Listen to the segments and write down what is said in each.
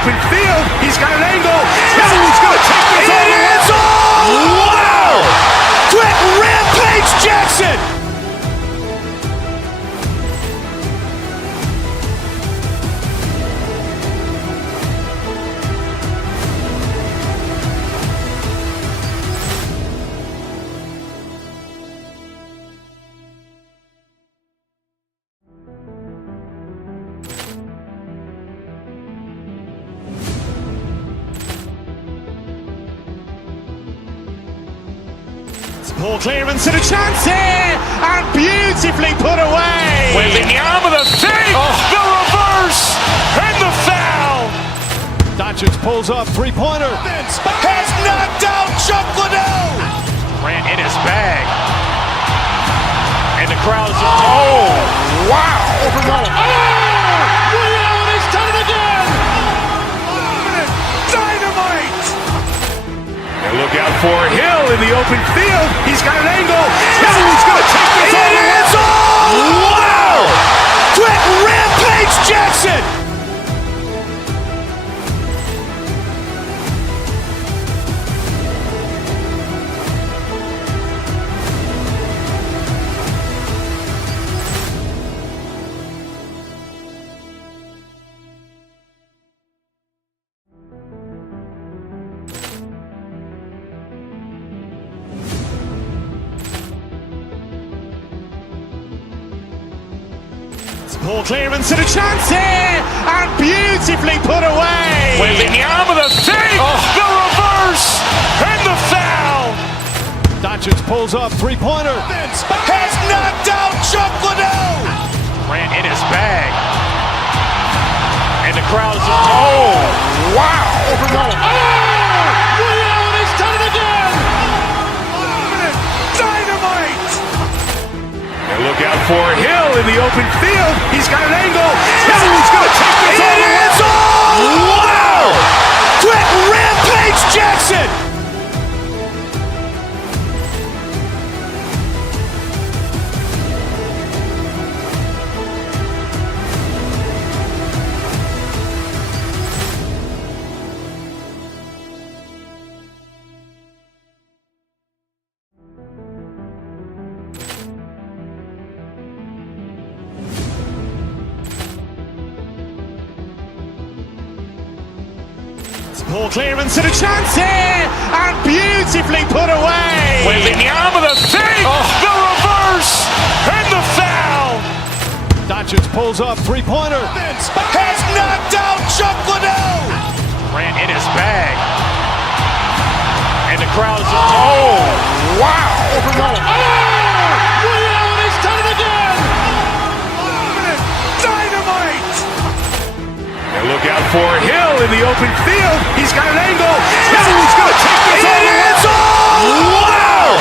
open field. He's got an angle. He's going to take this all the way. Wow! Quick Rampage Jackson! Poor clearance and a chance here, and beautifully put away. Waving the arm of the thing, the reverse, and the foul. Doncic pulls up, three-pointer. Has knocked out Chuck Liddell. Ran in his bag. And the crowd's, oh, wow. Liddell has done it again. Dynamite. And look out for Hill in the open field. He's got an angle. He's going to take this all the way. Wow! Quick Rampage Jackson! Poor clearance and a chance here, and beautifully put away. Waving the arm of the thing, the reverse, and the foul. Doncic pulls up, three-pointer. Has knocked out Chuck Liddell. Ran in his bag. And the crowd's, oh, wow. Liddell has done it again. Dynamite. And look out for Hill in the open field. He's got an angle. He's going to take this all the way. Wow! Quick Rampage Jackson! Poor clearance and a chance here, and beautifully put away. Waving the arm of the thing, the reverse, and the foul. Doncic pulls up, three-pointer. Has knocked out Chuck Liddell. Ran in his bag. And the crowd's, oh, wow. Liddell has done it again. Dynamite. And look out for Hill in the open field. He's got an angle. He's going to take this all the way. Wow!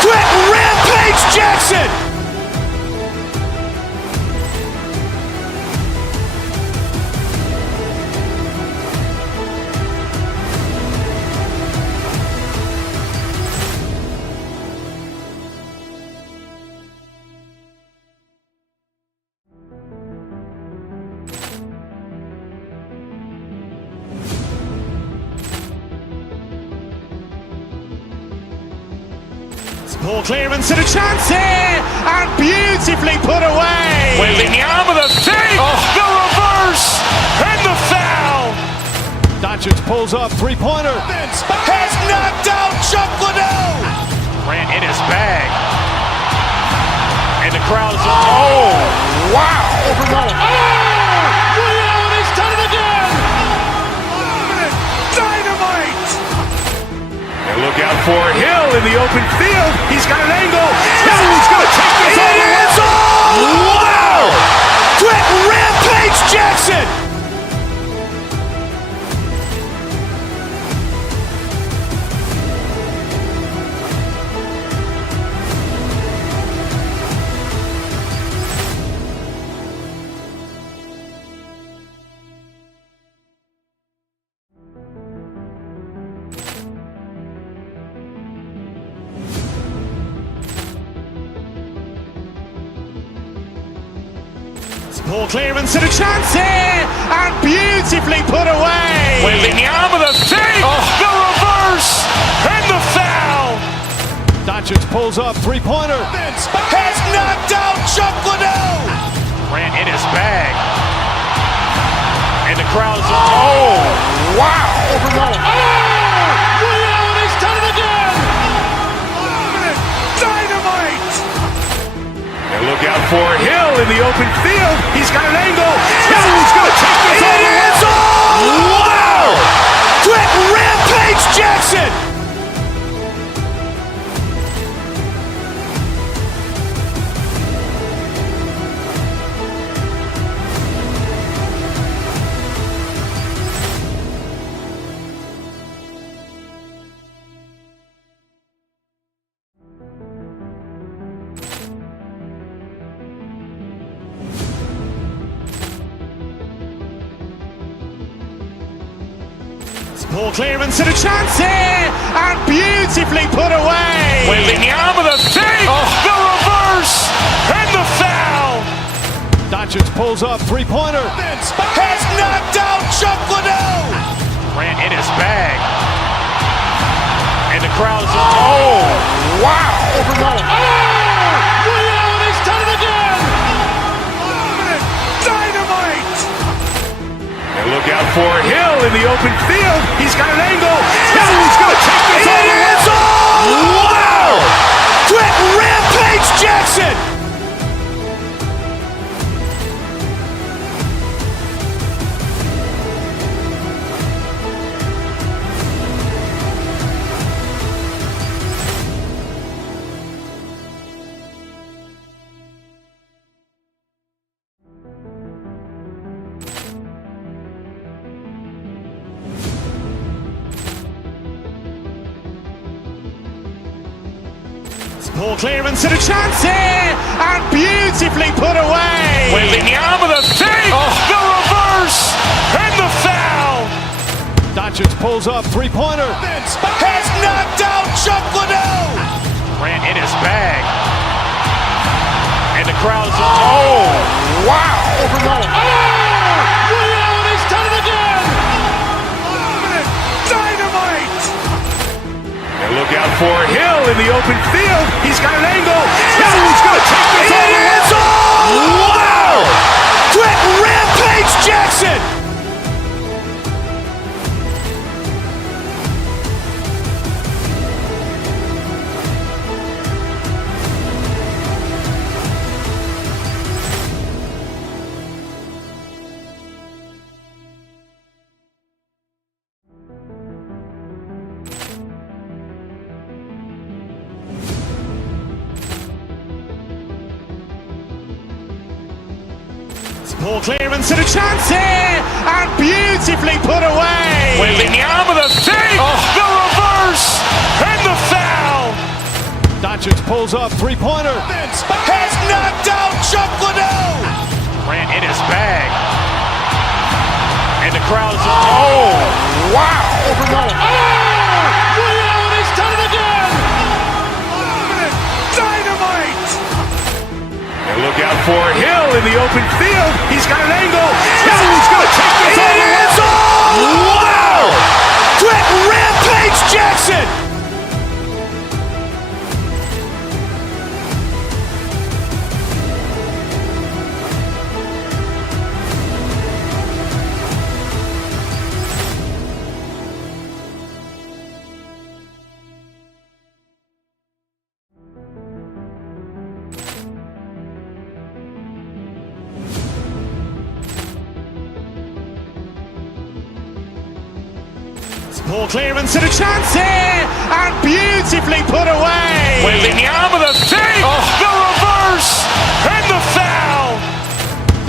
Quick Rampage Jackson! Poor clearance and a chance here, and beautifully put away. Waving the arm of the thing, the reverse, and the foul. Doncic pulls up, three-pointer. Has knocked out Chuck Liddell. Ran in his bag. And the crowd's, oh, wow. Liddell has done it again. Dynamite. And look out for Hill in the open field. He's got an angle. He's going to take this all the way. Wow! Quick Rampage Jackson! Poor clearance and a chance here, and beautifully put away. Wembanyama the fake, the reverse, and the foul. Doncic pulls up, three-pointer. Has knocked out Chuck Liddell. Grant in his bag. And the crowd is, wow. Liddell, and he's done it again. Dynamite. And look out for Hill in the open field. He's got an angle. Hill's going to take this all the way. Wow. Quick Rampage Jackson. Poor clearance and a chance here, and beautifully put away. Wembanyama the fake, the reverse, and the foul. Doncic pulls up, three-pointer. Has knocked out Chuck Liddell. Grant in his bag. And the crowd is, wow. Liddell, and he's done it again. Dynamite. And look out for Hill in the open field. He's got an angle. Hill's going to take this all the way. Wow. Quick Rampage Jackson. Poor clearance and a chance here, and beautifully put away. Wembanyama the fake, the reverse, and the foul. Doncic pulls up, three-pointer. Has knocked out Chuck Liddell. Grant in his bag. And the crowd is, wow. Liddell, and he's done it again. Dynamite. And look out for Hill in the open field. He's got an angle. Hill's going to take this all the way. Wow. Quick Rampage Jackson. Poor clearance and a chance here, and beautifully put away. Wembanyama the fake, the reverse, and the foul. Doncic pulls up, three-pointer. Has knocked out Chuck Liddell. Grant in his bag. And the crowd is, wow. Liddell, and he's done it again. Dynamite. And look out for Hill in the open field. He's got an angle. Hill's going to take this all the way. Wow. Quick Rampage Jackson. Poor clearance and a chance here, and beautifully put away. Wembanyama the fake, the reverse, and the foul.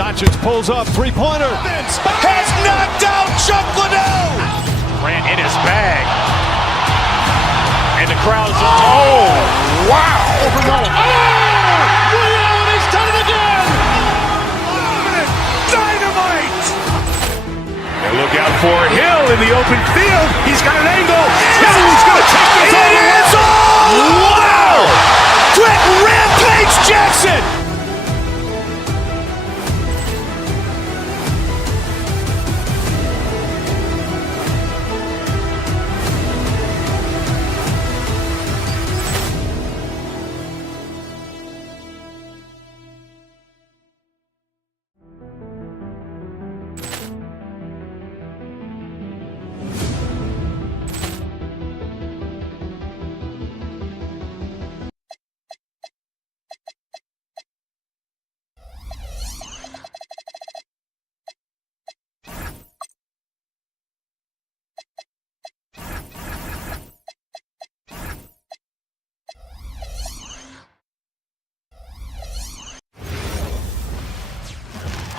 Doncic pulls up, three-pointer. Has knocked out Chuck Liddell. Grant in his bag. And the crowd is, wow. Liddell, and he's done it again. Dynamite. And look out for Hill in the open field. He's got an angle. Hill's going to take this all the way. Wow. Quick Rampage Jackson.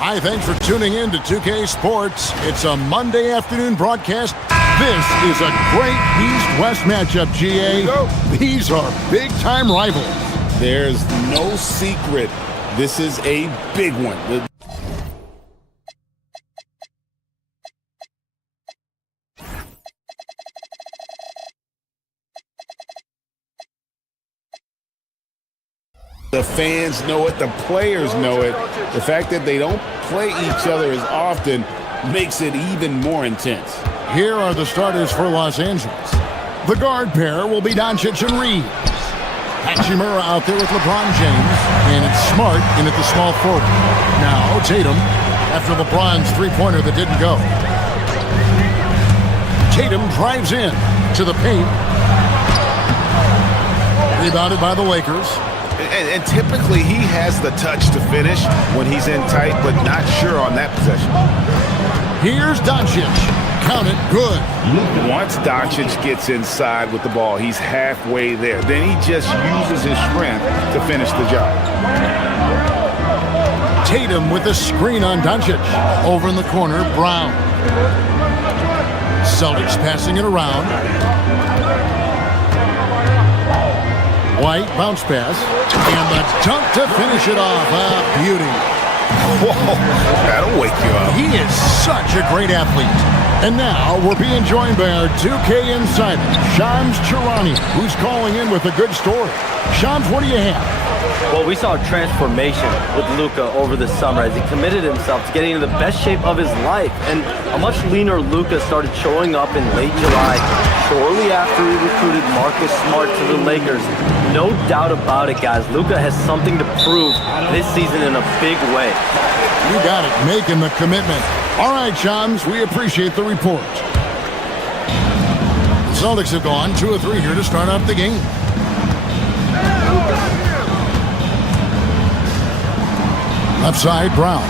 Hi, thanks for tuning in to 2K Sports. It's a Monday afternoon broadcast. This is a great East-West matchup, GA. These are big-time rivals. There's no secret. This is a big one. The fans know it, the players know it. The fact that they don't play each other as often makes it even more intense. Here are the starters for Los Angeles. The guard pair will be Doncic and Reeves. Hachimura out there with LeBron James, and it's Smart in at the small forward. Now Tatum, after LeBron's three-pointer that didn't go. Tatum drives in to the paint. Rebounded by the Lakers. And typically he has the touch to finish when he's in tight, but not sure on that possession. Here's Doncic. Count it, good. Once Doncic gets inside with the ball, he's halfway there. Then he just uses his strength to finish the job. Tatum with a screen on Doncic. Over in the corner, Brown. Celtics passing it around. White bounce pass. And the dunk to finish it off. Ah, beauty. Whoa, that'll wake you up. He is such a great athlete. And now we're being joined by our 2K insider, Shams Charania, who's calling in with a good story. Shams, what do you have? Well, we saw a transformation with Luka over the summer as he committed himself to getting into the best shape of his life. And a much leaner Luka started showing up in late July, shortly after he recruited Marcus Smart to the Lakers. No doubt about it, guys. Luka has something to prove this season in a big way. You got it, making the commitment. All right, Shams, we appreciate the report. The Celtics have gone 2 of 3 here to start off the game. Left side, Brown.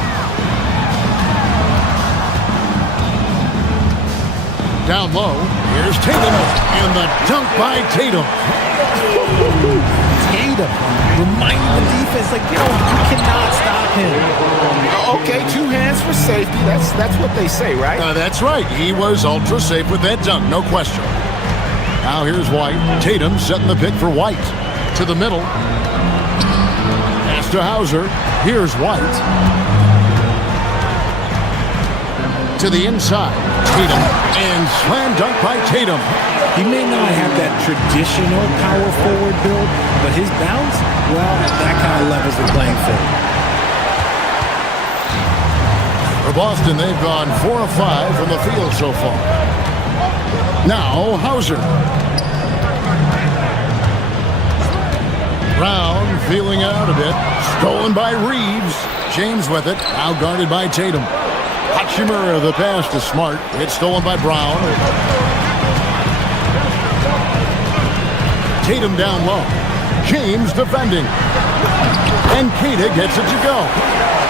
Down low, here's Tatum, and the dunk by Tatum. Tatum reminding the defense, like, you cannot stop him. Okay, 2 hands for safety. That's what they say, right? That's right. He was ultra safe with that dunk, no question. Now here's White. Tatum setting the pick for White. To the middle. Pass to Hauser. Here's White. To the inside. Tatum. And slam dunk by Tatum. He may not have that traditional power forward build, but his bounce, well, that kind of levels the playing field. For Boston, they've gone 4 of 5 from the field so far. Now, Hauser. Brown feeling it out a bit. Stolen by Reeves. James with it. Now guarded by Tatum. Hachimura, the pass to Smart. It's stolen by Brown. Tatum down low. James defending. And Keita gets it to go.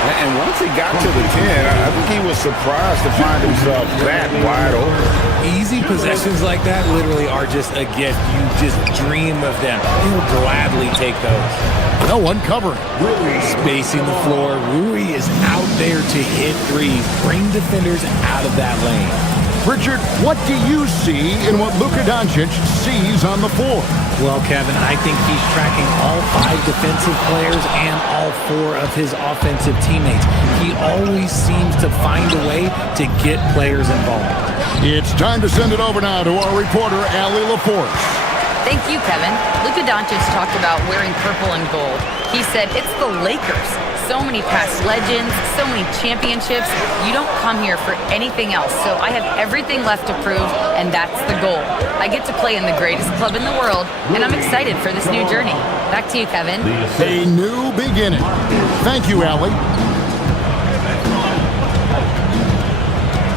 And once he got to the 10, I think he was surprised to find himself that wide open. Easy possessions like that literally are just a gift. You just dream of them. He'll gladly take those. No one covering. Spacing the floor. Rui is out there to hit threes. Bring defenders out of that lane. Richard, what do you see in what Luka Doncic sees on the floor? Well, Kevin, I think he's tracking all 5 defensive players and all 4 of his offensive teammates. He always seems to find a way to get players involved. It's time to send it over now to our reporter, Allie LaForce. Thank you, Kevin. Luka Doncic talked about wearing purple and gold. He said, it's the Lakers. So many past legends, so many championships. You don't come here for anything else. So I have everything left to prove, and that's the goal. I get to play in the greatest club in the world, and I'm excited for this new journey. Back to you, Kevin. A new beginning. Thank you, Allie.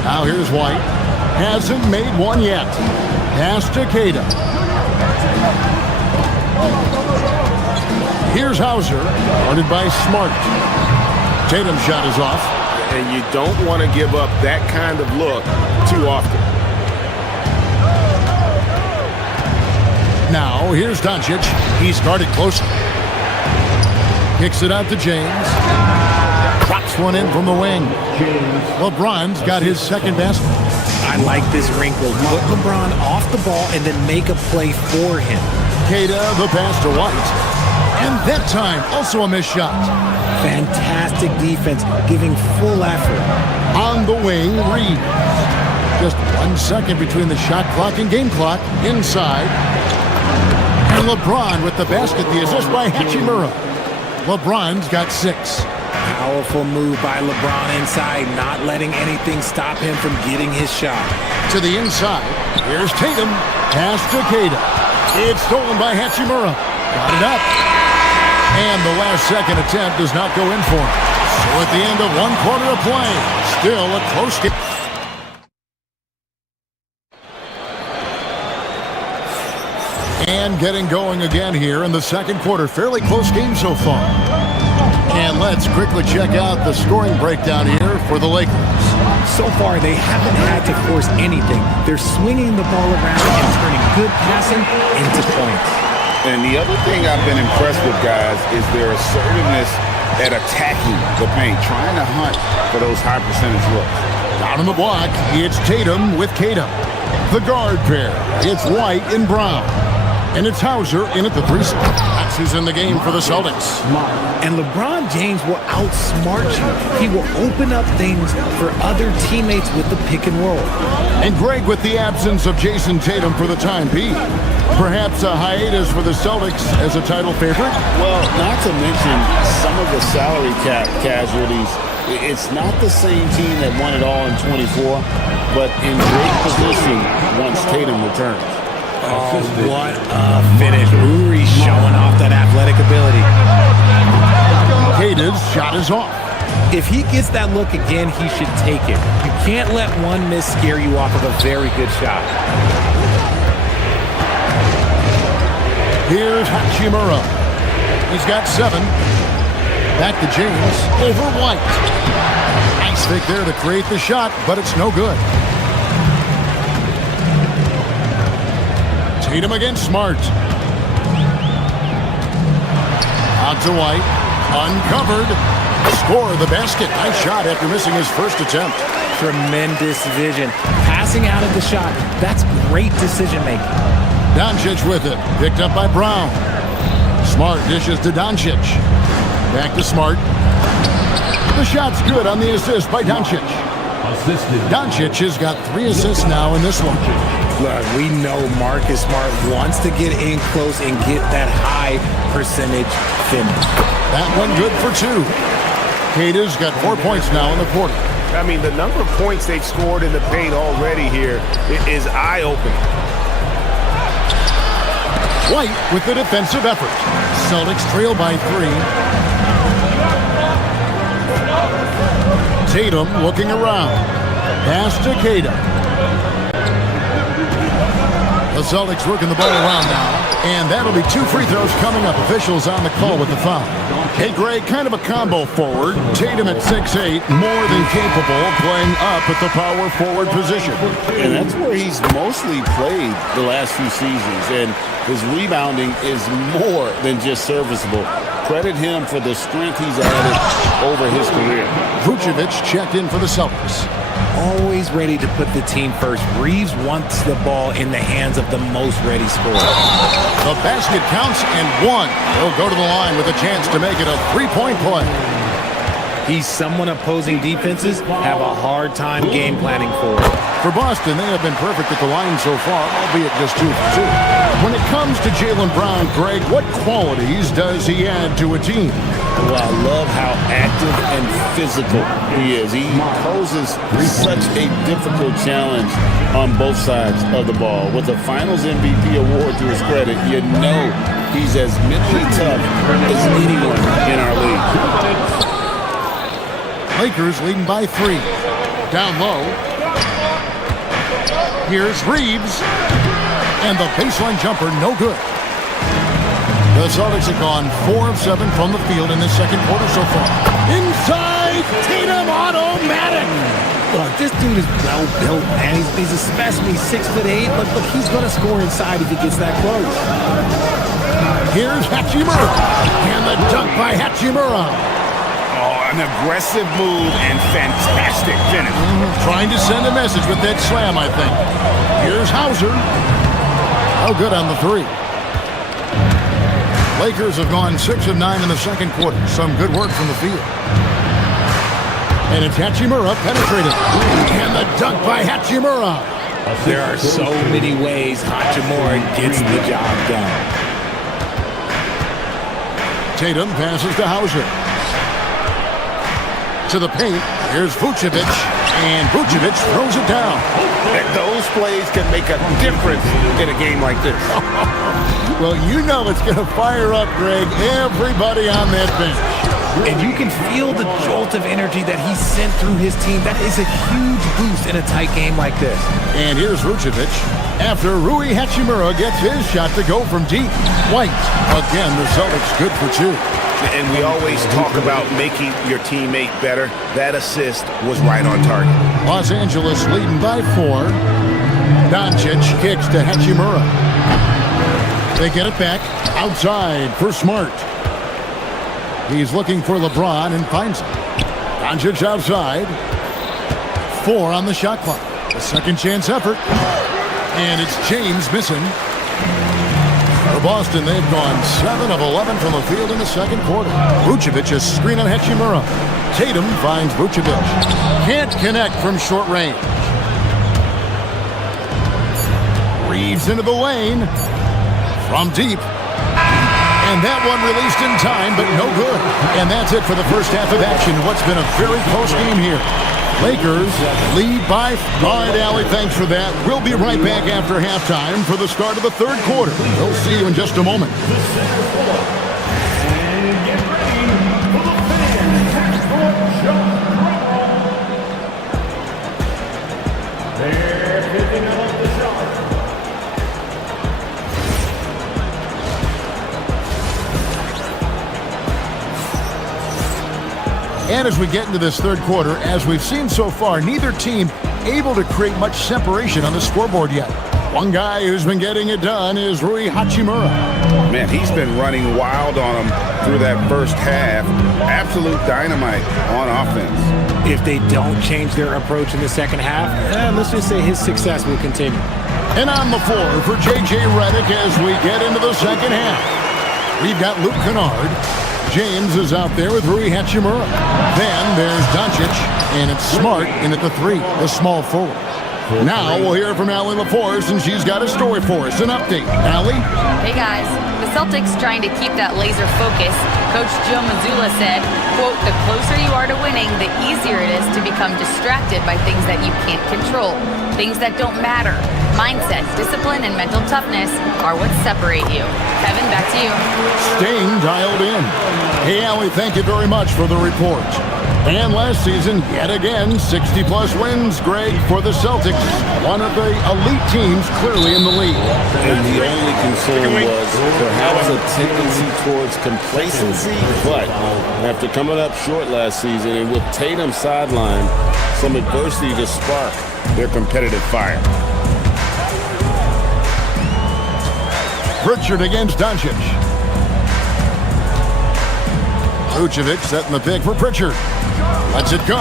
Now here's White. Hasn't made one yet. Pass to Keita. Here's Hauser, guarded by Smart. Tatum's shot is off. And you don't want to give up that kind of look too often. Now, here's Doncic. He's guarded closely. Kicks it out to James. Drops next one in from the wing. LeBron's got his second basket. I like this wrinkle. Put LeBron off the ball and then make a play for him. Keita, the pass to White. And that time, also a missed shot. Fantastic defense, giving full effort. On the wing, Reed. Just 1 second between the shot clock and game clock. Inside. And LeBron with the basket, the assist by Hachimura. LeBron's got 6. Powerful move by LeBron inside, not letting anything stop him from getting his shot. To the inside. Here's Tatum. Pass to Keita. It's stolen by Hachimura. Got it up. And the last second attempt does not go in for him. So at the end of 1 quarter of play, still a close game. And getting going again here in the second quarter. Fairly close game so far. And let's quickly check out the scoring breakdown here for the Lakers. So far, they haven't had to force anything. They're swinging the ball around and turning good passing into points. And the other thing I've been impressed with, guys, is their assertiveness at attacking the paint, trying to hunt for those high percentage looks. Down on the block, it's Tatum with Keita. The guard pair, it's White and Brown. And it's Hauser in at the 3 spot. That's who's in the game for the Celtics. And LeBron James will outsmart you. He will open up things for other teammates with the pick and roll. And Greg with the absence of Jason Tatum for the time being. Perhaps a hiatus for the Celtics as a title favorite? Well, not to mention some of the salary cap casualties. It's not the same team that won it all in 24, but in great position once Tatum returns. Oh, what a finish. Uri's showing off that athletic ability. Keita's shot is off. If he gets that look again, he should take it. You can't let one miss scare you off of a very good shot. Here's Hachimura. He's got 7. Back to James. Over White. Nice fake there to create the shot, but it's no good. Tatum against Smart. Out to White. Uncovered. Score the basket. Nice shot after missing his first attempt. Tremendous vision. Passing out of the shot. That's great decision making. Doncic with it. Picked up by Brown. Smart dishes to Doncic. Back to Smart. The shot's good on the assist by Doncic. Doncic has got 3 assists now in this one. Look, we know Marcus Smart wants to get in close and get that high percentage finish. That one good for 2. Keita's got 4 points now in the quarter. I mean, the number of points they've scored in the paint already here is eye-opening. White with the defensive effort. Celtics trail by 3. Tatum looking around. Pass to Keita. The Celtics working the ball around now. And that'll be 2 free throws coming up. Officials on the call with the foul. Hey, Greg, kind of a combo forward. Tatum at 6'8", more than capable, playing up at the power forward position. And that's where he's mostly played the last few seasons. And his rebounding is more than just serviceable. Credit him for the strength he's added over his career. Vucevic checked in for the Celtics. Always ready to put the team first. Reeves wants the ball in the hands of the most ready scorer. The basket counts and 1. He'll go to the line with a chance to make it a 3-point play. He's someone opposing defenses have a hard time game planning for. For Boston, they have been perfect at the line so far, albeit just 2 for 2. When it comes to Jaylen Brown, Greg, what qualities does he add to a team? Well, I love how active and physical he is. He poses such a difficult challenge on both sides of the ball. With the Finals MVP award to his credit, you know he's as mentally tough as anyone in our league. Lakers leading by 3. Down low. Here's Reeves. And the baseline jumper, no good. The Celtics have gone 4 of 7 from the field in this second quarter so far. Inside, Tatum automatic. Look, this dude is well built, man. He's a specimen. He's 6'8". Look, he's going to score inside if he gets that close. Here's Hachimura. And the dunk by Hachimura. Oh, An aggressive move and fantastic finish. Trying to send a message with that slam, I think. Here's Hauser. Oh, good on the three. Lakers have gone 6 of 9 in the second quarter. Some good work from the field. And it's Hachimura penetrated. And the dunk by Hachimura. There are so many ways Hachimura gets the job done. Tatum passes to Hauser. To the paint. Here's Vucevic. And Vucevic throws it down. And those plays can make a difference in a game like this. Well, you know it's going to fire up, Greg, everybody on that bench. And you can feel the jolt of energy that he sent through his team. That is a huge boost in a tight game like this. And here's Vucevic after Rui Hachimura gets his shot to go from deep. White, again, the Celtics good for 2. And we always talk about making your teammate better. That assist was right on target. Los Angeles leading by 4. Doncic kicks to Hachimura. They get it back outside for Smart. He's looking for LeBron and finds him. Doncic outside. 4 on the shot clock. A second chance effort. And it's James missing. For Boston, they've gone 7 of 11 from the field in the second quarter. Vucevic is screen on Hachimura. Tatum finds Vucevic. Can't connect from short range. Reeves into the lane. From deep. And that one released in time, but no good. And that's it for the first half of action. What's been a very close game here. Lakers lead by 5. All right, Allie, thanks for that. We'll be right back after halftime for the start of the third quarter. We'll see you in just a moment. And as we get into this third quarter, as we've seen so far, neither team able to create much separation on the scoreboard yet. One guy who's been getting it done is Rui Hachimura. Man, he's been running wild on him through that first half. Absolute dynamite on offense. If they don't change their approach in the second half, let's just say his success will continue. And on the floor for J.J. Redick as we get into the second half. We've got Luke Kennard. James is out there with Rui Hachimura. Then there's Doncic, and it's Smart in at the 3, the small forward. Now we'll hear from Allie LaForce, and she's got a story for us. An update. Allie? Hey guys, the Celtics trying to keep that laser focus. Coach Joe Mazzulla said, quote, the closer you are to winning, the easier it is to become distracted by things that you can't control, things that don't matter. Mindset, discipline, and mental toughness are what separate you. Kevin, back to you. Staying dialed in. Hey, Allie, thank you very much for the report. And last season, yet again, 60-plus wins, Greg, for the Celtics. One of the elite teams clearly in the league. And the only concern was perhaps a tendency towards complacency, but after coming up short last season and with Tatum sidelined, some adversity to spark their competitive fire. Pritchard against Doncic. Vucevic setting the pick for Pritchard. Lets it go.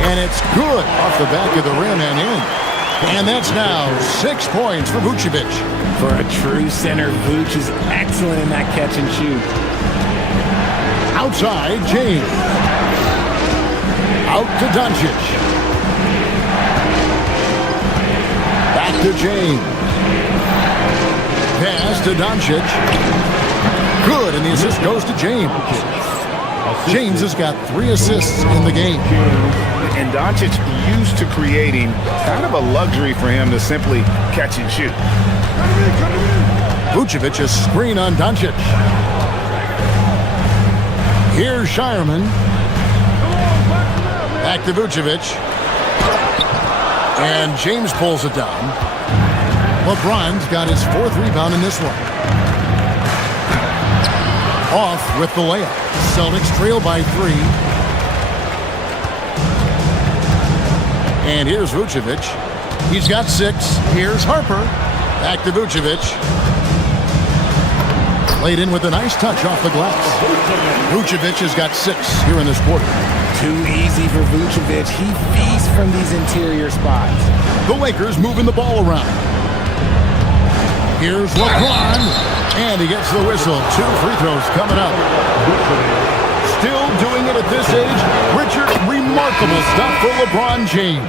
And it's good off the back of the rim and in. And that's now 6 points for Vucevic. For a true center, Vuce is excellent in that catch and shoot. Outside, James. Out to Doncic. Back to James. Pass to Doncic. Good, and the assist goes to James. James has got 3 assists in the game. And Doncic used to creating kind of a luxury for him to simply catch and shoot. Vucevic a screen on Doncic. Here's Shireman. Back to Vucevic. And James pulls it down. LeBron's got his 4th rebound in this one. Off with the layup. Celtics trail by 3. And here's Vucevic. He's got 6. Here's Harper. Back to Vucevic. Laid in with a nice touch off the glass. Vucevic has got 6 here in this quarter. Too easy for Vucevic. He feasts from these interior spots. The Lakers moving the ball around. Here's LeBron, and he gets the whistle. 2 free throws coming up. Still doing it at this age. Richard, remarkable stuff for LeBron James.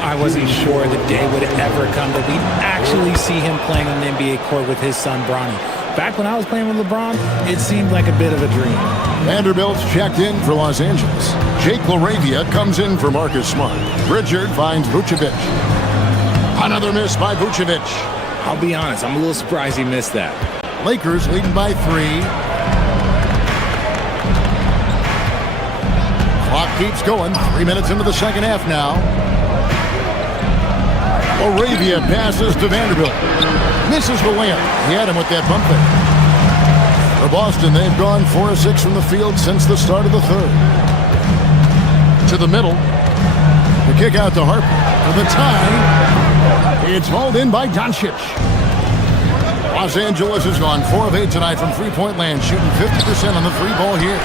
I wasn't sure the day would ever come that we'd actually see him playing on an NBA court with his son, Bronny. Back when I was playing with LeBron, it seemed like a bit of a dream. Vanderbilt's checked in for Los Angeles. Jake LaRavia comes in for Marcus Smart. Richard finds Vucevic. Another miss by Vucevic. I'll be honest, I'm a little surprised he missed that. Lakers leading by 3. Clock keeps going. 3 minutes into the second half now. LaRavia passes to Vanderbilt. Misses the layup. He had him with that bump fake. For Boston, they've gone 4 of 6 from the field since the start of the third. To the middle. The kick out to Harper. For the tie. It's hauled in by Doncic. Los Angeles has gone 4 of 8 tonight from three-point land, shooting 50% on the free ball here.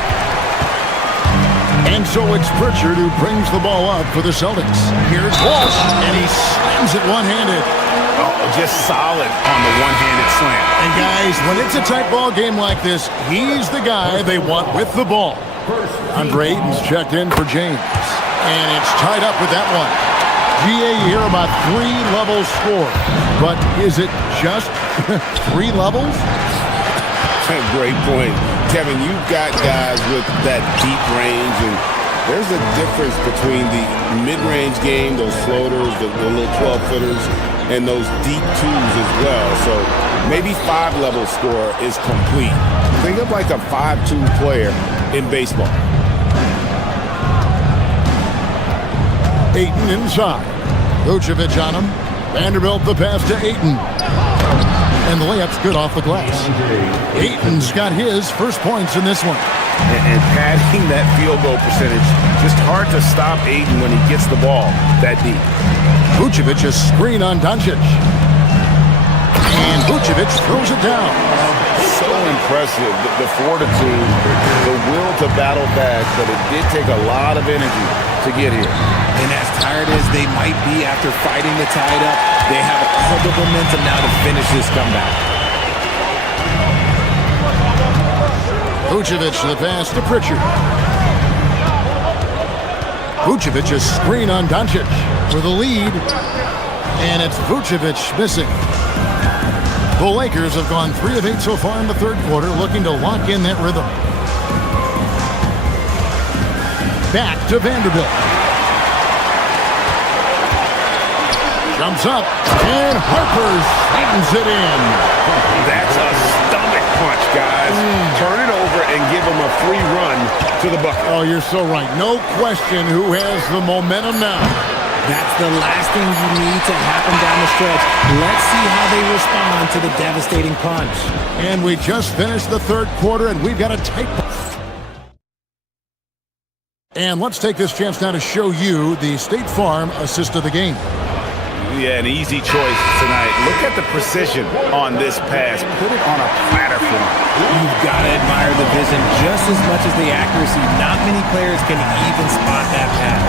And so it's Pritchard who brings the ball up for the Celtics. Here's Walsh, and he slams it one-handed. Oh, just solid on the one-handed slam. And guys, when it's a tight ball game like this, he's the guy they want with the ball. Andre Ayton's checked in for James. And it's tied up with that one. GA here about 3 levels score. But is it just 3 levels? Great point. Kevin, you've got guys with that deep range, and there's a difference between the mid-range game, those floaters, the little 12-footers, and those deep 2s as well. So maybe 5-level score is complete. Think of like a 5-2 player in baseball. Ayton inside. Vucevic on him. Vanderbilt the pass to Ayton. And the layup's good off the glass. Ayton's got his first points in this one. And padding that field goal percentage, just hard to stop Ayton when he gets the ball that deep. Vucevic a screen on Doncic. And Vucevic throws it down. So impressive, the fortitude, the will to battle back, but it did take a lot of energy to get here. And as tired as they might be after fighting to tie it up, they have all the momentum now to finish this comeback. Vucevic the pass to Pritchard. Vucevic a screen on Doncic for the lead. And it's Vucevic missing. The Lakers have gone 3 of 8 so far in the third quarter, looking to lock in that rhythm. Back to Vanderbilt. Jumps up, and Harper slams it in. That's a stomach punch, guys. Turn it over and give him a free run to the bucket. Oh, you're so right. No question who has the momentum now. That's the last thing you need to happen down the stretch. Let's see how they respond to the devastating punch. And we just finished the third quarter, and we've got a tight. And let's take this chance now to show you the State Farm assist of the game. Yeah, an easy choice tonight. Look at the precision on this pass. Put it on a platter for him. You've got to admire the vision just as much as the accuracy. Not many players can even spot that pass.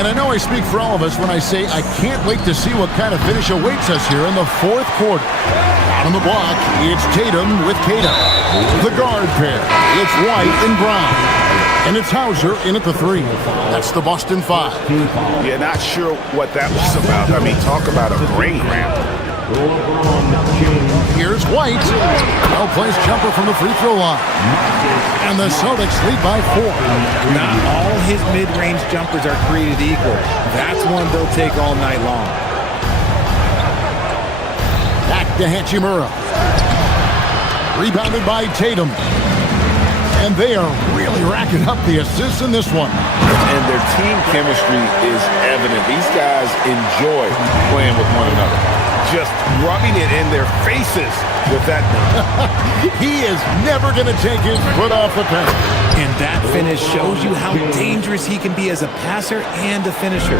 And I know I speak for all of us when I say I can't wait to see what kind of finish awaits us here in the fourth quarter. Out on the block, it's Tatum with Tatum. The guard pair, it's White and Brown. And it's Hauser in at the 3. That's the Boston 5. Yeah, not sure what that was about. I mean, talk about a brain cramp. Here's White. Well-placed jumper from the free throw line. And the Celtics lead by 4. Not all his mid-range jumpers are created equal. That's one they'll take all night long. Back to Hachimura. Rebounded by Tatum. And they are really racking up the assists in this one. And their team chemistry is evident. These guys enjoy playing with one another. just rubbing it in their faces with that. He is never going to take his foot off the pedal. And that finish shows you how dangerous he can be as a passer and a finisher.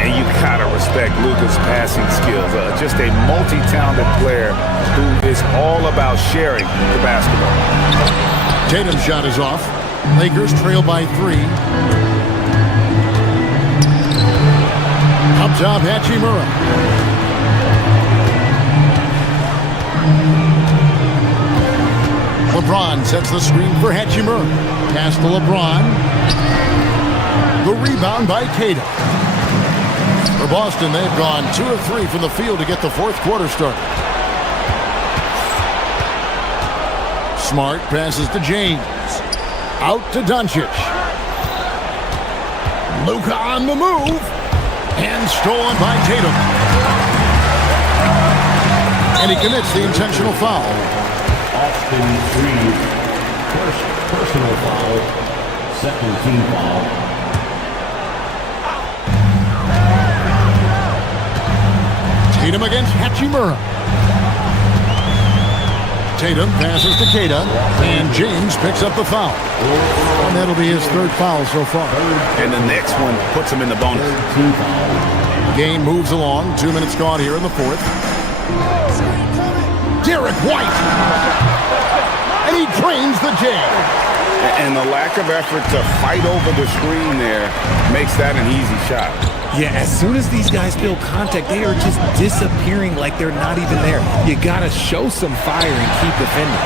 And you gotta respect Luka's passing skills. Just a multi-talented player who is all about sharing the basketball. Tatum's shot is off. Lakers trail by 3. Up top, Hachimura. LeBron sets the screen for Hachimura. Pass to LeBron. The rebound by Tatum. For Boston, they've gone 2 of 3 from the field to get the fourth quarter started. Smart passes to James. Out to Doncic. Luka on the move. And stolen by Tatum. And he commits the intentional foul. Austin Reeves, first personal foul, second team foul. Tatum against Hachimura. Tatum passes to Keita, and James picks up the foul. And that'll be his third foul so far. And the next one puts him in the bonus. Game moves along. 2 minutes gone here in the fourth. Derek White. And he drains the jam. And the lack of effort to fight over the screen there makes that an easy shot. Yeah, as soon as these guys feel contact, they are just disappearing like they're not even there. You got to show some fire and keep defending.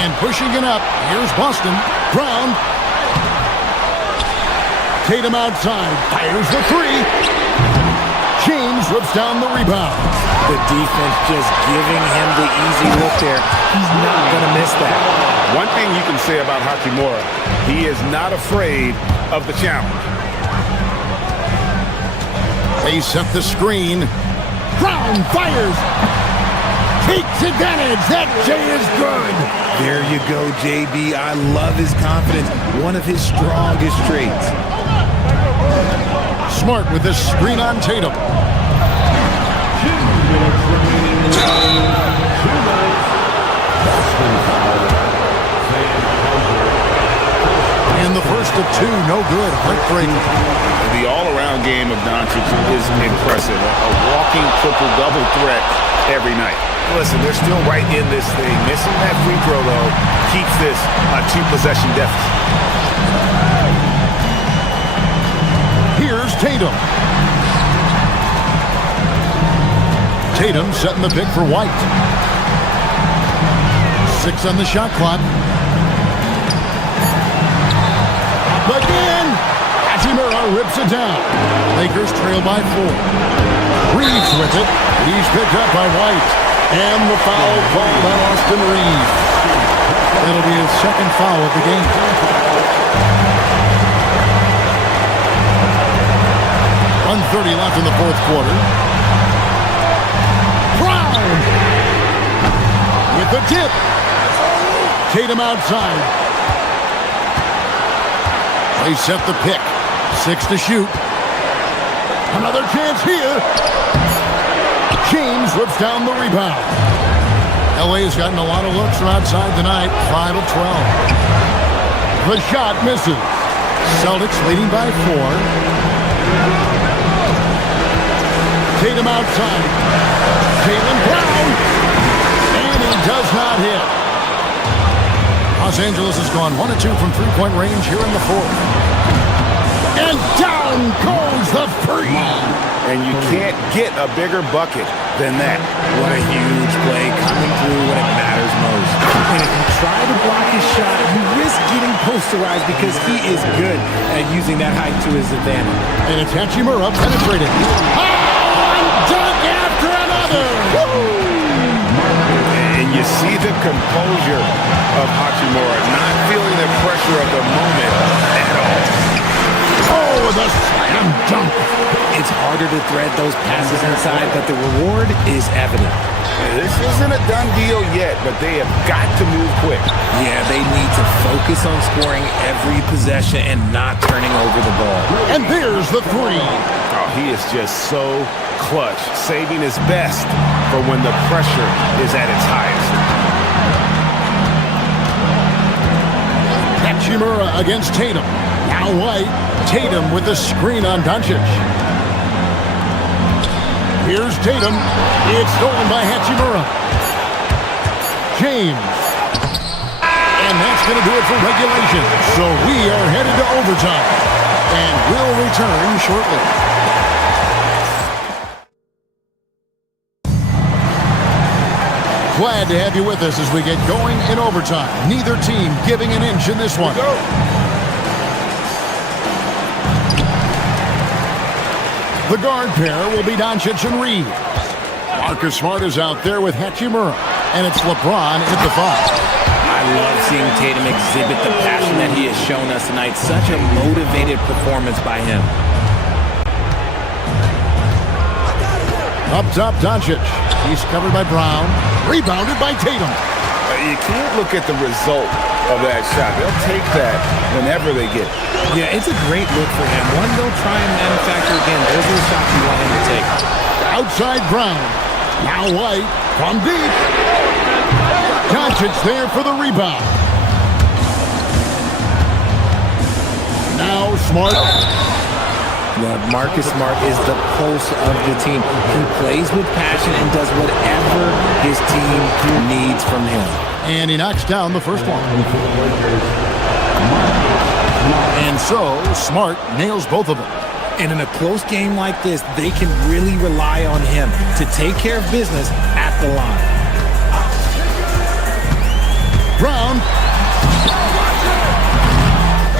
And pushing it up, here's Boston. Brown. Tatum outside, fires the 3. James rips down the rebound. The defense just giving him the easy look there. He's not going to miss that. One thing you can say about Hachimura, he is not afraid of the challenge. They set the screen. Brown fires. Takes advantage. That J is good. There you go, JB. I love his confidence. One of his strongest traits. Smart with this screen on Tatum. And the first of 2, no good. Heartbreaking. The all-around game of Doncic is impressive. A walking triple-double threat every night. Listen, they're still right in this thing. Missing that free throw, though, keeps this a 2-possession deficit. Here's Tatum. Tatum setting the pick for White. 6 on the shot clock. Again! Hachimura rips it down. Lakers trail by 4. Reeves with it. He's picked up by White. And the foul called on Austin Reeves. That'll be his second foul of the game. 1:30 left in the fourth quarter. Brown! With the tip. Tatum outside. They set the pick. 6 to shoot. Another chance here. James rips down the rebound. LA has gotten a lot of looks from outside tonight. 5 of 12. The shot misses. Celtics leading by 4. Tatum outside. Jaylen Brown. And he does not hit. Los Angeles has gone 1 of 2 from three-point range here in the fourth. And down goes the free. And you can't get a bigger bucket than that. What a huge play coming through when it matters most. And if you try to block his shot, you risk getting posterized because he is good at using that height to his advantage. And it's Hachimura penetrating. Oh, and dunk after another. Woo! And you see the composure of Hachimura, not feeling the pressure of the moment at all. Oh, the slam dunk. It's harder to thread those passes inside, but the reward is evident. This isn't a done deal yet, but they have got to move quick. Yeah, they need to focus Focus on scoring every possession and not turning over the ball. And there's the three. Oh, he is just so clutch, saving his best for when the pressure is at its highest. Hachimura against Tatum. Now White. Tatum with the screen on Doncic. Here's Tatum. It's stolen by Hachimura. James. And that's going to do it for regulation. So we are headed to overtime. And we'll return shortly. Glad to have you with us as we get going in overtime. Neither team giving an inch in this one. The guard pair will be Doncic and Reed. Marcus Smart is out there with Hachimura. And it's LeBron at the 5. I love seeing Tatum exhibit the passion that he has shown us tonight. Such a motivated performance by him. Up top, Doncic. He's covered by Brown. Rebounded by Tatum. You can't look at the result of that shot. They'll take that whenever they get it. Yeah, it's a great look for him. One they'll try and manufacture again. Those are the shots you want him to take. Outside Brown. Now White from deep. Doncic there for the rebound. Now Smart. Yeah, Marcus Smart is the pulse of the team. He plays with passion and does whatever his team needs from him. And he knocks down the first one. And so Smart nails both of them. And in a close game like this, they can really rely on him to take care of business at the line. Brown.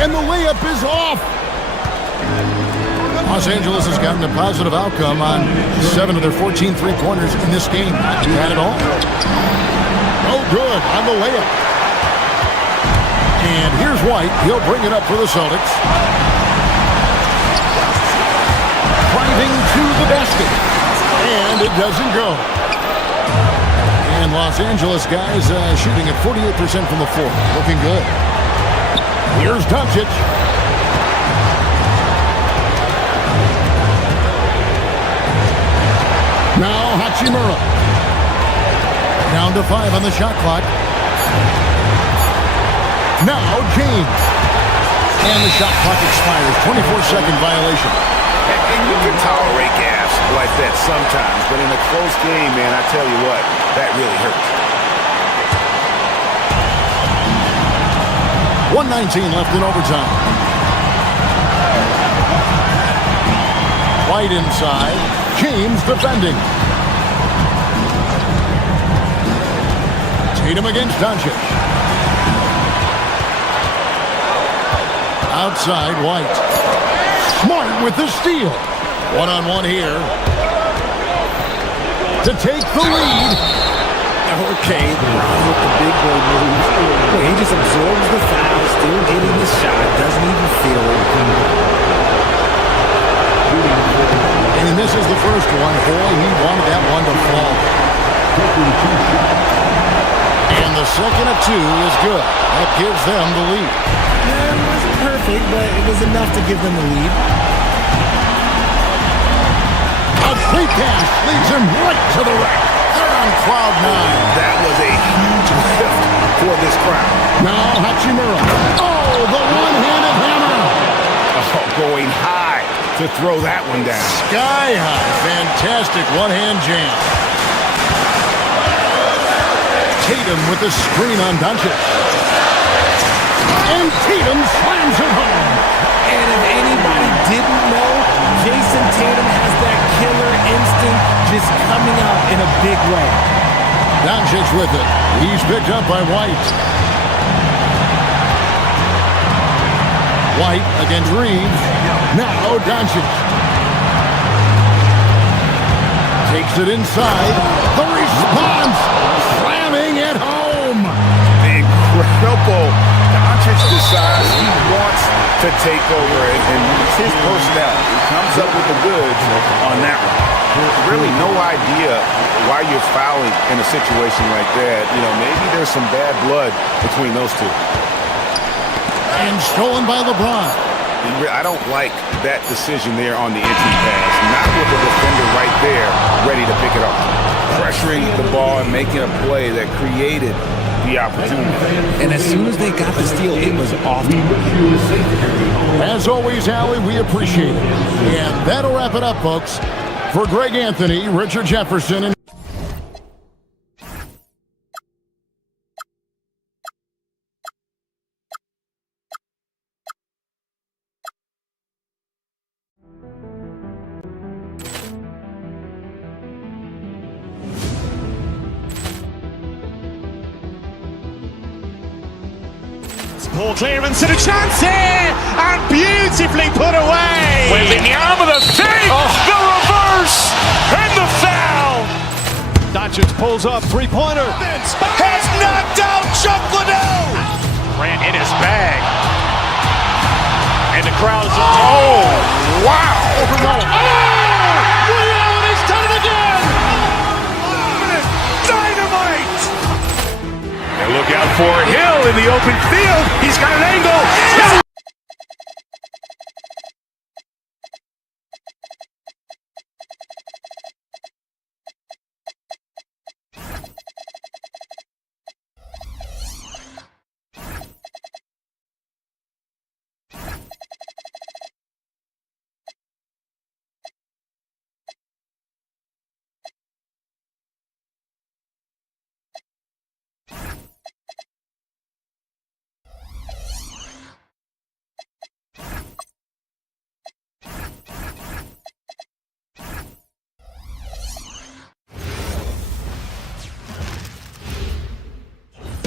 And the layup is off. Los Angeles has gotten a positive outcome on 7 of their 14 three-pointers in this game. Not too bad at all. Oh, good on the layup. And here's White. He'll bring it up for the Celtics. Driving to the basket. And it doesn't go. And Los Angeles guys shooting at 48% from the floor. Looking good. Here's Doncic. Now Hachimura. Down to 5 on the shot clock. Now James. And the shot clock expires. 24-second violation. And you can tolerate gas like that sometimes, but in a close game, man, I tell you what, that really hurts. 1:19 left in overtime. White inside. James defending. Tatum against Doncic. Outside White. Smart with the steal. One-on-one here. To take the lead. Okay, Brown with the big boy moves. He just absorbs the foul, still getting the shot, doesn't even feel it. And this is the first one. Boy, he wanted that one to fall. And the second of 2 is good. That gives them the lead. Yeah, it wasn't perfect, but it was enough to give them the lead. A great pass leads him right to the rack. They're on cloud 9. That was a huge lift for this crowd. Now Hachimura. Oh, the one-handed hammer. Oh, going high to throw that one down. Sky high. Fantastic one-hand jam. Tatum with the screen on Doncic. And Tatum slams it home. And if anybody didn't know, Jason Tatum has that killer instinct just coming out in a big way. Doncic with it. He's picked up by White. White against Reeves. Now Doncic. Takes it inside. The response. Slamming it home. Incredible. Doncic decides he wants to take over it, and it's his personality. He comes up with the goods on that one. Really no idea why you're fouling in a situation like that. You know, maybe there's some bad blood between those two. And stolen by LeBron. I don't like that decision there on the entry pass. Not with the defender right there ready to pick it up. Pressuring the ball and making a play that created the opportunity. And as soon as they got the steal, it was off. As always, Allie, we appreciate it. And that'll wrap it up, folks. For Greg Anthony, Richard Jefferson, and Poor clearance and a chance here, and beautifully put away. With the arm of the fake, the reverse, and the foul. Doncic pulls up, three-pointer. Has knocked out Chuck Liddell. Grant in his bag. And the crowd is, oh, wow. He's done it again. Dynamite. And look out for Hill in the open field. He's got an angle. Hill.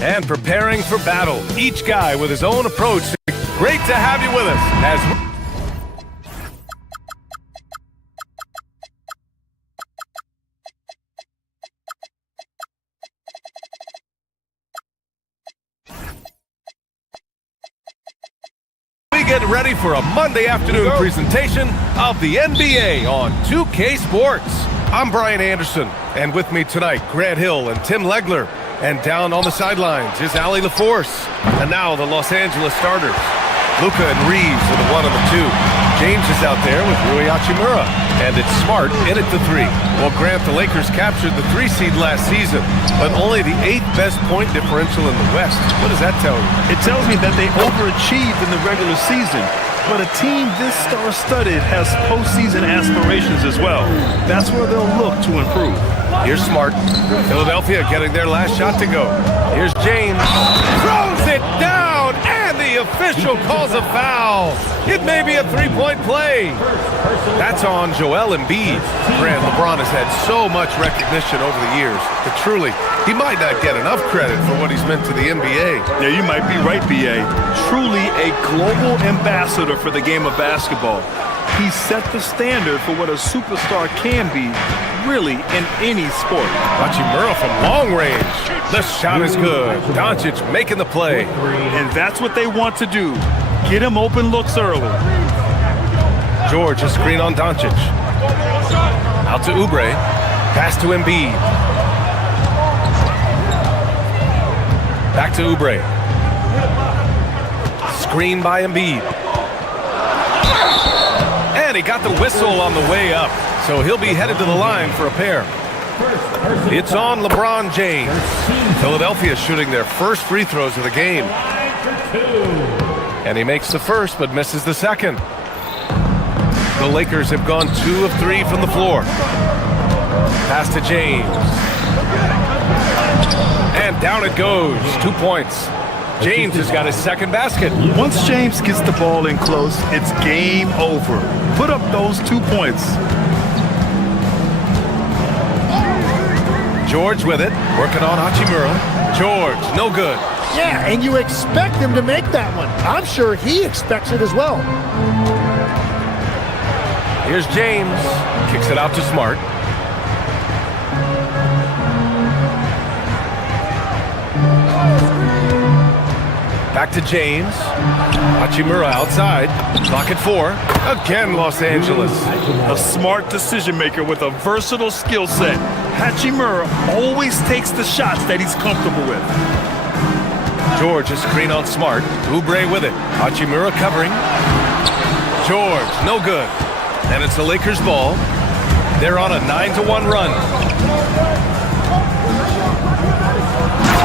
And preparing for battle, each guy with his own approach. Great to have you with us as we get ready for a Monday afternoon presentation of the NBA on 2K Sports. I'm Brian Anderson, and with me tonight, Grant Hill and Tim Legler. And down on the sidelines is Allie LaForce. And now the Los Angeles starters. Luka and Reeves are the 1 and the 2. James is out there with Rui Hachimura. And it's Smart in at the 3. Well, Grant, the Lakers captured the 3 seed last season, but only the 8th best point differential in the West. What does that tell you? It tells me that they overachieved in the regular season. But a team this star-studded has postseason aspirations as well. That's where they'll look to improve. Here's Smart. Philadelphia getting their last shot to go. Here's James. Throws it down, and the official calls a foul. It may be a three-point play. That's on Joel Embiid. Grant, LeBron has had so much recognition over the years that truly, he might not get enough credit for what he's meant to the NBA. Yeah, you might be right, B.A. Truly a global ambassador for the game of basketball. He set the standard for what a superstar can be, really, in any sport. Hachimura from long range. The shot is good. Doncic making the play. And that's what they want to do. Get him open looks early. George, a screen on Doncic. Out to Oubre. Pass to Embiid. Back to Oubre. Screen by Embiid. And he got the whistle on the way up, so he'll be headed to the line for a pair. It's on LeBron James. Philadelphia shooting their first free throws of the game. And he makes the first, but misses the second. The Lakers have gone 2 of 3 from the floor. Pass to James. And down it goes. 2 points. James has got his second basket. Once James gets the ball in close, it's game over. Put up those 2 points. George with it, working on Hachimura. George, no good. Yeah, and you expect him to make that one. I'm sure he expects it as well. Here's James, kicks it out to Smart. Back to James. Hachimura outside. Clock at 4. Again, Los Angeles. A smart decision maker with a versatile skill set. Hachimura always takes the shots that he's comfortable with. George, a screen on Smart. Oubre with it. Hachimura covering. George, no good. And it's the Lakers ball. They're on a 9-1 run.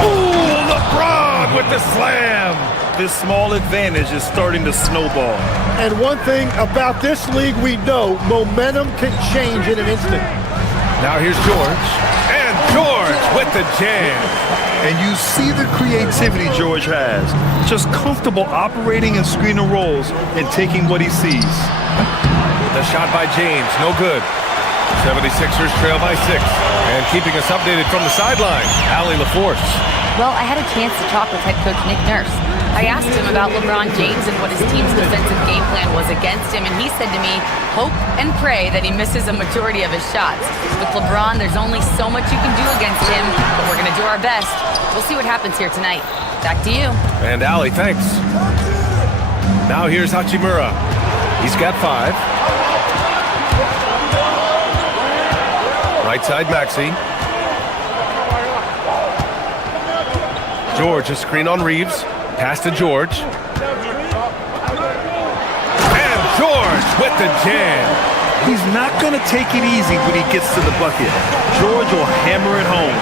Ooh, LeBron with the slam. This small advantage is starting to snowball. And one thing about this league we know, momentum can change in an instant. Now here's George. And George with the jam. And you see the creativity George has. Just comfortable operating in screen and rolls and taking what he sees. The shot by James, no good. 76ers trail by 6. And keeping us updated from the sideline, Allie LaForce. Well, I had a chance to talk with head coach Nick Nurse. I asked him about LeBron James and what his team's defensive game plan was against him, and he said to me, hope and pray that he misses a majority of his shots. With LeBron, there's only so much you can do against him, but we're going to do our best. We'll see what happens here tonight. Back to you. And Allie, thanks. Now here's Hachimura. He's got 5. Right side, Maxey. George, a screen on Reeves. Pass to George. And George with the jam. He's not going to take it easy when he gets to the bucket. George will hammer it home.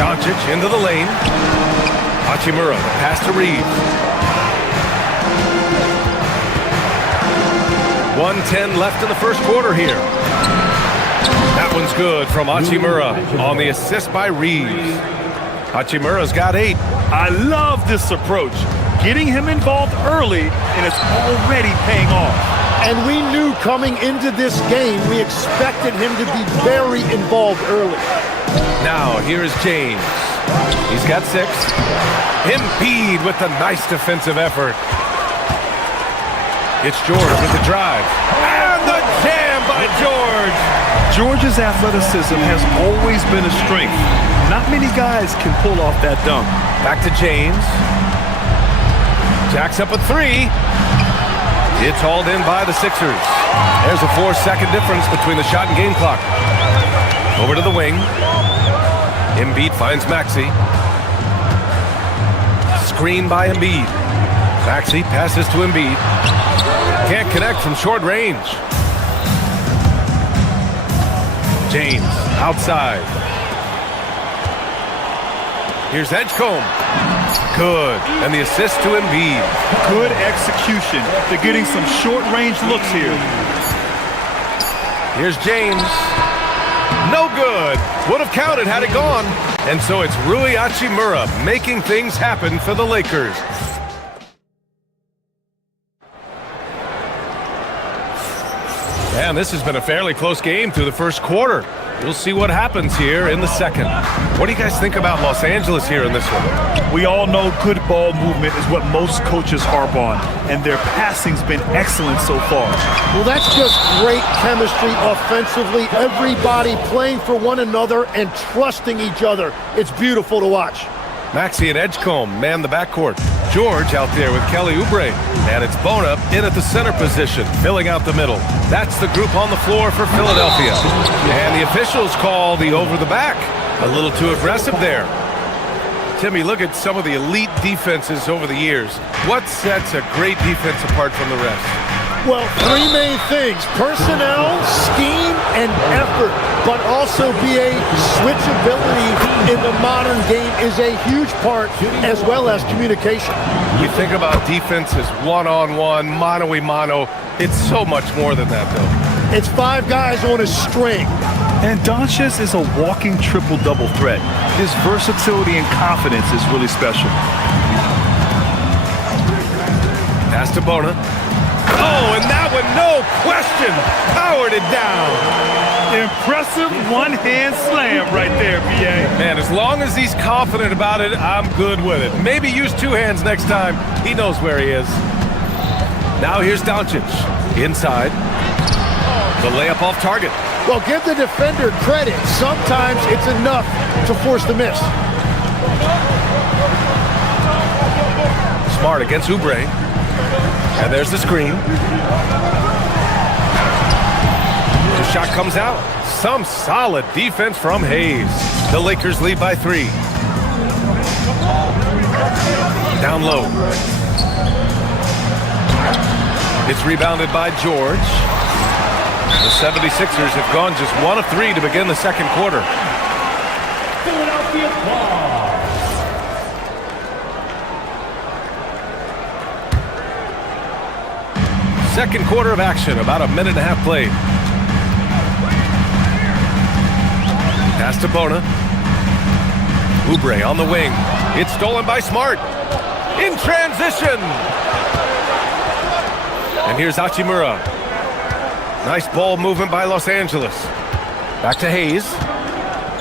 Doncic into the lane. Hachimura, the pass to Reeves. 1:10 left in the first quarter here. That one's good from Hachimura on the assist by Reeves. Hachimura's got 8. I love this approach. Getting him involved early, and it's already paying off. And we knew coming into this game, we expected him to be very involved early. Now, here is James. He's got 6. Embiid with a nice defensive effort. It's George with the drive. And the jam by George. George's athleticism has always been a strength. Not many guys can pull off that dunk. Back to James. Jacks up a 3. It's hauled in by the Sixers. There's a 4-second difference between the shot and game clock. Over to the wing. Embiid finds Maxey. Screen by Embiid. Maxey passes to Embiid. Can't connect from short range. James outside. Here's Edgecombe. Good. And the assist to Embiid. Good execution. They're getting some short-range looks here. Here's James. No good. Would have counted had it gone. And so it's Rui Hachimura making things happen for the Lakers. And this has been a fairly close game through the first quarter. We'll see what happens here in the second. What do you guys think about Los Angeles here in this one? We all know good ball movement is what most coaches harp on, and their passing's been excellent so far. Well, that's just great chemistry offensively. Everybody playing for one another and trusting each other. It's beautiful to watch. Maxey and Edgecombe man the backcourt. George out there with Kelly Oubre. And it's Bona in at the center position, filling out the middle. That's the group on the floor for Philadelphia. And the officials call the over the back. A little too aggressive there. Timmy, look at some of the elite defenses over the years. What sets a great defense apart from the rest? Well, 3 main things: personnel, scheme, and effort. But also BA, switchability in the modern game is a huge part, as well as communication. You think about defense as one-on-one, mano-a-mano. It's so much more than that, though. It's 5 guys on a string. And Doncic is a walking triple-double threat. His versatility and confidence is really special. Pass to Bona. Oh, and that one, no question, powered it down. Impressive one-hand slam right there, B.A. Man, as long as he's confident about it, I'm good with it. Maybe use 2 hands next time. He knows where he is. Now here's Doncic. Inside. The layup off target. Well, give the defender credit. Sometimes it's enough to force the miss. Smart against Oubre. And there's the screen. The shot comes out. Some solid defense from Hayes. The Lakers lead by 3. Down low. It's rebounded by George. The 76ers have gone just 1 of 3 to begin the second quarter. Philadelphia ball. Second quarter of action, about a minute and a half played. Pass to Bona. Oubre on the wing. It's stolen by Smart. In transition. And here's Hachimura. Nice ball movement by Los Angeles. Back to Hayes.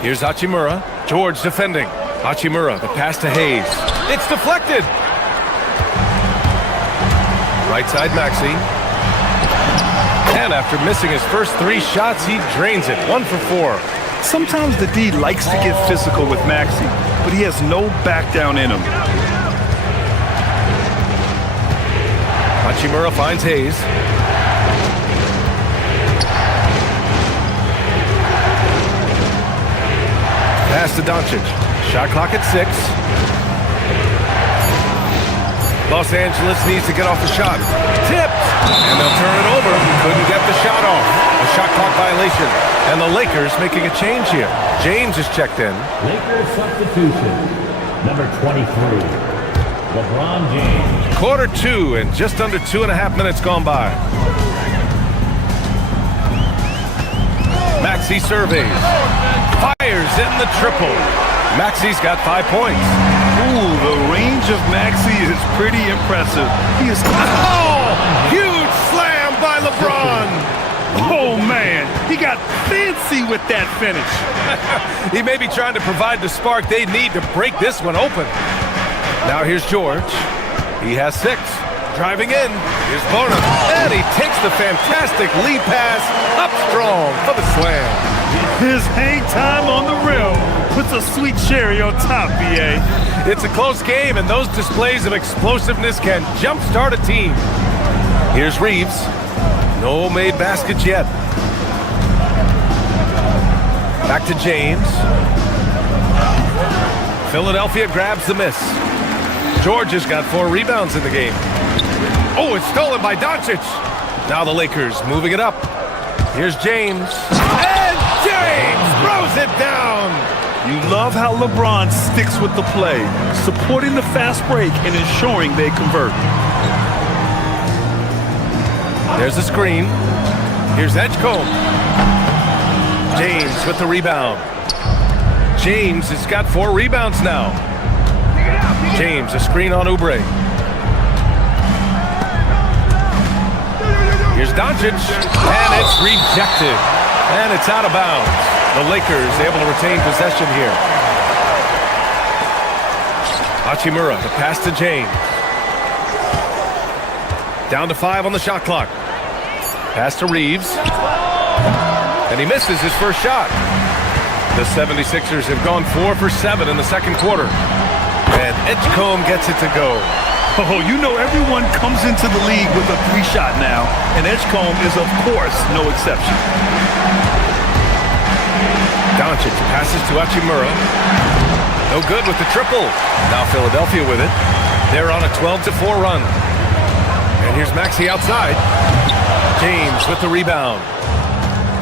Here's Hachimura. George defending. Hachimura, the pass to Hayes. It's deflected. Right side Maxey. And after missing his first 3 shots, he drains it. 1 for 4. Sometimes the D likes to get physical with Maxey, but he has no back down in him. Hachimura finds Hayes. Pass to Doncic. Shot clock at 6. Los Angeles needs to get off the shot. Tipped! And they'll turn it over. Couldn't get the shot off. A shot clock violation. And the Lakers making a change here. James is checked in. Lakers substitution. Number 23, LeBron James. Quarter 2 and just under 2.5 minutes gone by. Maxey surveys. Fires in the triple. Maxey's got 5 points. Ooh, the range of Maxey is pretty impressive. He is... Oh! Huge slam by LeBron! Oh, man. He got fancy with that finish. He may be trying to provide the spark they need to break this one open. Now here's George. He has 6. Driving in. Here's Bona. And he takes the fantastic lead pass up strong for the slam. His hang time on the rim puts a sweet cherry on top, BA. It's a close game, and those displays of explosiveness can jumpstart a team. Here's Reeves. No made baskets yet. Back to James. Philadelphia grabs the miss. George has got 4 rebounds in the game. Oh, it's stolen by Doncic. Now the Lakers moving it up. Here's James. And James throws it down. You love how LeBron sticks with the play, supporting the fast break and ensuring they convert. There's a screen. Here's Edgecombe. James with the rebound. James has got 4 rebounds now. James, a screen on Oubre. Here's Doncic, and it's rejected. And it's out of bounds. The Lakers able to retain possession here. Hachimura, the pass to James. Down to 5 on the shot clock. Pass to Reeves. And he misses his first shot. The 76ers have gone 4 for 7 in the second quarter. And Edgecombe gets it to go. Oh, you know everyone comes into the league with a 3-shot now, and Edgecombe is, of course, no exception. Doncic passes to Hachimura. No good with the triple. Now Philadelphia with it. They're on a 12-4 run. And here's Maxey outside. James with the rebound.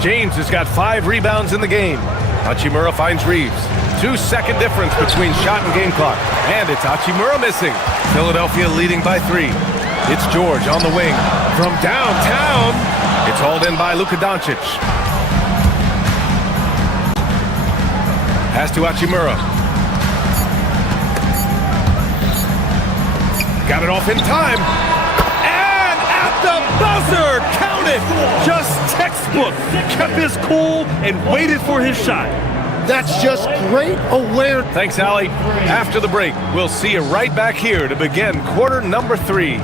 James has got 5 rebounds in the game. Hachimura finds Reeves. 2-second difference between shot and game clock. And it's Hachimura missing. Philadelphia leading by 3. It's George on the wing. From downtown, it's hauled in by Luka Doncic. Pass to Hachimura. Got it off in time. And at the buzzer, count it. Just textbook. Kept his cool and waited for his shot. That's just great awareness. Thanks, Allie. After the break, we'll see you right back here to begin quarter number 3.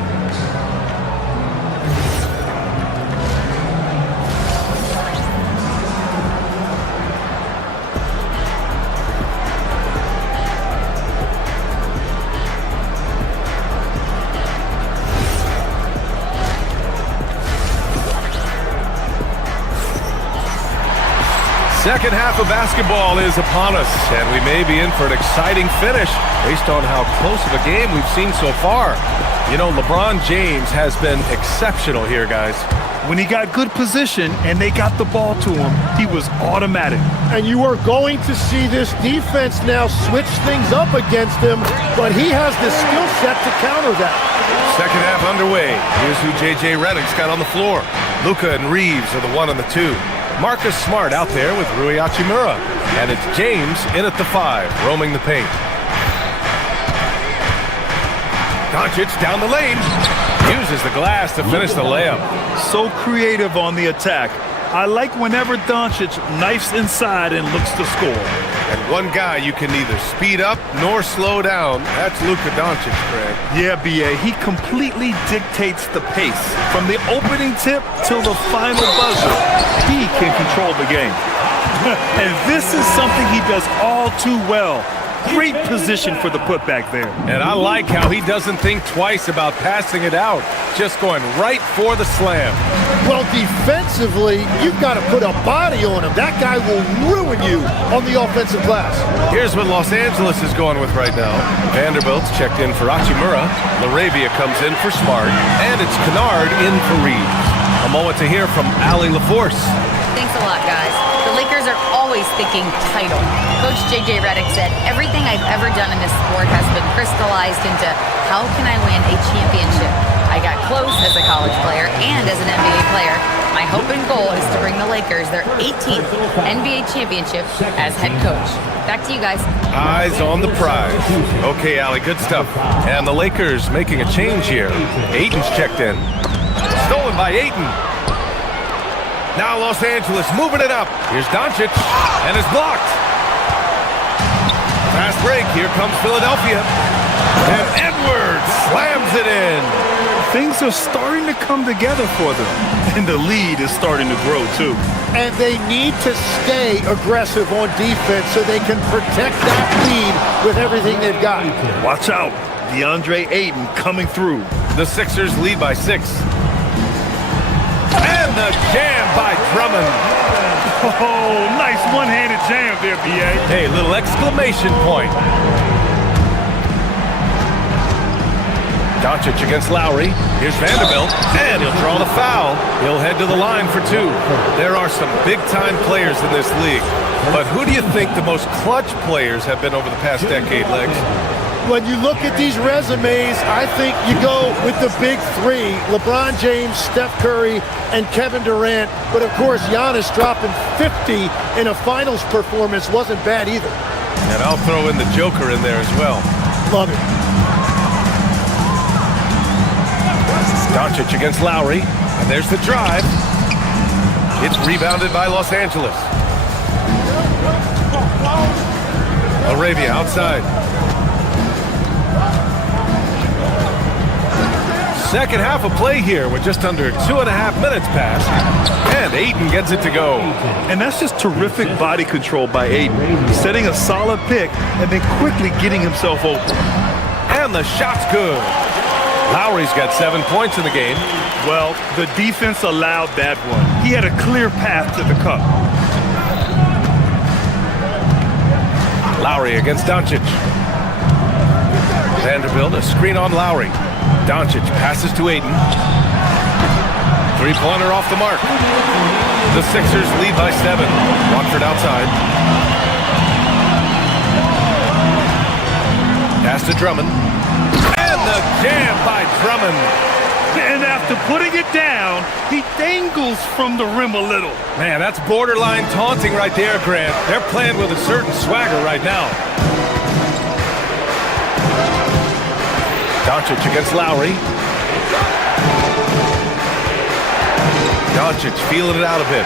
Second half of basketball is upon us, and we may be in for an exciting finish based on how close of a game we've seen so far. You know, LeBron James has been exceptional here, guys. When he got good position and they got the ball to him, he was automatic. And you are going to see this defense now switch things up against him, but he has the skill set to counter that. Second half underway. Here's who J.J. Redick's got on the floor. Luka and Reeves are the 1 and the 2. Marcus Smart out there with Rui Hachimura. And it's James in at the 5, roaming the paint. Doncic down the lane. Uses the glass to finish the layup. So creative on the attack. I like whenever Doncic knifes inside and looks to score. And one guy you can neither speed up nor slow down. That's Luka Doncic, Greg. Yeah, B.A., he completely dictates the pace. From the opening tip till the final buzzer, he can control the game. And this is something he does all too well. Great position for the putback there. And I like how he doesn't think twice about passing it out. Just going right for the slam. Well, defensively, you've got to put a body on him. That guy will ruin you on the offensive glass. Here's what Los Angeles is going with right now. Vanderbilt's checked in for Hachimura. LaRavia comes in for Smart. And it's Kennard in for Reeves. A moment to hear from Allie LaForce. Thanks a lot, guys. The Lakers are always thinking title. Coach J.J. Redick said, everything I've ever done in this sport has been crystallized into how can I win a championship? I got close as a college player and as an NBA player. My hope and goal is to bring the Lakers their 18th NBA championship as head coach. Back to you guys. Eyes on the prize. Okay, Allie, good stuff. And the Lakers making a change here. Ayton's checked in. Stolen by Ayton. Now Los Angeles moving it up. Here's Doncic, and it's blocked. Fast break. Here comes Philadelphia. And Edwards slams it in. Things are starting to come together for them. And the lead is starting to grow, too. And they need to stay aggressive on defense so they can protect that lead with everything they've got. Watch out. DeAndre Ayton coming through. The Sixers lead by 6. And the jam by Drummond. Oh, nice one-handed jam there, B.A. Hey, little exclamation point. Doncic against Lowry. Here's Vanderbilt, and he'll draw the foul. He'll head to the line for 2. There are some big-time players in this league. But who do you think the most clutch players have been over the past decade, Legs? When you look at these resumes, I think you go with the big 3, LeBron James, Steph Curry, and Kevin Durant. But, of course, Giannis dropping 50 in a finals performance wasn't bad either. And I'll throw in the Joker in there as well. Love it. Doncic against Lowry, and there's the drive. It's rebounded by Los Angeles. LaRavia outside. Second half of play here with just under 2.5 minutes passed. And Ayton gets it to go. And that's just terrific body control by Ayton. Setting a solid pick and then quickly getting himself open. And the shot's good. Lowry's got 7 points in the game. Well, the defense allowed that one. He had a clear path to the cup. Lowry against Doncic. Vanderbilt, a screen on Lowry. Doncic passes to Ayton. 3-pointer off the mark. The Sixers lead by 7. Watford outside. Pass to Drummond. And the jam by Drummond. And after putting it down, he dangles from the rim a little. Man, that's borderline taunting right there, Grant. They're playing with a certain swagger right now. Doncic against Lowry. Doncic feeling it out a bit.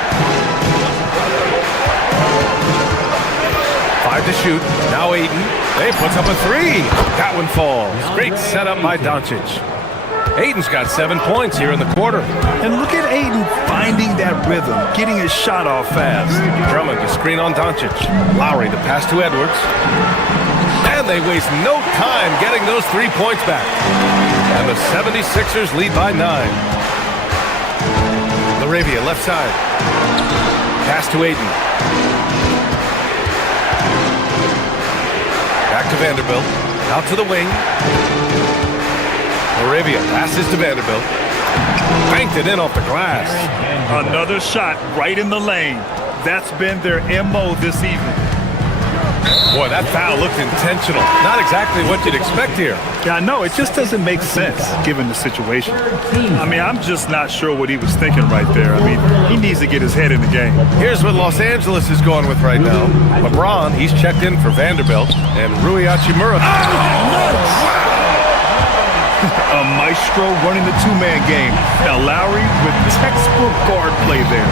5 to shoot. Now Ayton. He puts up a 3. That one falls. Great setup by Doncic. Ayton's got 7 points here in the quarter. And look at Ayton finding that rhythm, getting his shot off fast. Drummond to screen on Doncic. Lowry to pass to Edwards. And they waste no time getting those 3 points back. And the 76ers lead by 9. LaRavia left side. Pass to Ayton. Back to Vanderbilt. Out to the wing. Moravia passes to Vanderbilt. Banked it in off the glass. Another shot right in the lane. That's been their MO this evening. Boy, that foul looked intentional. Not exactly what you'd expect here. Yeah, I know. It just doesn't make sense given the situation. I mean, I'm just not sure what he was thinking right there. I mean, he needs to get his head in the game. Here's what Los Angeles is going with right now. LeBron, he's checked in for Vanderbilt. And Rui Hachimura. A maestro running the two-man game. Now Lowry with textbook guard play there.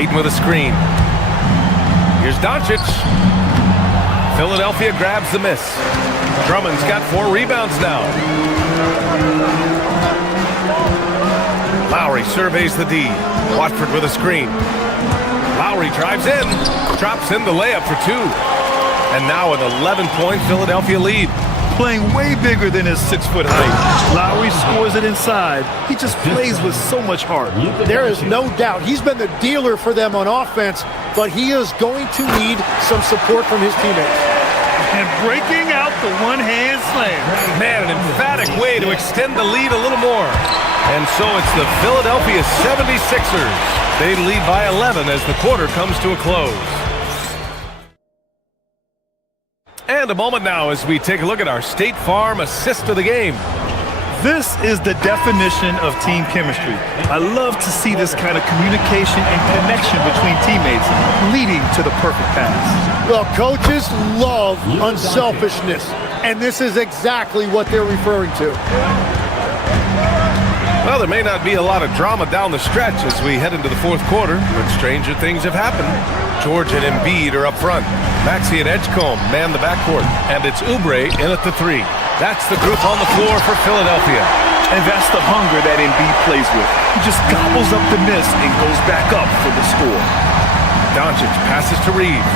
Ayton with a screen. Here's Doncic. Philadelphia grabs the miss. Drummond's got 4 rebounds now. Lowry surveys the D. Watford with a screen. Lowry drives in. Drops in the layup for 2. And now an 11-point Philadelphia lead. Playing way bigger than his 6-foot height. Lowry scores it inside. He just plays with so much heart. There is no doubt. He's been the dealer for them on offense, but he is going to need some support from his teammates. And breaking out the one-hand slam. Man, an emphatic way to extend the lead a little more. And so it's the Philadelphia 76ers. They lead by 11 as the quarter comes to a close. And a moment now as we take a look at our State Farm assist of the game. This is the definition of team chemistry. I love to see this kind of communication and connection between teammates leading to the perfect pass. Well, coaches love unselfishness, and this is exactly what they're referring to. Well, there may not be a lot of drama down the stretch as we head into the fourth quarter, but stranger things have happened. George and Embiid are up front. Maxey and Edgecombe man the backcourt, and it's Oubre in at the 3. That's the group on the floor for Philadelphia. And that's the hunger that Embiid plays with. He just gobbles up the miss and goes back up for the score. Doncic passes to Reeves.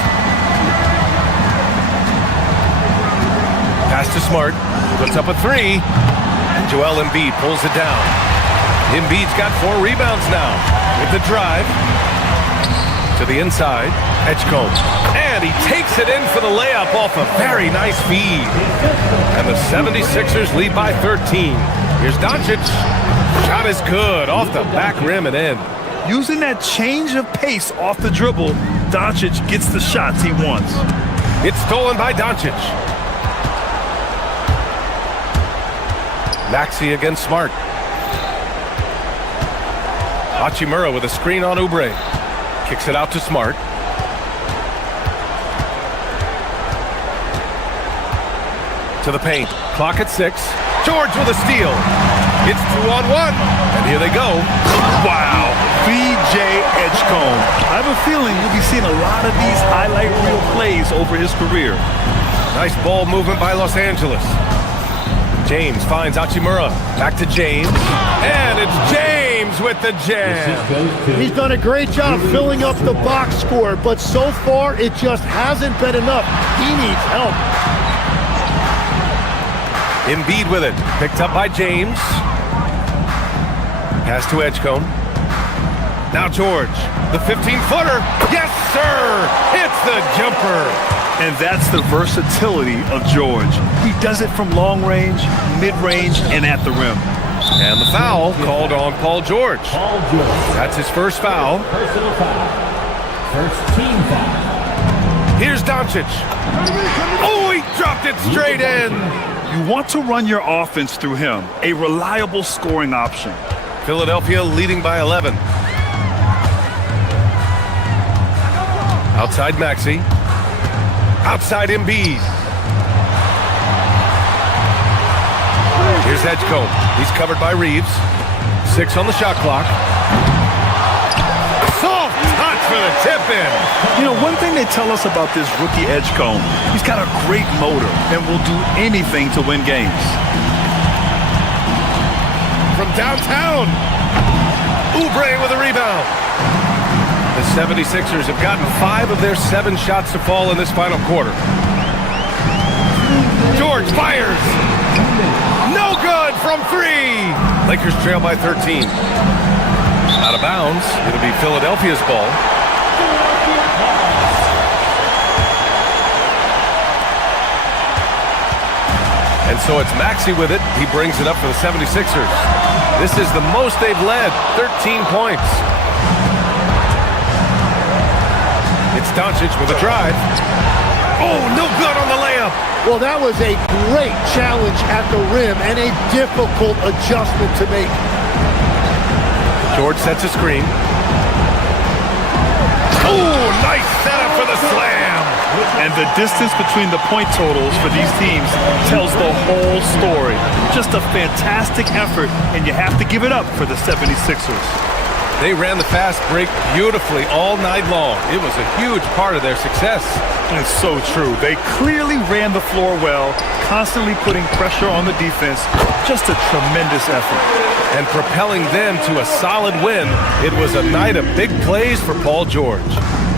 Pass to Smart. Puts up a 3. Joel Embiid pulls it down. Embiid's got 4 rebounds now. With the drive. To the inside. Edgecombe. And he takes it in for the layup off a very nice feed. And the 76ers lead by 13. Here's Doncic. Shot is good. Off the back rim and in. Using that change of pace off the dribble, Doncic gets the shots he wants. It's stolen by Doncic. Maxey against Smart. Hachimura with a screen on Oubre. Kicks it out to Smart. To the paint. Clock at 6. George with a steal. It's 2-on-1. And here they go. Wow. B.J. Edgecombe. I have a feeling we'll be seeing a lot of these highlight reel plays over his career. Nice ball movement by Los Angeles. James finds Hachimura. Back to James. And it's James with the jam. He's done a great job filling up the box score, but so far it just hasn't been enough. He needs help. Embiid with it. Picked up by James. Pass to Edgecombe. Now George. The 15-footer. Yes, sir! It's the jumper. And that's the versatility of George. He does it from long range, mid-range, and at the rim. And the foul called on Paul George. That's his first foul. Personal foul. First team foul. Here's Doncic. Oh, he dropped it straight in. You want to run your offense through him, a reliable scoring option. Philadelphia leading by 11. Outside Maxey. Outside Embiid. Here's Edgecombe. He's covered by Reeves. 6 on the shot clock. Soft touch for the tip-in. You know, one thing they tell us about this rookie Edgecombe, he's got a great motor and will do anything to win games. From downtown, Oubre with a rebound. The 76ers have gotten 5 of their 7 shots to fall in this final quarter. George fires. No good from 3. Lakers trail by 13. Out of bounds. It'll be Philadelphia's ball. And so it's Maxey with it. He brings it up for the 76ers. This is the most they've led, 13 points. It's Doncic with a drive. Oh, no good on the layup. Well, that was a great challenge at the rim and a difficult adjustment to make. George sets a screen. Oh, nice setup for the slam. And the distance between the point totals for these teams tells the whole story. Just a fantastic effort, and you have to give it up for the 76ers. They ran the fast break beautifully all night long. It was a huge part of their success. It's so true. They clearly ran the floor well, constantly putting pressure on the defense. Just a tremendous effort. And propelling them to a solid win, it was a night of big plays for Paul George.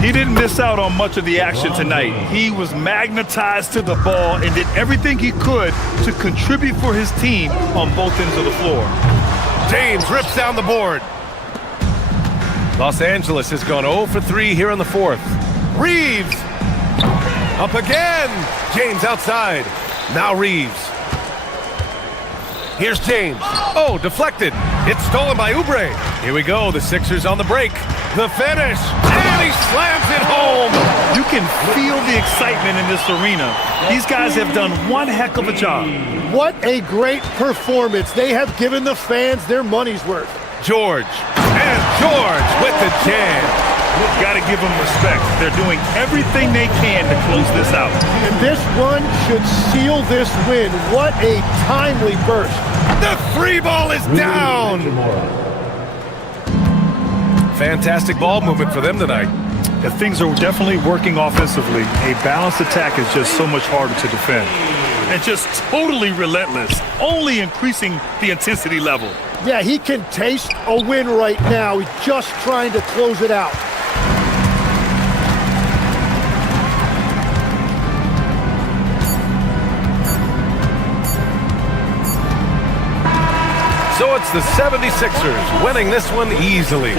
He didn't miss out on much of the action tonight. He was magnetized to the ball and did everything he could to contribute for his team on both ends of the floor. James rips down the board. Los Angeles has gone 0 for 3 here in the fourth. Reeves up again. James outside. Now Reeves. Here's James. Oh, deflected. It's stolen by Oubre. Here we go. The Sixers on the break. The finish. And he slams it home. You can feel the excitement in this arena. These guys have done one heck of a job. What a great performance. They have given the fans their money's worth. George. And George with the jam. Got to give them respect. They're doing everything they can to close this out. And this run should seal this win. What a timely burst. The free ball is down. Fantastic ball movement for them tonight. Yeah, things are definitely working offensively. A balanced attack is just so much harder to defend. And just totally relentless, only increasing the intensity level. Yeah, he can taste a win right now. He's just trying to close it out. So it's the 76ers winning this one easily.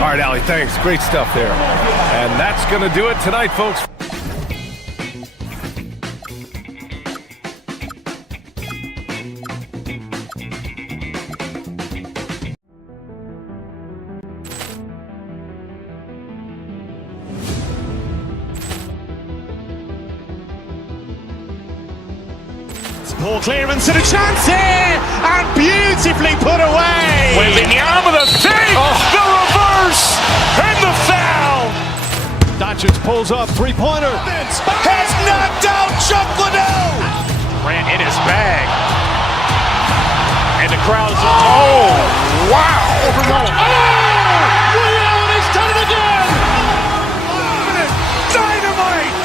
All right, Allie, thanks. Great stuff there. And that's going to do it tonight, folks. Poor clearance and a chance here, and beautifully put away. Wembanyama the save, the reverse, and the foul. Doncic pulls up, three-pointer. Has knocked out Chuck Liddell. Ran in his bag. And the crowd is, oh, wow. He's done it again. Dynamite.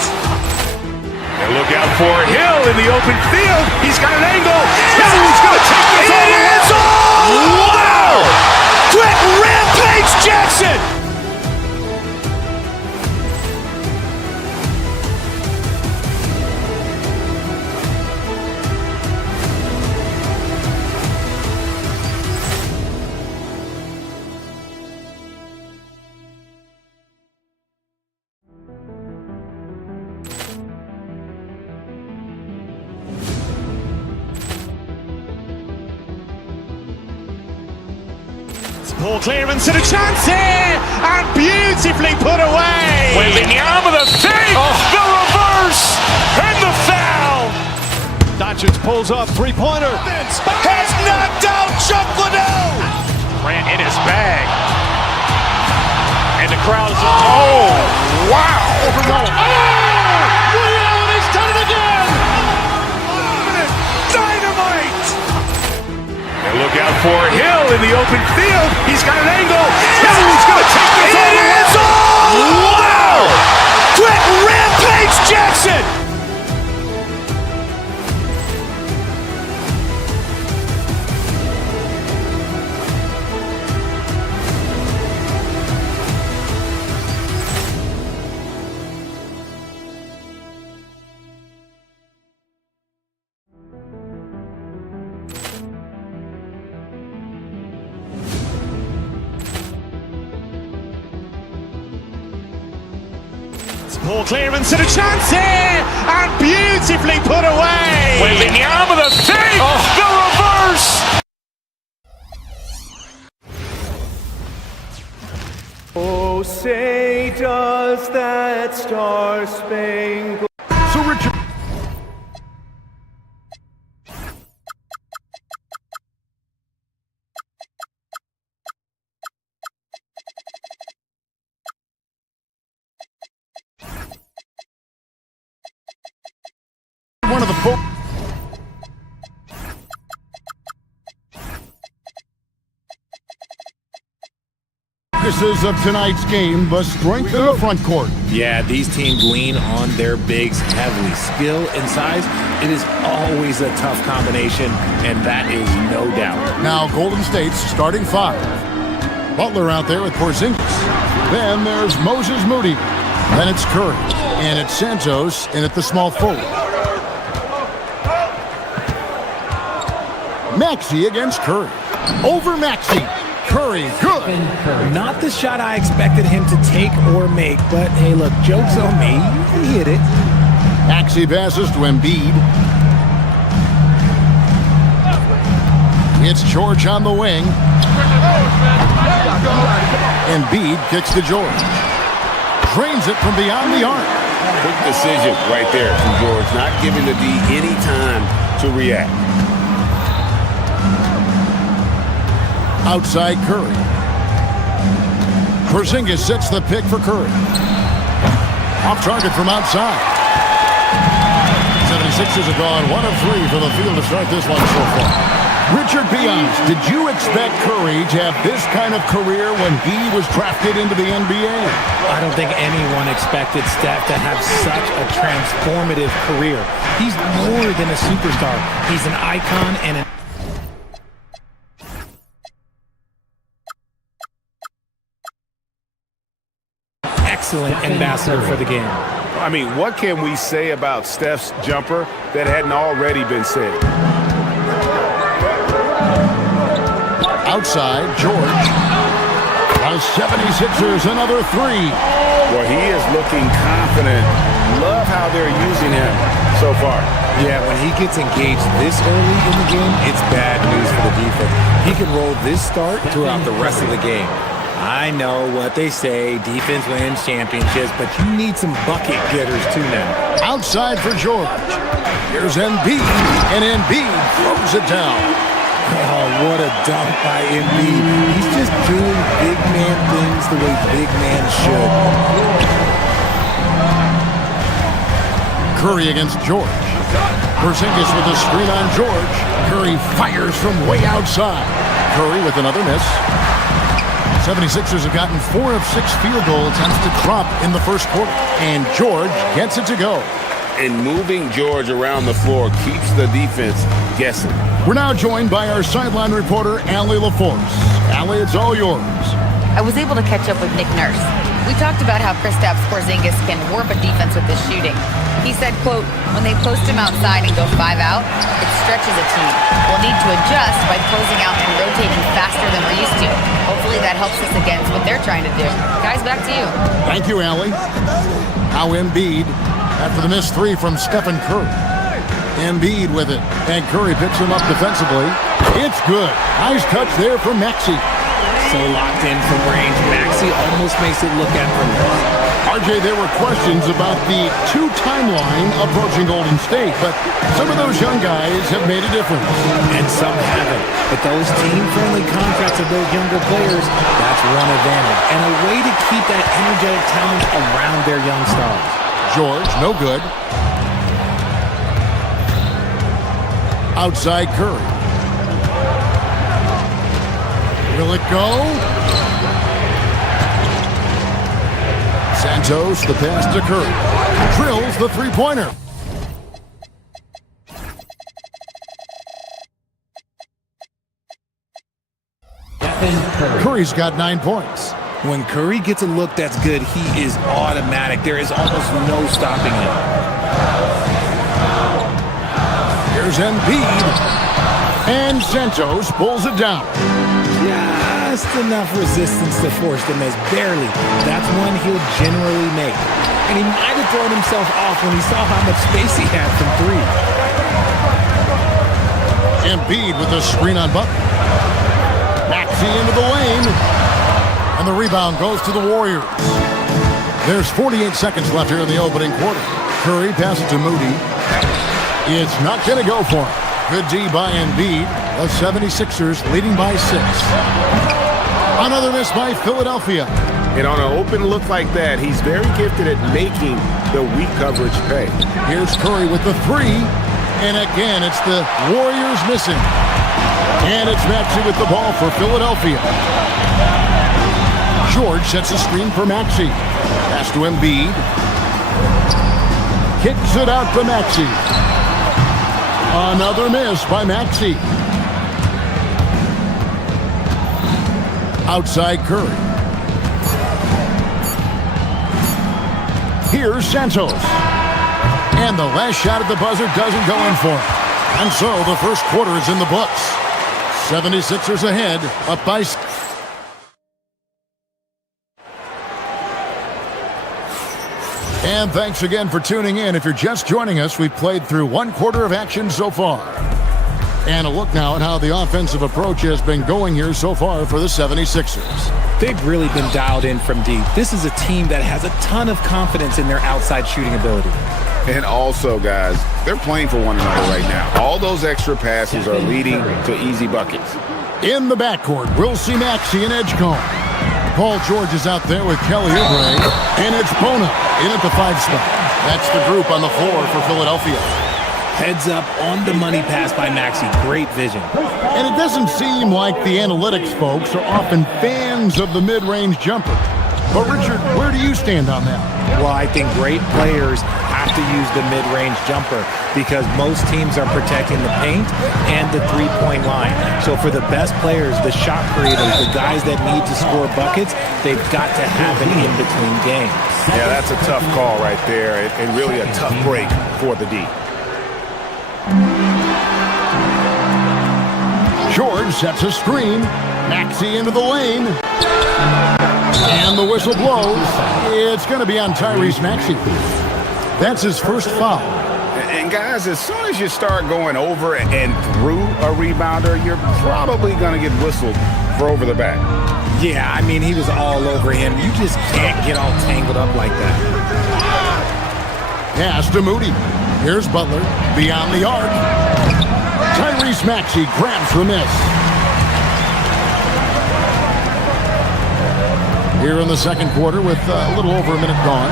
And look out for Hill in the open field. He's got an angle. Hill's going to take this all the way. Wow! Quick rampage Jackson. Poor clearance and a chance here, and beautifully put away. Wembanyama the save, the reverse, and the foul. Doncic pulls up, three-pointer. Has knocked out Chuck Liddell. Ran in his bag. And the crowd is, oh, wow. He's done it again. Dynamite. And look out for Hill in the open field. He's got an angle. Hill's going to take this all the way. Wow! Quick rampage Jackson. Poor clearance and a chance here, and beautifully put away. Wembanyama the save, the reverse. Oh, say does that star-spangled... So Richard. One of the focuses of tonight's game, the strength in the front court. Yeah, these teams lean on their bigs heavily. Skill and size, it is always a tough combination, and that is no doubt. Now Golden State's starting five. Butler out there with Porzingis. Then there's Moses Moody. Then it's Curry. And it's Santos in at the small forward. Maxey against Curry. Over Maxey. Curry, good. Not the shot I expected him to take or make, but hey, look, joke's on me. He hit it. Maxey passes to Embiid. It's George on the wing. Embiid kicks to George. Drains it from beyond the arc. Quick decision right there from George, not giving the D any time to react. Outside Curry. Porzingis sets the pick for Curry. Off target from outside. 76ers have gone 1 of 3 from the field to start this one so far. Richard, be honest, did you expect Curry to have this kind of career when he was drafted into the NBA? I don't think anyone expected Steph to have such a transformative career. He's more than a superstar. He's an icon and an excellent ambassador for the game. I mean, what can we say about Steph's jumper that hadn't already been said? Outside, George. The 76ers, another 3. Well, he is looking confident. Love how they're using him so far. Yeah, when he gets engaged this early in the game, it's bad news for the defense. He can roll this start throughout the rest of the game. I know what they say, defense wins championships, but you need some bucket getters too now. Outside for George. Here's Embiid, and Embiid throws it down. Oh, what a dunk by Embiid. He's just doing big man things the way big man should. Curry against George. Porzingis with a screen on George. Curry fires from way outside. Curry with another miss. 76ers have gotten 4 of 6 field goal attempts to drop in the first quarter. And George gets it to go. And moving George around the floor keeps the defense guessing. We're now joined by our sideline reporter, Allie LaForce. Allie, it's all yours. I was able to catch up with Nick Nurse. We talked about how Kristaps Porzingis can warp a defense with his shooting. He said, quote, when they post him outside and go 5 out, it stretches a team. We'll need to adjust by closing out and rotating faster than we're used to. Hopefully that helps us against what they're trying to do. Guys, back to you. Thank you, Allie. Now Embiid after the missed 3 from Stephen Curry. Embiid with it, and Curry picks him up defensively. It's good. Nice touch there from Maxey. So locked in from range. Maxey almost makes it look effortless. RJ, there were questions about the 2 timeline approaching Golden State, but some of those young guys have made a difference. And some haven't. But those team-friendly contracts of those younger players, that's one advantage. And a way to keep that energetic talent around their young stars. George, no good. Outside Curry. Will it go? Santos, the pass to Curry. Drills the 3-pointer. Curry's got 9 points. When Curry gets a look that's good, he is automatic. There is almost no stopping him. Here's Embiid. And Santos pulls it down. Just enough resistance to force the miss. Barely. That's one he'll generally make. and he might have thrown himself off when he saw how much space he had from three. Embiid with the screen on Butler. Maxey into the lane. And the rebound goes to the Warriors. There's 48 seconds left here in the opening quarter. Curry passes to Moody. It's not going to go for him. Good D by Embiid. The 76ers leading by 6. Another miss by Philadelphia. And on an open look like that, he's very gifted at making the weak coverage pay. Here's Curry with the 3. And again, it's the Warriors missing. And it's Maxey with the ball for Philadelphia. George sets a screen for Maxey. Pass to Embiid. Kicks it out to Maxey. Another miss by Maxey. Outside Curry. Here's Santos. And the last shot at the buzzer doesn't go in for him. And so the first quarter is in the books. 76ers ahead, up by 6. And thanks again for tuning in. If you're just joining us, we've played through one quarter of action so far. And a look now at how the offensive approach has been going here so far for the 76ers. They've really been dialed in from deep. This is a team that has a ton of confidence in their outside shooting ability. And also, guys, they're playing for one another right now. All those extra passes are leading to easy buckets. In the backcourt, we'll see Maxey and Edgecombe. Paul George is out there with Kelly Oubre. And it's Bona in at the 5 spot. That's the group on the floor for Philadelphia. Heads up on the money pass by Maxey. Great vision. And it doesn't seem like the analytics folks are often fans of the mid-range jumper. But Richard, where do you stand on that? Well, I think great players have to use the mid-range jumper because most teams are protecting the paint and the three-point line. So for the best players, the shot creators, the guys that need to score buckets, they've got to happen in between games. Yeah, that's a tough call right there, and really a tough break for the D. George sets a screen. Maxey into the lane. And the whistle blows. It's going to be on Tyrese Maxey. That's his first foul. And guys, as soon as you start going over and through a rebounder, you're probably going to get whistled for over the back. Yeah, I mean, he was all over him. You just can't get all tangled up like that. Pass to Moody. Here's Butler beyond the arc. Tyrese Maxey grabs the miss. Here in the second quarter with a little over a minute gone.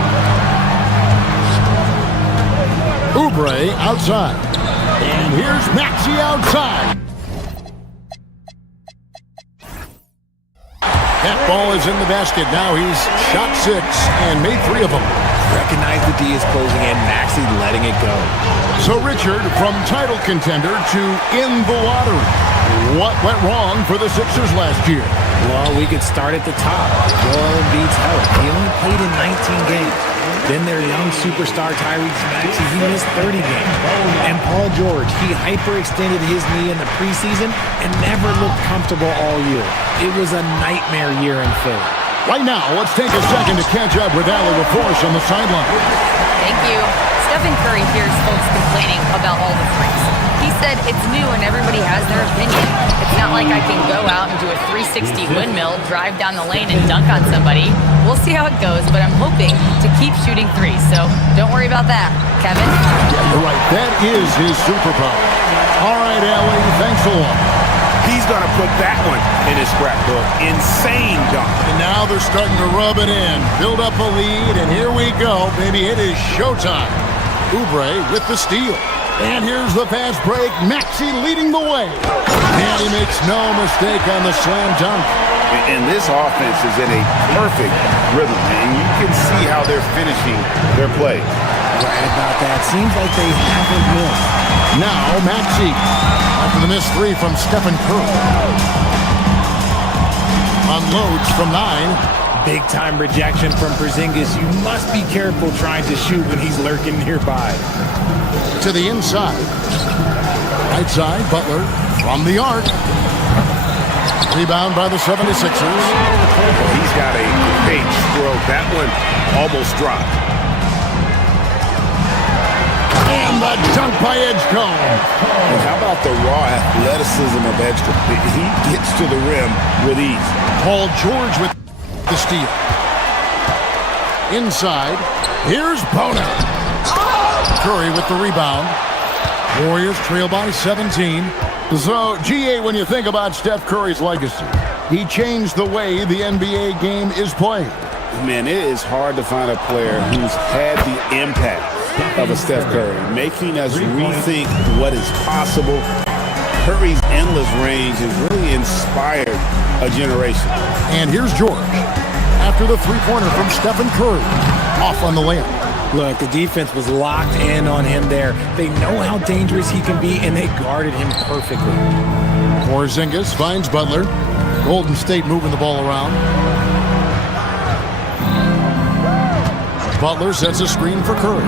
Oubre outside. And here's Maxey outside. That ball is in the basket. Now he's shot 6 and made 3 of them. Recognize the D is closing in. Maxey letting it go. So Richard, from title contender to in the lottery, what went wrong for the Sixers last year? Well, we could start at the top. Joel Embiid's health. He only played in 19 games. Then their young superstar Tyrese Maxey, he missed 30 games. And Paul George, he hyperextended his knee in the preseason and never looked comfortable all year. It was a nightmare year in Philly. Right now, let's take a second to catch up with Allie LaForce on the sideline. Thank you. Stephen Curry hears folks complaining about all the threes. He said it's new and everybody has their opinion. It's not like I can go out and do a 360 windmill, drive down the lane, and dunk on somebody. We'll see how it goes, but I'm hoping to keep shooting threes, so don't worry about that. Kevin? Yeah, you're right. That is his superpower. All right, Allie, thanks a lot. He's going to put that one in his scrapbook. Insane dunk. And now they're starting to rub it in. Build up a lead, and here we go. Baby, it is showtime. Oubre with the steal. And here's the fast break. Maxey leading the way. And he makes no mistake on the slam dunk. And this offense is in a perfect rhythm, and you can see how they're finishing their play. Right about that. Seems like they haven't missed. Now Maxey after the missed 3 from Stephen Curry. Unloads from 9. Big-time rejection from Porzingis. You must be careful trying to shoot when he's lurking nearby. To the inside. Right side, Butler from the arc. Rebound by the 76ers. He's got a great stroke. That one almost dropped. And the dunk by Edgecombe. And how about the raw athleticism of Edgecombe? He gets to the rim with ease. Paul George with the steal. Inside, here's Bona. Curry with the rebound. Warriors trail by 17. So, GA, when you think about Steph Curry's legacy, he changed the way the NBA game is played. Man, it is hard to find a player who's had the impact of a Steph Curry, making us rethink what is possible. Curry's endless range has really inspired a generation. And here's George. After the three-pointer from Stephen Curry, off on the layup. Look, the defense was locked in on him there. They know how dangerous he can be, and they guarded him perfectly. Porzingis finds Butler. Golden State moving the ball around. Butler sets a screen for Curry.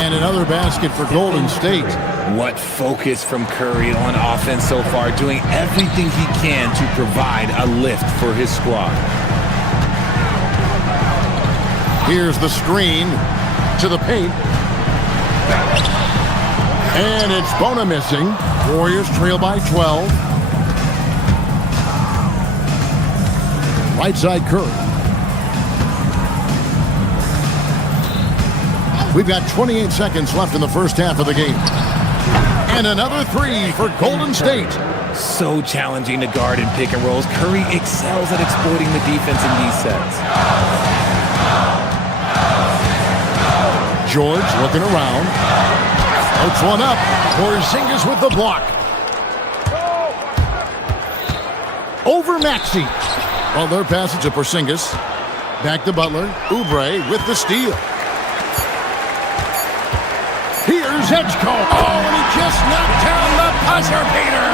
And another basket for Golden State. What focus from Curry on offense so far, doing everything he can to provide a lift for his squad. Here's the screen to the paint. And it's Bona missing. Warriors trail by 12. Right side Curry. We've got 28 seconds left in the first half of the game. And another three for Golden State. So challenging to guard in pick and rolls. Curry excels at exploiting the defense in these sets. George looking around. Floats one up. Porzingis with the block. Over Maxey. Butler passes to Porzingis. Back to Butler. Oubre with the steal. Here's Edgecombe. Oh, and he just knocked down the buzzer beater.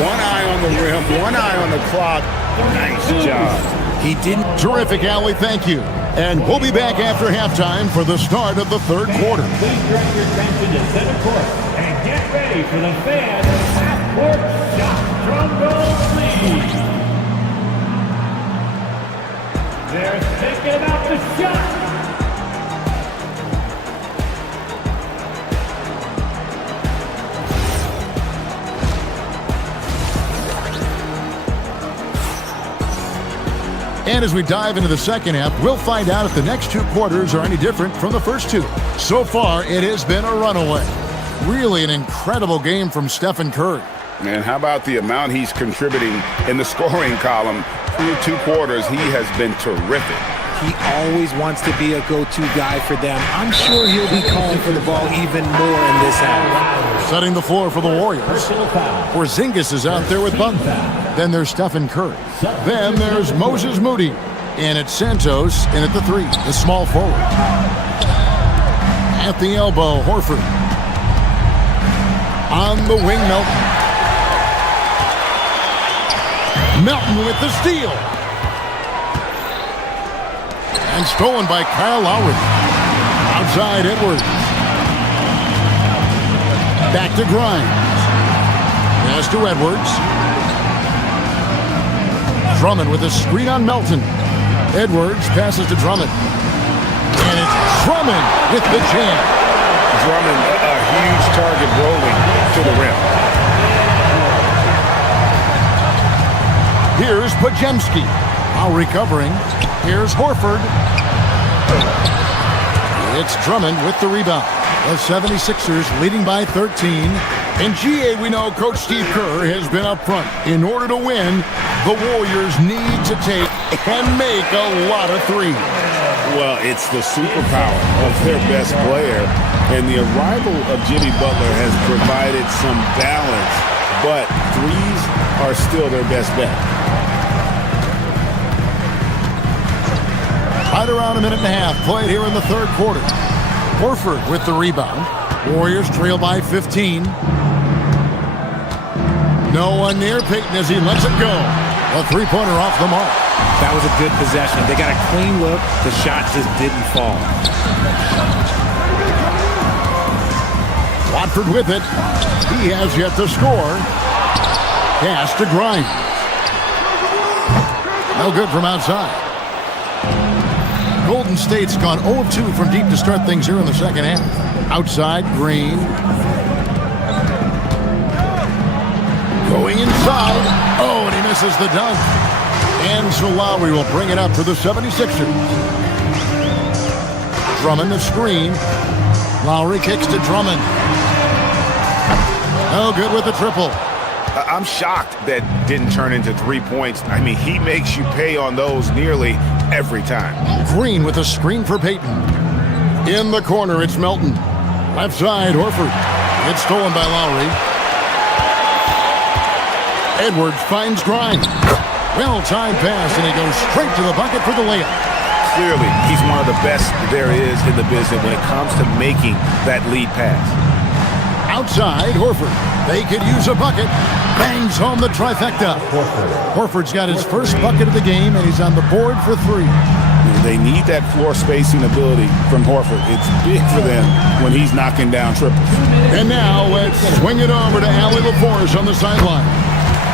One eye on the rim, one eye on the clock. Nice job. He didn't. Terrific, Allie. Thank you. And we'll be back after halftime for the start of the third quarter. Please direct your attention to center court and get ready for the fans half-court shot. Drum roll, please. They're thinking about the shot. And as we dive into the second half, we'll find out if the next two quarters are any different from the first two. So far, it has been a runaway. Really an incredible game from Stephen Curry. And how about the amount he's contributing in the scoring column? Through two quarters, he has been terrific. He always wants to be a go-to guy for them. I'm sure he'll be calling for the ball even more in this half. Setting the floor for the Warriors. Porzingis is out there with Butler. Then there's Stephen Curry. Then there's Moses Moody. And it's Santos in at the three, the small forward. At the elbow, Horford. On the wing, Melton. Melton with the steal. And stolen by Kyle Lowry. Outside Edwards. Back to Grimes. Pass to Edwards. Drummond with a screen on Melton. Edwards passes to Drummond. And it's Drummond with the jam. Drummond, a huge target rolling to the rim. Here's Pajemski. Now recovering. Here's Horford. It's Drummond with the rebound. The 76ers leading by 13. In GA, we know Coach Steve Kerr has been up front. In order to win, the Warriors need to take and make a lot of threes. Well, it's the superpower of their best player. And the arrival of Jimmy Butler has provided some balance. But threes are still their best bet. Right around a minute and a half played here in the third quarter. Horford with the rebound. Warriors trail by 15. No one near Payton as he lets it go. A three-pointer off the mark. That was a good possession. They got a clean look. The shot just didn't fall. Watford with it. He has yet to score. Pass to Grimes. No good from outside. Golden State's gone 0-2 from deep to start things here in the second half. Outside, Green. Going inside. Oh, and he misses the dunk. And so Lowry will bring it up for the 76ers. Drummond the screen. Lowry kicks to Drummond. Oh, good with the triple. I'm shocked that didn't turn into 3 points. I mean, he makes you pay on those nearly every time. Green with a screen for Payton. In the corner, it's Melton. Left side, Horford. It's stolen by Lowry. Edwards finds Grimes. Well-timed pass, and he goes straight to the bucket for the layup. Clearly, he's one of the best there is in the business when it comes to making that lead pass. Outside, Horford. They could use a bucket. Bangs home the trifecta. Horford's got his first bucket of the game, and he's on the board for 3. They need that floor spacing ability from Horford. It's big for them when he's knocking down triples. And now let's swing it over to Allie LaForce on the sideline.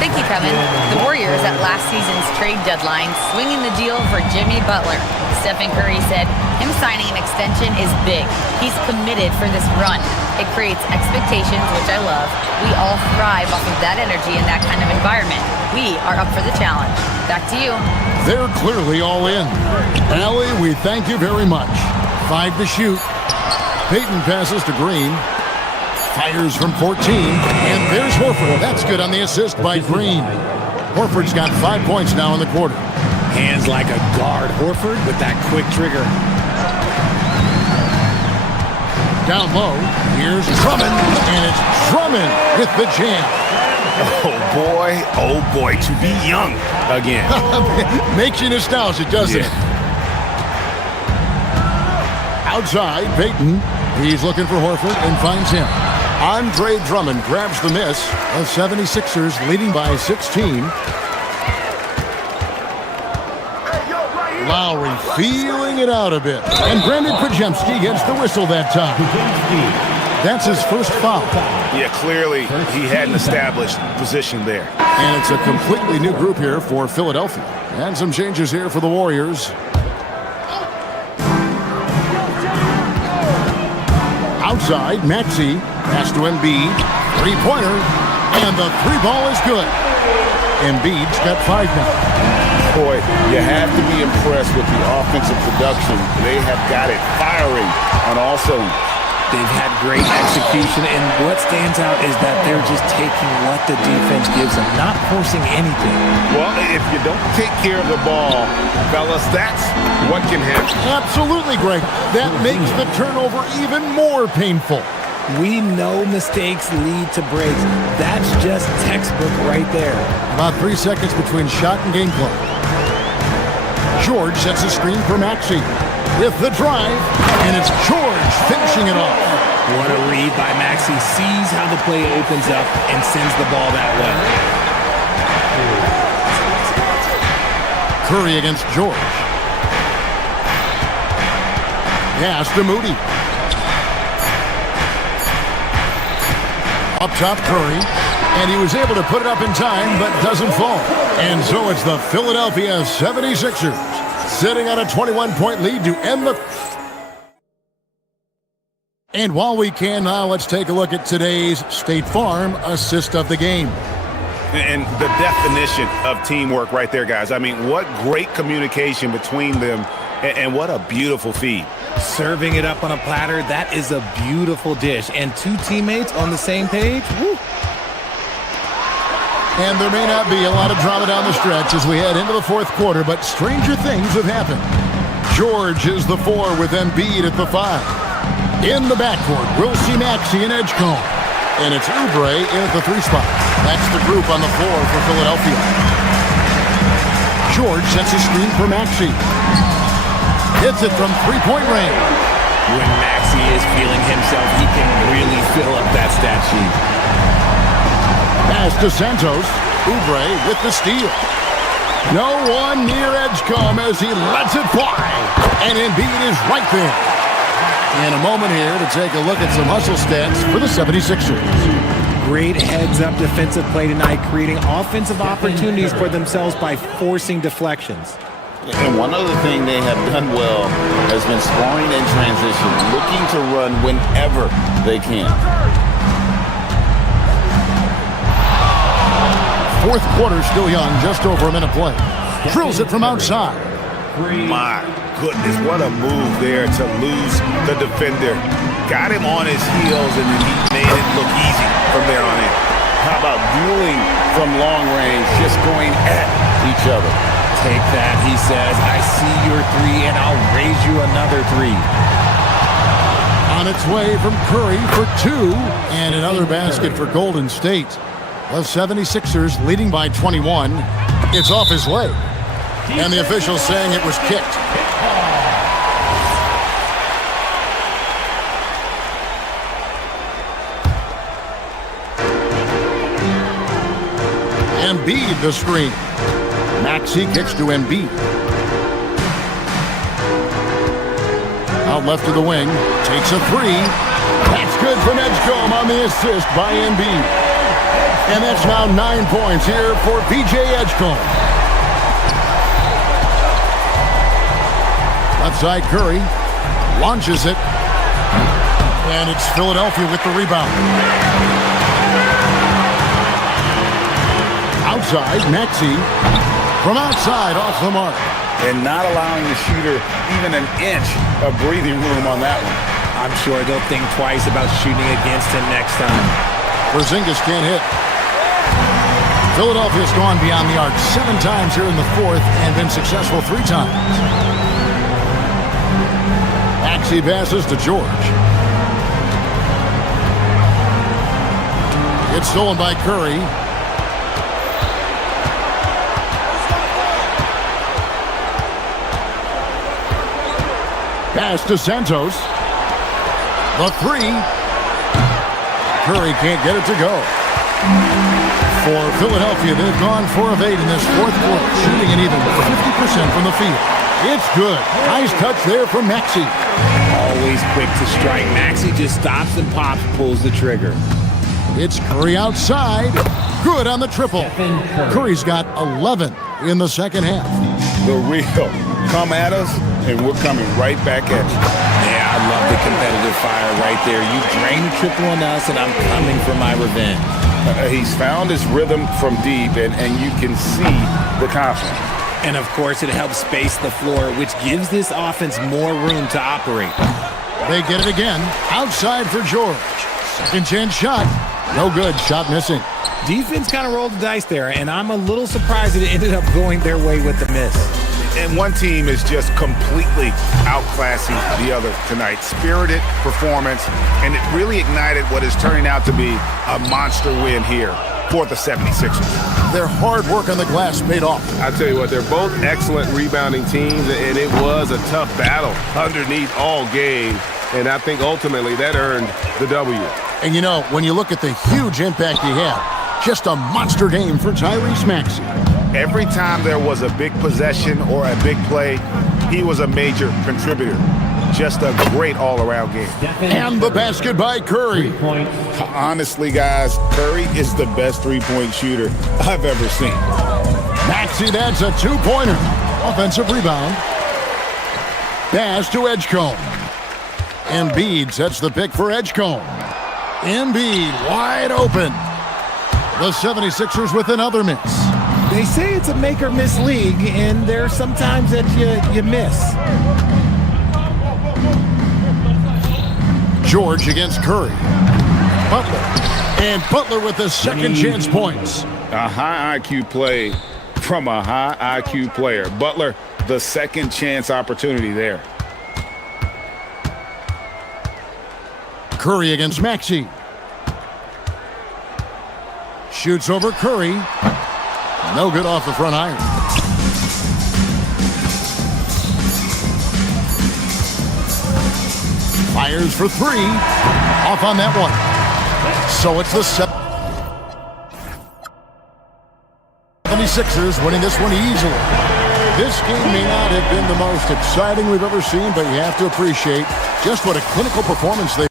Thank you, Kevin. The Warriors at last season's trade deadline swinging the deal for Jimmy Butler. Stephen Curry said him signing an extension is big. He's committed for this run. It creates expectations, which I love. We all thrive off of that energy in that kind of environment. We are up for the challenge. Back to you. They're clearly all in. Allie, we thank you very much. 5 to shoot. Payton passes to Green. Fires from 14, and there's Horford. That's good on the assist by Green. Horford's got 5 points now in the quarter. Hands like a guard. Horford with that quick trigger. Down low, here's Drummond, and it's Drummond with the jam. Oh boy, to be young again. Makes you nostalgic, doesn't it? Outside, Payton. He's looking for Horford and finds him. Andre Drummond grabs the miss. The 76ers leading by 16. Lowry feeling it out a bit. And Brandon Pajemski gets the whistle that time. That's his first foul. Yeah, clearly he hadn't established position there. And it's a completely new group here for Philadelphia. And some changes here for the Warriors. Outside, Maxey. Pass to Embiid. Three-pointer. And the 3-ball is good. Embiid's got 5 now. Boy, you have to be impressed with the offensive production. They have got it firing on all cylinders. They've had great execution, and what stands out is that they're just taking what the defense gives them, not forcing anything. Well, if you don't take care of the ball, fellas, that's what can happen. Absolutely, Greg. That makes the turnover even more painful. We know mistakes lead to breaks. That's just textbook right there. About 3 seconds between shot and game clock. George sets a screen for Maxey. With the drive, and it's George finishing it off. What a read by Maxey. Sees how the play opens up and sends the ball that way. Curry against George. Pass to Moody. Up top, Curry. And he was able to put it up in time, but doesn't fall. And so it's the Philadelphia 76ers. Sitting on a 21-point lead to end the... And while we can now, let's take a look at today's State Farm assist of the game. And the definition of teamwork right there, guys. I mean, what great communication between them, and what a beautiful feed. Serving it up on a platter, that is a beautiful dish. And 2 teammates on the same page, woo. And there may not be a lot of drama down the stretch as we head into the 4th quarter, but stranger things have happened. George is the 4 with Embiid at the 5. In the backcourt, we'll see Maxey and Edgecombe. And it's Oubre in at the 3 spot. That's the group on the floor for Philadelphia. George sets a screen for Maxey. Hits it from 3-point range. When Maxey is feeling himself, he can really fill up that stat sheet. Pass to Santos. Oubre with the steal. No one near Edgecombe as he lets it fly. And Embiid is right there. And a moment here to take a look at some hustle stats for the 76ers. Great heads-up defensive play tonight, creating offensive opportunities for themselves by forcing deflections. And one other thing they have done well has been scoring in transition, looking to run whenever they can. Fourth quarter still young, just over a minute play. Drills it from outside. My goodness, what a move there to lose the defender. Got him on his heels, and then he made it look easy from there on in. How about dueling from long range, just going at each other? Take that, he says. I see your three, and I'll raise you another three. On its way from Curry for two, and another basket for Golden State. The 76ers leading by 21. It's off his leg, and the officials saying it was kicked. Embiid the screen. Maxey kicks to Embiid. Out left to the wing. Takes a three. That's good from Edgecombe on the assist by Embiid. And that's now 9 points here for PJ Edgecombe. Left side Curry. Launches it. And it's Philadelphia with the rebound. Outside, Maxey. From outside, off the mark. And not allowing the shooter even an inch of breathing room on that one. I'm sure they'll think twice about shooting against him next time. Porzingis can't hit. Philadelphia's gone beyond the arc 7 times here in the fourth and been successful 3 times. Maxey passes to George. It's stolen by Curry. Pass to Santos. The three. Curry can't get it to go. For Philadelphia, they've gone 4 of 8 in this fourth quarter, shooting an even 50% from the field. It's good. Nice touch there from Maxey. Always quick to strike. Maxey just stops and pops, pulls the trigger. It's Curry outside. Good on the triple. Curry's got 11 in the second half. The real. Come at us, and we're coming right back at you. Yeah, I love the competitive fire right there. You drain the triple on us, and I'm coming for my revenge. He's found his rhythm from deep, and you can see the confidence. And, of course, it helps space the floor, which gives this offense more room to operate. They get it again. Outside for George. Second chance shot. No good. Shot missing. Defense kind of rolled the dice there, and I'm a little surprised that it ended up going their way with the miss. And one team is just completely outclassing the other tonight. Spirited performance, and it really ignited what is turning out to be a monster win here for the 76ers. Their hard work on the glass paid off. I tell you what, they're both excellent rebounding teams, and it was a tough battle underneath all game. And I think ultimately that earned the W. And you know, when you look at the huge impact he had, just a monster game for Tyrese Maxey. Every time there was a big possession or a big play, he was a major contributor. Just a great all-around game. And the basket by Curry. Honestly, guys, Curry is the best three-point shooter I've ever seen. Maxey, that's a 2-pointer. Offensive rebound. Pass to Edgecombe. Embiid sets the pick for Edgecombe. Embiid wide open. The 76ers with another miss. They say it's a make-or-miss league, and there are some times that you miss. George against Curry. Butler. And Butler with the second chance points. A high IQ play from a high IQ player. Butler, the second chance opportunity there. Curry against Maxey. Shoots over Curry. No good off the front iron. Fires for 3. Off on that one. So it's the 76ers winning this one easily. This game may not have been the most exciting we've ever seen, but you have to appreciate just what a clinical performance they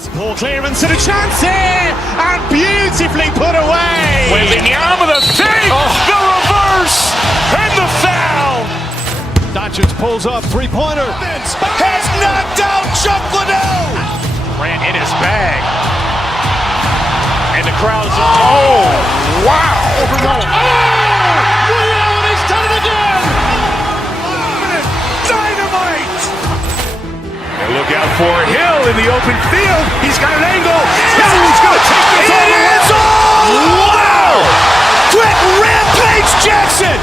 Poor clearance and a chance here, and beautifully put away. Wembanyama the save, the reverse, and the foul. Doncic pulls up, three-pointer. Has knocked out Chuck Liddell. Grant in his bag. And the crowd's, oh, wow. He's done it again. Dynamite. And look out for Hill in the open field. He's got an angle. He's going to take this all the way. It's all. Wow. Quick rampage Jackson.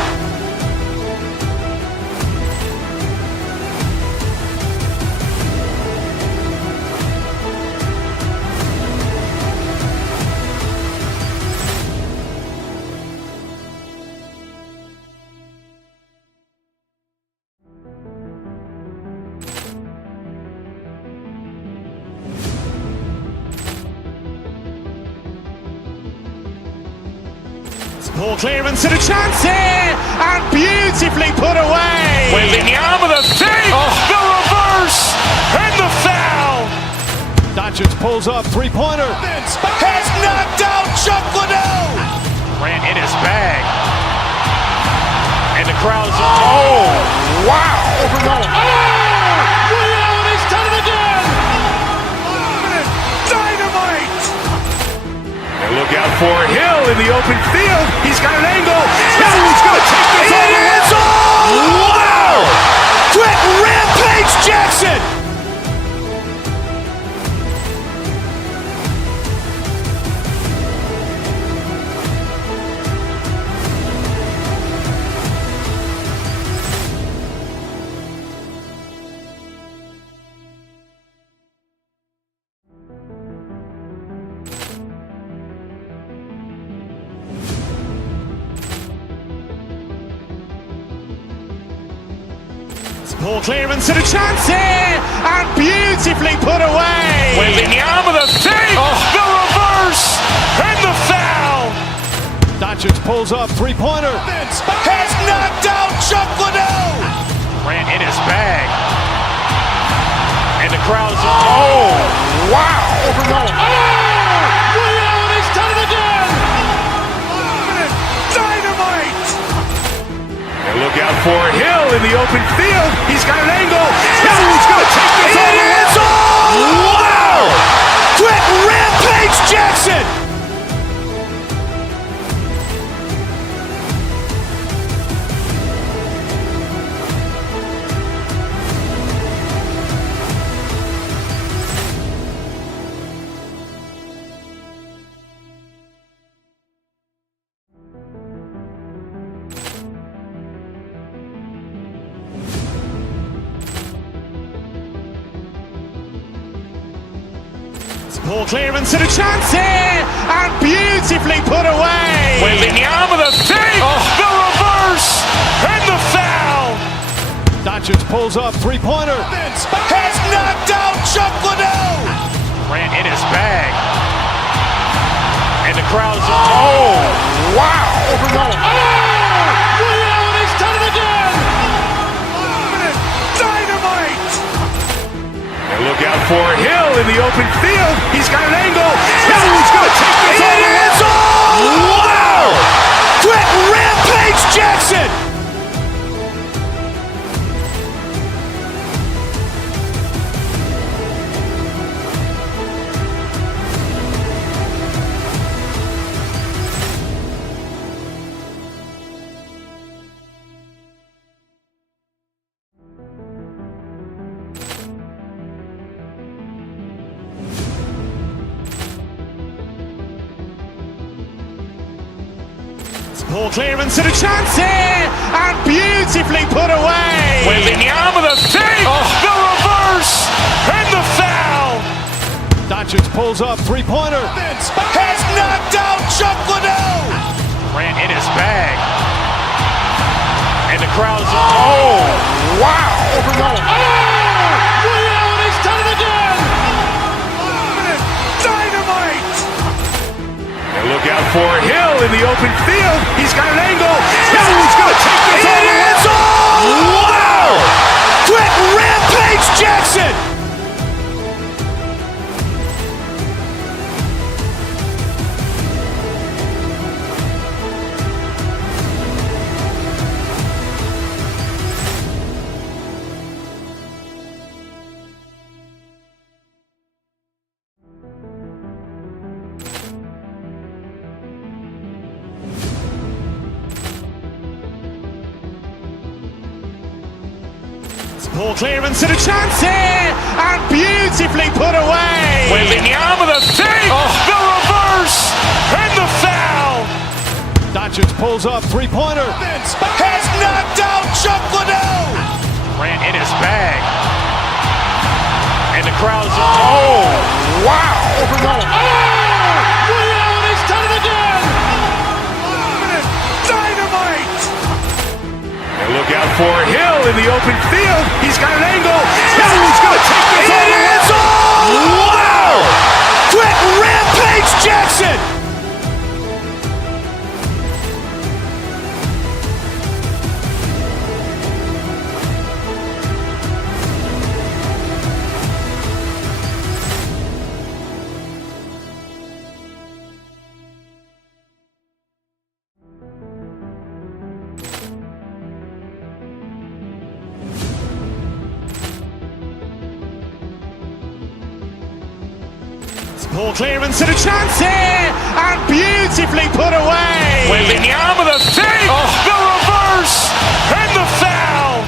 Poor clearance and a chance here, and beautifully put away. Wembanyama the save, the reverse, and the foul. Doncic pulls up, three-pointer. Has knocked out Chuck Liddell. Grant in his bag. And the crowd's, oh, wow. He's done it again. Dynamite. And look out for Hill in the open field. He's got an angle. He's going to take this all the way. It's all. Wow. Quick rampage Jackson. Poor clearance and a chance here, and beautifully put away. Wembanyama the save, the reverse, and the foul. Doncic pulls up, three-pointer. Has knocked out Chuck Liddell. Grant in his bag. And the crowd's, oh, wow. He's done it again. Dynamite. And look out for Hill in the open field. He's got an angle. He's going to take this all the way. It's all. Wow. Quick rampage Jackson. Poor clearance and a chance here, and beautifully put away. Wembanyama the save, the reverse, and the foul. Doncic pulls up, three-pointer. Has knocked out Chuck Liddell. Grant in his bag. And the crowd's, oh, wow. He's done it again. Dynamite. And look out for Hill in the open field. He's got an angle. He's going to take this all the way. It's all. Wow. Quick rampage Jackson. Poor clearance and a chance here, and beautifully put away. Wembanyama the save, the reverse, and the foul. Doncic pulls up, three-pointer. Has knocked out Chuck Liddell. Grant in his bag. And the crowd's, oh, wow. He's done it again. Dynamite. And look out for Hill in the open field. He's got an angle. He's going to take this all the way. It's all. Wow. Quick rampage Jackson. Ball clearance and a chance here, and beautifully put away. Wembanyama the fake, the reverse, and the foul. Doncic pulls up, three-pointer. Has knocked out Chuck Liddell. Grant in his bag. And the crowd's wow. He's done it again. Dynamite. And look out for Hill in the open field. He's got an angle. Hill's going to take this all the way. Wow. Quick rampage Jackson. Ball clearance and a chance here, and beautifully put away. Wembanyama the fake, the reverse, and the foul.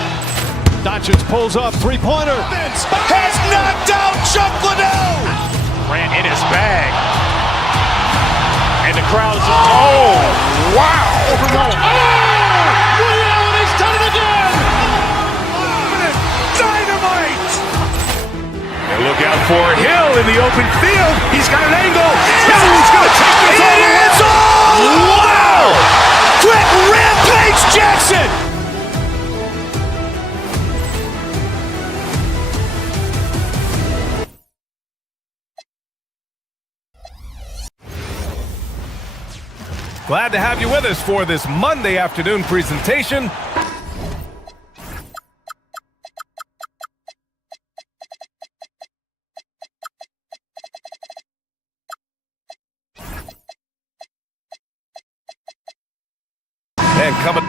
Doncic pulls up, three-pointer. Has knocked out Chuck Liddell. Grant in his bag. And the crowd's wow. He's done it again. Dynamite. And look out for Hill in the open field. He's got an angle. Hill's going to take this all the way. Wow. Quick rampage Jackson. Glad to have you with us for this Monday afternoon presentation. And coming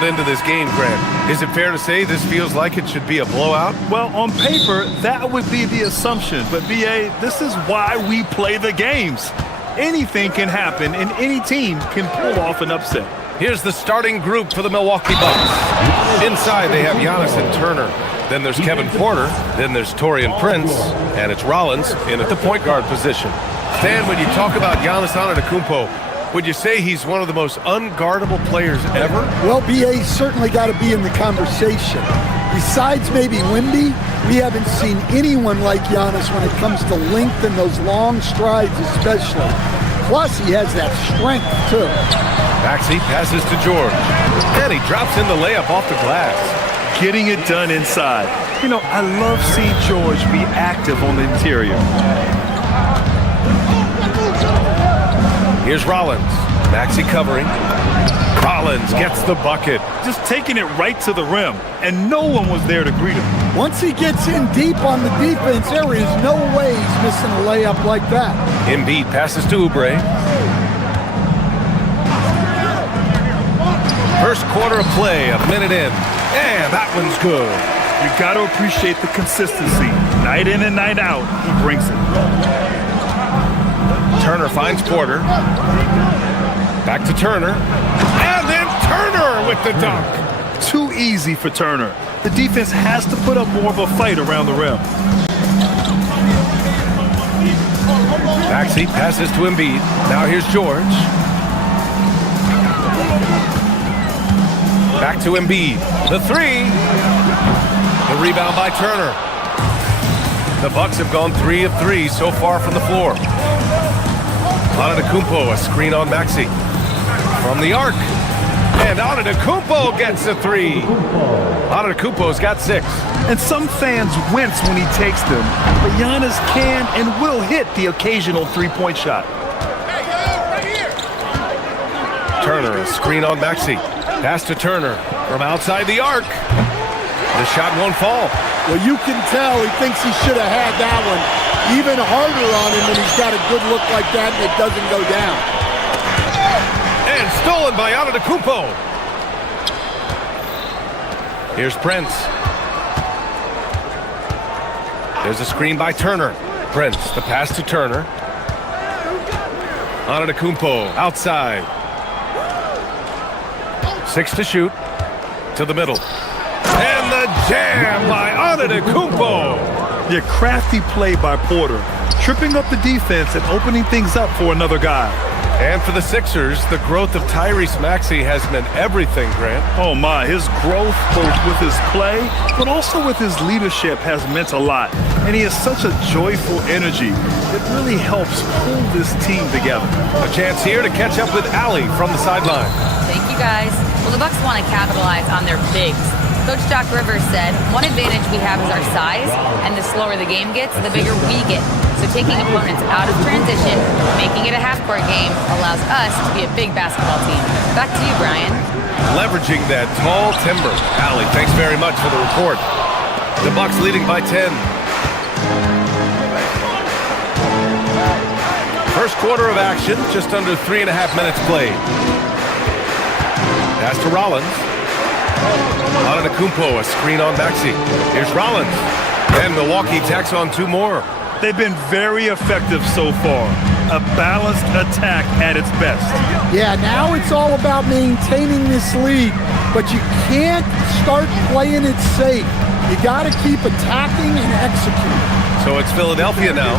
into this game, Grant, is it fair to say this feels like it should be a blowout? Well, on paper, that would be the assumption. But, B.A., this is why we play the games. Anything can happen, and any team can pull off an upset. Here's the starting group for the Milwaukee Bucks. Inside, they have Giannis and Turner. Then there's Kevin Porter. Then there's Taurean Prince. And it's Rollins in at the point guard position. Stan, when you talk about Giannis Antetokounmpo, would you say he's one of the most unguardable players ever? Well, BA's certainly got to be in the conversation. Besides maybe Wemby, we haven't seen anyone like Giannis when it comes to length and those long strides especially. Plus, he has that strength, too. Maxey passes to George. And he drops in the layup off the glass. Getting it done inside. You know, I love seeing George be active on the interior. Here's Rollins. Maxey covering. Rollins gets the bucket. Just taking it right to the rim, and no one was there to greet him. Once he gets in deep on the defense, there is no way he's missing a layup like that. Embiid passes to Oubre. First quarter of play, a minute in. And that one's good. You got to appreciate the consistency. Night in and night out, he brings it. Turner finds Porter. Back to Turner. And then Turner with the dunk. Too easy for Turner. The defense has to put up more of a fight around the rim. Maxey passes to Embiid. Now here's George. Back to Embiid. The three. The rebound by Turner. The Bucks have gone 3 of 3 so far from the floor. Antetokounmpo, a screen on Maxey. From the arc. And Antetokounmpo gets the three. Antetokounmpo's got 6. And some fans wince when he takes them, but Giannis can and will hit the occasional three-point shot. Turner, a screen on Maxey. Pass to Turner from outside the arc. The shot won't fall. Well, you can tell he thinks he should have had that one even harder on him when he's got a good look like that and it doesn't go down. And stolen by Antetokounmpo. Here's Prince. There's a screen by Turner. Prince, the pass to Turner. Antetokounmpo outside. 6 to shoot. To the middle. And the jam by Antetokounmpo. Yeah, crafty play by Porter. Tripping up the defense and opening things up for another guy. And for the Sixers, the growth of Tyrese Maxey has meant everything, Grant. Oh my, his growth both with his play, but also with his leadership has meant a lot. And he has such a joyful energy that really helps pull this team together. A chance here to catch up with Allie from the sideline. Thank you, guys. Well, the Bucks want to capitalize on their bigs. Coach Doc Rivers said, one advantage we have is our size, and the slower the game gets, the bigger we get. So taking opponents out of transition, making it a half-court game, allows us to be a big basketball team. Back to you, Brian. Leveraging that tall timber. Allie, thanks very much for the report. The Bucks leading by 10. First quarter of action, just under 3.5 minutes played. Pass to Rollins. Antetokounmpo, a screen on Maxey. Here's Rollins. And Milwaukee tacks on 2 more. They've been very effective so far. A balanced attack at its best. Yeah, now it's all about maintaining this lead, but you can't start playing it safe. You got to keep attacking and executing. So it's Philadelphia now,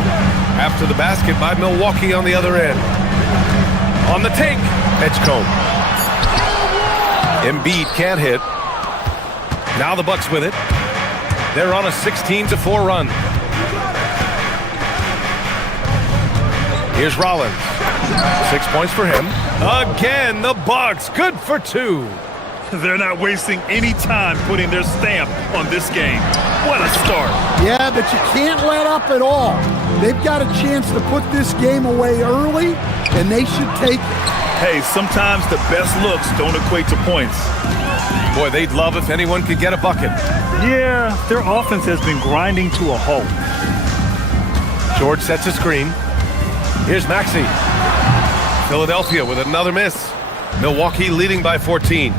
after the basket by Milwaukee on the other end. On the take, Edgecombe. Embiid can't hit. Now the Bucks with it. They're on a 16-4 run. Here's Rollins. 6 points for him. Again, the Bucks. Good for 2. They're not wasting any time putting their stamp on this game. What a start. Yeah, but you can't let up at all. They've got a chance to put this game away early, and they should take it. Hey, sometimes the best looks don't equate to points. Boy, they'd love if anyone could get a bucket. Yeah, their offense has been grinding to a halt. George sets a screen. Here's Maxey. Philadelphia with another miss. Milwaukee leading by 14.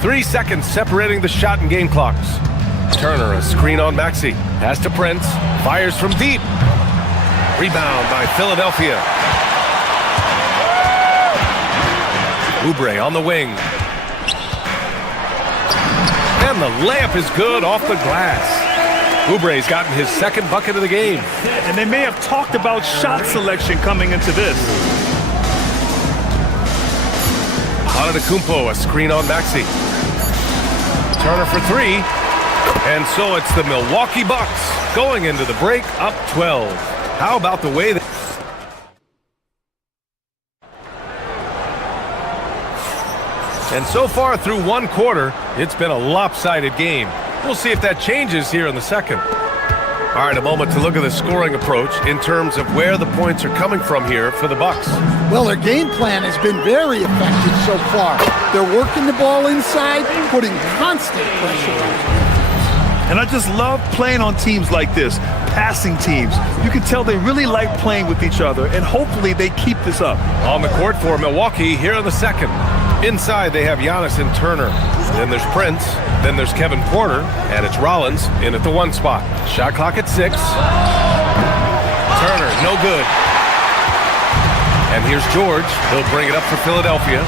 3 seconds separating the shot and game clocks. Turner, a screen on Maxey. Pass to Prince. Fires from deep. Rebound by Philadelphia. Oubre on the wing. And the layup is good off the glass. Oubre's gotten his 2nd bucket of the game. And they may have talked about shot selection coming into this. Antetokounmpo, a screen on Maxey. Turner for 3. And so it's the Milwaukee Bucks going into the break up 12. How about the way that... And so far through 1 quarter, it's been a lopsided game. We'll see if that changes here in the second. All right, a moment to look at the scoring approach in terms of where the points are coming from here for the Bucks. Well, their game plan has been very effective so far. They're working the ball inside, putting constant pressure on it. And I just love playing on teams like this, passing teams. You can tell they really like playing with each other, and hopefully they keep this up. On the court for Milwaukee here in the second. Inside, they have Giannis and Turner. Then there's Prince. Then there's Kevin Porter. And it's Rollins in at the 1 spot. Shot clock at 6. Turner, no good. And here's George. He'll bring it up for Philadelphia.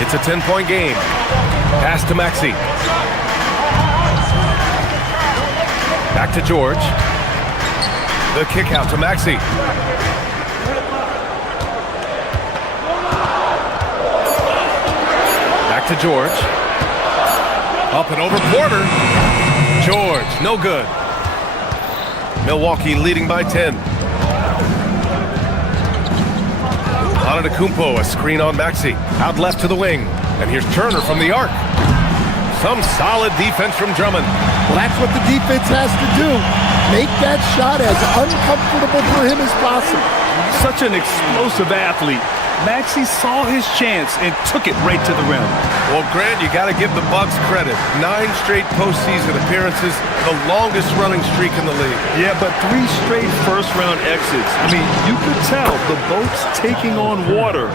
It's a 10-point game. Pass to Maxey. Back to George. The kick out to Maxey. To George. Up and over Porter. George, no good. Milwaukee leading by 10. Antetokounmpo, a screen on Maxey. Out left to the wing. And here's Turner from the arc. Some solid defense from Drummond. Well, that's what the defense has to do. Make that shot as uncomfortable for him as possible. Such an explosive athlete. Maxey saw his chance and took it right to the rim. Well, Grant, you got to give the Bucks credit. 9 straight postseason appearances, the longest running streak in the league. Yeah, but 3 straight first-round exits. I mean, you could tell the boat's taking on water,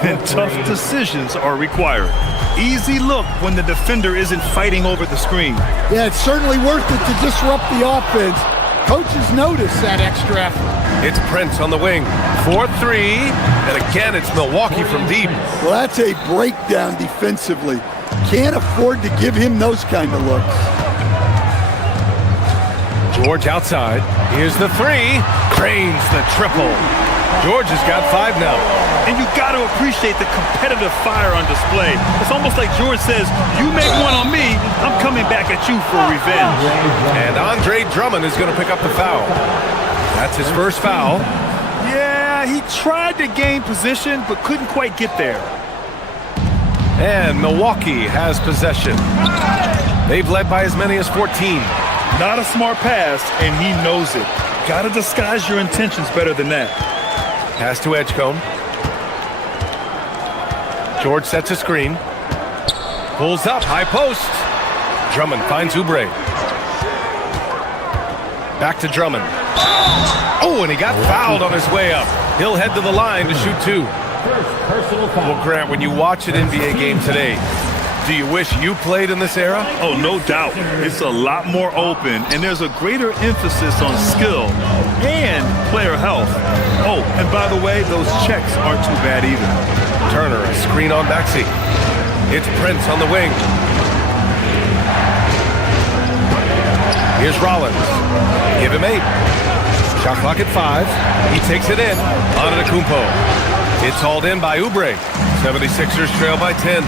and tough decisions are required. Easy look when the defender isn't fighting over the screen. Yeah, it's certainly worth it to disrupt the offense. Coaches notice that extra effort. It's Prince on the wing. 4-3. And again, it's Milwaukee from deep. Well, that's a breakdown defensively. Can't afford to give him those kind of looks. George outside. Here's the three. Drains the triple. George has got 5 now. And you got to appreciate the competitive fire on display. It's almost like George says, you make one on me, I'm coming back at you for revenge. And Andre Drummond is going to pick up the foul. That's his first foul. Yeah, he tried to gain position, but couldn't quite get there. And Milwaukee has possession. They've led by as many as 14. Not a smart pass, and he knows it. Got to disguise your intentions better than that. Pass to Edgecombe. George sets a screen. Pulls up, high post. Drummond finds Oubre. Back to Drummond. Oh, and he got fouled on his way up. He'll head to the line to shoot 2. Well, Grant, when you watch an NBA game today, do you wish you played in this era? Oh, no doubt. It's a lot more open, and there's a greater emphasis on skill and player health. Oh, and by the way, those checks aren't too bad either. Turner, a screen on Maxey. It's Prince on the wing. Here's Rollins. Give him 8. Shot clock at 5. He takes it in. Antetokounmpo. It's hauled in by Oubre. 76ers trail by 10.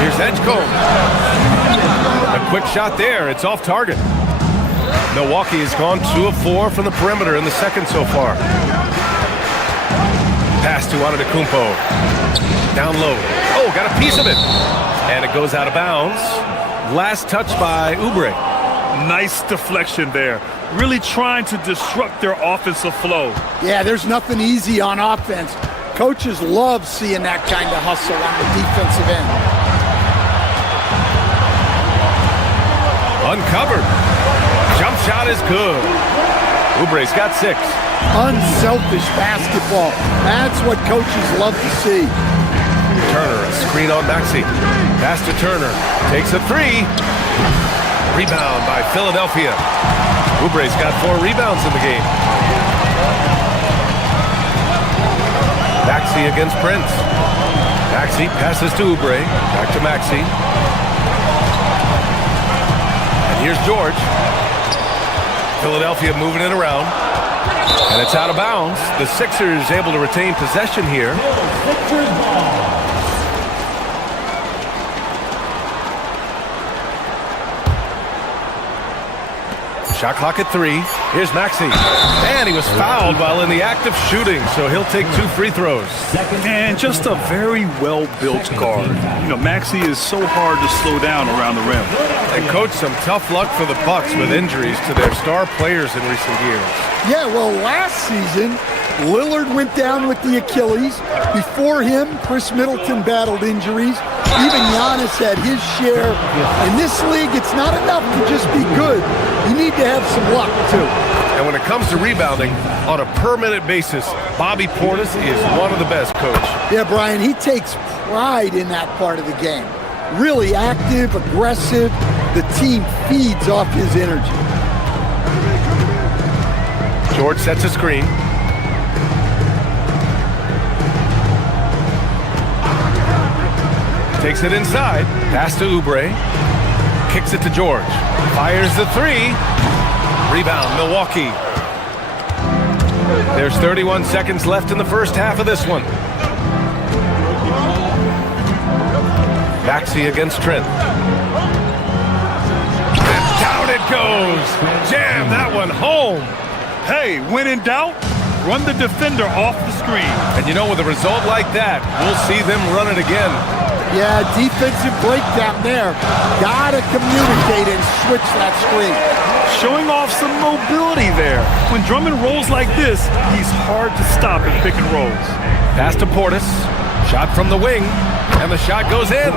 Here's Edgecombe. A quick shot there. It's off target. Milwaukee has gone 2 of 4 from the perimeter in the second so far. Pass to Antetokounmpo. Down low. Oh, got a piece of it. And it goes out of bounds. Last touch by Oubre. Nice deflection there. Really trying to disrupt their offensive flow. Yeah, there's nothing easy on offense. Coaches love seeing that kind of hustle on the defensive end. Uncovered. Jump shot is good. Oubre's got 6. Unselfish basketball. That's what coaches love to see. Turner, a screen on Maxey. Pass to Turner. Takes a 3. Rebound by Philadelphia. Oubre's got 4 rebounds in the game. Maxey against Prince. Maxey passes to Oubre. Back to Maxey. And here's George. Philadelphia moving it around. And it's out of bounds. The Sixers able to retain possession here. Shot clock at 3. Here's Maxey. And he was fouled while in the act of shooting, so he'll take 2 free throws. And just a very well-built guard. You know, Maxey is so hard to slow down around the rim. And coach, some tough luck for the Bucks with injuries to their star players in recent years. Yeah, well, last season, Lillard went down with the Achilles. Before him, Chris Middleton battled injuries. Even Giannis had his share. In this league, it's not enough to just be good. You need to have some luck, too. And when it comes to rebounding, on a per-minute basis, Bobby Portis is one of the best, Coach. Yeah, Brian, he takes pride in that part of the game. Really active, aggressive. The team feeds off his energy. George sets a screen. Takes it inside. Pass to Oubre. Kicks it to George. Fires the 3. Rebound, Milwaukee. There's 31 seconds left in the first half of this one. Maxey against Trent. And down it goes. Jam that one home. Hey, when in doubt, run the defender off the screen. And you know, with a result like that, we'll see them run it again. Yeah, defensive breakdown there. Gotta communicate and switch that screen. Showing off some mobility there. When Drummond rolls like this, he's hard to stop in pick and rolls. Pass to Portis. Shot from the wing. And the shot goes in.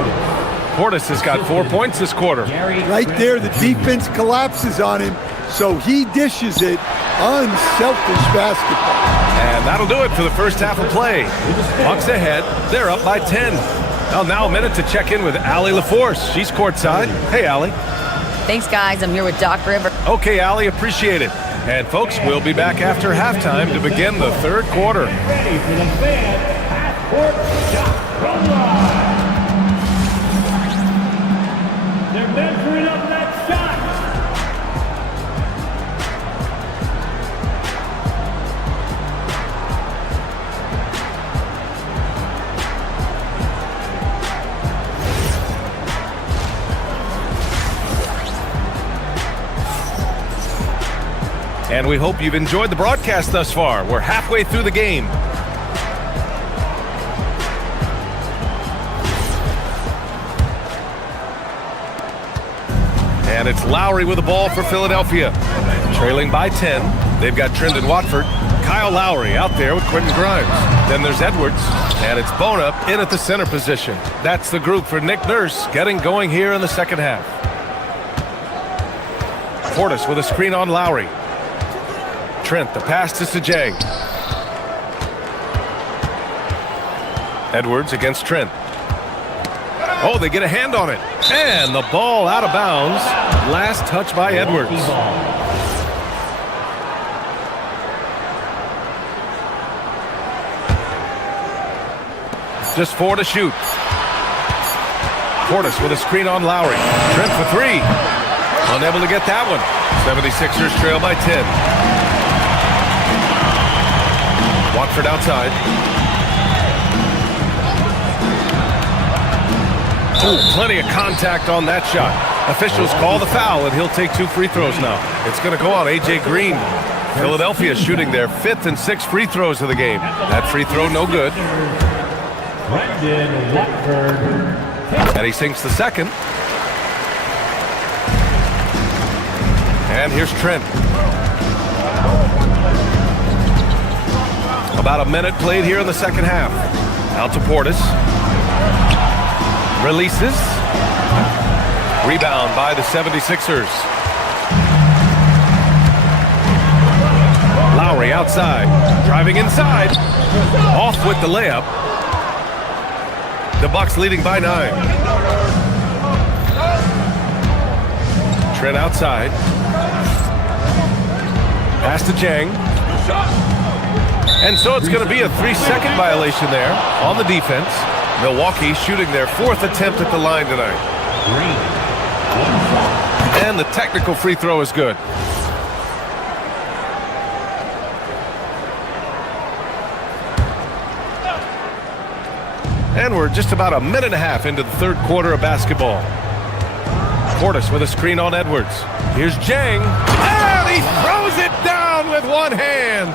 Portis has got 4 points this quarter. Right there, the defense collapses on him, so he dishes it. Unselfish basketball. And that'll do it for the first half of play. Bucks ahead. They're up by 10. Well, now a minute to check in with Allie LaForce. She's courtside. Hey, Allie. Thanks, guys. I'm here with Doc River. Okay, Allie, appreciate it. And folks, we'll be back after halftime to begin the third quarter. Ready for the fan half-court shot from line. They're measuring up that shot. And we hope you've enjoyed the broadcast thus far. We're halfway through the game. And it's Lowry with the ball for Philadelphia. Trailing by 10. They've got Trendon Watford. Kyle Lowry out there with Quentin Grimes. Then there's Edwards. And it's Bona in at the center position. That's the group for Nick Nurse getting going here in the second half. Portis with a screen on Lowry. Trent, the pass to Sajang. Edwards against Trent. Oh, they get a hand on it. And the ball out of bounds. Last touch by Edwards. Just 4 to shoot. Portis with a screen on Lowry. Trent for 3. Unable to get that one. 76ers trail by 10. Watford outside. Oh, plenty of contact on that shot. Officials call the foul, and he'll take 2 free throws now. It's going to go on A.J. Green. Philadelphia shooting their 5th and 6th free throws of the game. That free throw no good. And he sinks the second. And here's Trent. About a minute played here in the second half. Out to Portis. Releases. Rebound by the 76ers. Lowry outside. Driving inside. Off with the layup. The Bucks leading by 9. Trent outside. Pass to Jang. And so it's going to be a 3-second violation there on the defense. Milwaukee shooting their 4th attempt at the line tonight. And the technical free throw is good. And we're just about a minute and a half into the third quarter of basketball. Portis with a screen on Edwards. Here's Jang. And he throws it down with one hand.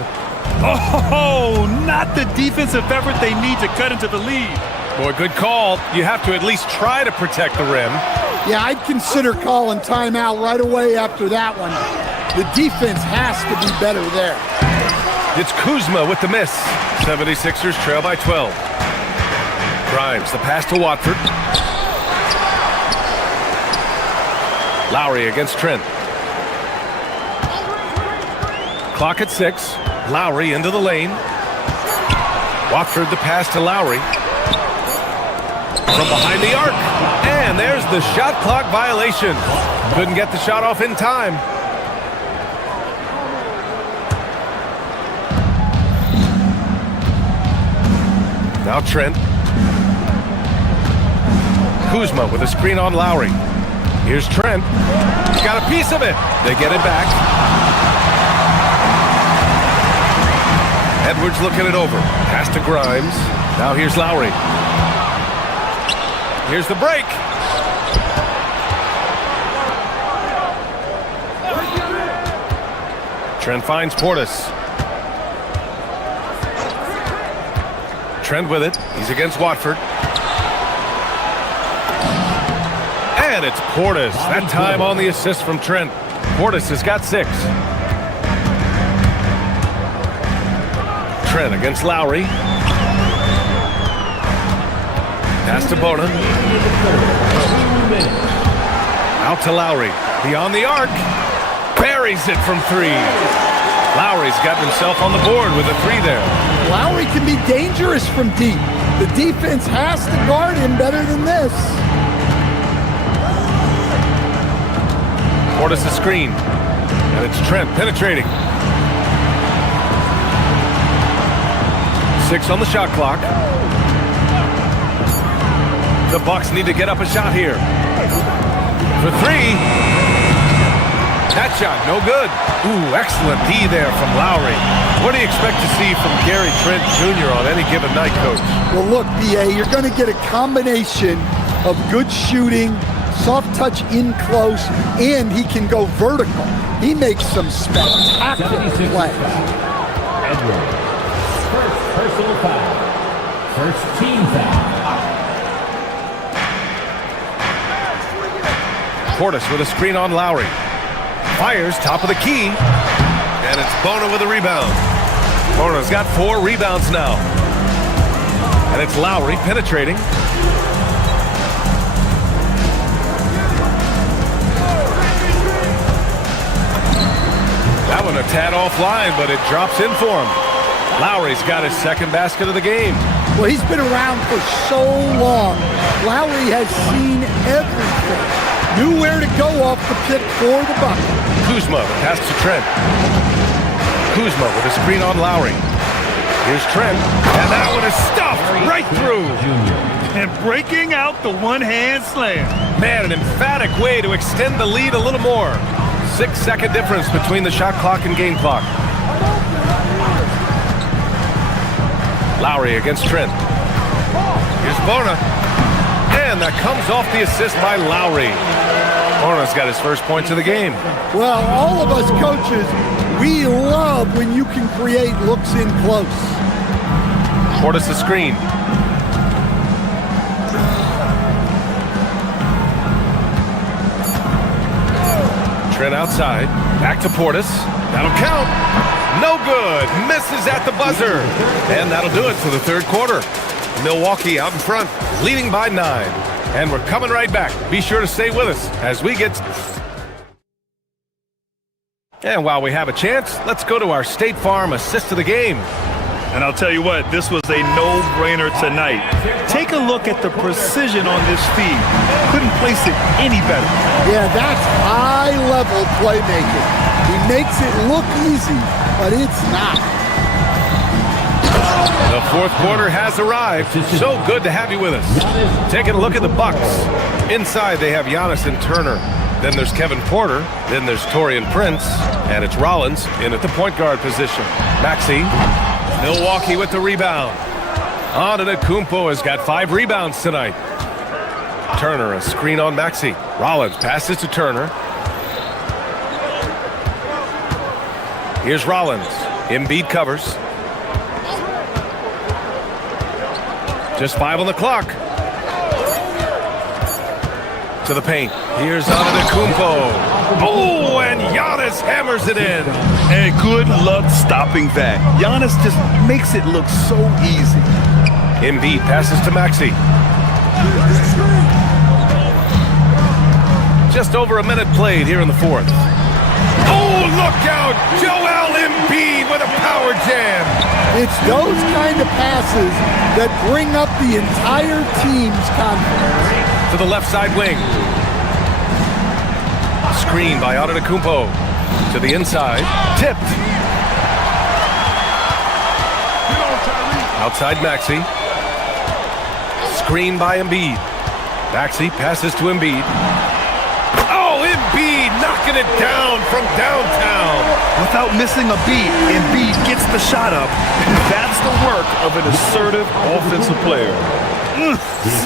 Oh, not the defensive effort they need to cut into the lead. Boy, good call. You have to at least try to protect the rim. Yeah, I'd consider calling timeout right away after that one. The defense has to be better there. It's Kuzma with the miss. 76ers trail by 12. Grimes, the pass to Watford. Lowry against Trent. Clock at 6. Lowry into the lane. Watford the pass to Lowry. From behind the arc. And there's the shot clock violation. Couldn't get the shot off in time. Now Trent. Kuzma with a screen on Lowry. Here's Trent. He got a piece of it. They get it back. Edwards looking it over. Pass to Grimes. Now here's Lowry. Here's the break. Trent finds Portis. Trent with it. He's against Watford. And it's Portis. That time on the assist from Trent. Portis has got 6. Trent against Lowry. Pass to Bona. Out to Lowry. Beyond the arc. Buries it from 3. Lowry's gotten himself on the board with a 3 there. Lowry can be dangerous from deep. The defense has to guard him better than this. Portis the screen. And it's Trent penetrating. 6 on the shot clock. The Bucks need to get up a shot here. For 3. That shot, no good. Ooh, excellent D there from Lowry. What do you expect to see from Gary Trent Jr. on any given night, Coach? Well, look, B.A., you're going to get a combination of good shooting, soft touch in close, and he can go vertical. He makes some spectacular plays. Edwards. First personal foul. First team foul. Portis with a screen on Lowry. Fires top of the key. And it's Bona with a rebound. Bona's got 4 rebounds now. And it's Lowry penetrating. That one a tad offline, but it drops in for him. Lowry's got his second basket of the game. Well, he's been around for so long. Lowry has seen everything. Knew where to go off the pick for the bucket. Kuzma, the pass to Trent. Kuzma with a screen on Lowry. Here's Trent, and that one is stuffed right through. And breaking out the one-hand slam. Man, an emphatic way to extend the lead a little more. 6-second difference between the shot clock and game clock. Lowry against Trent. Here's Bona. And that comes off the assist by Lowry. Bona's got his first points of the game. Well, all of us coaches, we love when you can create looks in close. Portis the screen. Trent outside. Back to Portis. That'll count. No good. Misses at the buzzer. And that'll do it for the third quarter. Milwaukee out in front, leading by 9. And we're coming right back. Be sure to stay with us as we get... And while we have a chance, let's go to our State Farm assist of the game. And I'll tell you what, this was a no-brainer tonight. Take a look at the precision on this feed. Couldn't place it any better. Yeah, that's high-level playmaking. He makes it look easy, but it's not. The fourth quarter has arrived. So good to have you with us. Taking a look at the Bucks. Inside, they have Giannis and Turner. Then there's Kevin Porter. Then there's Taurean Prince. And it's Rollins in at the point guard position. Maxey. Milwaukee with the rebound. Antetokounmpo has got 5 rebounds tonight. Turner, a screen on Maxey. Rollins passes to Turner. Here's Rollins. Embiid covers. Just 5 on the clock. To the paint. Here's Antetokounmpo. Oh, and Giannis hammers it in. And good luck stopping that. Giannis just makes it look so easy. Embiid passes to Maxey. Just over a minute played here in the fourth. Oh, look out! Joel Embiid with a power jam. It's those kind of passes that bring up the entire team's confidence. To the left side wing. Screen by Antetokounmpo. To the inside. Tipped. Outside Maxey. Screen by Embiid. Maxey passes to Embiid. Oh, Embiid knocking it down from downtown. Without missing a beat, Embiid gets the shot up. That's the work of an assertive offensive player.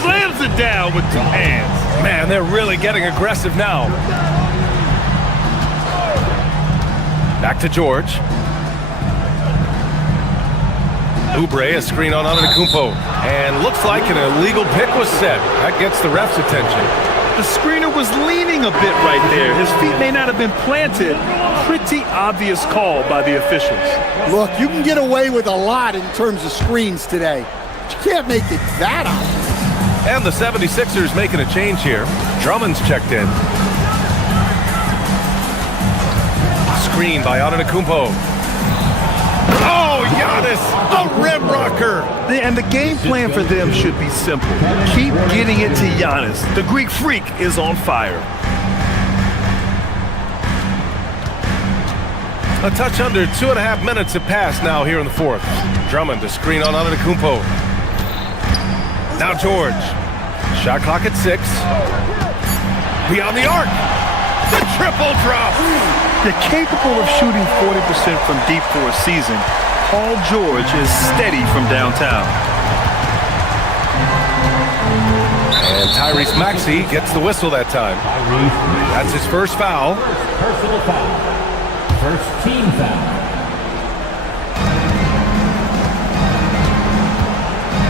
Slams it down with 2 hands. Man, they're really getting aggressive now. Back to George. Oubre, a screen on Antetokounmpo. And looks like an illegal pick was set. That gets the ref's attention. The screener was leaning a bit right there. His feet may not have been planted. Pretty obvious call by the officials. Look, you can get away with a lot in terms of screens today. But you can't make it that obvious. And the 76ers making a change here. Drummond's checked in. Screen by Antetokounmpo. Oh, Giannis, a rim rocker. And the game plan for them should be simple. Keep getting it to Giannis. The Greek freak is on fire. A touch under 2.5 minutes have passed now here in the fourth. Drummond to screen on Antetokounmpo. Now George. Shot clock at 6. Beyond the arc. The triple drop. You're capable of shooting 40% from deep for a season. Paul George is steady from downtown. And Tyrese Maxey gets the whistle that time. That's his first foul. Personal foul. First team foul.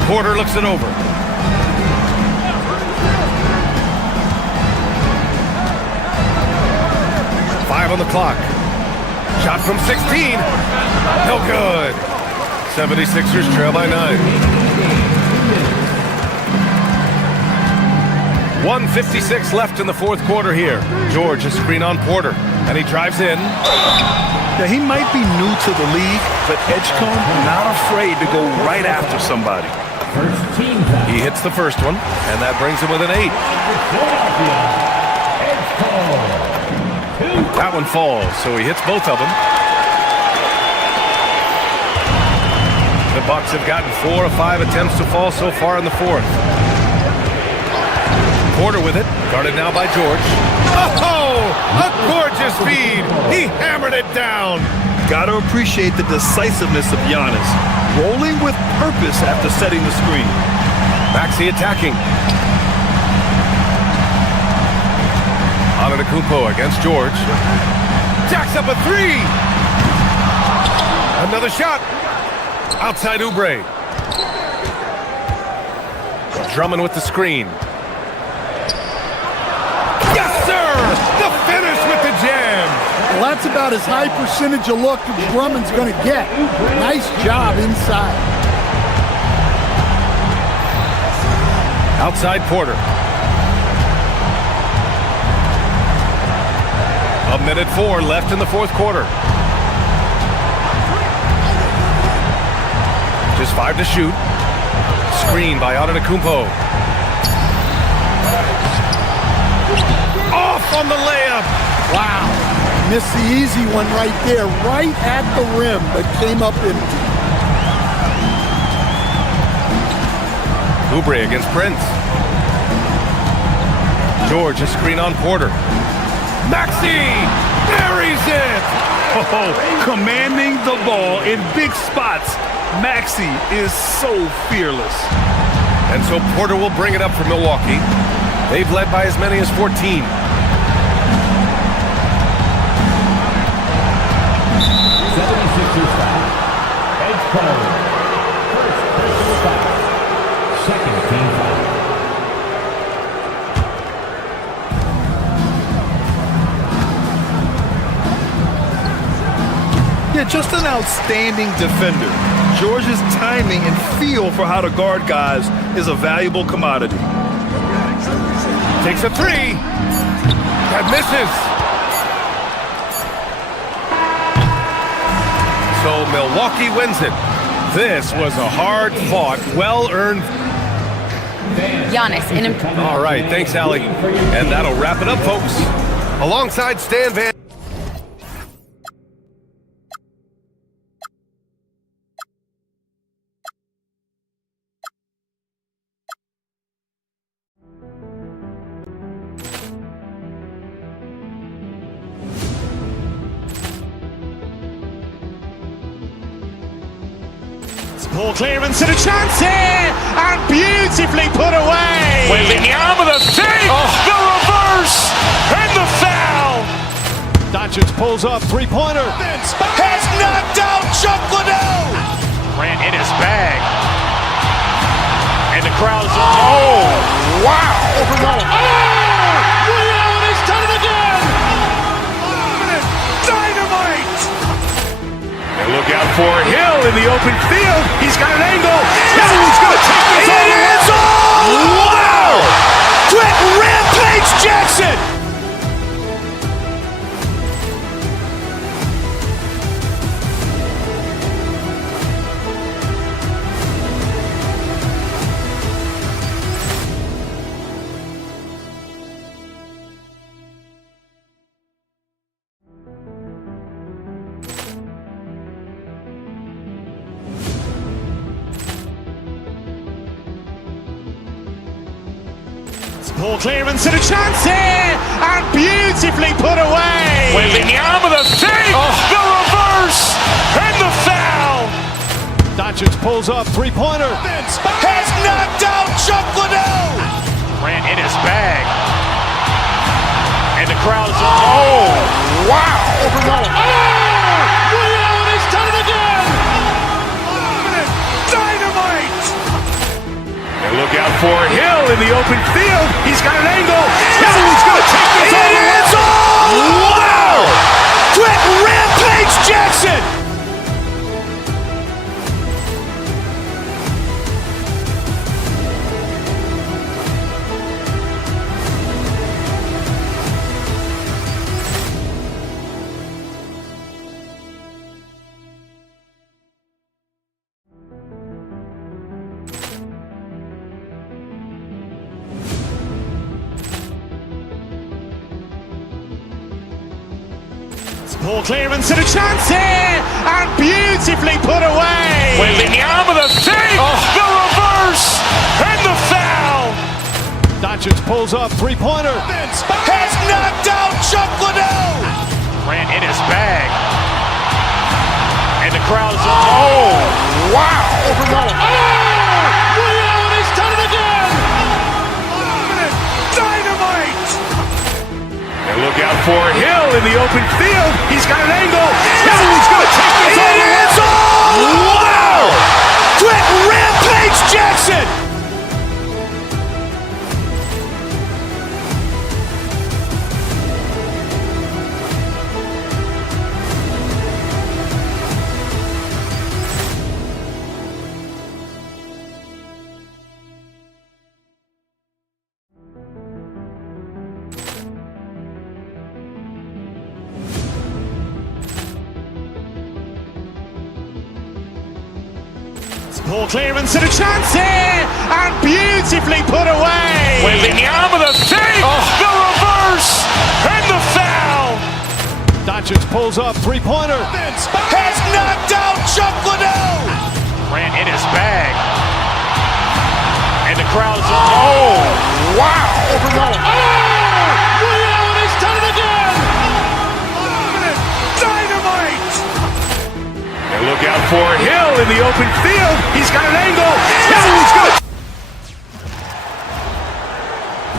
Porter looks it over. Five on the clock. Shot from 16. No good. 76ers trail by 9. 1:56 left in the fourth quarter here. George, a screen on Porter, and he drives in. Now, he might be new to the league, but Edgecombe not afraid to go right after somebody. First team foul. He hits the first one, and that brings him within 8. Philadelphia. Edgecombe. That one falls, so he hits both of them. The Bucks have gotten 4 of 5 attempts to fall so far in the fourth. Porter with it, guarded now by George. Oh, a gorgeous feed. He hammered it down. Gotta appreciate the decisiveness of Giannis, rolling with purpose after setting the screen. Maxey attacking. Antetokounmpo against George. Jacks up a 3. Another shot. Outside Oubre. Drummond with the screen. Yes, sir! The finish with the jam. Well, that's about as high percentage of look as Drummond's going to get. Nice job inside. Outside Porter. 1:04 left in the fourth quarter. Just 5 to shoot. Screen by Antetokounmpo. Off on the layup. Wow. Missed the easy one right there, right at the rim, but came up empty. Oubre against Prince. George, a screen on Porter. Maxey buries it. Oh, commanding the ball in big spots. Maxey is so fearless. And so Porter will bring it up for Milwaukee. They've led by as many as 14. Edgecombe. First personal foul. Second team foul. Yeah, just an outstanding defender. George's timing and feel for how to guard guys is a valuable commodity. Takes a 3. That misses. So Milwaukee wins it. This was a hard-fought, well-earned. Giannis, All right, thanks, Allie. And that'll wrap it up, folks. Alongside Stan Van. Ball clearance and a chance here, and beautifully put away. Wembanyama the fake, the reverse, and the foul. Doncic pulls up, three-pointer. Has knocked out Chuck Liddell. Ran in his bag, and the crowd's oh wow! He's done it again. Dynamite. And look out for Hill in the open field. He's got an angle. Hill's going to take this all the way. Wow! Quick rampage Jackson. Poor clearance and a chance here, and beautifully put away. Wembanyama the fake, the reverse, and the foul. Doncic pulls up, three-pointer. Has knocked out Chuck Liddell. Grant in his bag. And the crowd is, oh, wow. Ray Allen has done it again. Dynamite. And look out for Hill in the open field. He's got an angle. Hill's going to take this all the way. It's all. Wow. Quick rampage Jackson. Poor clearance and a chance here, and beautifully put away. Wembanyama the fake, the reverse, and the foul. Doncic pulls up, three-pointer. Has knocked out Chuck Liddell. Grant in his bag. And the crowd is, oh, wow. Ray Allen has done it again. Dynamite. And look out for Hill in the open field. He's got an angle. Hill's going to take this all the way. It's all. Wow. Quick rampage Jackson. Poor clearance and a chance here, and beautifully put away. Wembanyama the fake, the reverse, and the foul. Doncic pulls up, three-pointer. Has knocked out Chuck Liddell. Grant in his bag. And the crowd is, oh, wow. Ray Allen has done it again. Dynamite. And look out for Hill in the open field. He's got an angle. Hill's going to.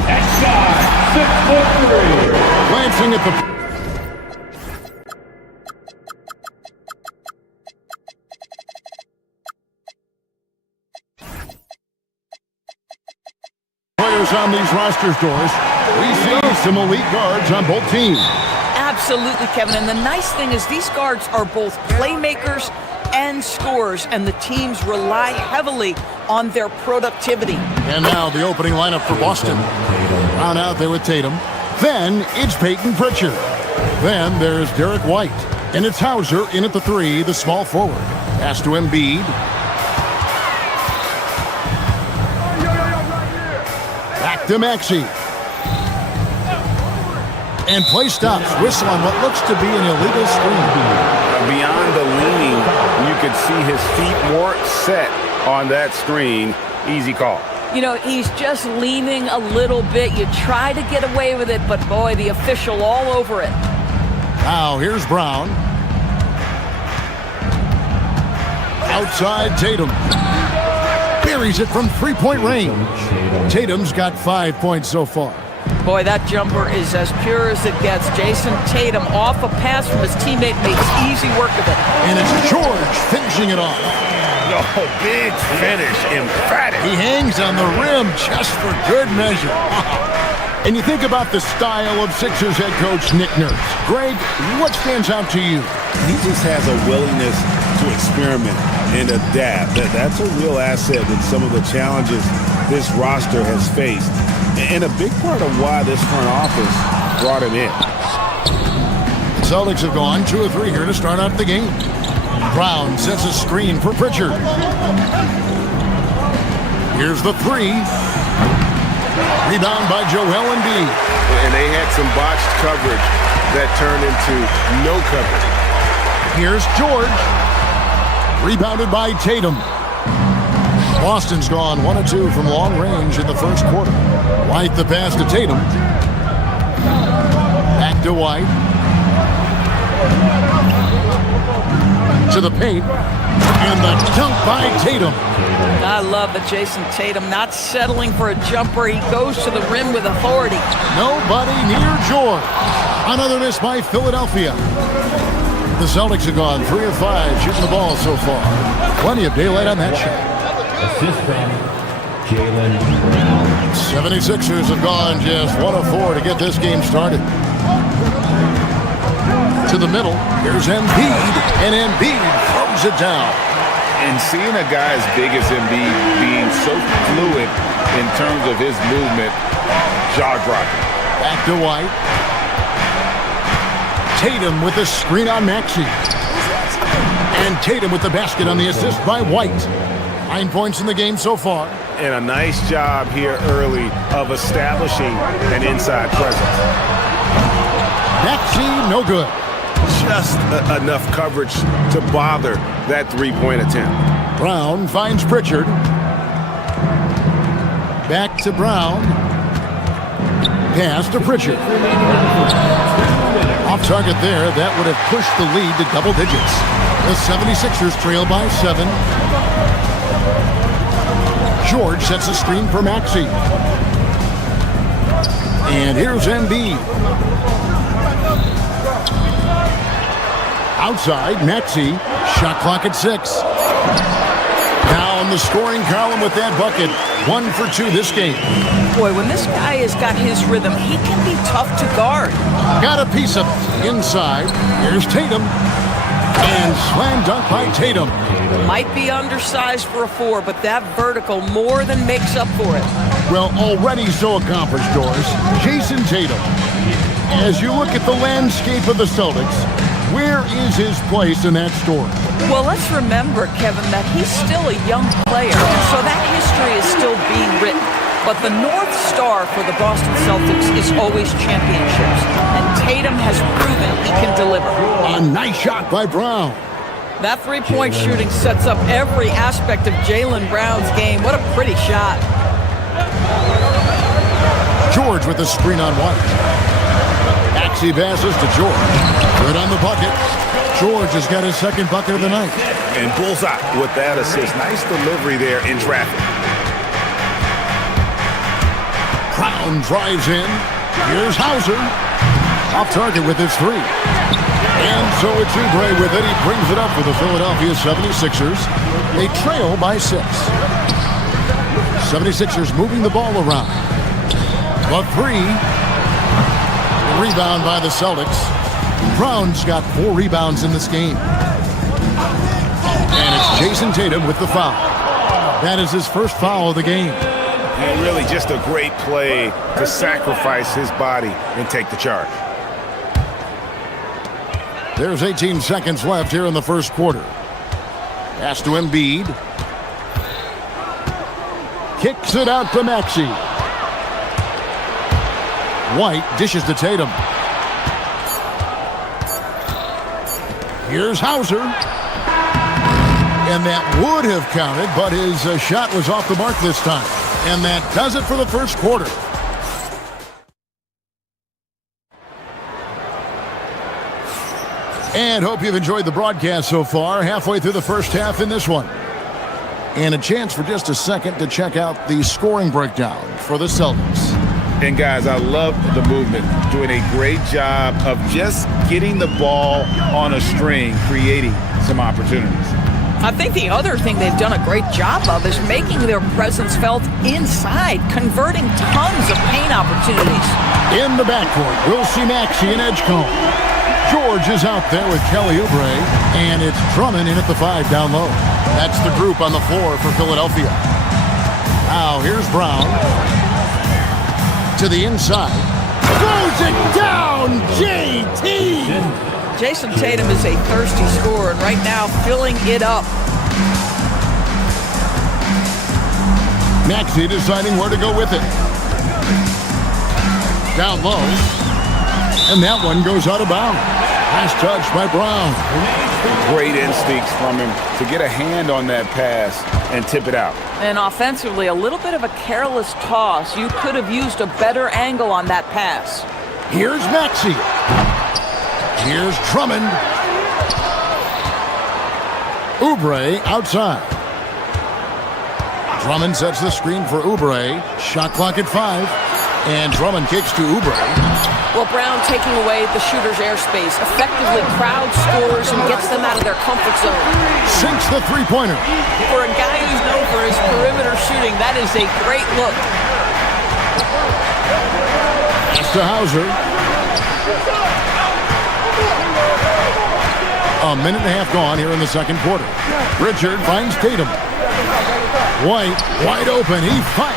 Next guy, 6'3". Glancing at the players on these rosters, Doris, we see some elite guards on both teams. Absolutely, Kevin. And the nice thing is these guards are both playmakers and scorers, and the teams rely heavily on their productivity. And now the opening lineup for Boston. Brown out there with Tatum. Then it's Peyton Pritchard. Then there's Derek White. And it's Hauser in at the three, the small forward. Pass to Embiid. Back to Maxey. And play stops. Whistle on what looks to be an illegal screen. Beyond the leaning, you could see his feet more set on that screen. Easy call. You know, he's just leaning a little bit. You try to get away with it, but boy, the official all over it. Now here's Brown. Outside Tatum. Buries it from three-point range. Tatum's got 5 points so far. Boy, that jumper is as pure as it gets. Jason Tatum off a pass from his teammate makes easy work of it. And it's George finishing it off. No, big finish, emphatic. He hangs on the rim just for good measure. And you think about the style of Sixers head coach Nick Nurse. Greg, what stands out to you? He just has a willingness to experiment and adapt. That's a real asset with some of the challenges this roster has faced. And a big part of why this front office brought him in. The Celtics have gone 2 of 3 here to start out the game. Brown sets a screen for Pritchard. Here's the three. Rebound by Joel Embiid. And they had some botched coverage that turned into no coverage. Here's George. Rebounded by Tatum. Boston's gone 1 of 2 from long range in the first quarter. White the pass to Tatum. Back to White. To the paint. And the dunk by Tatum. I love it, Jason Tatum not settling for a jumper. He goes to the rim with authority. Nobody near George. Another miss by Philadelphia. The Celtics have gone 3 of 5 shooting the ball so far. Plenty of daylight on that shot. Assist from Jaylen Brown. 76ers have gone just 1 of 4 to get this game started. To the middle, here's Embiid, and Embiid throws it down. And seeing a guy as big as Embiid being so fluid in terms of his movement, jaw-dropping. Back to White. Tatum with the screen on Maxey. And Tatum with the basket on the assist by White. 9 points in the game so far. And a nice job here early of establishing an inside presence. Maxey, no good. Just enough coverage to bother that three-point attempt. Brown finds Pritchard. Back to Brown. Pass to Pritchard. Off target there. That would have pushed the lead to double digits. The 76ers trail by 7. George sets a screen for Maxey. And here's Embiid. Outside, Maxey. Shot clock at 6. Now in the scoring column with that bucket. 1 for 2 this game. Boy, when this guy has got his rhythm, he can be tough to guard. Got a piece of it. Inside, here's Tatum. And slam dunk by Tatum. Might be undersized for a 4, but that vertical more than makes up for it. Well, already so accomplished, Doris. Jason Tatum. As you look at the landscape of the Celtics, where is his place in that story? Well, let's remember, Kevin, that he's still a young player, so that history is still being written. But the North Star for the Boston Celtics is always championships, and Tatum has proven he can deliver. A nice shot by Brown. That three-point shooting sets up every aspect of Jaylen Brown's game. What a pretty shot. George with the screen on White. Maxey passes to George. Good on the bucket. George has got his second bucket of the night. And bullseye with that assist. Nice delivery there in traffic. Brown drives in. Here's Hauser. Off target with his 3. And so it's Oubre with it. He brings it up for the Philadelphia 76ers. They trail by 6. 76ers moving the ball around. The 3. Rebound by the Celtics. Brown's got 4 rebounds in this game. And it's Jason Tatum with the foul. That is his first foul of the game. And really just a great play to sacrifice his body and take the charge. There's 18 seconds left here in the first quarter. Pass to Embiid. Kicks it out to Maxey. White dishes to Tatum. Here's Hauser. And that would have counted, but his shot was off the mark this time. And that does it for the first quarter. And hope you've enjoyed the broadcast so far. Halfway through the first half in this one. And a chance for just a second to check out the scoring breakdown for the Celtics. And guys, I love the movement. Doing a great job of just getting the ball on a string, creating some opportunities. I think the other thing they've done a great job of is making their presence felt inside, converting tons of paint opportunities. In the backcourt, we'll see Maxey and Edgecombe. George is out there with Kelly Oubre, and it's Drummond in at the 5 down low. That's the group on the floor for Philadelphia. Now here's Brown. To the inside. Throws it down, JT! Jason Tatum is a thirsty scorer, and right now filling it up. Maxey deciding where to go with it. Down low. And that one goes out of bounds. Last touch by Brown. Great instincts from him to get a hand on that pass and tip it out. And offensively, a little bit of a careless toss. You could have used a better angle on that pass. Here's Maxey. Here's Drummond. Oubre outside. Drummond sets the screen for Oubre. Shot clock at 5. And Drummond kicks to Oubre. Well, Brown taking away the shooter's airspace, effectively crowd scores and gets them out of their comfort zone. Sinks the three-pointer. For a guy who's known for his perimeter shooting, that is a great look. Pass to Hauser. A minute and a half gone here in the second quarter. Richard finds Tatum. White, wide open. He fires.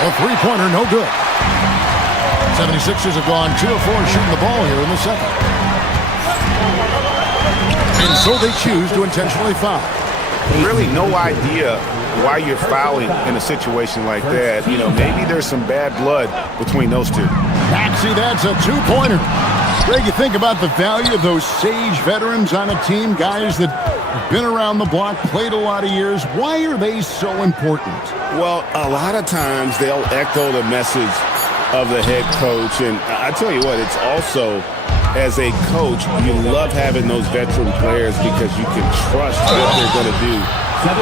A three-pointer, no good. 76ers have gone 2 of 4 shooting the ball here in the second. And so they choose to intentionally foul. Really no idea why you're fouling in a situation like that. You know, maybe there's some bad blood between those two. Maxey, that's a two-pointer. Greg, you think about the value of those sage veterans on a team, guys that have been around the block, played a lot of years. Why are they so important? Well, a lot of times they'll echo the message of the head coach. And I tell you what, it's also, as a coach, you love having those veteran players because you can trust what they're going to do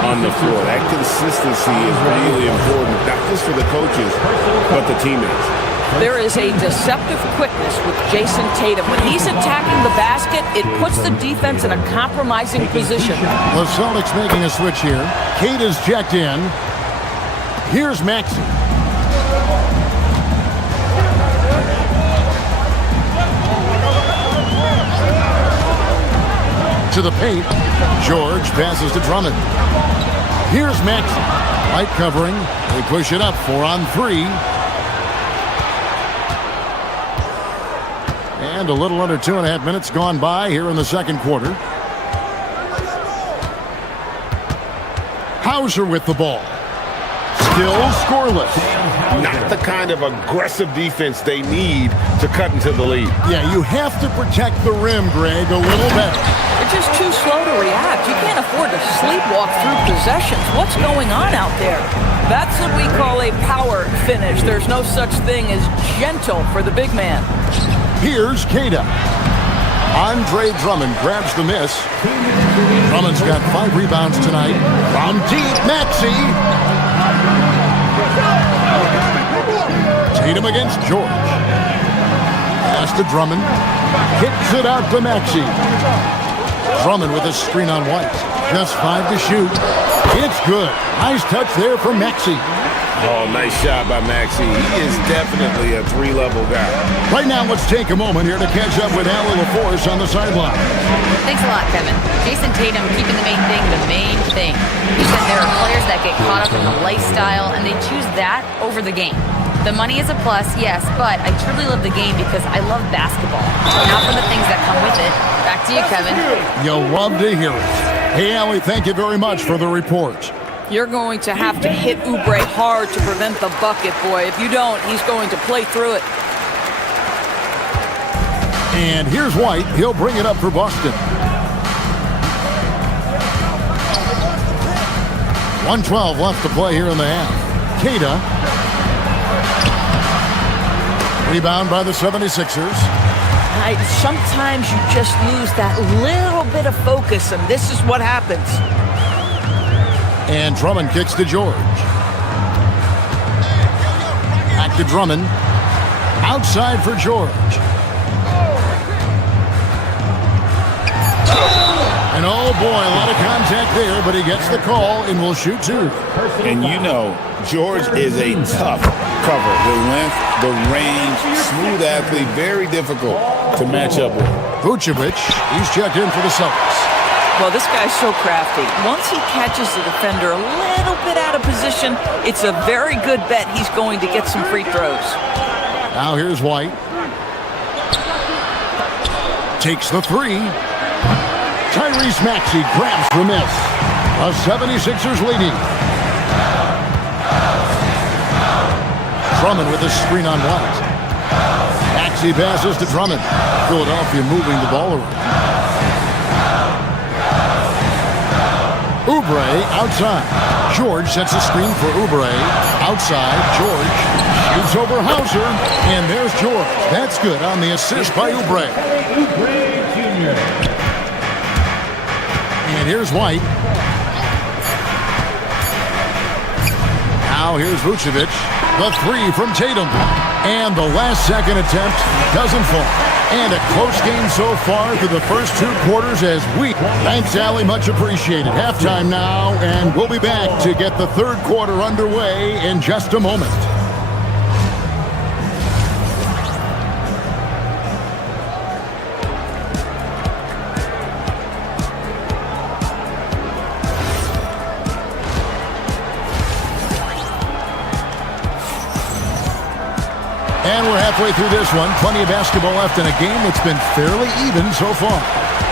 on the floor. That consistency is really important, not just for the coaches, but the teammates. There is a deceptive quickness with Jason Tatum. When he's attacking the basket, it puts the defense in a compromising position. The Celtics making a switch here. Kate is checked in. Here's Maxey. To the paint. George passes to Drummond. Here's Maxey. Light covering. They push it up 4 on 3. And a little under 2.5 minutes gone by here in the second quarter. Hauser with the ball. Still scoreless. Not the kind of aggressive defense they need to cut into the lead. Yeah, you have to protect the rim, Greg, a little better. They're just too slow to react. You can't afford to sleepwalk through possessions. What's going on out there? That's what we call a power finish. There's no such thing as gentle for the big man. Here's Kata. Andre Drummond grabs the miss. Drummond's got 5 rebounds tonight. From deep, Maxey. Tatum against George. Pass to Drummond. Kicks it out to Maxey. Drummond with a screen on White. Just 5 to shoot. It's good. Nice touch there from Maxey. Oh, nice shot by Maxey. He is definitely a 3-level guy. Right now, let's take a moment here to catch up with Allie LaForce on the sideline. Thanks a lot, Kevin. Jason Tatum keeping the main thing. He said there are players that get caught up in the lifestyle, and they choose that over the game. The money is a plus, yes, but I truly love the game because I love basketball, not for the things that come with it. Back to you, Kevin. You'll love to hear it. Hey, Allie, thank you very much for the report. You're going to have to hit Oubre hard to prevent the bucket, boy. If you don't, he's going to play through it. And here's White. He'll bring it up for Boston. 1:12 left to play here in the half. Kata. Rebound by the 76ers. Sometimes you just lose that little bit of focus, and this is what happens. And Drummond kicks to George. Back to Drummond. Outside for George. And oh boy, a lot of contact there, but he gets the call and will shoot 2. And you know, George is a tough cover. The length, the range, smooth athlete, very difficult to match up with. Vucevic, he's checked in for the Celtics. Well, this guy's so crafty. Once he catches the defender a little bit out of position, it's a very good bet he's going to get some free throws. Now here's White. Takes the 3. Tyrese Maxey grabs the miss. The 76ers leading. Drummond with a screen on White. Maxey passes to Drummond. Philadelphia moving the ball around. Oubre outside. George sets a screen for Oubre. Outside, George shoots over Hauser. And there's George. That's good on the assist by Oubre. Oubre Jr. And here's White. Now here's Vucevic. The three from Tatum. And the last second attempt doesn't fall. And a close game so far through the first 2 quarters as we. Thanks, Allie. Much appreciated. Halftime now, and we'll be back to get the third quarter underway in just a moment. And we're halfway through this one. Plenty of basketball left in a game that's been fairly even so far.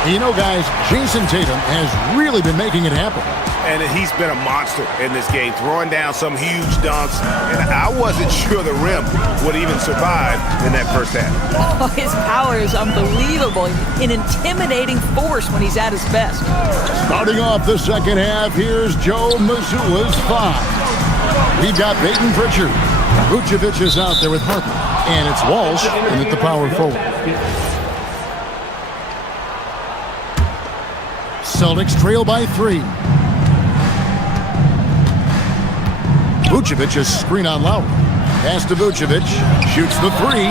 You know, guys, Jason Tatum has really been making it happen. And he's been a monster in this game, throwing down some huge dunks. And I wasn't sure the rim would even survive in that first half. Oh, his power is unbelievable. An intimidating force when he's at his best. Starting off the second half, here's Joe Mazzulla's 5. We've got Peyton Pritchard. Vucevic is out there with Harper. And it's Walsh in at the power forward. Celtics trail by 3. Vucevic is screen on Lowry. Pass to Vucevic. Shoots the 3.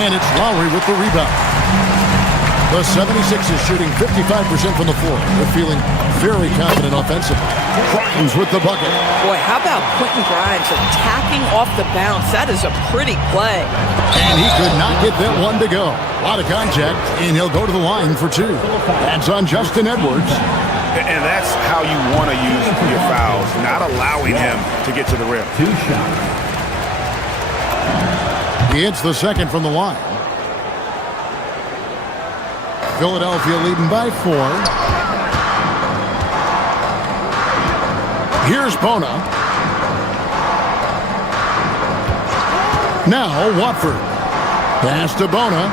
And it's Lowry with the rebound. The 76ers shooting 55% from the floor. They're feeling very confident offensively. Grimes with the bucket. Boy, how about Quentin Grimes attacking off the bounce? That is a pretty play. And he could not get that one to go. A lot of contact, and he'll go to the line for 2. That's on Justin Edwards. And that's how you want to use your fouls, not allowing him to get to the rim. 2 shots. He hits the second from the line. Philadelphia leading by 4. Here's Bona. Now Watford. Pass to Bona.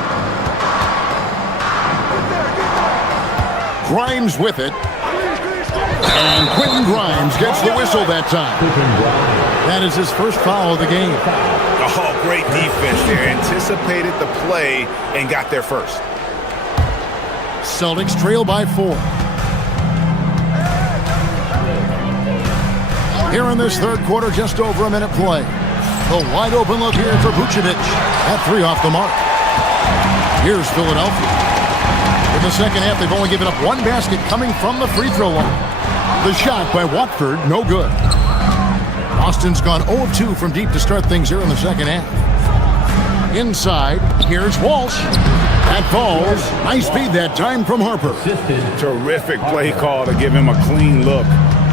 Grimes with it. And Quentin Grimes gets the whistle that time. That is his first foul of the game. Oh, great defense there. Anticipated the play and got there first. Celtics trail by 4. Here in this third quarter, just over a minute play. The wide open look here for Vucevic. That 3 off the mark. Here's Philadelphia. In the second half, they've only given up 1 basket coming from the free throw line. The shot by Watford, no good. Boston's gone 0 of 2 from deep to start things here in the second half. Inside, here's Walsh. That falls. Nice feed that time from Harper. Terrific play call to give him a clean look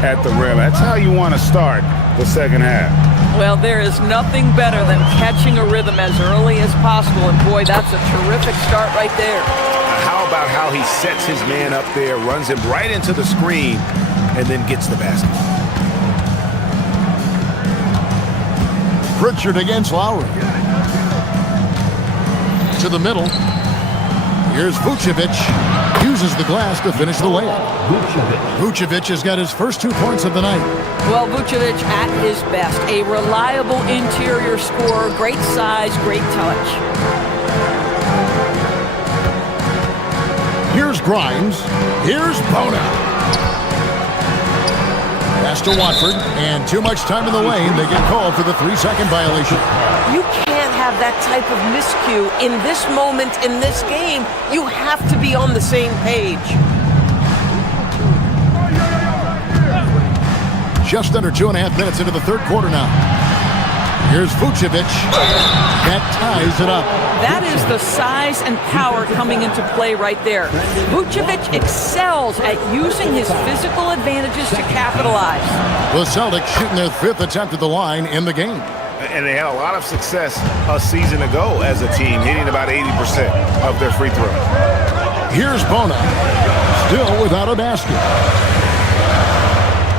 at the rim. That's how you want to start the second half. Well, there is nothing better than catching a rhythm as early as possible. And boy, that's a terrific start right there. How about how he sets his man up there, runs him right into the screen, and then gets the basket. Pritchard against Lowry. To the middle. Here's Vucevic. Uses the glass to finish the layup. Vucevic has got his first 2 points of the night. Well, Vucevic at his best. A reliable interior scorer. Great size, great touch. Here's Grimes. Here's Bona. Pass to Watford. And too much time in the lane. They get called for the 3-second violation. You can't have that type of miscue in this moment, in this game. You have to be on the same page. Just under 2.5 minutes into the third quarter now. Here's Vucevic. That ties it up. That is the size and power coming into play right there. Vucevic excels at using his physical advantages to capitalize. The Celtics shooting their 5th attempt at the line in the game. And they had a lot of success a season ago as a team, hitting about 80% of their free throws. Here's Bona. Still without a basket.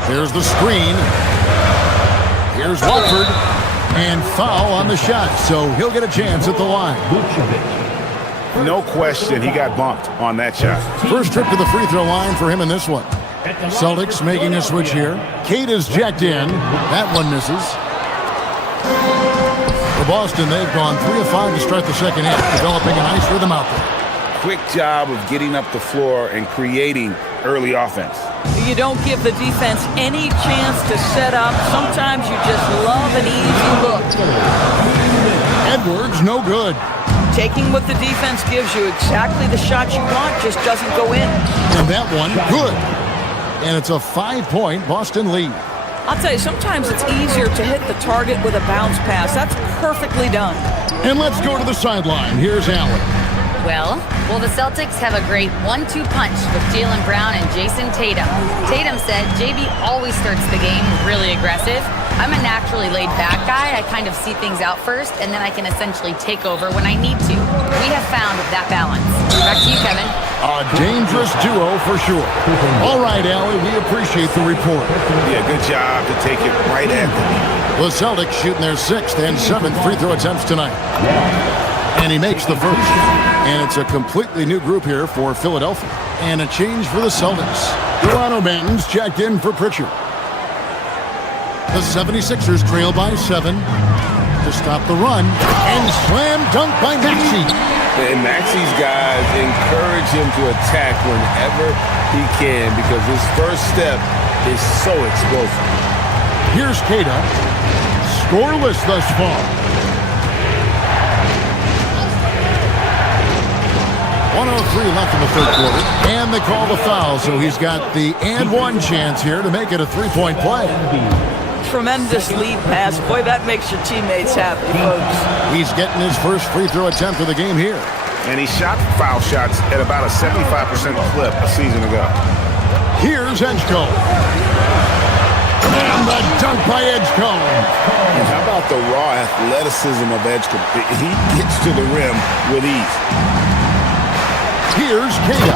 There's the screen. Here's Watford. And foul on the shot, so he'll get a chance at the line. No question, he got bumped on that shot. First trip to the free throw line for him in this one. Celtics making a switch here. Kate is checked in. That one misses. For Boston, they've gone 3 of 5 to start the second half, developing a nice rhythm out there. Quick job of getting up the floor and creating early offense. You don't give the defense any chance to set up. Sometimes you just love an easy look. Edwards, no good. Taking what the defense gives you, exactly the shot you want, just doesn't go in. And that one, good. And it's a 5-point Boston lead. I'll tell you, sometimes it's easier to hit the target with a bounce pass. That's perfectly done. And let's go to the sideline. Here's Allen. Well, the Celtics have a great 1-2 punch with Jaylen Brown and Jason Tatum. Tatum said JB always starts the game really aggressive. I'm a naturally laid-back guy. I kind of see things out first, and then I can essentially take over when I need to. We have found that balance. Back to you, Kevin. A dangerous duo for sure. All right, Allie, we appreciate the report. Yeah, good job to take it right at them. The Celtics shooting their 6th and 7th free throw attempts tonight. And he makes the first. And it's a completely new group here for Philadelphia. And a change for the Celtics. Toronto Benton's checked in for Pritchard. The 76ers trail by 7 to stop the run. And slam dunk by Maxey. And Maxey's guys encourage him to attack whenever he can because his first step is so explosive. Here's Kata. Scoreless thus far. 1:03 left in the third quarter. And they call the foul, so he's got the and one chance here to make it a 3-point play. Tremendous lead pass. Boy, that makes your teammates happy, folks. He's getting his first free throw attempt of the game here. And he shot foul shots at about a 75% clip a season ago. Here's Edgecombe. And the dunk by Edgecombe. And how about the raw athleticism of Edgecombe? He gets to the rim with ease. Here's Kata.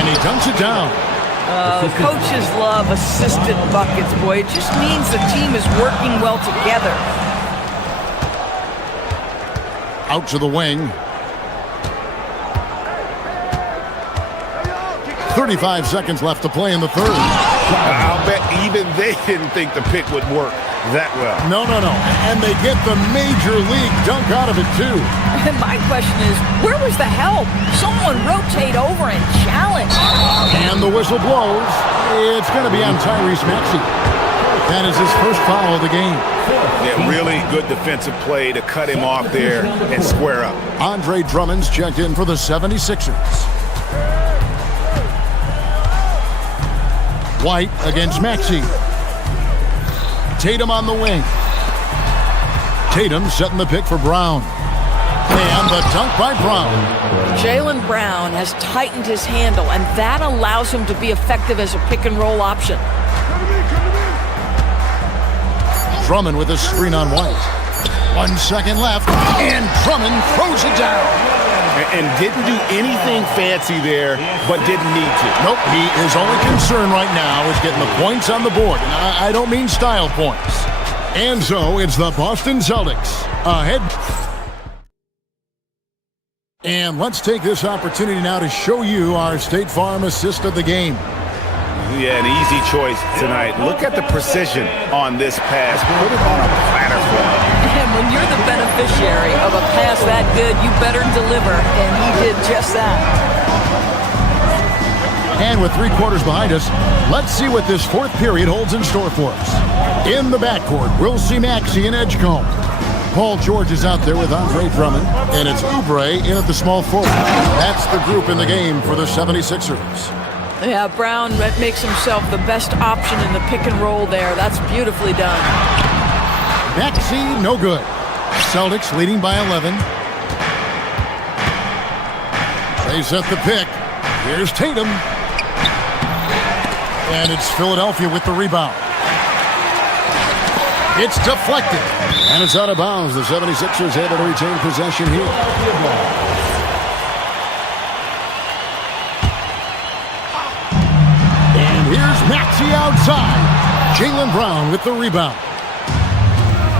And he dunks it down. Coaches love assisted buckets, boy. It just means the team is working well together. Out to the wing. 35 seconds left to play in the third. I'll bet even they didn't think the pick would work that well. No. And they get the major league dunk out of it, too. And my question is, where was the help? Someone rotate over and challenge. And the whistle blows. It's going to be on Tyrese Maxey. That is his first foul of the game. Yeah, really good defensive play to cut him off there and square up. Andre Drummond's checked in for the 76ers. White against Maxey. Tatum on the wing. Tatum setting the pick for Brown. And the dunk by Brown. Jaylen Brown has tightened his handle, and that allows him to be effective as a pick-and-roll option. Drummond with a screen on White. 1 second left, and Drummond throws it down. And didn't do anything fancy there, but didn't need to. Nope, his only concern right now is getting the points on the board. And I don't mean style points. And so it's the Boston Celtics ahead. And let's take this opportunity now to show you our State Farm assist of the game. Yeah, an easy choice tonight. Look at the precision on this pass. Put it on a platter for him. And when you're the beneficiary of a pass that good, you better deliver, and he did just that. And with 3 quarters behind us, let's see what this fourth period holds in store for us. In the backcourt, we'll see Maxey and Edgecombe. Paul George is out there with Andre Drummond, and it's Oubre in at the small forward. That's the group in the game for the 76ers. Yeah, Brown makes himself the best option in the pick and roll there. That's beautifully done. Maxey, no good. Celtics leading by 11. They set the pick. Here's Tatum. And it's Philadelphia with the rebound. It's deflected. And it's out of bounds. The 76ers able to retain possession here. And here's Maxey outside. Jaylen Brown with the rebound.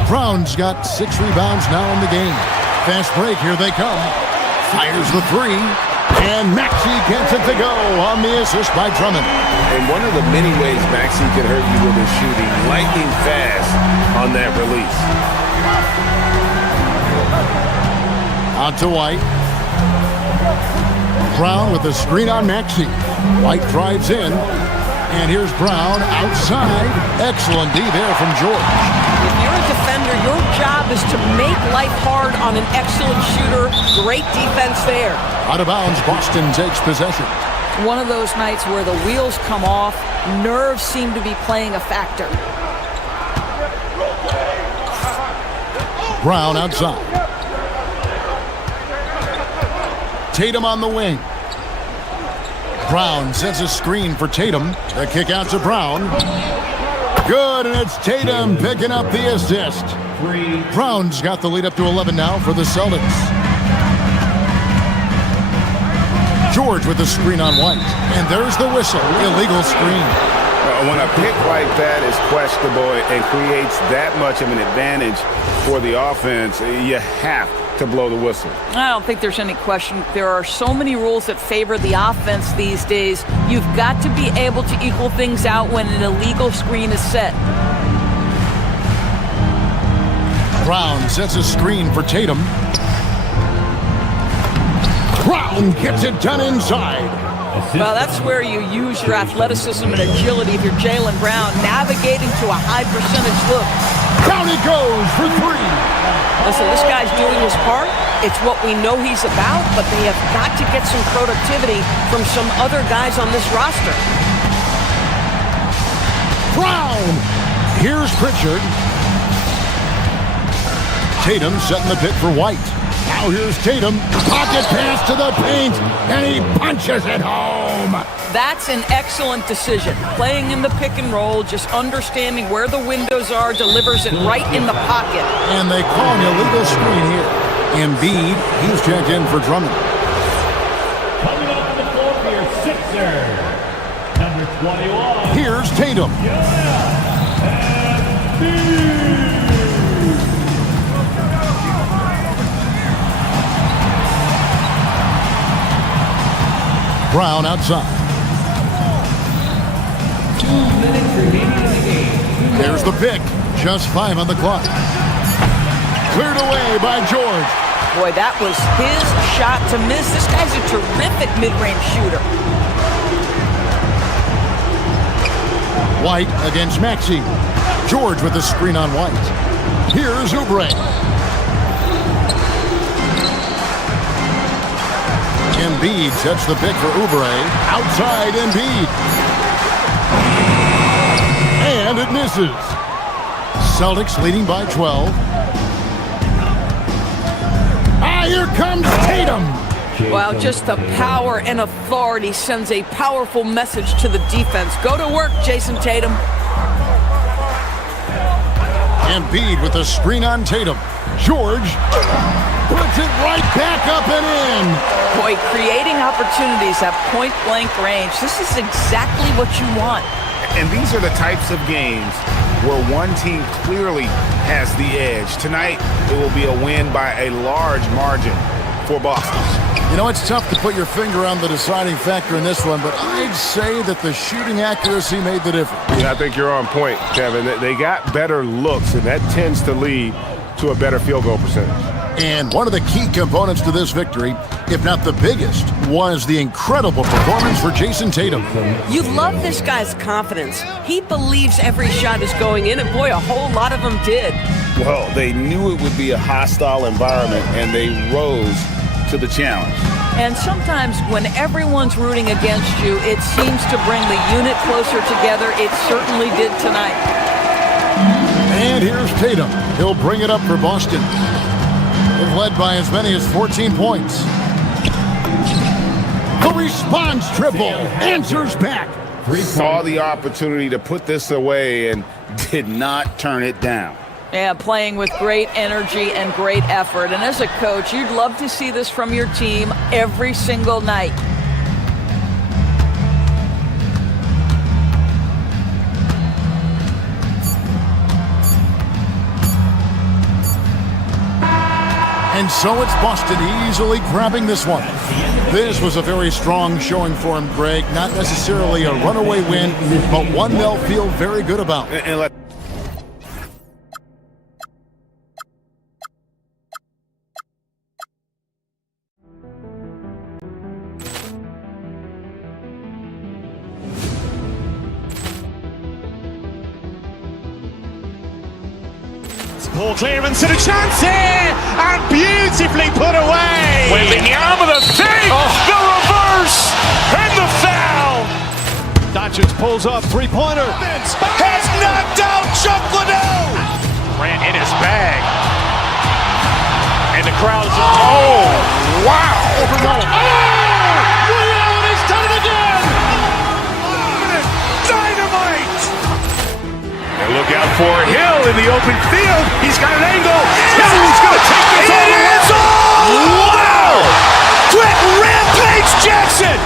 Brown's got 6 rebounds now in the game. Fast break, here they come. Fires the 3. And Maxey gets it to go on the assist by Drummond. And one of the many ways Maxey can hurt you with his shooting, lightning fast on that release. On to White. Brown with the screen on Maxey. White drives in. And here's Brown outside. Excellent D there from George. If you're a defender, your job is to make life hard on an excellent shooter. Great defense there. Out of bounds, Boston takes possession. One of those nights where the wheels come off, nerves seem to be playing a factor. Brown outside. Tatum on the wing. Brown sets a screen for Tatum. The kick out to Brown. Good, and it's Tatum picking up the assist. Brown's got the lead up to 11 now for the Celtics. George with the screen on White. And there's the whistle. Illegal screen. When a pick like that is questionable and creates that much of an advantage for the offense, you have to blow the whistle. I don't think there's any question. There are so many rules that favor the offense these days. You've got to be able to equal things out when an illegal screen is set. Brown sets a screen for Tatum. Brown gets it done inside. Well, that's where you use your athleticism and agility if you're Jaylen Brown, navigating to a high percentage look. Down it goes for three. Listen, this guy's doing his part. It's what we know he's about, but they have got to get some productivity from some other guys on this roster. Brown! Here's Pritchard. Tatum setting the pick for White. Now here's Tatum. Pocket pass to the paint, and he punches it home. That's an excellent decision. Playing in the pick and roll, just understanding where the windows are, delivers it right in the pocket. And they call an illegal screen here. Embiid, he's checked in for Drummond. Coming up on the floor for your Sixer, number 21. Here's Tatum. Brown outside. 2 minutes remaining in the game. There's the pick. Just 5 on the clock. Cleared away by George. Boy, that was his shot to miss. This guy's a terrific mid-range shooter. White against Maxey. George with the screen on White. Here's Oubre. Embiid sets the pick for Oubre. Outside Embiid. And it misses. Celtics leading by 12. Here comes Tatum. Well, just the power and authority sends a powerful message to the defense. Go to work, Jason Tatum. Embiid with the screen on Tatum. George puts it right back up and in. Boy, creating opportunities at point-blank range. This is exactly what you want. And these are the types of games where one team clearly has the edge. Tonight, it will be a win by a large margin for Boston. You know, it's tough to put your finger on the deciding factor in this one, but I'd say that the shooting accuracy made the difference. Yeah, I think you're on point, Kevin. They got better looks, and that tends to lead to a better field goal percentage. And one of the key components to this victory, if not the biggest, was the incredible performance for Jason Tatum. You love this guy's confidence. He believes every shot is going in, and boy, a whole lot of them did. Well, they knew it would be a hostile environment, and they rose to the challenge. And sometimes when everyone's rooting against you, it seems to bring the unit closer together. It certainly did tonight. And here's Tatum. He'll bring it up for Boston. They've led by as many as 14 points. The response triple answers back. Saw the opportunity to put this away and did not turn it down. Yeah, playing with great energy and great effort. And as a coach, you'd love to see this from your team every single night. And so it's Boston easily grabbing this one. This was a very strong showing for him, Greg. Not necessarily a runaway win, but one they'll feel very good about. Ball clearance and a chance here, and beautifully put away. Wembanyama the fake, the reverse, and the foul. Doncic pulls up, three-pointer. Has knocked out Chuck Liddell. Grant in his bag. And the crowd's, oh, wow. Ray Allen has done it again. Dynamite. And look out for Hill in the open field. He's got an angle. He's going to take this all the way. Wow. Quick Rampage Jackson.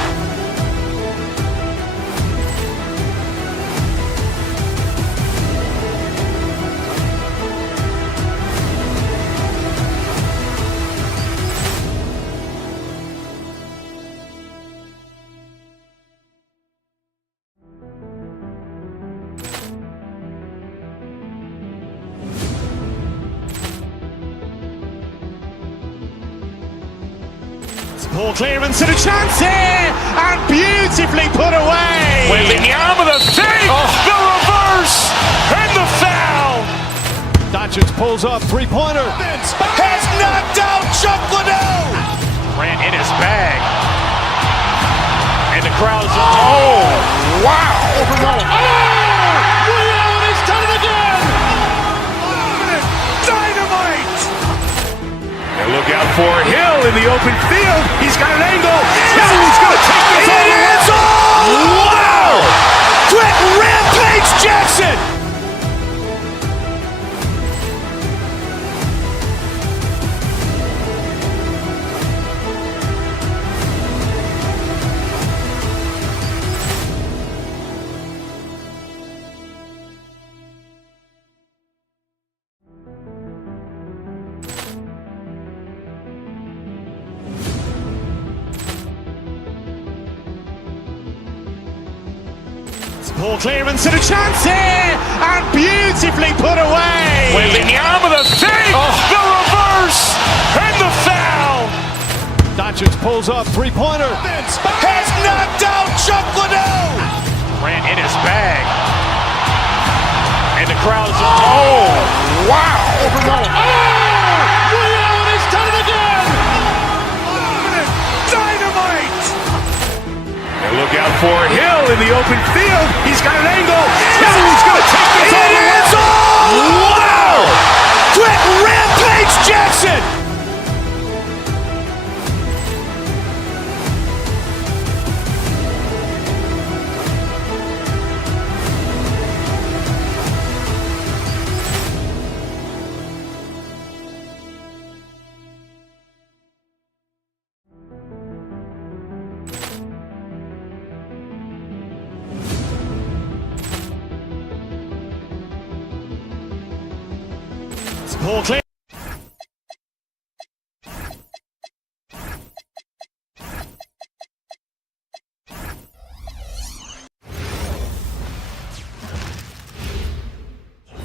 Ball clearance and a chance here, and beautifully put away. Wembanyama the fake, the reverse, and the foul. Doncic pulls up, three-pointer. Has knocked out Chuck Liddell. Grant in his bag. And the crowd's, oh, wow. Ray Allen has done it again. Dynamite. And look out for Hill in the open field. He's got an angle. He's going to take this all the way. Wow. Quick Rampage Jackson. Ball clearance and a chance here, and beautifully put away. Wembanyama the fake, the reverse, and the foul. Doncic pulls up, three-pointer. Has knocked out Chuck Liddell. Grant in his bag. And the crowd's, oh, wow. Ray Allen has done it again. Dynamite. And look out for Hill in the open field. He's got an angle. He's going to take this all the way. Wow. Quick Rampage Jackson. Ball clear.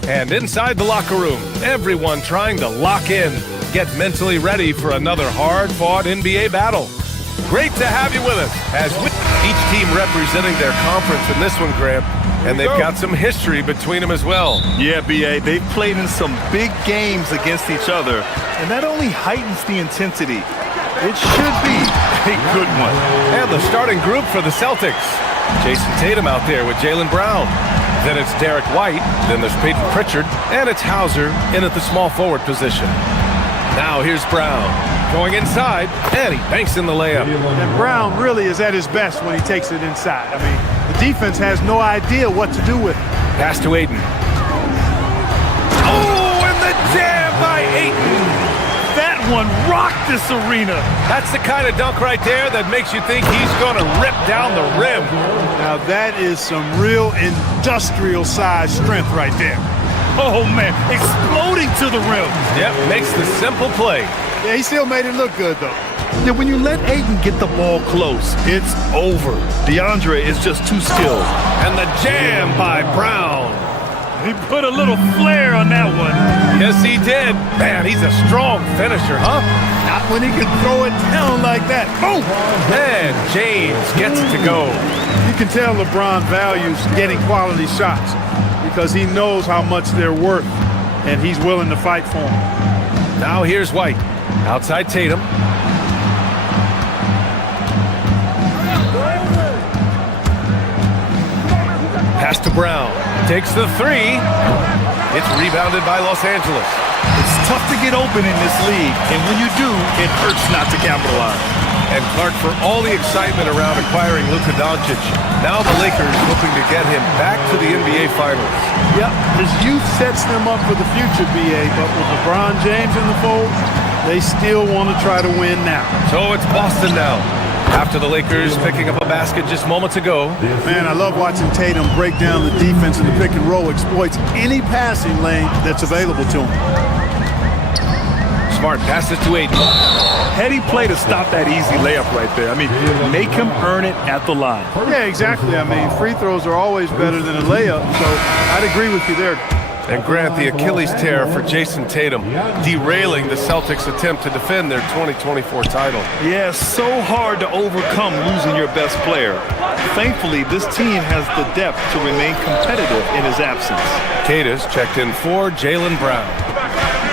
And inside the locker room, everyone trying to lock in, get mentally ready for another hard-fought NBA battle. Great to have you with us as each team representing their conference in this one, Graham. And they've got some history between them as well. Yeah, B.A., they've played in some big games against each other, and that only heightens the intensity. It should be a good one. And the starting group for the Celtics. Jason Tatum out there with Jaylen Brown. Then it's Derek White. Then there's Peyton Pritchard. And it's Hauser in at the small forward position. Now here's Brown going inside, and he banks in the layup. And Brown really is at his best when he takes it inside. I mean, the defense has no idea what to do with it. Pass to Ayton. Oh, and the jam by Ayton. That one rocked this arena. That's the kind of dunk right there that makes you think he's going to rip down the rim. Now that is some real industrial size strength right there. Oh, man, exploding to the rim. Yep, makes the simple play. Yeah, he still made it look good, though. Yeah, when you let Ayton get the ball close, it's over. DeAndre is just too skilled. And the jam by Brown. He put a little flair on that one. Yes, he did. Man, he's a strong finisher, huh? Not when he can throw it down like that. Boom! And James gets it to go. You can tell LeBron values getting quality shots because he knows how much they're worth, and he's willing to fight for them. Now here's White. Outside Tatum. Pass to Brown. Takes the three. It's rebounded by Los Angeles. It's tough to get open in this league, and when you do, it hurts not to capitalize. And Clark, for all the excitement around acquiring Luka Doncic, now the Lakers hoping to get him back to the NBA Finals. Yep, his youth sets them up for the future, B.A., but with LeBron James in the fold, they still want to try to win now. So it's Boston now. After the Lakers picking up a basket just moments ago. Man, I love watching Tatum break down the defense in the pick and roll, exploits any passing lane that's available to him. Smart passes to Ayton. Heady play to stop that easy layup right there. I mean, make him earn it at the line. Yeah, exactly. I mean, free throws are always better than a layup, so I'd agree with you there. And Grant, the Achilles tear for Jason Tatum, derailing the Celtics' attempt to defend their 2024 title. Yeah, so hard to overcome losing your best player. Thankfully, this team has the depth to remain competitive in his absence. Cadiz checked in for Jaylen Brown.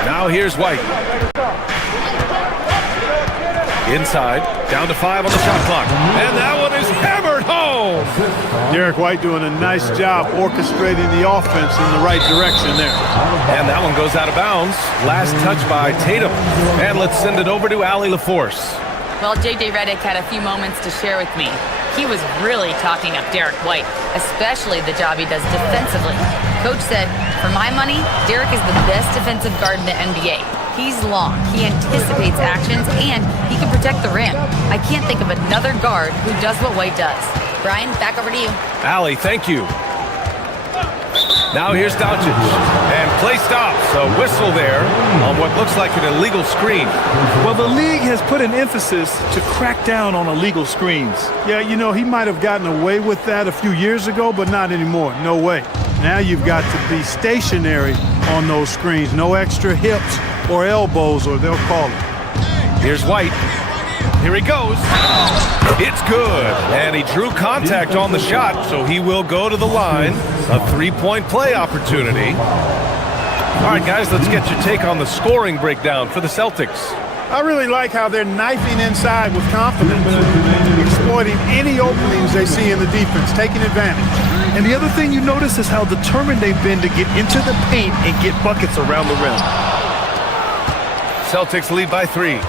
Now here's White. Inside, down to 5 on the shot clock. And that one is hammered home. Derek White doing a nice job orchestrating the offense in the right direction there. And that one goes out of bounds. Last touch by Tatum. And let's send it over to Allie LaForce. Well, J.J. Redick had a few moments to share with me. He was really talking up Derek White, especially the job he does defensively. Coach said, for my money, Derek is the best defensive guard in the NBA. He's long, he anticipates actions, and he can protect the rim. I can't think of another guard who does what White does. Brian, back over to you. Allie, thank you. Now here's Doncic. And play stops. A whistle there on what looks like an illegal screen. Well, the league has put an emphasis to crack down on illegal screens. Yeah, you know, he might have gotten away with that a few years ago, but not anymore. No way. Now you've got to be stationary on those screens. No extra hips or elbows, or they'll call it. Here's White. Here he goes. It's good. And he drew contact on the shot, so he will go to the line. A three-point play opportunity. All right, guys, let's get your take on the scoring breakdown for the Celtics. I really like how they're knifing inside with confidence, exploiting any openings they see in the defense, taking advantage. And the other thing you notice is how determined they've been to get into the paint and get buckets around the rim. Celtics lead by 3.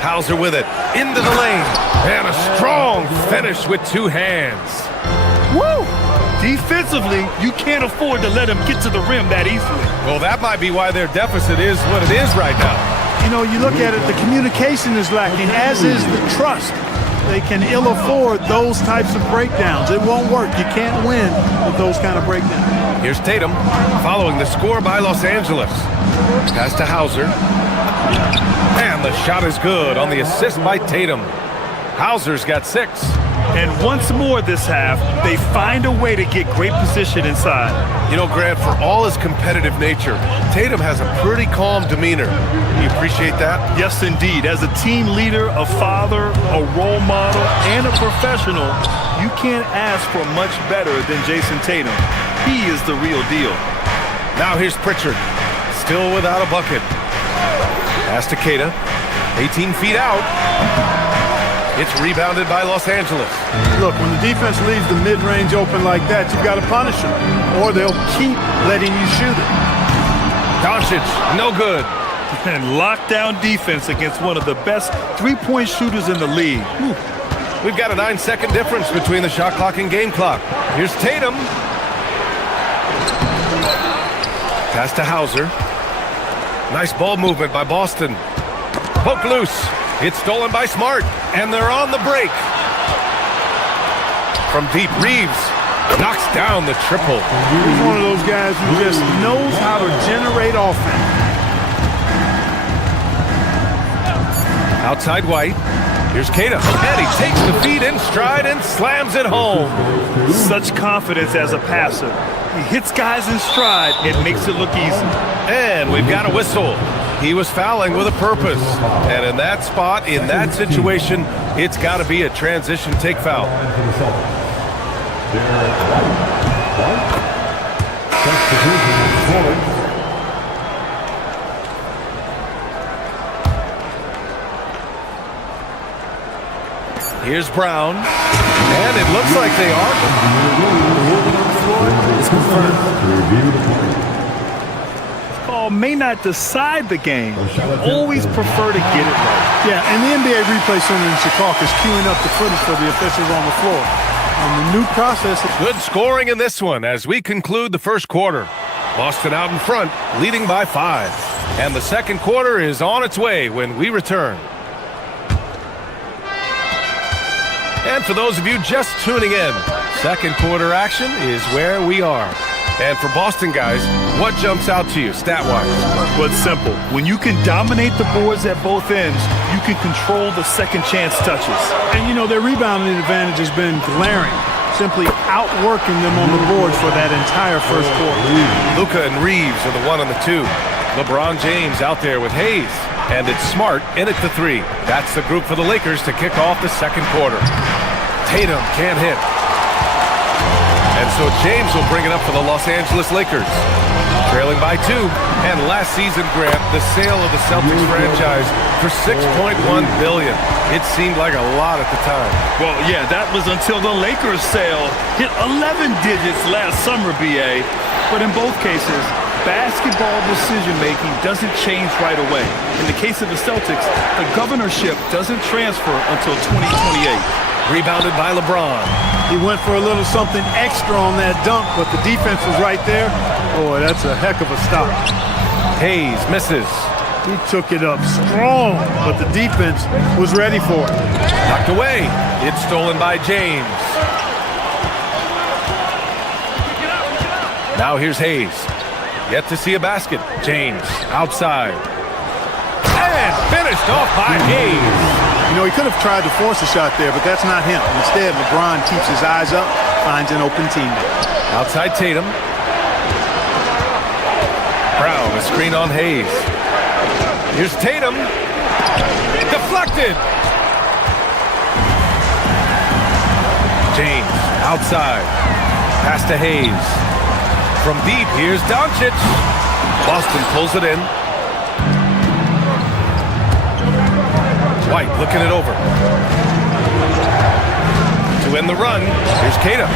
Hauser with it, into the lane, and a strong finish with 2 hands. Woo! Defensively, you can't afford to let him get to the rim that easily. Well, that might be why their deficit is what it is right now. You know, you look at it, the communication is lacking, as is the trust. They can ill afford those types of breakdowns. It won't work. You can't win with those kind of breakdowns. Here's Tatum, following the score by Los Angeles. Pass to Hauser. And the shot is good on the assist by Tatum. Hauser's got 6. And once more this half, they find a way to get great position inside. You know, Grant, for all his competitive nature, Tatum has a pretty calm demeanor. You appreciate that? Yes, indeed. As a team leader, a father, a role model, and a professional, you can't ask for much better than Jason Tatum. He is the real deal. Now here's Pritchard, still without a bucket. Pass to Queta, 18 feet out. It's rebounded by Los Angeles. Look, when the defense leaves the mid-range open like that, you've got to punish them, or they'll keep letting you shoot it. Doncic, no good. And lockdown defense against one of the best three-point shooters in the league. Whew. We've got a 9-second difference between the shot clock and game clock. Here's Tatum. Pass to Hauser. Nice ball movement by Boston. Poke loose. It's stolen by Smart, and they're on the break. From deep, Reeves knocks down the triple. He's one of those guys who just knows how to generate offense. Outside White. Here's Tatum. And he takes the feed in stride and slams it home. Such confidence as a passer. He hits guys in stride. It makes it look easy. And we've got a whistle. He was fouling with a purpose. And in that spot, in that situation, it's got to be a transition take foul. Here's Brown. And it looks like they are. It's confirmed. Call may not decide the game. Always prefer to get it right. Yeah, and the NBA Replay Center in Chicago is queuing up the footage for the officials on the floor. And the new process. Good scoring in this one as we conclude the first quarter. Boston out in front, leading by 5. And the second quarter is on its way when we return. And for those of you just tuning in, second quarter action is where we are. And for Boston guys, what jumps out to you stat-wise? Well, it's simple. When you can dominate the boards at both ends, you can control the second chance touches. And, you know, their rebounding advantage has been glaring, simply outworking them on the boards for that entire first quarter. Luka and Reeves are the 1 and the 2. LeBron James out there with Hayes. And it's Smart in at the 3. That's the group for the Lakers to kick off the second quarter. Tatum can't hit. And so James will bring it up for the Los Angeles Lakers. Trailing by 2. And last season, Grant, the sale of the Celtics franchise for $6.1 billion. It seemed like a lot at the time. Well, yeah, that was until the Lakers sale hit 11 digits last summer, BA. But in both cases, basketball decision-making doesn't change right away. In the case of the Celtics, the governorship doesn't transfer until 2028. Rebounded by LeBron. He went for a little something extra on that dunk, but the defense was right there. Boy, that's a heck of a stop. Hayes misses. He took it up strong, but the defense was ready for it. Knocked away. It's stolen by James. Now here's Hayes. Yet to see a basket. James outside. And finished off by Hayes. You know, he could have tried to force a shot there, but that's not him. Instead, LeBron keeps his eyes up, finds an open teammate. Outside Tatum. Brown, a screen on Hayes. Here's Tatum. Deflected. James outside. Pass to Hayes. From deep, here's Doncic. Boston pulls it in. White looking it over. To end the run, here's Tatum.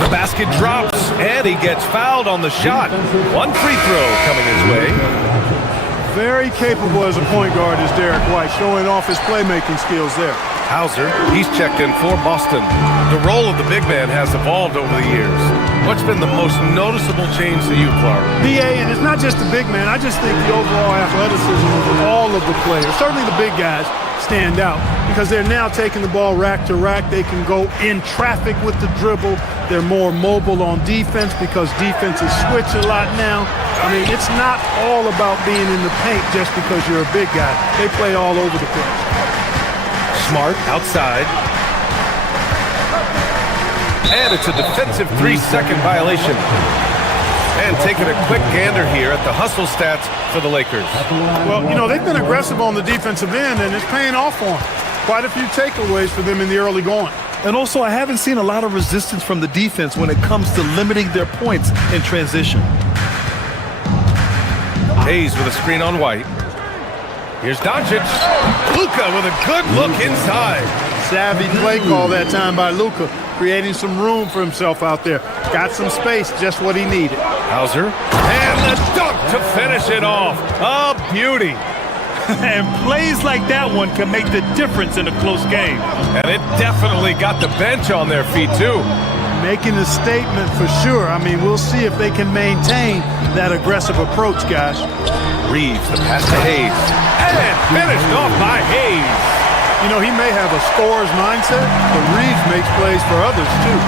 The basket drops, and he gets fouled on the shot. One free throw coming his way. Very capable as a point guard is Derek White, showing off his playmaking skills there. Hauser, he's checked in for Boston. The role of the big man has evolved over the years. What's been the most noticeable change to you, Clark? BA, and it's not just the big man. I just think the overall athleticism of all of the players, certainly the big guys, stand out because they're now taking the ball rack to rack. They can go in traffic with the dribble. They're more mobile on defense because defenses switch a lot now. I mean, it's not all about being in the paint just because you're a big guy. They play all over the place. Smart outside. And it's a defensive 3-second violation. And taking a quick gander here at the hustle stats for the Lakers. Well, you know, they've been aggressive on the defensive end, and it's paying off for them. Quite a few takeaways for them in the early going. And also, I haven't seen a lot of resistance from the defense when it comes to limiting their points in transition. Hayes with a screen on White. Here's Doncic. Luka with a good look inside. Savvy play call that time by Luka, creating some room for himself out there. Got some space, just what he needed. Hauser. And the dunk to finish it off. A beauty. And plays like that one can make the difference in a close game. And it definitely got the bench on their feet, too. Making a statement for sure. I mean, we'll see if they can maintain that aggressive approach, guys. Reeves, the pass to Hayes. And finished off by Hayes. You know, he may have a scorer's mindset, but Reeves makes plays for others, too.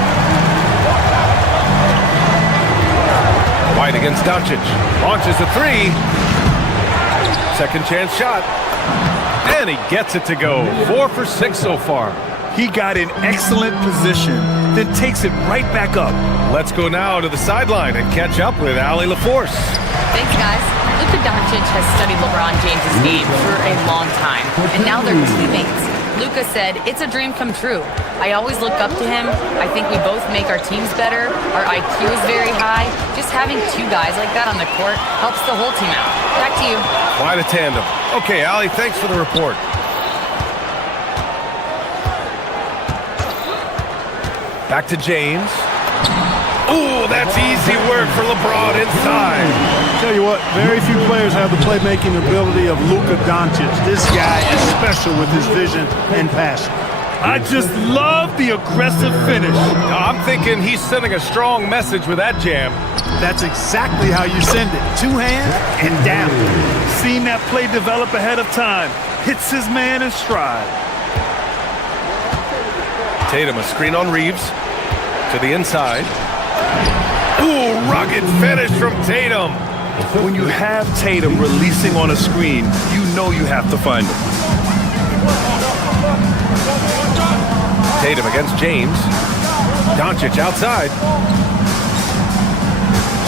White against Doncic. Launches a 3. Second chance shot. And he gets it to go. 4 for 6 so far. He got in excellent position, then takes it right back up. Let's go now to the sideline and catch up with Allie LaForce. Thanks, guys. Luka Doncic has studied LeBron James' game for a long time, and now they're teammates. Luka said, "It's a dream come true. I always look up to him. I think we both make our teams better. Our IQ is very high. Just having two guys like that on the court helps the whole team out." Back to you. Quite a tandem. Okay, Allie, thanks for the report. Back to James. Ooh, that's easy work for LeBron inside. Tell you what, very few players have the playmaking ability of Luka Doncic. This guy is special with his vision and passion. I just love the aggressive finish. I'm thinking he's sending a strong message with that jam. That's exactly how you send it. Two hands and down. Seen that play develop ahead of time. Hits his man in stride. Tatum, a screen on Reeves. To the inside. Ooh, rugged finish from Tatum. When you have Tatum releasing on a screen, you know you have to find him. Tatum against James. Doncic outside.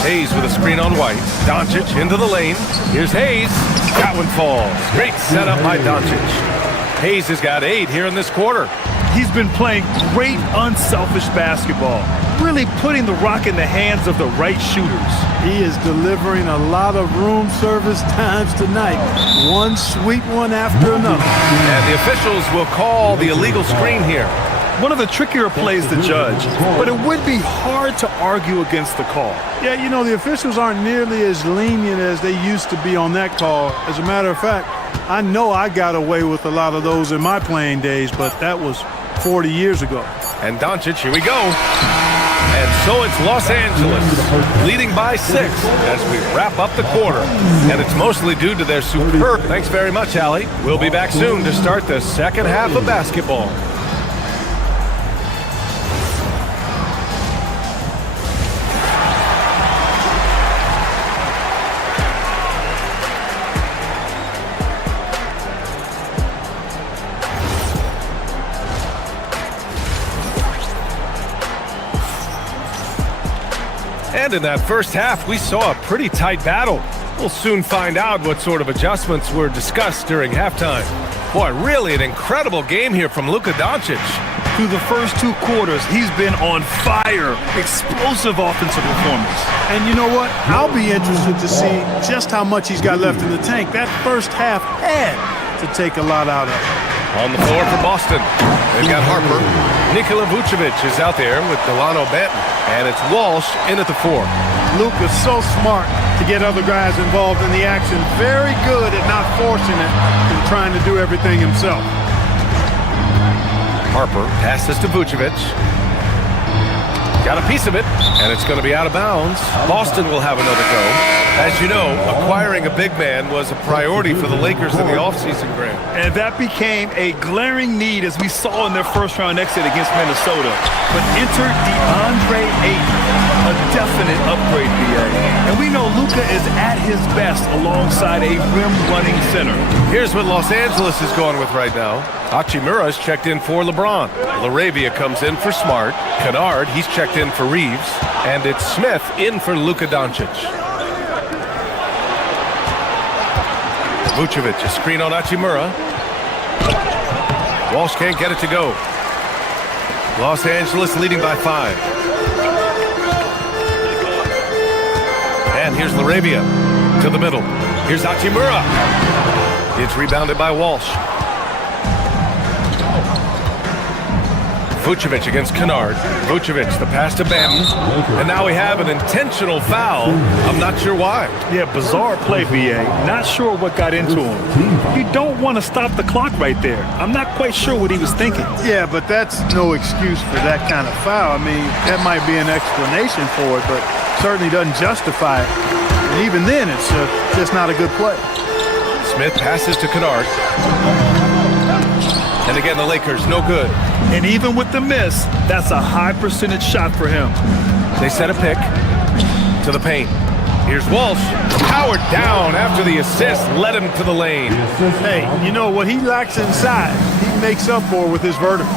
Hayes with a screen on White. Doncic into the lane. Here's Hayes. That one falls. Great setup by Doncic. Hayes has got 8 here in this quarter. He's been playing great unselfish basketball, really putting the rock in the hands of the right shooters. He is delivering a lot of room service times tonight. One sweet one after another. And the officials will call the illegal screen here. One of the trickier plays to judge, but it would be hard to argue against the call. Yeah, you know, the officials aren't nearly as lenient as they used to be on that call. As a matter of fact, I know I got away with a lot of those in my playing days, but that was 40 years ago. And Doncic, here we go. And so it's Los Angeles, leading by 6 as we wrap up the quarter. And it's mostly due to their superb. Thanks very much, Allie. We'll be back soon to start the second half of basketball. And in that first half, we saw a pretty tight battle. We'll soon find out what sort of adjustments were discussed during halftime. Boy, really an incredible game here from Luka Doncic. Through the first 2 quarters, he's been on fire. Explosive offensive performance. And you know what? I'll be interested to see just how much he's got left in the tank. That first half had to take a lot out of it. On the floor for Boston, they've got Harper. Nikola Vucevic is out there with Delano Banton. And it's Walsh in at the 4. Luka's so smart to get other guys involved in the action. Very good at not forcing it and trying to do everything himself. Harper passes to Vucevic. Got a piece of it, and it's going to be out of bounds. Boston will have another go. As you know, acquiring a big man was a priority for the Lakers in the offseason, Grant. And that became a glaring need as we saw in their first-round exit against Minnesota. But enter DeAndre Ayton, a definite upgrade, BA. And we know Luka is at his best alongside a rim-running center. Here's what Los Angeles is going with right now. Hachimura's checked in for LeBron. LaRavia comes in for Smart. Kennard, he's checked in for Reeves. And it's Smith in for Luka Doncic. Vucevic, a screen on Hachimura. Walsh can't get it to go. Los Angeles leading by 5. And here's LaRavia to the middle. Here's Hachimura. It's rebounded by Walsh. Vucevic against Kennard. Vucevic, the pass to Banton. And now we have an intentional foul. I'm not sure why. Yeah, bizarre play, BA. Not sure what got into him. You don't want to stop the clock right there. I'm not quite sure what he was thinking. Yeah, but that's no excuse for that kind of foul. I mean, that might be an explanation for it, but certainly doesn't justify it. And even then, it's just not a good play. Smith passes to Kennard. And again, the Lakers, no good. And even with the miss, that's a high percentage shot for him. They set a pick to the paint. Here's Walsh. Powered down after the assist led him to the lane. Hey, you know what he lacks inside, he makes up for with his vertical.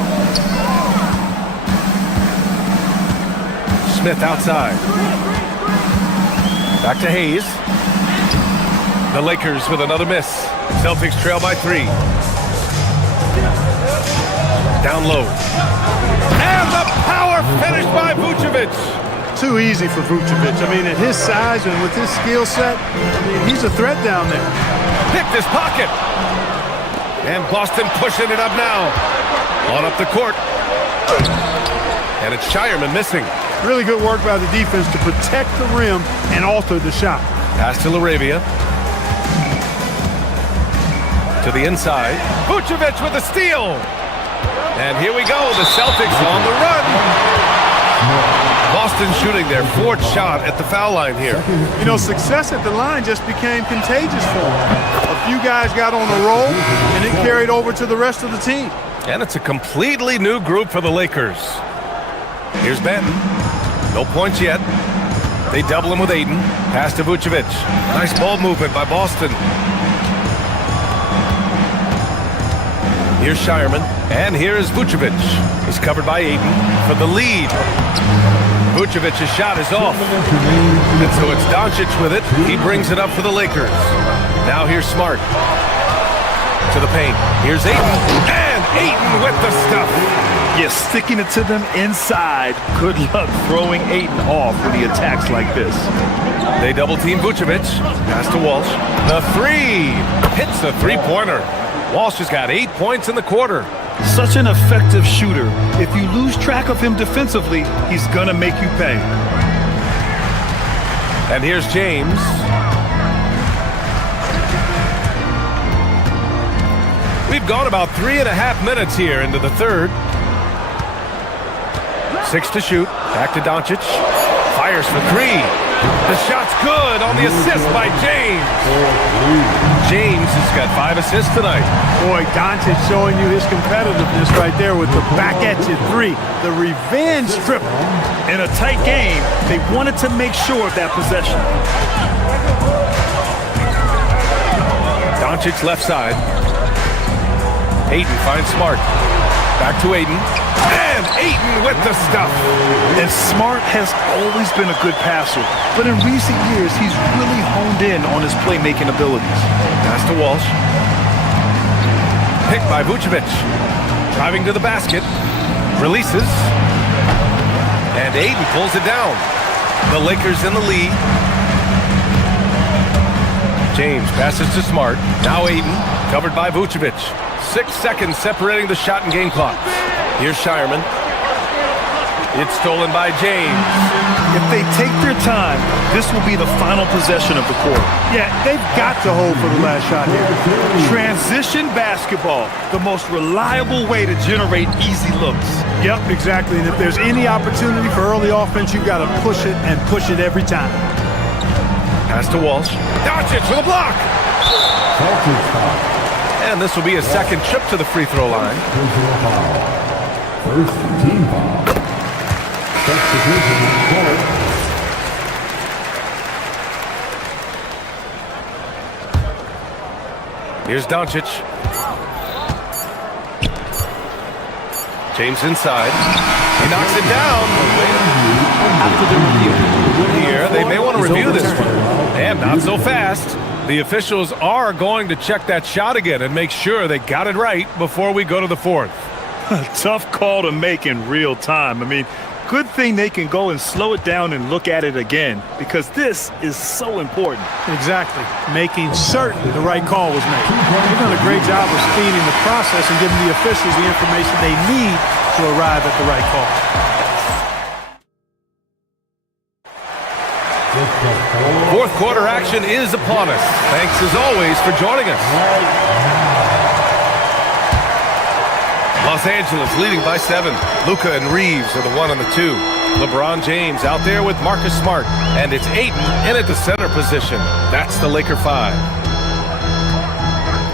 Smith outside. Back to Hayes. The Lakers with another miss. Celtics trail by 3. Down low. And the power finish by Vucevic. Too easy for Vucevic. I mean, at his size and with his skill set, I mean, he's a threat down there. Picked his pocket. And Boston pushing it up now. On up the court. And it's Shireman missing. Really good work by the defense to protect the rim and alter the shot. Pass to LaRavia. To the inside. Vucevic with a steal. And here we go. The Celtics on the run. Boston shooting their 4th shot at the foul line here. You know, success at the line just became contagious for them. A few guys got on a roll, and it carried over to the rest of the team. And it's a completely new group for the Lakers. Here's Benton. No points yet. They double him with Ayton. Pass to Vucevic. Nice ball movement by Boston. Here's Shireman. And here is Vucevic. He's covered by Ayton for the lead. Vucevic's shot is off. And so it's Doncic with it. He brings it up for the Lakers. Now here's Smart. To the paint. Here's Ayton. And Ayton with the stuff. Yeah, sticking it to them inside. Good luck throwing Ayton off when he attacks like this. They double-team Vucevic. Pass to Walsh. The 3. Hits the three-pointer. Walsh has got 8 points in the quarter. Such an effective shooter. If you lose track of him defensively, he's going to make you pay. And here's James. We've gone about 3.5 minutes here into the third. 6 to shoot. Back to Doncic. Fires for 3. The shot's good on the assist by James. James has got 5 assists tonight. Boy, Doncic showing you his competitiveness right there with the back at you 3. The revenge triple. In a tight game, they wanted to make sure of that possession. Doncic left side. Ayton finds Smart. Back to Ayton. And Ayton with the stuff. And Smart has always been a good passer, but in recent years, he's really honed in on his playmaking abilities. Pass to Walsh. Picked by Vucevic. Driving to the basket. Releases. And Ayton pulls it down. The Lakers in the lead. James passes to Smart. Now Ayton, covered by Vucevic. 6 seconds separating the shot and game clock. Here's Shireman. It's stolen by James. If they take their time, this will be the final possession of the quarter. Yeah, they've got to hold for the last shot here. Transition basketball, the most reliable way to generate easy looks. Yep, exactly. And if there's any opportunity for early offense, you've got to push it and push it every time. Pass to Walsh. Doncic with a block. And this will be a second trip to the free throw line. First team foul. Substitution on court. Here's Doncic. James inside. He knocks it down. After the review here, they may want to review this one. And not so fast. The officials are going to check that shot again and make sure they got it right before we go to the fourth. Tough call to make in real time. I mean, good thing they can go and slow it down and look at it again, because this is so important. Exactly. Making certain the right call was made. They've done a great job of speeding the process and giving the officials the information they need to arrive at the right call. Fourth quarter action is upon us. Thanks as always for joining us. Los Angeles leading by 7. Luka and Reeves are the 1 and the 2. LeBron James out there with Marcus Smart. And it's Ayton in at the center position. That's the Laker 5.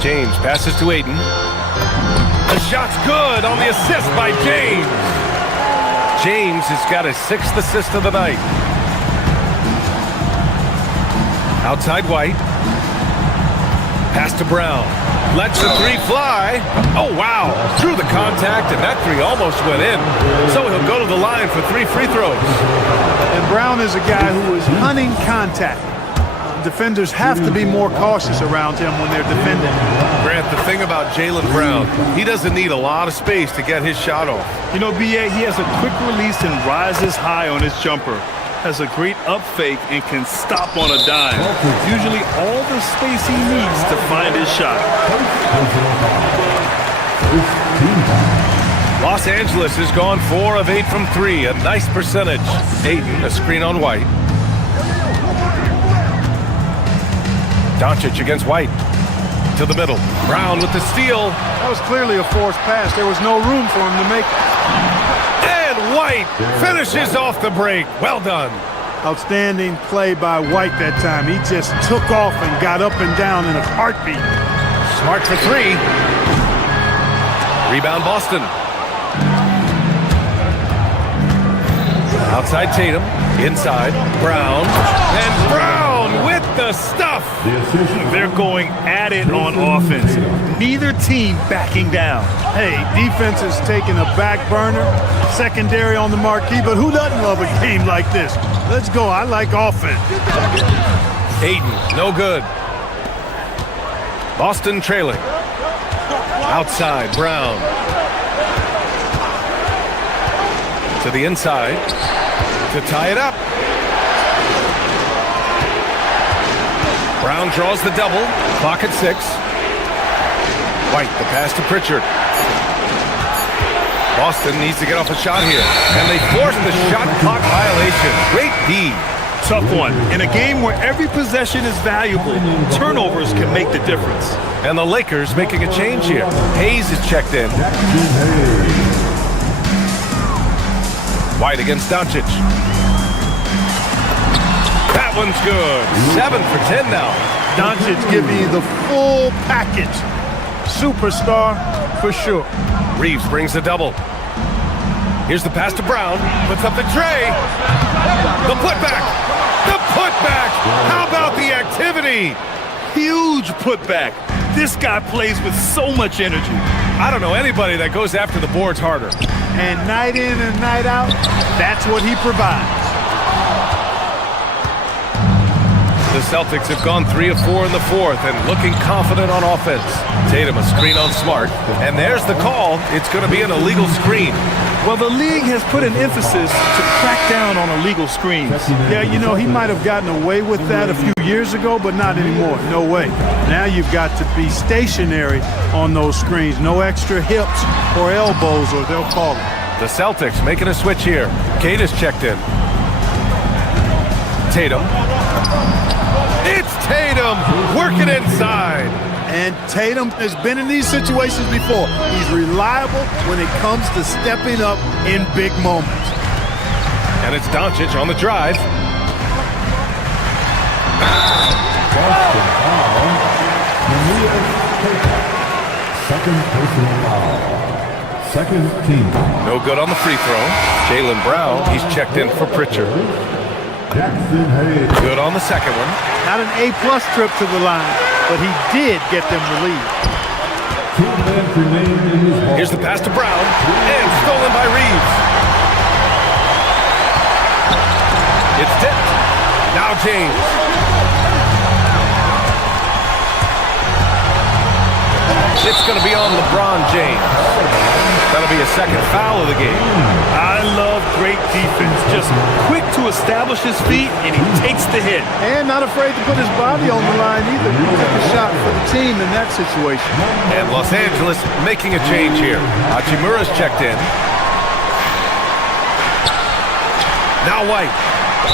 James passes to Ayton. The shot's good on the assist by James. James has got his 6th assist of the night. Outside White. Pass to Brown. Lets the three fly. Oh, wow. Through the contact, and that three almost went in. So he'll go to the line for 3 free throws. And Brown is a guy who is hunting contact. Defenders have to be more cautious around him when they're defending. Grant, the thing about Jaylen Brown, he doesn't need a lot of space to get his shot off. You know, B.A., he has a quick release and rises high on his jumper. Has a great up fake and can stop on a dime. Usually all the space he needs to find his shot. Los Angeles has gone 4 of 8 from 3, a nice percentage. Ayton, a screen on White. Doncic against White. To the middle. Brown with the steal. That was clearly a forced pass. There was no room for him to make it. And White finishes off the break. Well done. Outstanding play by White that time. He just took off and got up and down in a heartbeat. Smart for 3. Rebound Boston. Outside Tatum. Inside. Brown. And Brown with the stuff. They're going at it on offense. Neither team backing down. Hey, defense is taking a back burner. Secondary on the marquee, but who doesn't love a game like this? Let's go. I like offense. Ayton, no good. Boston trailing. Outside, Brown. To the inside. To tie it up. Brown draws the double. Clock at 6. White, the pass to Pritchard. Boston needs to get off a shot here. And they force the shot clock violation. Great D. Tough one. In a game where every possession is valuable, turnovers can make the difference. And the Lakers making a change here. Hayes is checked in. White against Doncic. That one's good. 7 for 10 now. Doncic giving you the full package. Superstar for sure. Reeves brings the double. Here's the pass to Brown. Puts up the tray. The putback. The putback. How about the activity? Huge putback. This guy plays with so much energy. I don't know anybody that goes after the boards harder. And night in and night out, that's what he provides. The Celtics have gone 3 of 4 in the fourth and looking confident on offense. Tatum a screen on Smart. And there's the call. It's going to be an illegal screen. Well, the league has put an emphasis to crack down on illegal screens. Yeah, you know, he might have gotten away with that a few years ago, but not anymore. No way. Now you've got to be stationary on those screens. No extra hips or elbows, or they'll call it. The Celtics making a switch here. Kate is checked in. Tatum. It's Tatum working inside. And Tatum has been in these situations before. He's reliable when it comes to stepping up in big moments. And it's Doncic on the drive. Boston foul. Second personal foul. Second team. No good on the free throw. Jaylen Brown, he's checked in for Pritchard. Jackson Hayes. Good on the second one. Not an A-plus trip to the line, but he did get them relieved. 2 minutes remain in this ball. Here's the pass to Brown, and stolen by Reeves. It's tipped. Now James. It's going to be on LeBron James. That'll be a second foul of the game. I love great defense. Just quick to establish his feet, and he takes the hit. And not afraid to put his body on the line either. He took a shot for the team in that situation. And Los Angeles making a change here. Hachimura's checked in. Now White.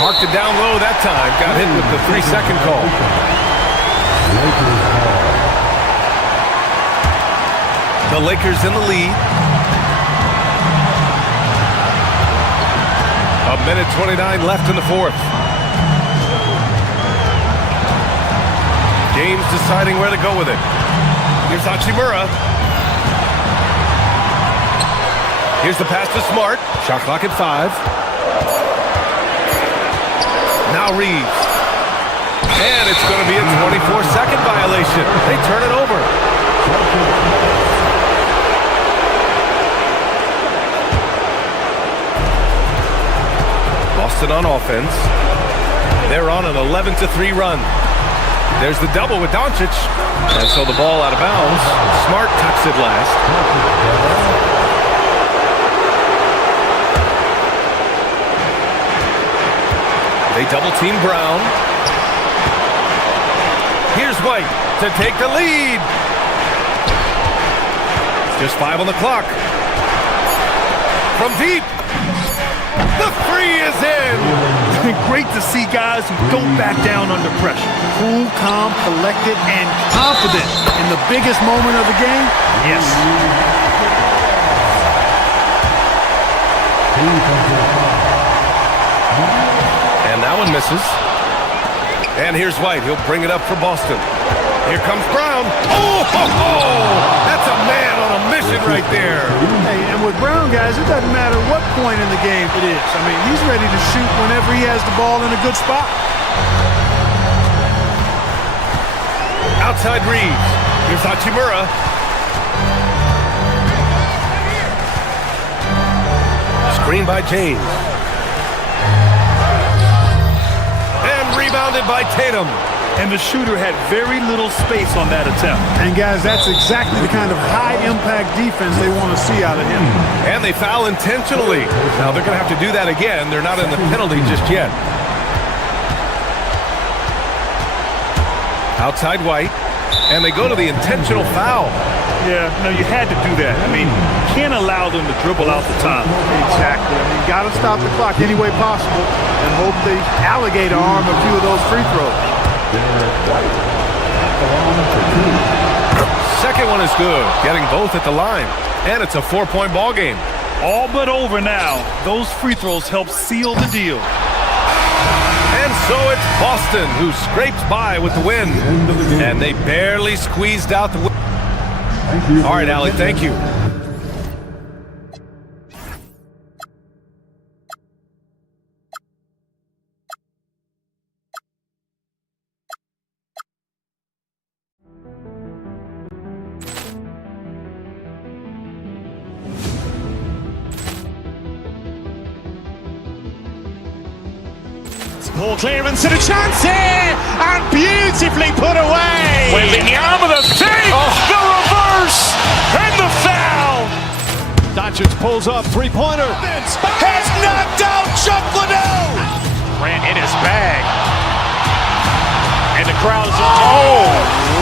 Marked it down low that time. Got hit with the 3-second call. The Lakers in the lead. A minute 29 left in the fourth. James deciding where to go with it. Here's Hachimura. Here's the pass to Smart. Shot clock at 5. Now Reeves. And it's going to be a 24-second violation. They turn it over. Boston on offense. They're on an 11-3 run. There's the double with Doncic. And so the ball out of bounds. Smart touched it last. They double team Brown. Here's White to take the lead. Just 5 on the clock. From deep. The three is in. Great to see guys who don't back down under pressure. Cool, calm, collected, and confident in the biggest moment of the game. Yes. And that one misses. And here's White. He'll bring it up for Boston. Here comes Brown. Oh, ho, ho! That's a man on a mission right there. Hey, and with Brown, guys, it doesn't matter what point in the game it is. I mean, he's ready to shoot whenever he has the ball in a good spot. Outside Reeves. Here's Hachimura. Screen by James. And rebounded by Tatum. And the shooter had very little space on that attempt. And guys, that's exactly the kind of high-impact defense they want to see out of him. And they foul intentionally. Now they're going to have to do that again. They're not in the penalty just yet. Outside White. And they go to the intentional foul. Yeah, no, you had to do that. I mean, you can't allow them to dribble out the time. Exactly. I mean, you got to stop the clock any way possible and hope the alligator arm a few of those free throws. Second one is good, getting both at the line. And it's a 4-point ball game. All but over now. Those free throws help seal the deal. And so it's Boston who scrapes by with the win. And they barely squeezed out the win. All right, Allie, thank you. Ball clearance and a chance here, and beautifully put away. Wembanyama the fake, the reverse, and the foul. Doncic pulls up, three-pointer. Has knocked out Chuck Liddell. Ran in his bag. And the crowd is... Oh,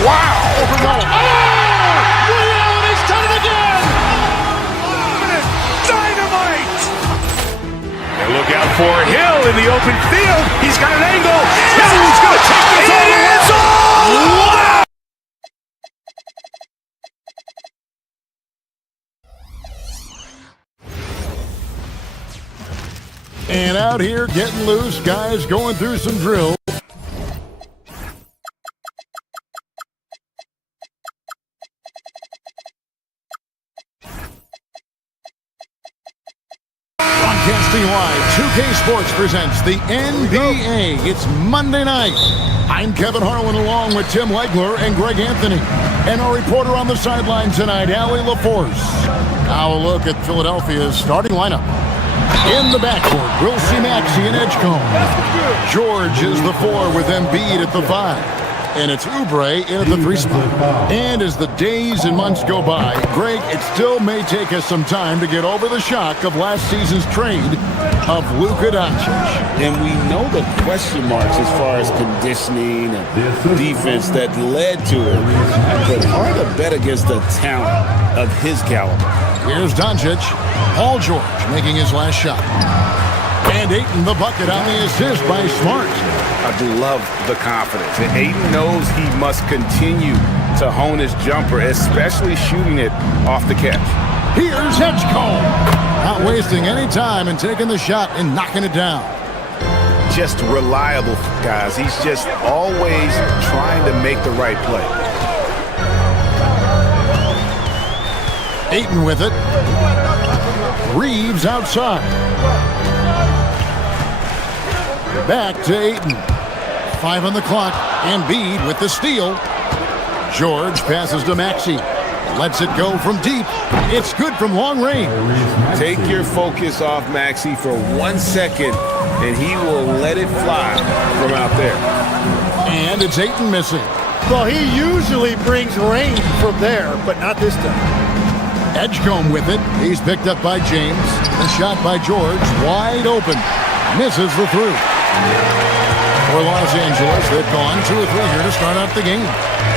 wow. He's done it again. Dynamite. And look out for Hill in the open field. He's got an angle. Hill's going to take this all the way. Wow. And out here getting loose, guys going through some drills. Broadcasting live, 2K Sports presents the NBA. It's Monday night. I'm Kevin Harlan along with Tim Legler and Greg Anthony. And our reporter on the sideline tonight, Allie LaForce. Now a look at Philadelphia's starting lineup. In the backcourt, we'll see Maxey and Edgecombe. George is the 4 with Embiid at the 5. And it's Oubre in at the 3 spot. And as the days and months go by, Greg, it still may take us some time to get over the shock of last season's trade of Luka Doncic. And we know the question marks as far as conditioning and defense that led to it. But hard to bet against the talent of his caliber. Here's Doncic. Paul George making his last shot. And Ayton the bucket on the assist by Smart. I do love the confidence. And Ayton knows he must continue to hone his jumper, especially shooting it off the catch. Here's Edgecombe. Not wasting any time and taking the shot and knocking it down. Just reliable, guys. He's just always trying to make the right play. Ayton with it. Reeves outside. Back to Ayton. 5 on the clock. Embiid with the steal. George passes to Maxey. Lets it go from deep. It's good from long range. Take your focus off Maxey for 1 second, and he will let it fly from out there. And it's Ayton missing. Well, he usually brings rain from there, but not this time. Edgecombe with it. He's picked up by James. The shot by George. Wide open. Misses the three. For Los Angeles, they've gone 2 or 3 here to start out the game.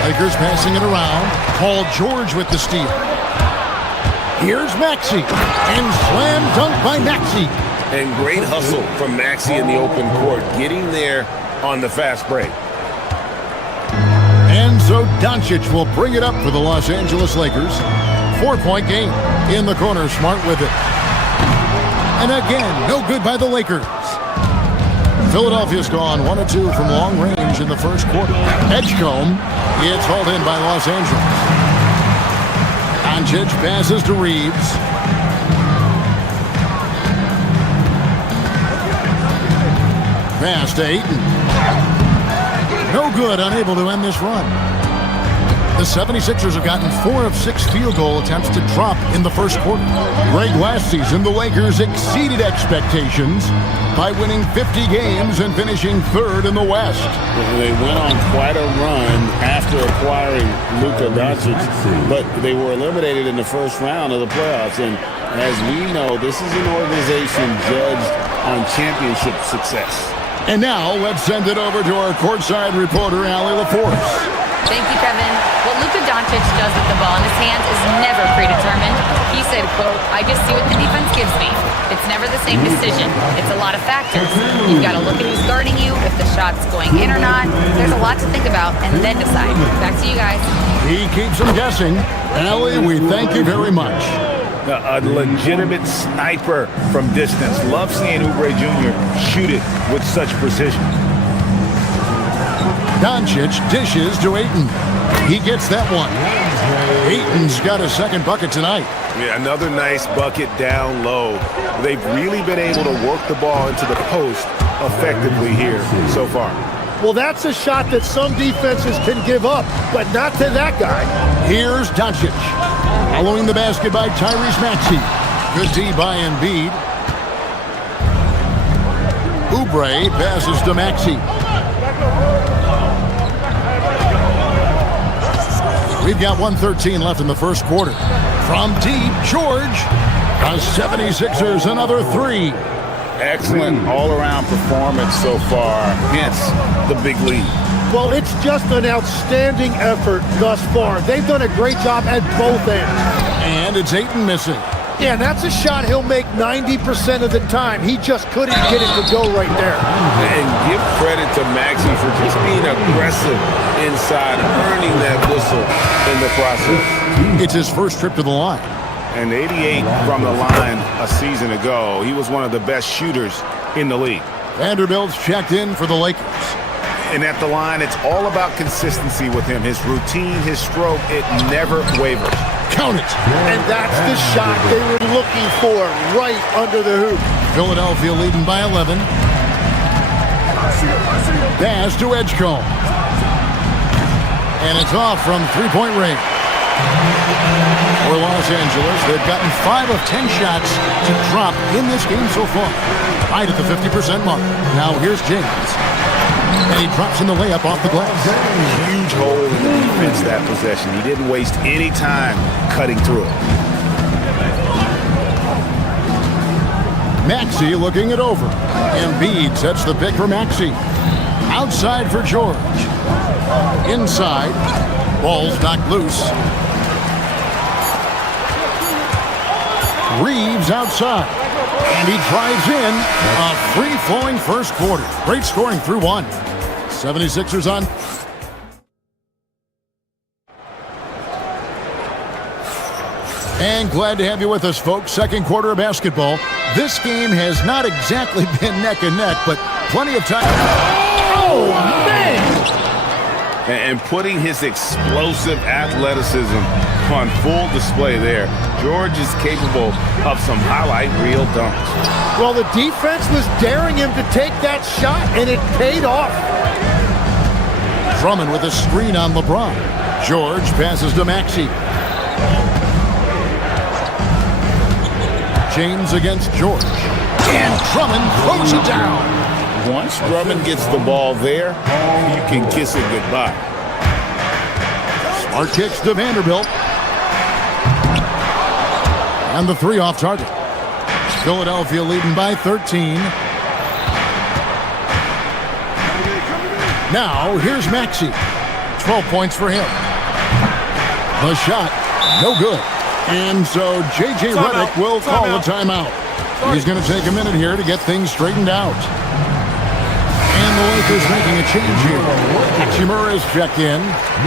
Lakers passing it around. Paul George with the steal. Here's Maxey. And slam dunk by Maxey. And great hustle from Maxey in the open court, getting there on the fast break. And so Doncic will bring it up for the Los Angeles Lakers. 4-point game. In the corner, Smart with it. And again, no good by the Lakers. Philadelphia's gone 1 of 2 from long range in the first quarter. Edgecombe, it's hauled in by Los Angeles. Doncic passes to Reeves. Pass to Ayton. No good, unable to end this run. The 76ers have gotten 4 of 6 field goal attempts to drop in the first quarter. Greg, last season, the Lakers exceeded expectations by winning 50 games and finishing 3rd in the West. They went on quite a run after acquiring Luka Doncic, but they were eliminated in the first round of the playoffs. And as we know, this is an organization judged on championship success. And now, let's send it over to our courtside reporter, Allie LaForce. Thank you, Kevin. What Luka Doncic does with the ball in his hands is never predetermined. He said, quote, "I just see what the defense gives me. It's never the same decision. It's a lot of factors. You've got to look at who's guarding you, if the shot's going in or not. There's a lot to think about, and then decide." Back to you guys. He keeps them guessing. Allie, we thank you very much. A legitimate sniper from distance. Love seeing Oubre Jr. shoot it with such precision. Doncic dishes to Ayton. He gets that one. Ayton's got a second bucket tonight. Yeah, another nice bucket down low. They've really been able to work the ball into the post effectively here so far. Well, that's a shot that some defenses can give up, but not to that guy. Here's Doncic. Following the basket by Tyrese Maxey. Good D by Embiid. Oubre passes to Maxey. We've got 1:13 left in the first quarter. From deep, George. The 76ers another 3. Excellent all-around performance so far, hence the big lead. Well, it's just an outstanding effort thus far. They've done a great job at both ends. And it's Ayton missing. Yeah, that's a shot he'll make 90% of the time. He just couldn't get it to go right there. And give credit to Maxey for just being aggressive inside, earning that whistle in the process. It's his first trip to the line. And 88 from the line a season ago. He was one of the best shooters in the league. Vanderbilt's checked in for the Lakers. And at the line, it's all about consistency with him. His routine, his stroke, it never wavers. Count it. And that's the shot they were looking for, right under the hoop. Philadelphia leading by 11. Pass to Edgecombe. And it's off from three-point range. For Los Angeles, they've gotten 5 of 10 shots to drop in this game so far. Right at the 50% mark. Now here's James. And he drops in the layup off the glass. Huge hole in the defense that possession. He didn't waste any time cutting through it. Maxey looking it over. Embiid sets the pick for Maxey. Outside for George. Inside. Ball's knocked loose. Reeves outside. And he drives in. A free-flowing first quarter. Great scoring through 1. 76ers on. And glad to have you with us, folks. Second quarter of basketball. This game has not exactly been neck and neck, but plenty of time. Oh, man! And putting his explosive athleticism on full display there. George is capable of some highlight reel dunks. Well, the defense was daring him to take that shot, and it paid off. Drummond with a screen on LeBron. George passes to Maxey. James against George. And Drummond throws it down. Once Drummond gets the ball there, you can kiss it goodbye. Smart kicks to Vanderbilt. And the three off target. Philadelphia leading by 13. Now, here's Maxey. 12 points for him. The shot, no good. And so J.J. Redick will call a timeout. He's going to take a minute here to get things straightened out. And the Lakers making a change here. Hachimura is checked in.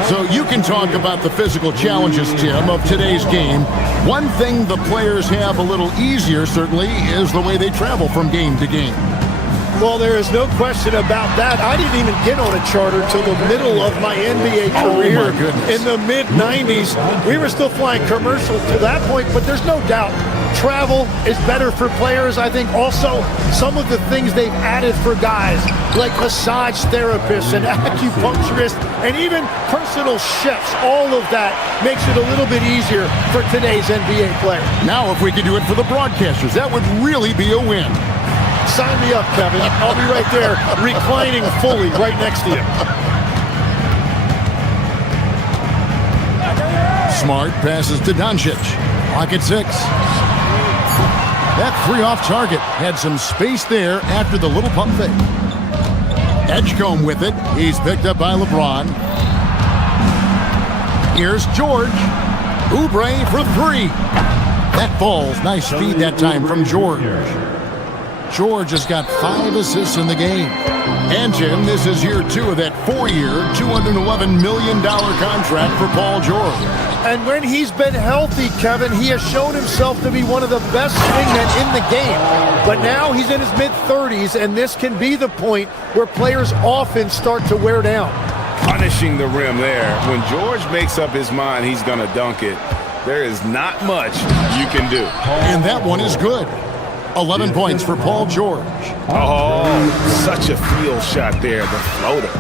So you can talk about the physical challenges, Tim, of today's game. One thing the players have a little easier, certainly, is the way they travel from game to game. Well, there is no question about that. I didn't even get on a charter till the middle of my NBA career in the mid-90s. We were still flying commercial to that point, but there's no doubt travel is better for players. I think also some of the things they've added for guys, like massage therapists and acupuncturists and even personal chefs, all of that makes it a little bit easier for today's NBA player. Now, if we could do it for the broadcasters, that would really be a win. Sign me up, Kevin. I'll be right there, reclining fully right next to you. Smart passes to Doncic. Clock at 6. That three off target had some space there after the little pump fake. Edgecombe with it. He's picked up by LeBron. Here's George. Oubre for three. That falls. Nice feed that time from George. George has got 5 assists in the game. And Jim, this is year 2 of that 4-year, $211 million contract for Paul George. And when he's been healthy, Kevin, he has shown himself to be one of the best swingmen in the game. But now he's in his mid-30s, and this can be the point where players often start to wear down. Punishing the rim there. When George makes up his mind he's going to dunk it, there is not much you can do. And that one is good. 11 points for Paul George. Oh, such a field shot there, the floater.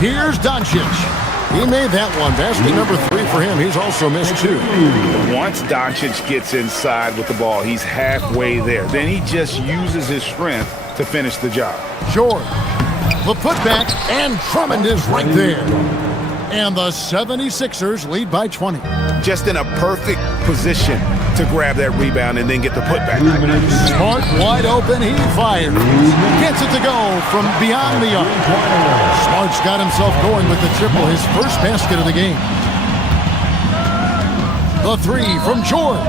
Here's Doncic. He made that one. Basket number 3 for him. He's also missed 2. Once Doncic gets inside with the ball, he's halfway there. Then he just uses his strength to finish the job. George, the putback, and Drummond is right there. And the 76ers lead by 20. Just in a perfect position to grab that rebound and then get the putback. Smart, wide open, he fires. Gets it to go from beyond the arc. Smart's got himself going with the triple, his first basket of the game. The 3 from George.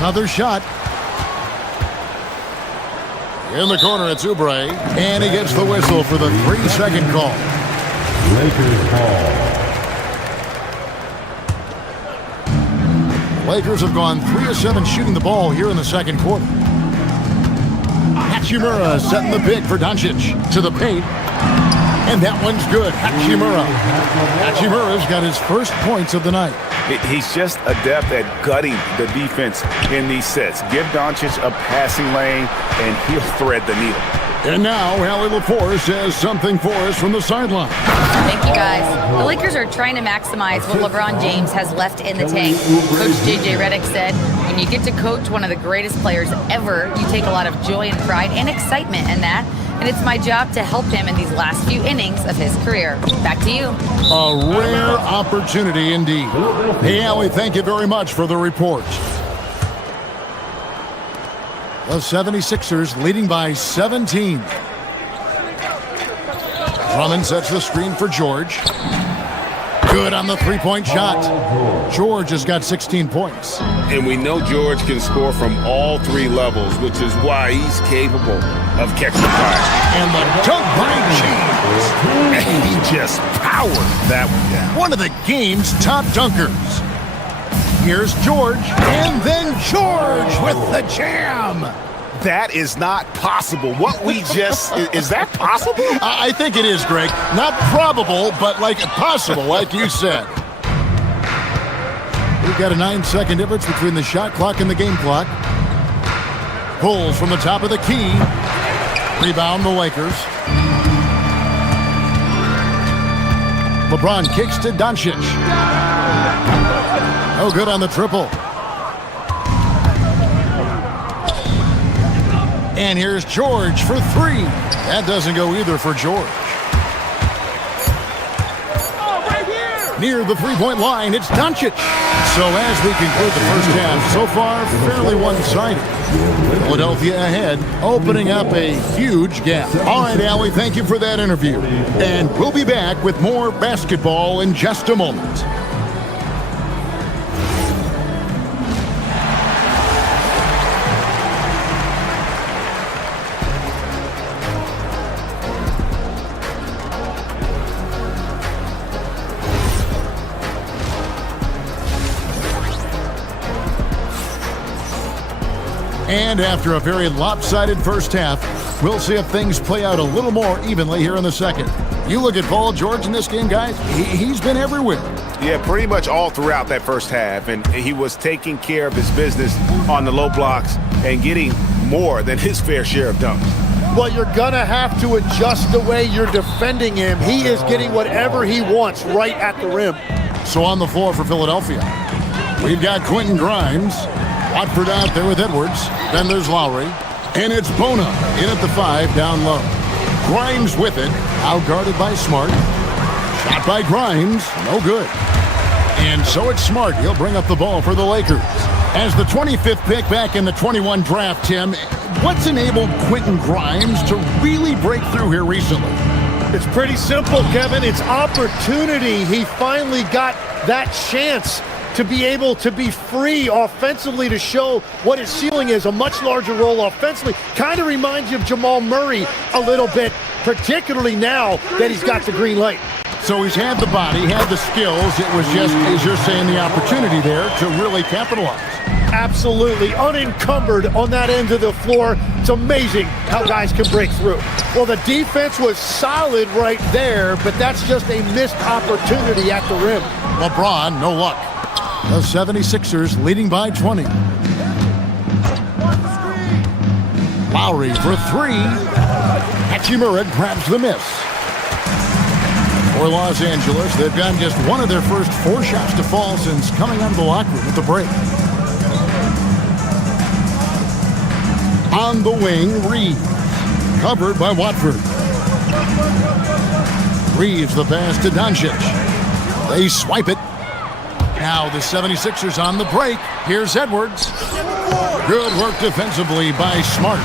Another shot. In the corner, it's Oubre, and he gets the whistle for the 3-second call. Lakers ball. Lakers have gone 3 of 7 shooting the ball here in the second quarter. Hachimura setting the pick for Doncic to the paint. And that one's good. Hachimura's got his first points of the night. He's just adept at gutting the defense in these sets. Give Doncic a passing lane, and he'll thread the needle. And now, Allie LaForce has something for us from the sideline. Thank you, guys. The Lakers are trying to maximize what LeBron James has left in the tank. Coach J.J. Redick said, when you get to coach one of the greatest players ever, you take a lot of joy and pride and excitement in that. And it's my job to help him in these last few innings of his career. Back to you. A rare opportunity indeed. Hey, Allie, thank you very much for the report. The 76ers leading by 17. Drummond sets the screen for George. Good on the three-point shot. George has got 16 points. And we know George can score from all 3 levels, which is why he's capable of catching fire. And the dunk by James. And he just powered that one down. One of the game's top dunkers. Here's George, and then George with the jam. That is not possible. What we just, is that possible? I think it is, Greg. Not probable, but like possible, like you said. We've got a 9-second difference between the shot clock and the game clock. Pulls from the top of the key. Rebound the Lakers. LeBron kicks to Doncic. No good on the triple. And here's George for three. That doesn't go either for George. Near the three-point line, it's Doncic. So as we conclude the first half, so far fairly one-sided. Philadelphia ahead, opening up a huge gap. All right, Allie, thank you for that interview. And we'll be back with more basketball in just a moment. And after a very lopsided first half, we'll see if things play out a little more evenly here in the second. You look at Paul George in this game, guys, he's been everywhere. Yeah, pretty much all throughout that first half, and he was taking care of his business on the low blocks and getting more than his fair share of dunks. Well, you're going to have to adjust the way you're defending him. He is getting whatever he wants right at the rim. So on the floor for Philadelphia, we've got Quentin Grimes. Watford out there with Edwards. Then there's Lowry. And it's Bona in at the 5 down low. Grimes with it. Outguarded by Smart. Shot by Grimes. No good. And so it's Smart. He'll bring up the ball for the Lakers. As the 25th pick back in the 21 draft, Tim, what's enabled Quentin Grimes to really break through here recently? It's pretty simple, Kevin. It's opportunity. He finally got that chance to be able to be free offensively, to show what his ceiling is, a much larger role offensively. Kind of reminds you of Jamal Murray a little bit, particularly now that he's got the green light. So he's had the body, had the skills. It was just, as you're saying, the opportunity there to really capitalize. Absolutely unencumbered on that end of the floor. It's amazing how guys can break through. Well, the defense was solid right there, but that's just a missed opportunity at the rim. LeBron, no luck. The 76ers leading by 20. Lowry for three. Hachimura grabs the miss. For Los Angeles, they've gotten just one of their first 4 shots to fall since coming out of the locker room at the break. On the wing, Reeves. Covered by Watford. Reeves the pass to Doncic. They swipe it. Now the 76ers on the break. Here's Edwards. Good work defensively by Smart.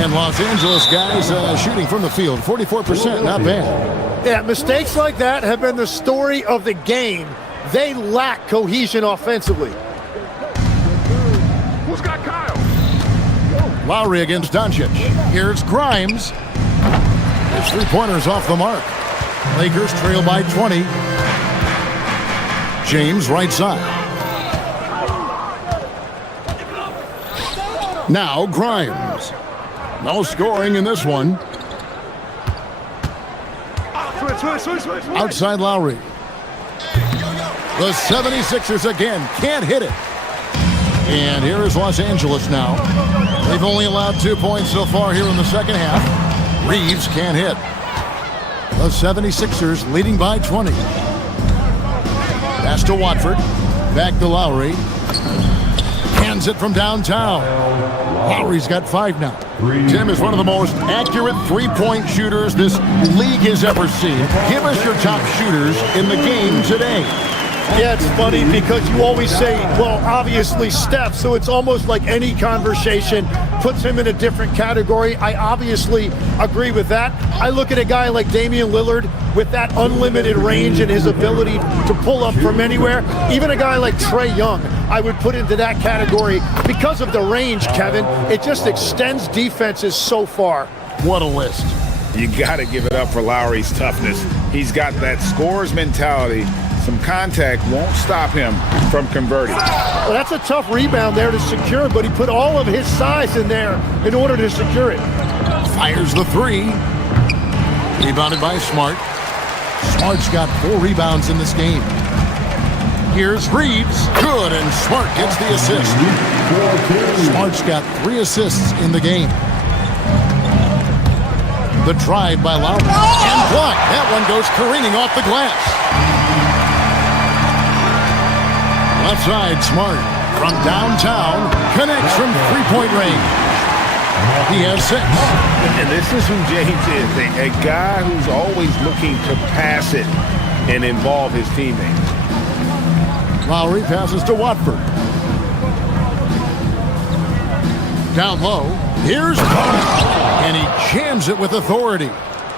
And Los Angeles guys shooting from the field. 44%, not bad. Yeah, mistakes like that have been the story of the game. They lack cohesion offensively. Who's got Kyle? Lowry against Doncic. Here's Grimes. His three-pointer's off the mark. Lakers trail by 20. James right side. Now Grimes. No scoring in this one. Outside Lowry. The 76ers again can't hit it. And here is Los Angeles now. They've only allowed 2 points so far here in the second half. Reeves can't hit. The 76ers leading by 20. Pass to Watford. Back to Lowry. Hands it from downtown. Lowry's got 5 now. Tim is one of the most accurate three-point shooters this league has ever seen. Give us your top shooters in the game today. Yeah, it's funny because you always say, well, obviously Steph, so it's almost like any conversation puts him in a different category. I obviously agree with that. I look at a guy like Damian Lillard with that unlimited range and his ability to pull up from anywhere. Even a guy like Trae Young, I would put into that category because of the range, Kevin. It just extends defenses so far. What a list. You got to give it up for Lowry's toughness. He's got that scorer's mentality. Some contact won't stop him from converting. Well, that's a tough rebound there to secure, but he put all of his size in there in order to secure it. Fires the 3. Rebounded by Smart. Smart's got 4 rebounds in this game. Here's Reeves. Good, and Smart gets the assist. Smart's got 3 assists in the game. The drive by Lowry. And blocked. That one goes careening off the glass. Left side, Smart. From downtown. Connects from three-point range. He has 6. And this is who James is. A guy who's always looking to pass it and involve his teammates. Lowry passes to Watford. Down low. Here's Bono. And he jams it with authority.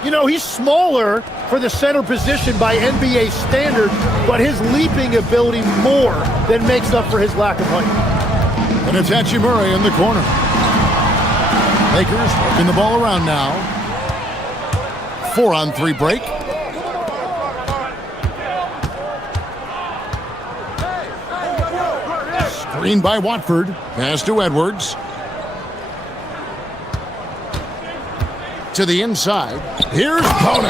You know, he's smaller for the center position by NBA standard, but his leaping ability more than makes up for his lack of height. And it's Hachimura in the corner. Lakers working the ball around now. 4-on-3 break. Screen by Watford. Pass to Edwards. To the inside. Here's Bono.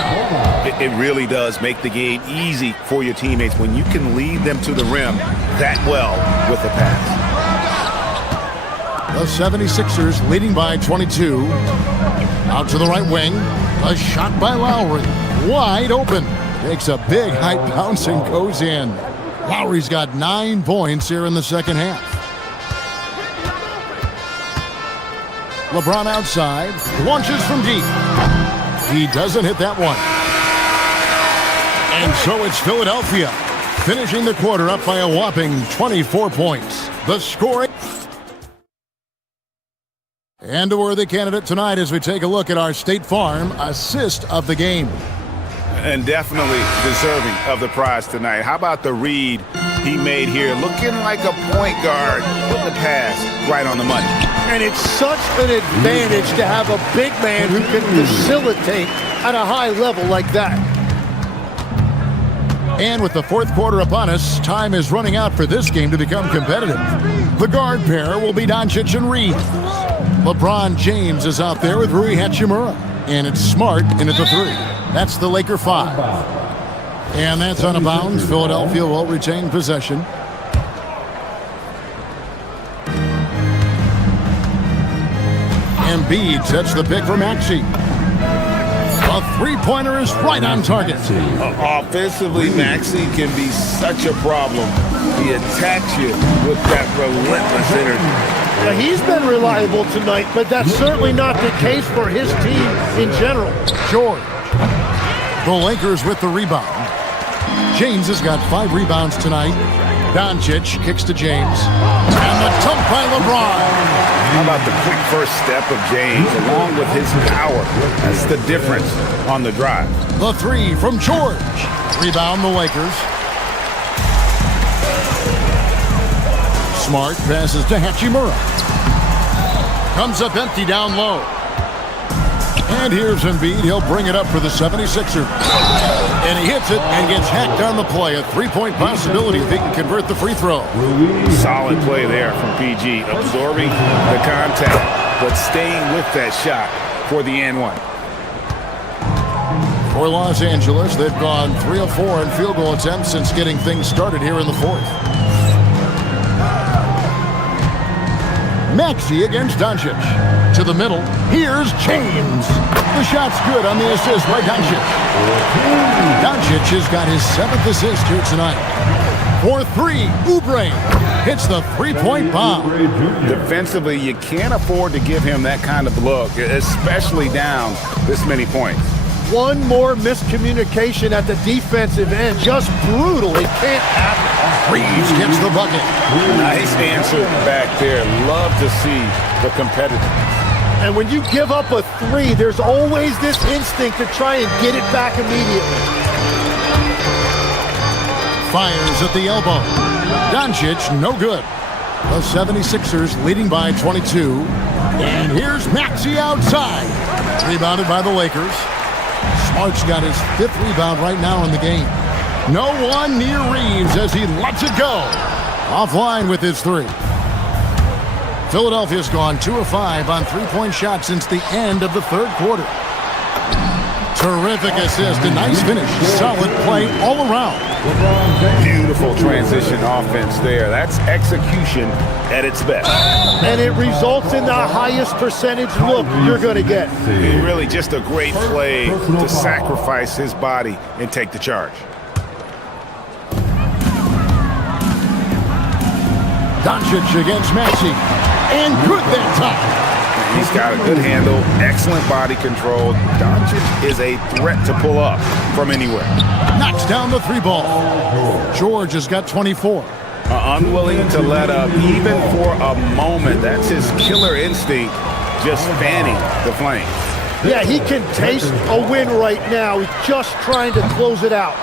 It really does make the game easy for your teammates when you can lead them to the rim that well with the pass. The 76ers leading by 22. Out to the right wing. A shot by Lowry. Wide open. Takes a big high bounce and goes in. Lowry's got 9 points here in the second half. LeBron outside. Launches from deep. He doesn't hit that one. And so it's Philadelphia finishing the quarter up by a whopping 24 points. The scoring. And a worthy candidate tonight as we take a look at our State Farm assist of the game. And definitely deserving of the prize tonight. How about the read he made here? Looking like a point guard. Putting the pass right on the money. And it's such an advantage to have a big man who can facilitate at a high level like that. And with the fourth quarter upon us, time is running out for this game to become competitive. The guard pair will be Doncic and Reeves. LeBron James is out there with Rui Hachimura. And it's Smart in at the 3. That's the Laker 5. And that's out of bounds. Philadelphia will retain possession. Embiid sets the pick for Maxey. A three-pointer is right on target. Offensively, Maxey can be such a problem. He attacks you with that relentless energy. Now, he's been reliable tonight, but that's certainly not the case for his team in general. George. The Lakers with the rebound. James has got 5 rebounds tonight. Doncic kicks to James. And the dunk by LeBron. How about the quick first step of James along with his power? That's the difference on the drive. The 3 from George. Rebound the Lakers. Smart passes to Hachimura. Comes up empty down low. And here's Embiid. He'll bring it up for the 76ers. And he hits it and gets hacked on the play. A 3-point possibility if he can convert the free throw. Solid play there from PG. Absorbing the contact, but staying with that shot for the and-1. For Los Angeles, they've gone 3 of 4 in field goal attempts since getting things started here in the 4th. Maxey against Doncic. To the middle. Here's James. The shot's good on the assist by Doncic. Doncic has got his 7th assist here tonight. For 3, Oubre hits the 3-point bomb. Defensively, you can't afford to give him that kind of look, especially down this many points. One more miscommunication at the defensive end. Just brutal. It can't happen. Reeves gets the bucket. Nice answer back there. Love to see the competitiveness. And when you give up a 3, there's always this instinct to try and get it back immediately. Fires at the elbow. Doncic, no good. The 76ers leading by 22. And here's Maxey outside. Rebounded by the Lakers. Smart's got his 5th rebound right now in the game. No one near Reeves as he lets it go. Offline with his 3. Philadelphia's gone 2 of 5 on 3-point shots since the end of the 3rd quarter. To Terrific assist, a nice finish. Solid play all around. Beautiful transition offense there. That's execution at its best. And it results in the highest percentage look you're going to get. Really just a great play to sacrifice his body and take the charge. Doncic against Maxey. And good that time. He's got a good handle, excellent body control. Doncic is a threat to pull up from anywhere. Knocks down the three ball. George has got 24. Unwilling to let up even for a moment. That's his killer instinct, just fanning the flames. Yeah, he can taste a win right now. He's just trying to close it out.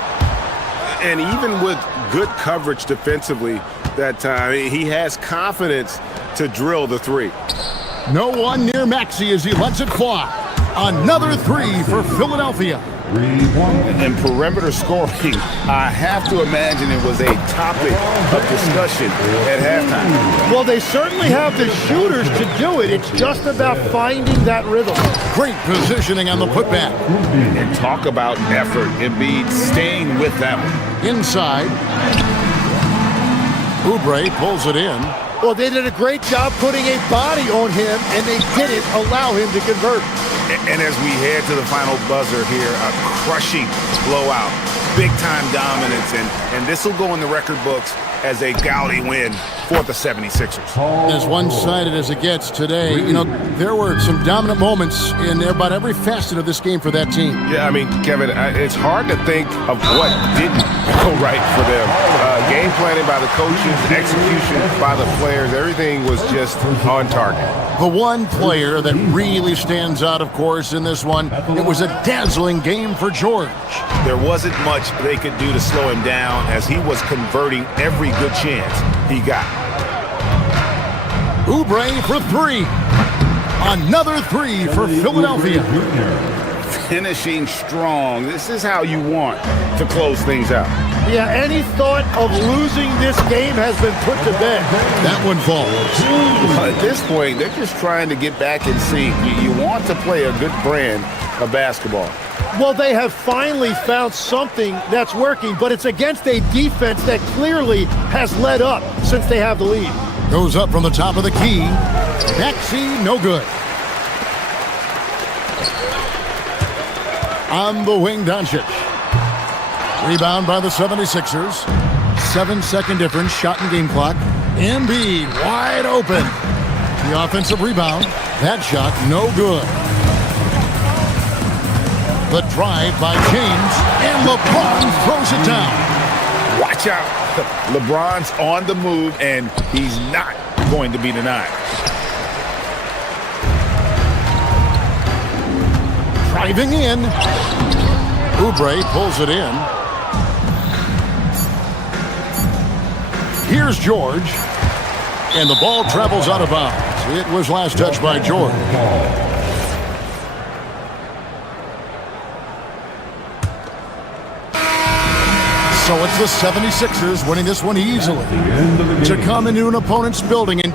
And even with good coverage defensively that time, he has confidence to drill the three. No one near Maxey as he lets it fly. Another three for Philadelphia. And perimeter scoring, I have to imagine it was a topic of discussion at halftime. Well, they certainly have the shooters to do it. It's just about finding that rhythm. Great positioning on the putback. And talk about effort. Embiid staying with them. Inside. Oubre pulls it in. Well, they did a great job putting a body on him, and they didn't allow him to convert. And as we head to the final buzzer here, a crushing blowout, big-time dominance, and this will go in the record books as a gaudy win for the 76ers. As one-sided as it gets today, you know, there were some dominant moments in about every facet of this game for that team. Yeah, I mean, Kevin, it's hard to think of what didn't go right for them. Game planning by the coaches, execution by the players, everything was just on target. The one player that really stands out, of course, in this one, it was a dazzling game for George. There wasn't much they could do to slow him down as he was converting every good chance he got. Oubre for three. Another three for Philadelphia. Finishing strong. This is how you want to close things out. Yeah, any thought of losing this game has been put to bed. That one falls. At this point, they're just trying to get back in sync. You want to play a good brand of basketball. Well, they have finally found something that's working, but it's against a defense that clearly has let up since they have the lead. Goes up from the top of the key. Maxey, no good. On the wing, Doncic. Rebound by the 76ers. 7-second difference, shot and game clock. Embiid wide open. The offensive rebound. That shot, no good. The drive by James, and LeBron throws it down. Watch out. LeBron's on the move, and he's not going to be denied. Driving in. Oubre pulls it in. Here's George. And the ball travels out of bounds. It was last touched by George. So it's the 76ers winning this one easily. To come into an opponent's building and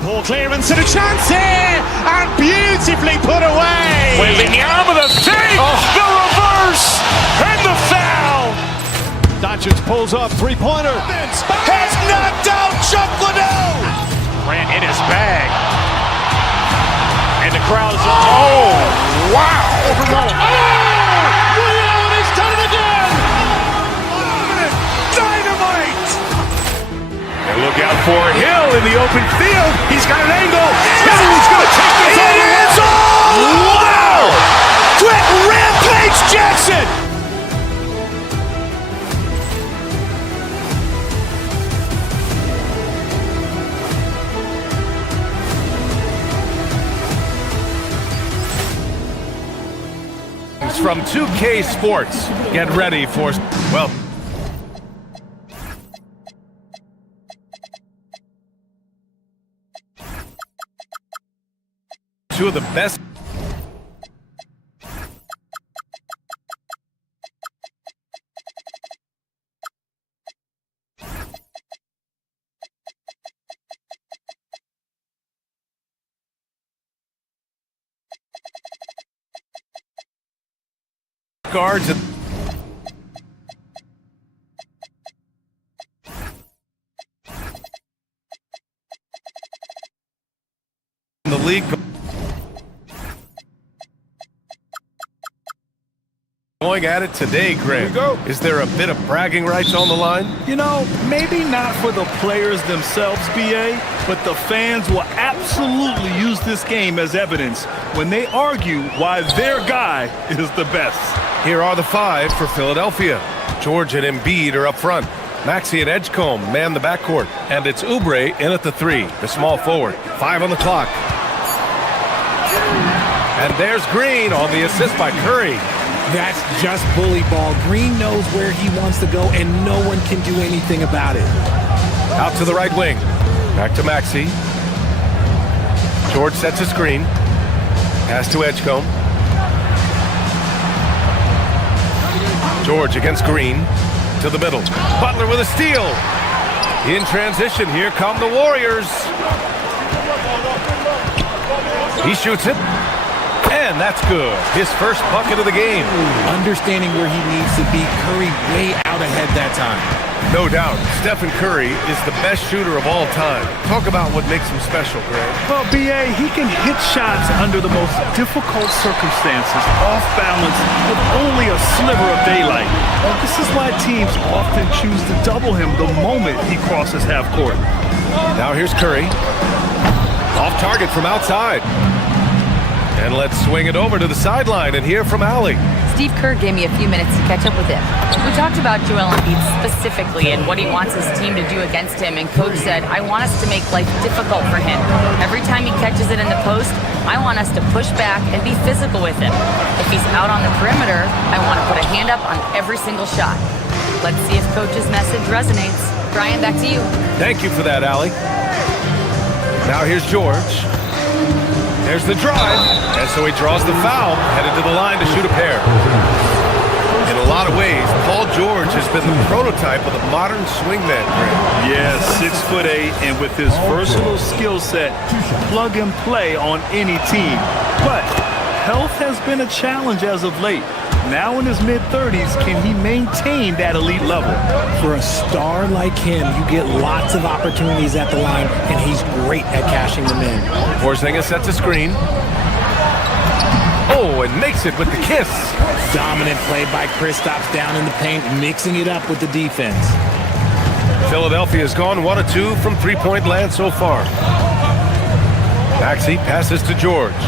Ball clearance and a chance here, and beautifully put away. Wembanyama the fake, the reverse, and the foul. Doncic pulls up, three-pointer. Has knocked out Chuck Liddell. Ran in his bag, and the crowd is wow! Liddell has done it again. Dynamite. And look out for Hill in the open field. He's got an angle. He's going to take this all the way. Wow! Quick rampage Jackson. From 2K Sports, get ready for, well, two of the best guards in the league. Going at it today, Greg. Is there a bit of bragging rights on the line? You know, maybe not for the players themselves, BA, but the fans will absolutely use this game as evidence when they argue why their guy is the best. Here are the five for Philadelphia. George and Embiid are up front. Maxey and Edgecombe man the backcourt. And it's Oubre in at the three, the small forward. 5 on the clock. And there's Green on the assist by Curry. That's just bully ball. Green knows where he wants to go, and no one can do anything about it. Out to the right wing. Back to Maxey. George sets a screen. Pass to Edgecombe. George against Green. To the middle. Butler with a steal. In transition, here come the Warriors. He shoots it. And that's good. His first bucket of the game. Understanding where he needs to be, Curry way out ahead that time. No doubt, Stephen Curry is the best shooter of all time. Talk about what makes him special, Greg. Well, BA, he can hit shots under the most difficult circumstances, off balance, with only a sliver of daylight. This is why teams often choose to double him the moment he crosses half court. Now here's Curry. Off target from outside. And let's swing it over to the sideline and hear from Allie. Steve Kerr gave me a few minutes to catch up with him. We talked about Joel Embiid specifically and what he wants his team to do against him, and Coach said, I want us to make life difficult for him. Every time he catches it in the post, I want us to push back and be physical with him. If he's out on the perimeter, I want to put a hand up on every single shot. Let's see if Coach's message resonates. Brian, back to you. Thank you for that, Allie. Now here's George. There's the drive, and so he draws the foul, headed to the line to shoot a pair. In a lot of ways, Paul George has been the prototype of the modern swingman. Yeah, 6'8", and with his versatile skill set, plug and play on any team. But health has been a challenge as of late. Now in his mid-30s, can he maintain that elite level? For a star like him, you get lots of opportunities at the line, and he's great at cashing them in. Porzingis sets a screen. Oh, and makes it with the kiss. Dominant play by Kristaps down in the paint, mixing it up with the defense. Philadelphia has gone 1 of 2 from three-point land so far. Maxey passes to George.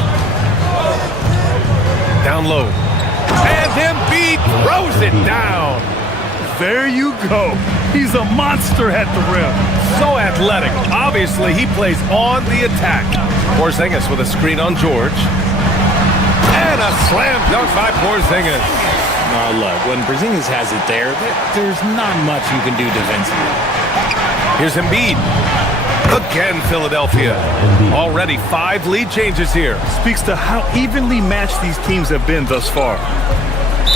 Down low. And Embiid throws it down. There you go. He's a monster at the rim. So athletic. Obviously, he plays on the attack. Porzingis with a screen on George. And a slam dunk by Porzingis. Oh, look, when Porzingis has it there's not much you can do defensively. Here's Embiid. Again, Philadelphia. Already 5 lead changes here. Speaks to how evenly matched these teams have been thus far.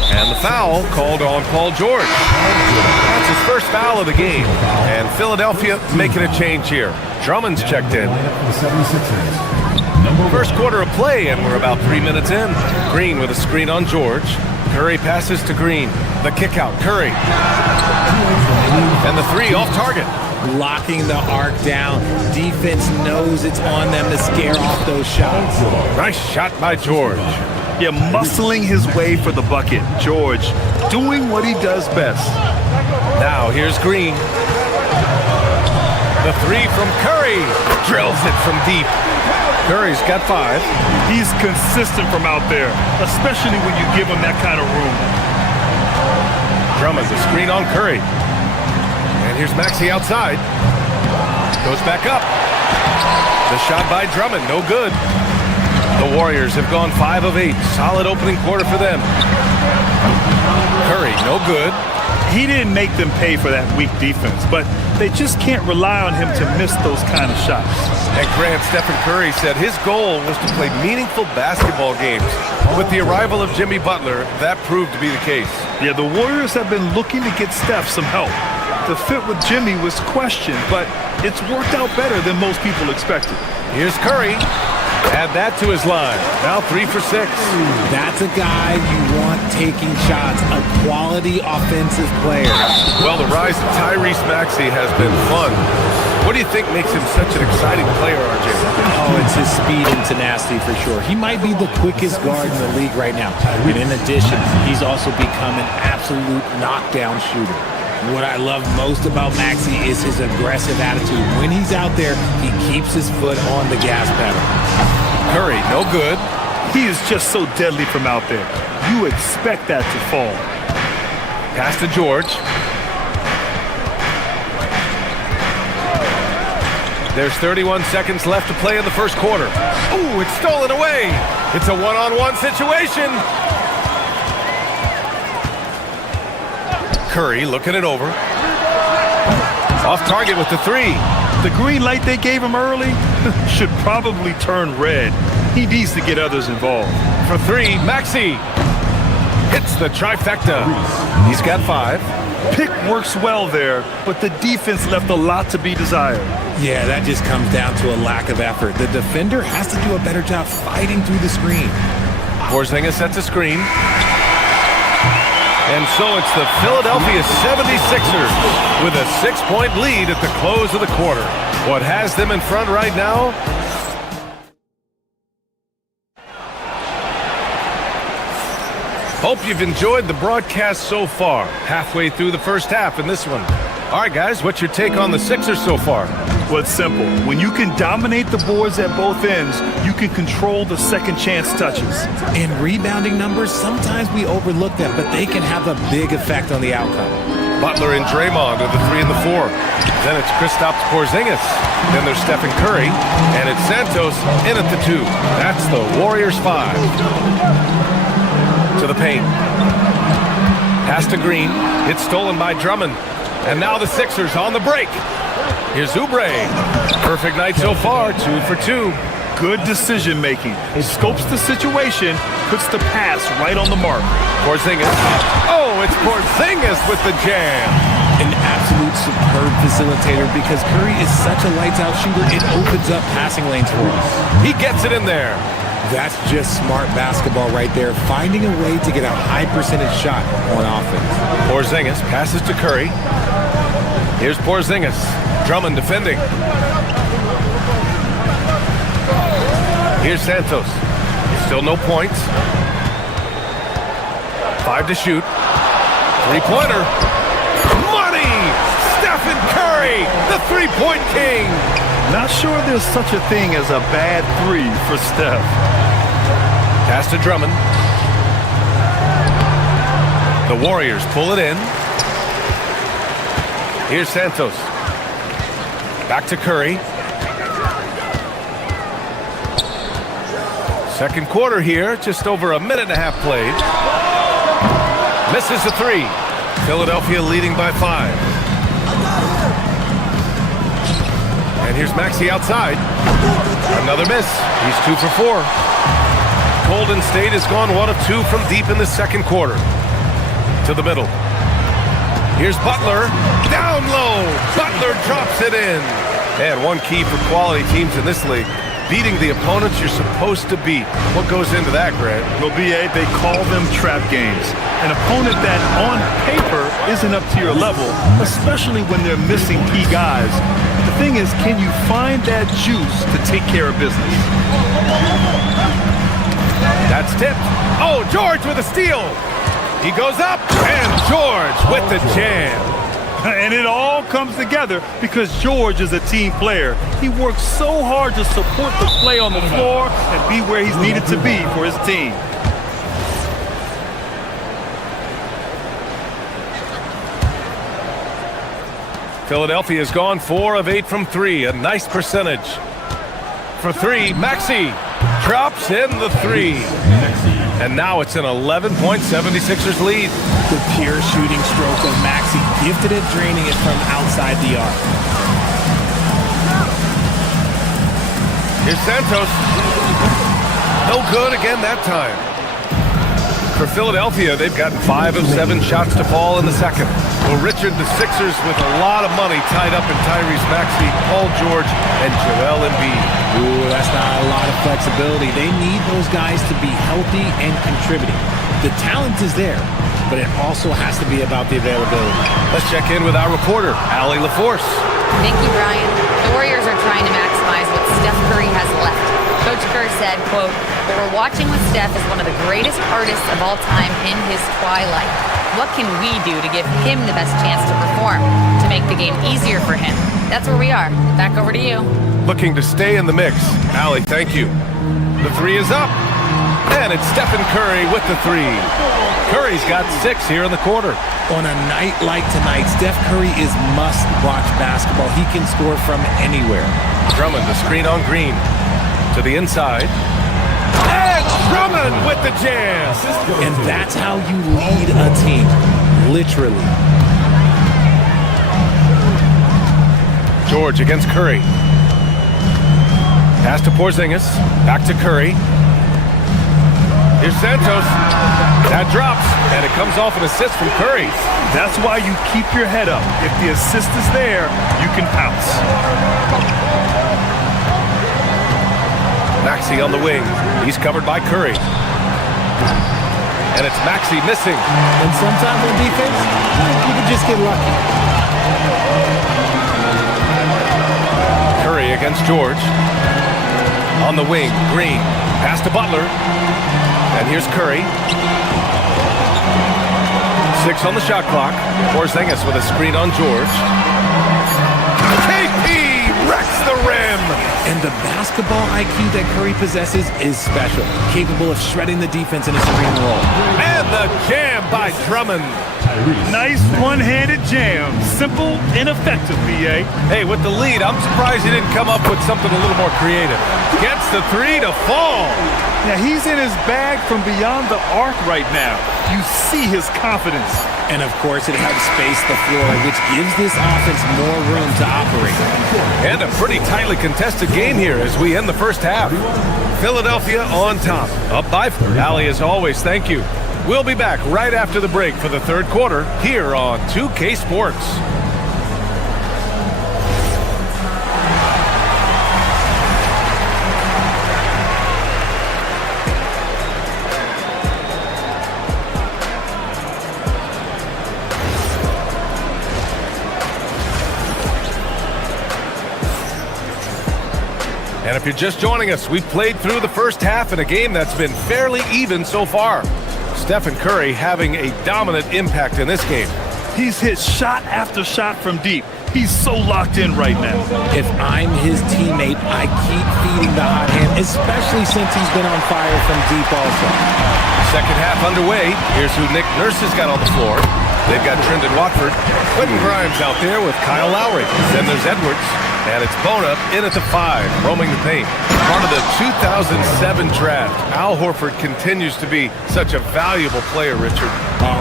And the foul called on Paul George. That's his first foul of the game. And Philadelphia making a change here. Drummond's checked in. First quarter of play, and we're about 3 minutes in. Green with a screen on George. Curry passes to Green. The kick out, Curry. And the three off target. Locking the arc down. Defense knows it's on them to scare off those shots. Nice shot by George. Yeah, muscling his way for the bucket. George doing what he does best. Now here's Green. The three from Curry. Drills it from deep. Curry's got 5. He's consistent from out there, especially when you give him that kind of room. Drummond, the screen on Curry. And here's Maxey outside. Goes back up. The shot by Drummond, no good. The Warriors have gone 5 of 8. Solid opening quarter for them. Curry, no good. He didn't make them pay for that weak defense, but they just can't rely on him to miss those kind of shots. And Grant, Stephen Curry said his goal was to play meaningful basketball games. With the arrival of Jimmy Butler, that proved to be the case. Yeah, the Warriors have been looking to get Steph some help. The fit with Jimmy was questioned, but it's worked out better than most people expected. Here's Curry. Add that to his line. Now 3 for 6. That's a guy you want taking shots, a quality offensive player. Well, the rise of Tyrese Maxey has been fun. What do you think makes him such an exciting player, RJ? Oh, it's his speed and tenacity for sure. He might be the quickest guard in the league right now. And in addition, he's also become an absolute knockdown shooter. What I love most about Maxey is his aggressive attitude. When he's out there, he keeps his foot on the gas pedal. Curry, no good. He is just so deadly from out there. You expect that to fall. Pass to George. There's 31 seconds left to play in the first quarter. Ooh, it's stolen away. It's a one-on-one situation. Curry looking it over. Off target with the 3. The green light they gave him early should probably turn red. He needs to get others involved. For 3, Maxey hits the trifecta. He's got 5. Pick works well there, but the defense left a lot to be desired. Yeah, that just comes down to a lack of effort. The defender has to do a better job fighting through the screen. Porzingis sets a screen. And so it's the Philadelphia 76ers with a 6-point lead at the close of the quarter. What has them in front right now? Hope you've enjoyed the broadcast so far. Halfway through the first half in this one. All right, guys, what's your take on the Sixers so far? Well, it's simple. When you can dominate the boards at both ends, you can control the second chance touches. In rebounding numbers, sometimes we overlook them, but they can have a big effect on the outcome. Butler and Draymond are the 3 and the 4. Then it's Kristaps Porzingis. Then there's Stephen Curry. And it's Santos in at the 2. That's the Warriors 5. To the paint. Pass to Green. It's stolen by Drummond. And now the Sixers on the break. Here's Oubre. Perfect night so far, 2 for 2. Good decision making. Scopes the situation, puts the pass right on the mark. Porzingis. Oh, it's Porzingis with the jam. An absolute superb facilitator because Curry is such a lights-out shooter, it opens up passing lanes for him. He gets it in there. That's just smart basketball right there, finding a way to get a high percentage shot on offense. Porzingis passes to Curry. Here's Porzingis. Drummond defending. Here's Santos. Still no points. 5 to shoot. 3-pointer. Money! Stephen Curry, the 3-point king. Not sure there's such a thing as a bad 3 for Steph. Pass to Drummond. The Warriors pull it in. Here's Santos. Back to Curry. Second quarter here, just over a minute and a half played. Misses the 3. Philadelphia leading by 5. And here's Maxey outside. Another miss. He's 2 for 4. Golden State has gone 1 of 2 from deep in the second quarter. To the middle. Here's Butler. Down low. Butler drops it in. And one key for quality teams in this league. Beating the opponents you're supposed to beat. What goes into that, Grant? Well, B.A., they call them trap games. An opponent that, on paper, isn't up to your level, especially when they're missing key guys. The thing is, can you find that juice to take care of business? That's tipped. Oh, George with a steal. He goes up, and George with the jam. And it all comes together because George is a team player. He works so hard to support the play on the floor and be where he's needed to be for his team. Philadelphia has gone 4 of 8 from 3, a nice percentage. For 3, Maxey drops in the 3. And now it's an 11-point 76ers lead. The pure shooting stroke of Maxey, gifted at draining it from outside the arc. Here's Santos. No good again that time. For Philadelphia, they've gotten 5 of 7 shots to fall in the second. Well, Richard, the Sixers with a lot of money tied up in Tyrese Maxey, Paul George, and Joel Embiid. Ooh, that's not a lot of flexibility. They need those guys to be healthy and contributing. The talent is there, but it also has to be about the availability. Let's check in with our reporter, Allie LaForce. Thank you, Brian. The Warriors are trying to maximize what Steph Curry has left. Coach Kerr said, quote, "What we're watching with Steph is one of the greatest artists of all time in his twilight. What can we do to give him the best chance to perform, to make the game easier for him?" That's where we are. Back over to you. Looking to stay in the mix. Allie, thank you. The three is up. And it's Stephen Curry with the three. Curry's got 6 here in the quarter. On a night like tonight, Steph Curry is must-watch basketball. He can score from anywhere. Drummond, the screen on Green. To the inside. And Drummond with the jam. And that's how you lead a team. Literally. George against Curry. Pass to Porzingis. Back to Curry. Here's Santos. That drops, and it comes off an assist from Curry. That's why you keep your head up. If the assist is there, you can pounce. Maxey on the wing. He's covered by Curry. And it's Maxey missing. And sometimes on defense, you can just get lucky. Curry against George. On the wing, Green. Pass to Butler. And here's Curry. 6 on the shot clock. Porzingis with a screen on George. KP wrecks the rim. And the basketball IQ that Curry possesses is special. Capable of shredding the defense in a screen roll. And the jam by Drummond. Nice one-handed jam. Simple and effective, B.A. Hey, with the lead, I'm surprised he didn't come up with something a little more creative. Gets the three to fall. Now, he's in his bag from beyond the arc right now. You see his confidence. And, of course, it helps space the floor, which gives this offense more room to operate. And a pretty tightly contested game here as we end the first half. Philadelphia on top, up by 4. Allie, as always, thank you. We'll be back right after the break for the third quarter here on 2K Sports. And if you're just joining us, we've played through the first half in a game that's been fairly even so far. Stephen Curry having a dominant impact in this game. He's hit shot after shot from deep. He's so locked in right now. If I'm his teammate, I keep feeding the hot hand, especially since he's been on fire from deep also. Second half underway. Here's who Nick Nurse has got on the floor. They've got Trendon Watford. Quentin Grimes out there with Kyle Lowry. Then there's Edwards. And it's Bona in at the 5, roaming the paint. Part of the 2007 draft. Al Horford continues to be such a valuable player, Richard.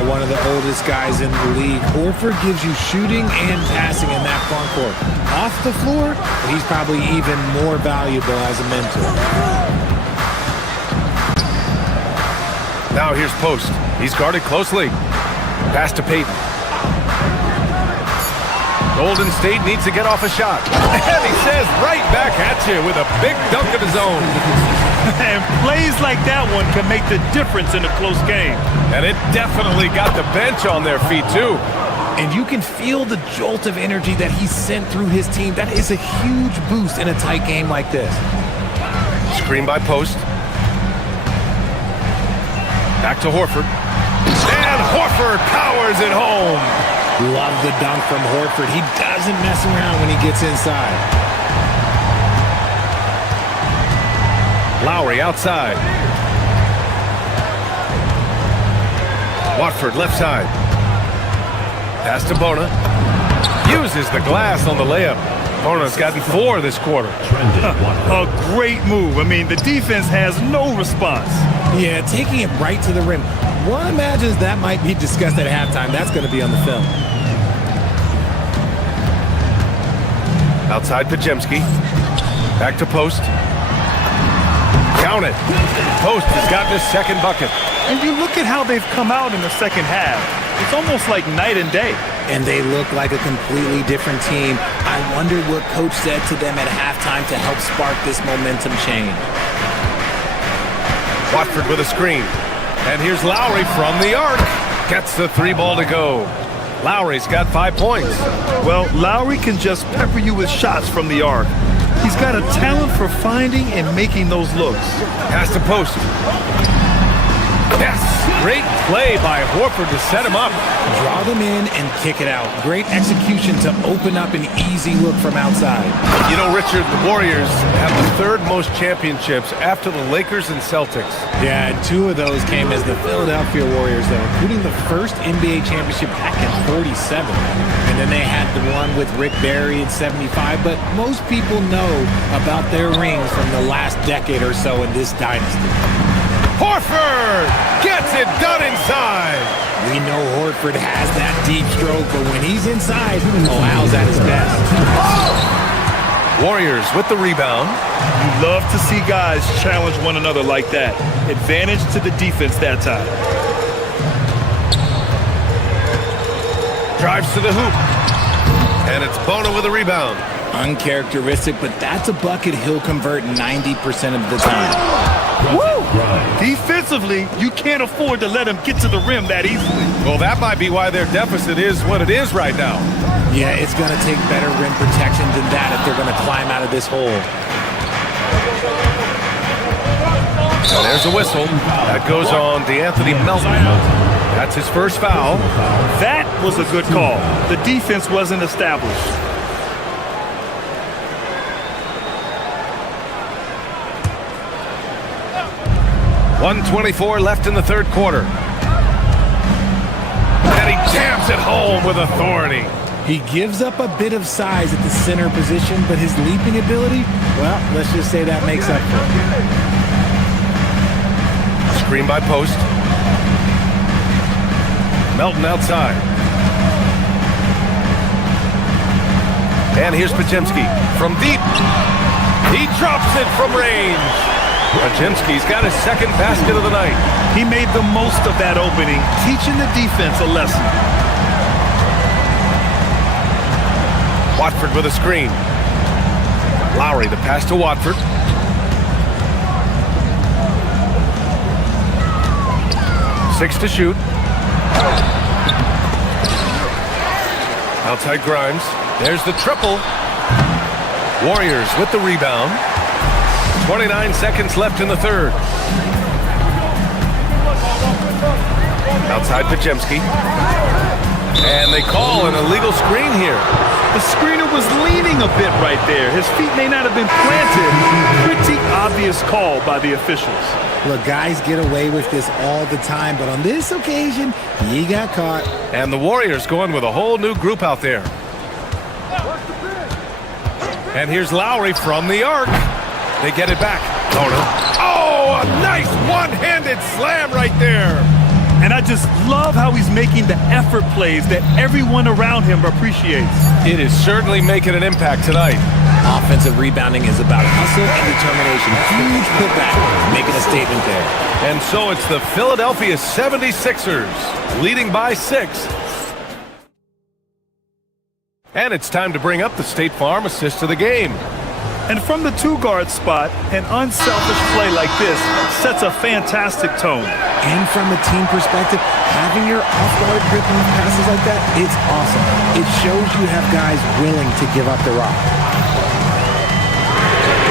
One of the oldest guys in the league. Horford gives you shooting and passing in that front court. Off the floor, he's probably even more valuable as a mentor. Now here's Post. He's guarded closely. Pass to Payton. Golden State needs to get off a shot. And he says right back at you with a big dunk of his own. And plays like that one can make the difference in a close game. And it definitely got the bench on their feet, too. And you can feel the jolt of energy that he sent through his team. That is a huge boost in a tight game like this. Screen by Post. Back to Horford. And Horford powers it home. Love the dunk from Horford. He doesn't mess around when he gets inside. Lowry outside. Watford left side. Pass to Bona. Uses the glass on the layup. Opponent's gotten 4 this quarter. A great move. I mean, the defense has no response. Yeah, taking it right to the rim. One imagines that might be discussed at halftime. That's going to be on the film. Outside Pajemski. Back to Post. Count it. Post has gotten his second bucket. And you look at how they've come out in the second half. It's almost like night and day. And they look like a completely different team. I wonder what coach said to them at halftime to help spark this momentum change. Watford with a screen. And here's Lowry from the arc. Gets the 3 ball to go. Lowry's got 5 points. Well, Lowry can just pepper you with shots from the arc. He's got a talent for finding and making those looks. Pass to Post. Yes! Great play by Horford to set him up. Draw them in and kick it out. Great execution to open up an easy look from outside. You know, Richard, the Warriors have the 3rd most championships after the Lakers and Celtics. Yeah, 2 of those came as the Philadelphia Warriors, though, including the first NBA championship back in '47. And then they had the one with Rick Barry in '75. But most people know about their rings from the last decade or so in this dynasty. Horford gets it done inside. We know Horford has that deep stroke, but when he's inside, Al's at his best. Warriors with the rebound. You love to see guys challenge one another like that. Advantage to the defense that time. Drives to the hoop. And it's Bona with the rebound. Uncharacteristic, but that's a bucket he'll convert 90% of the time. Woo! Defensively, you can't afford to let him get to the rim that easily. Well, that might be why their deficit is what it is right now. Yeah, it's going to take better rim protection than that if they're going to climb out of this hole. So there's a whistle. That goes on DeAnthony Melton. That's his first foul. That was a good call. The defense wasn't established. .124 left in the 3rd quarter. And he jams it home with authority. He gives up a bit of size at the center position, but his leaping ability, well, let's just say that makes up for it. Screen by Post. Melton outside. And here's Pajemski from deep. He drops it from range. Pajemski's got his 2nd basket of the night. He made the most of that opening, teaching the defense a lesson. Watford with a screen. Lowry the pass to Watford. Six to shoot. Outside Grimes. There's the triple. Warriors with the rebound. 29 seconds left in the 3rd. Outside Pajemski. And they call an illegal screen here. The screener was leaning a bit right there. His feet may not have been planted. Pretty obvious call by the officials. Look, guys get away with this all the time, but on this occasion, he got caught. And the Warriors going with a whole new group out there. And here's Lowry from the arc. They get it back. Oh, a nice one-handed slam right there. And I just love how he's making the effort plays that everyone around him appreciates. It is certainly making an impact tonight. Offensive rebounding is about hustle and determination. Huge putback, making a statement there. And so it's the Philadelphia 76ers leading by 6. And it's time to bring up the State Farm assist of the game. And from the 2-guard spot, an unselfish play like this sets a fantastic tone. And from a team perspective, having your off-guard grip on passes like that, it's awesome. It shows you have guys willing to give up the rock.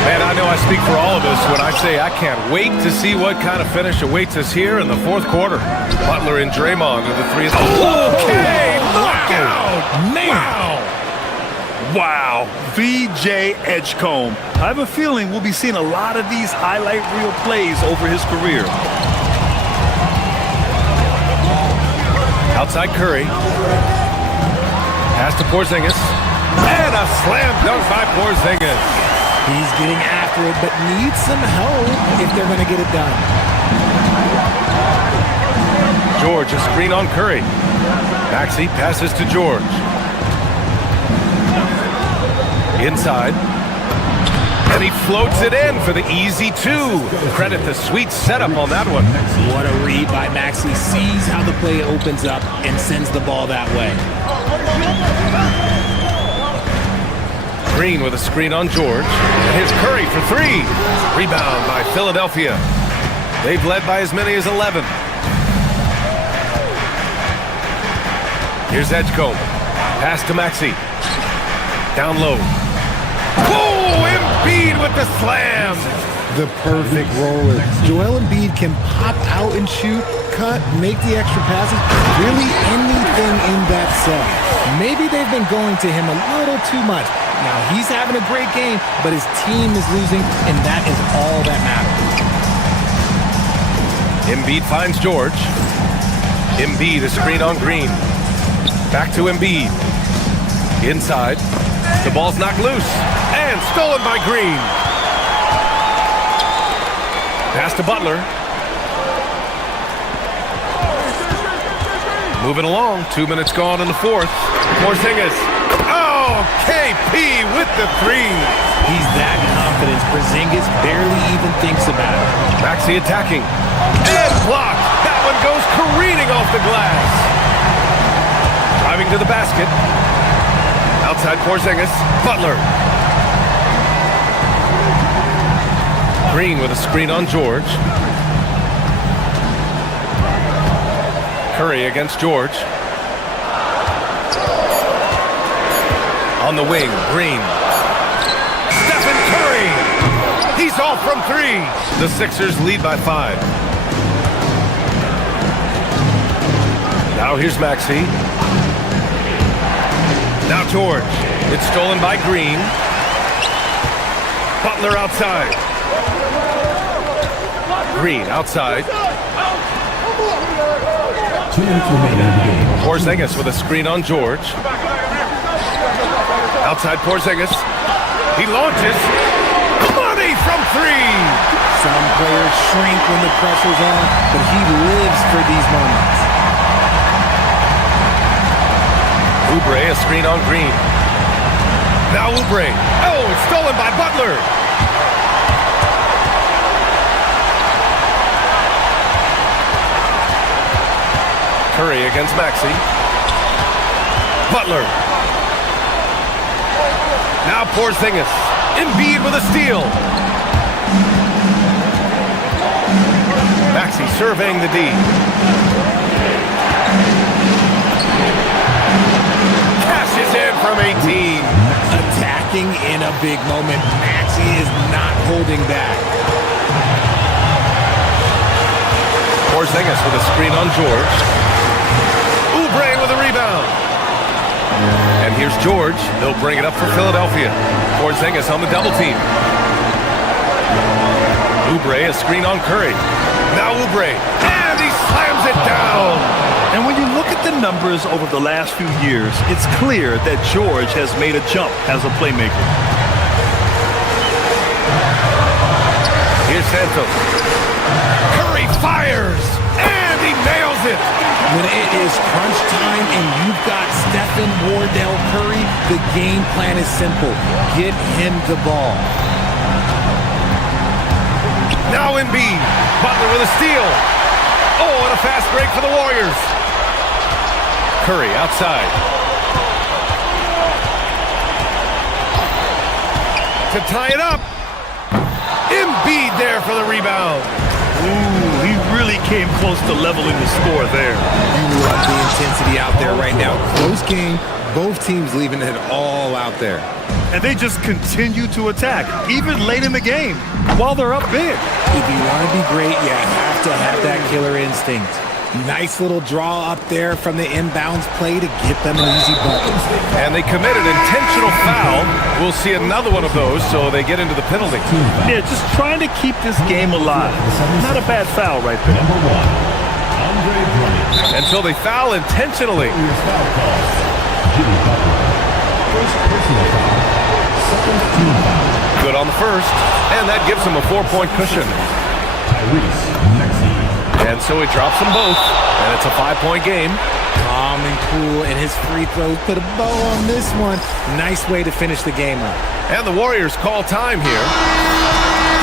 Man, I know I speak for all of us when I say I can't wait to see what kind of finish awaits us here in the 4th quarter. Butler and Draymond are the 3. Okay, look out! Man! Wow, VJ Edgecombe. I have a feeling we'll be seeing a lot of these highlight reel plays over his career. Outside Curry. Pass to Porzingis. And a slam dunk by Porzingis. He's getting after it, but needs some help if they're going to get it done. George, a screen on Curry. Maxey passes to George. Inside. And he floats it in for the easy two. Credit the sweet setup on that one. What a read by Maxey. Sees how the play opens up and sends the ball that way. Green with a screen on George. And here's Curry for three. Rebound by Philadelphia. They've led by as many as 11. Here's Edgecombe. Pass to Maxey. Down low. Oh, Embiid with the slam. The perfect roller. Joel Embiid can pop out and shoot, cut, make the extra passes, really anything in that set. Maybe they've been going to him a little too much. Now, he's having a great game, but his team is losing, and that is all that matters. Embiid finds George. Embiid, a screen on Green. Back to Embiid. Inside. The ball's knocked loose. And stolen by Green. Pass to Butler. Moving along. 2 minutes gone in the fourth. Porzingis. Oh, KP with the three. He's that confident. Porzingis barely even thinks about it. Maxey attacking. And blocked. That one goes careening off the glass. Driving to the basket. Outside Porzingis. Butler. Green with a screen on George. Curry against George. On the wing, Green. Stephen Curry! He's off from three. The Sixers lead by 5. Now here's Maxey. Now George. It's stolen by Green. Butler outside. Green outside. 2 minutes remaining in the game. Porzingis with a screen on George. Outside Porzingis. He launches. Money from three. Some players shrink when the pressure's on, but he lives for these moments. Oubre, a screen on Green. Now Oubre. Oh, it's stolen by Butler. Curry against Maxey. Butler. Now Porzingis. Embiid with a steal. Maxey surveying the D. Cashes in from 18. Attacking in a big moment. Maxey is not holding back. Porzingis with a screen on George. Oubre with a rebound. And here's George. They'll bring it up for Philadelphia. Porzingis on the double team. Oubre, a screen on Curry. Now Oubre. And he slams it down. And when you look at the numbers over the last few years, it's clear that George has made a jump as a playmaker. Here's Santos. Curry fires. And he nails it. When it is crunch time and you've got Stephen Wardell Curry, the game plan is simple. Get him the ball. Now Embiid. Butler with a steal. Oh, and a fast break for the Warriors. Curry outside. To tie it up. Embiid there for the rebound. Ooh, he really came close to leveling the score there. You love the intensity out there right now. Close game, both teams leaving it all out there. And they just continue to attack, even late in the game, while they're up big. If you want to be great, you have to have that killer instinct. Nice little draw up there from the inbounds play to get them an easy bucket. And they committed intentional foul. We'll see another one of those, so they get into the penalty. Yeah, just trying to keep this game alive. Not a bad foul right there. Until they foul intentionally. First personal foul. Good on the first, and that gives him a 4-point cushion. And so he drops them both, and it's a 5-point game. Calm and cool, and his free throws put a bow on this one. Nice way to finish the game up. And the Warriors call time here.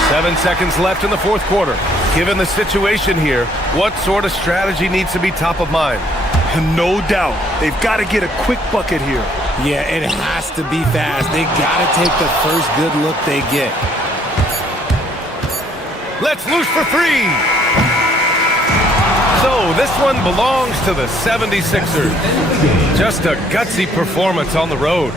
7 seconds left in the fourth quarter. Given the situation here, what sort of strategy needs to be top of mind? No doubt. They've got to get a quick bucket here. Yeah, it has to be fast. They got to take the first good look they get. Let's loose for three. So this one belongs to the 76ers. Just a gutsy performance on the road.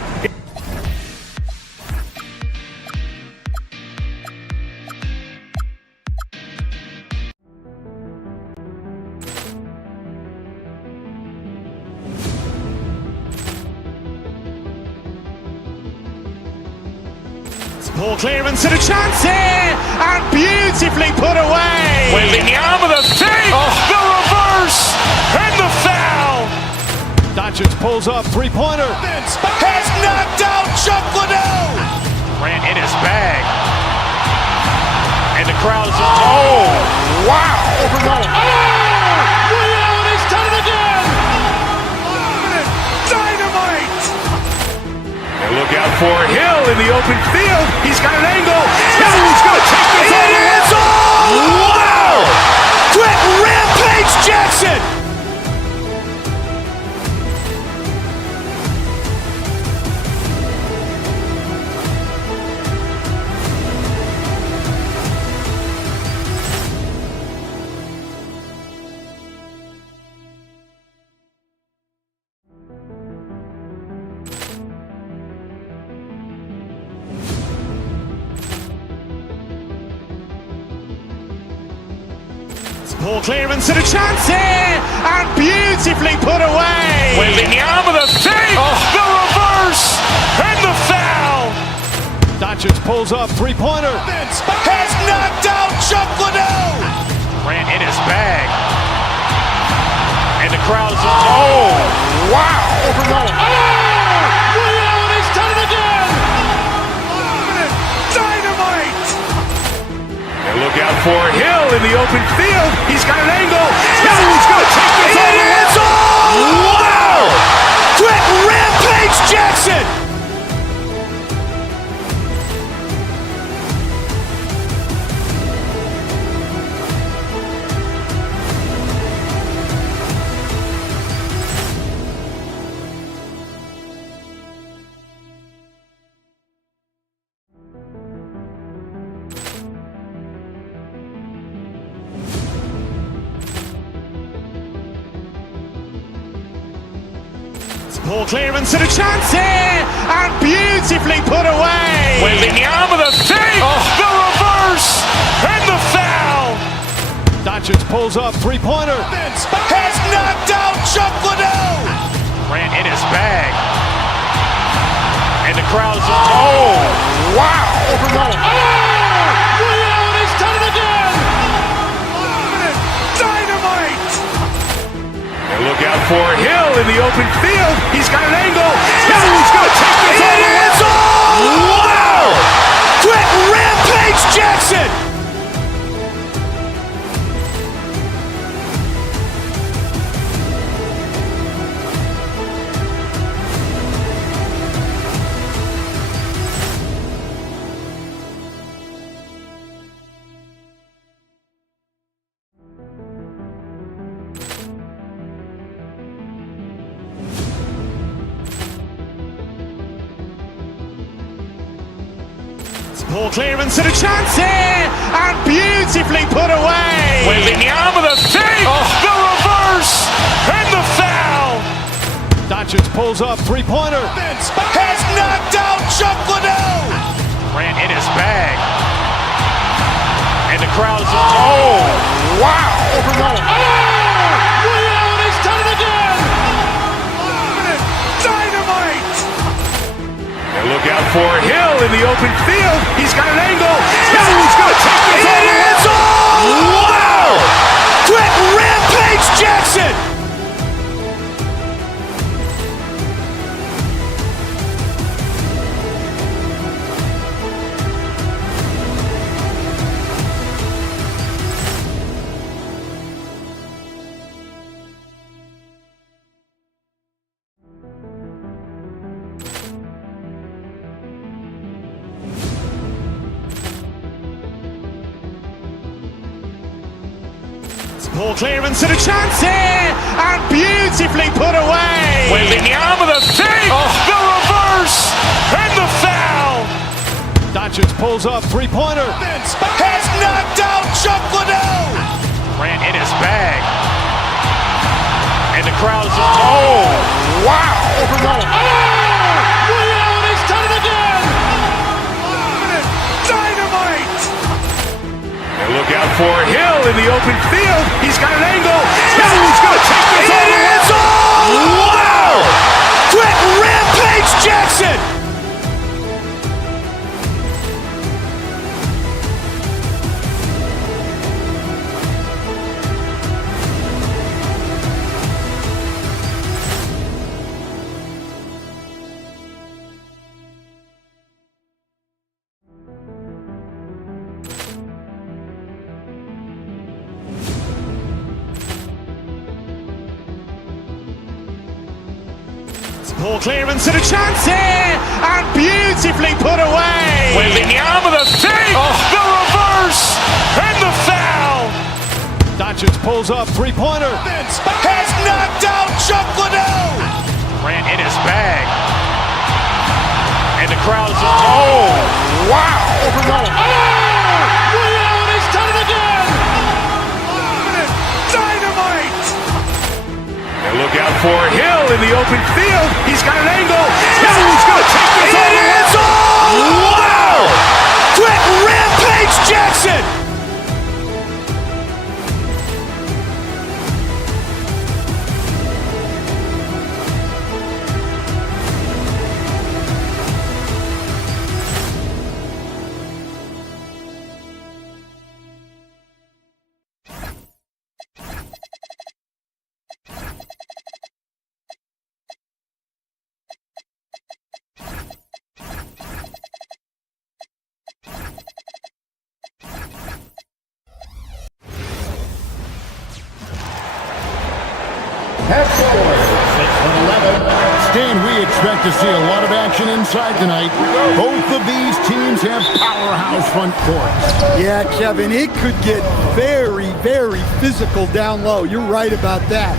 Ball clearance and a chance here, and beautifully put away. Wembanyama the fake, the reverse, and the foul. Doncic pulls up, three-pointer. Has knocked out Chuck Liddell. Grant in his bag. And the crowd is, oh, wow. He's done it again. Dynamite. Look out for Hill in the open field. He's got an angle. He's going to take this all the way. Wow! Quick rampage Jackson. Ball clearance and a chance here, and beautifully put away. Wembanyama the fake, the reverse, and the foul. Doncic pulls up, three-pointer. Has knocked out Chuck Liddell. Grant in his bag. And the crowd is, oh, wow. He's done it again. Dynamite. And look out for Hill in the open field. He's got an angle. He's going to take this all the way. Wow! Quick rampage Jackson. Ball clearance and a chance here, and beautifully put away. Wembanyama the fake, the reverse, and the foul. Doncic pulls up, three-pointer. Has knocked out Chuck Liddell. Grant in his bag. And the crowd is, oh, wow. He's done it again. Dynamite. And look out for Hill in the open field. He's got an angle. He's going to take this all the way. Wow! Quick rampage Jackson. Ball clearance and a chance here, and beautifully put away. Wembanyama the fake, the reverse, and the foul. Doncic pulls up, three-pointer. Has knocked out Chuck Liddell. Grant in his bag. And the crowd is, oh, wow. He's done it again. Dynamite. And look out for Hill in the open field. He's got an angle. He's going to take this all the way. Wow! Quick rampage Jackson. Ball clearance and a chance here, and beautifully put away. Wembanyama the fake, the reverse, and the foul. Doncic pulls up, three-pointer. Has knocked out Chuck Liddell. Grant in his bag. And the crowd is, wow. He's done it again. Dynamite. And look out for Hill in the open field. He's got an angle. Hill's going to take this all the way. Wow. Quick Rampage Jackson. Ball clearance and a chance here, and beautifully put away. Wembanyama the fake, the reverse, and the foul. Doncic pulls up, three-pointer. Has knocked out Chuck Liddell. Grant in his bag. And the crowd is, wow. He's done it again. Dynamite. And look out for Hill in the open field. He's got an angle. Hill's going to take this all the way. Wow. Quick Rampage Jackson. Stan, we expect to see a lot of action inside tonight. Both of these teams have powerhouse front courts. Yeah, Kevin, it could get very, very physical down low. You're right about that.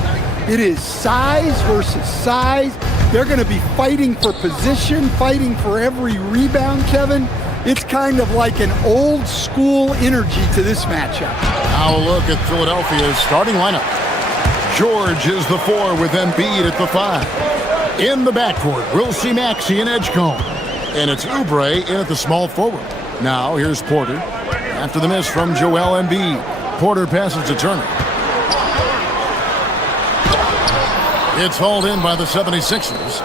It is size versus size. They're going to be fighting for position, fighting for every rebound, Kevin. It's kind of like an old school energy to this matchup. Now a look at Philadelphia's starting lineup. George is the 4 with Embiid at the 5. In the backcourt, we'll see Maxey and Edgecombe. And it's Oubre in at the small forward. Now here's Porter. After the miss from Joel Embiid, Porter passes to Turner. It's hauled in by the 76ers.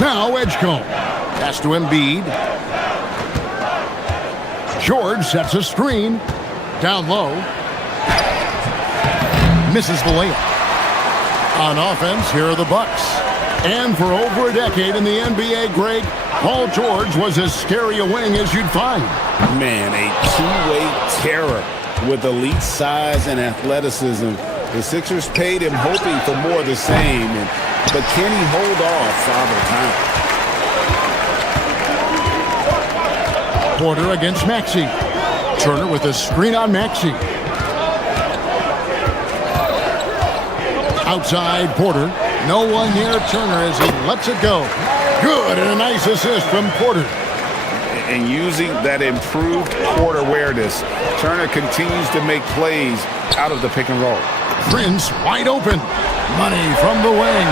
Now Edgecombe. Pass to Embiid. George sets a screen. Down low. Misses the layup. On offense, here are the Bucks. And for over a decade in the NBA, Greg, Paul George was as scary a wing as you'd find. Man, a two-way terror with elite size and athleticism. The Sixers paid him hoping for more of the same, but can he hold off Father Time? Porter against Maxey. Turner with a screen on Maxey. Outside Porter. No one near Turner as he lets it go. Good, and a nice assist from Porter. And using that improved court awareness, Turner continues to make plays out of the pick and roll. Prince wide open. Money from the wing.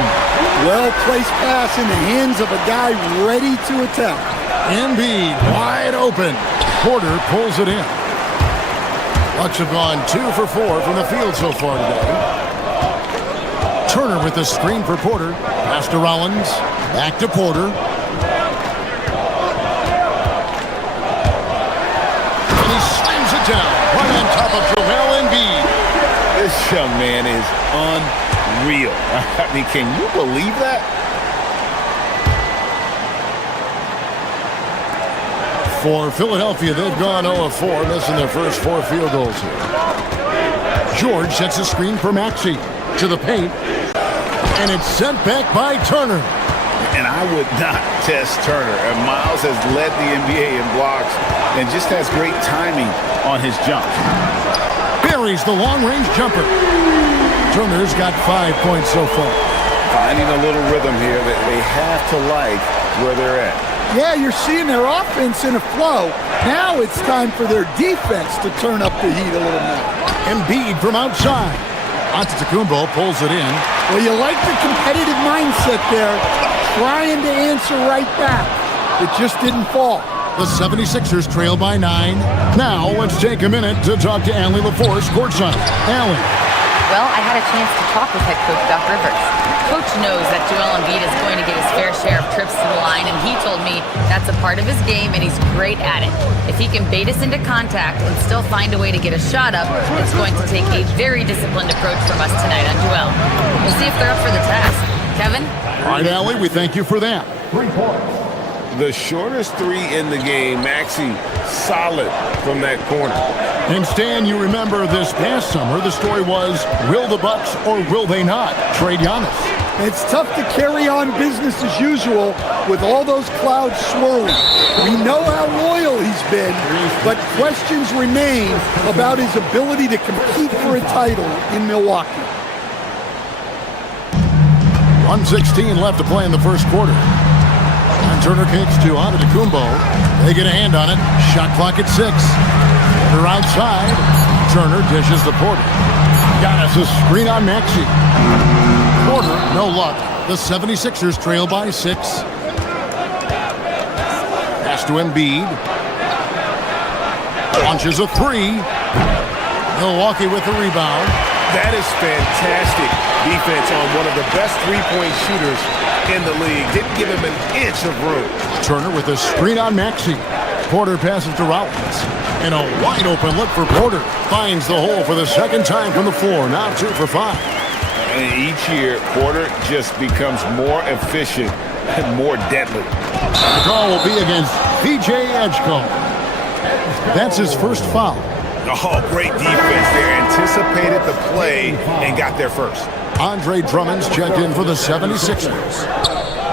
Well-placed pass in the hands of a guy ready to attack. Embiid wide open. Porter pulls it in. Bucks have gone 2 for 4 from the field so far today. Turner with the screen for Porter. Pass to Rollins. Back to Porter. And he slams it down. Right on top of Joel Embiid. This young man is unreal. I mean, can you believe that? For Philadelphia, they've gone 0-4, missing their first 4 field goals here. George sets a screen for Maxey. To the paint. And it's sent back by Turner. And I would not test Turner. And Miles has led the NBA in blocks and just has great timing on his jump. Buries the long-range jumper. Turner's got 5 points so far. Finding a little rhythm here that they have to like where they're at. Yeah, you're seeing their offense in a flow. Now it's time for their defense to turn up the heat a little more. Embiid from outside. Antetokounmpo pulls it in. Well, you like the competitive mindset there, trying to answer right back. It just didn't fall. The 76ers trail by 9. Now let's take a minute to talk to Allie LaForce courtside. Allie. Well, I had a chance to talk with head coach Doc Rivers. Coach knows that Joel Embiid is going to get his fair share of trips to the line, and he told me that's a part of his game, and he's great at it. If he can bait us into contact and still find a way to get a shot up, it's going to take a very disciplined approach from us tonight on Joel. We'll see if they're up for the task. Kevin? All right, Allie, we thank you for that. 3 points. The shortest three in the game, Maxey, solid from that corner. And Stan, you remember this past summer, the story was, will the Bucks or will they not trade Giannis? It's tough to carry on business as usual with all those clouds swirling. We know how loyal he's been, but questions remain about his ability to compete for a title in Milwaukee. 1:16 left to play in the first quarter. And Turner kicks to Antetokounmpo. They get a hand on it. Shot clock at 6. They're outside. Turner dishes to Porter. Giannis a screen on Maxey. Porter, no luck. The 76ers trail by 6. Pass to Embiid. Launches a 3. Milwaukee with the rebound. That is fantastic defense on one of the best three-point shooters in the league. Didn't give him an inch of room. Turner with a screen on Maxey. Porter passes to Rollins. And a wide open look for Porter. Finds the hole for the second time from the floor. Now 2 for 5. And each year, Porter just becomes more efficient and more deadly. The call will be against VJ Edgecombe. That's his first foul. Oh, great defense there. Anticipated the play and got there first. Andre Drummond's checked in for the 76ers.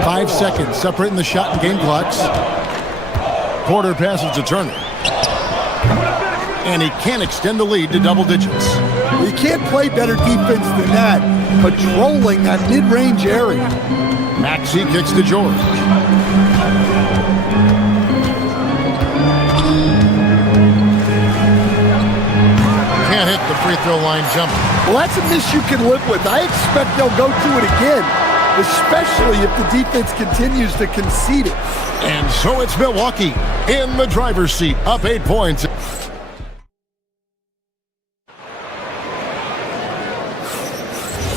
5 seconds separating the shot and game clocks. Porter passes to Turner. And he can't extend the lead to double digits. You can't play better defense than that, patrolling that mid-range area. Maxey kicks to George. Can't hit the free throw line jumper. Well, that's a miss you can live with. I expect they'll go to it again, especially if the defense continues to concede it. And so it's Milwaukee in the driver's seat, up 8 points.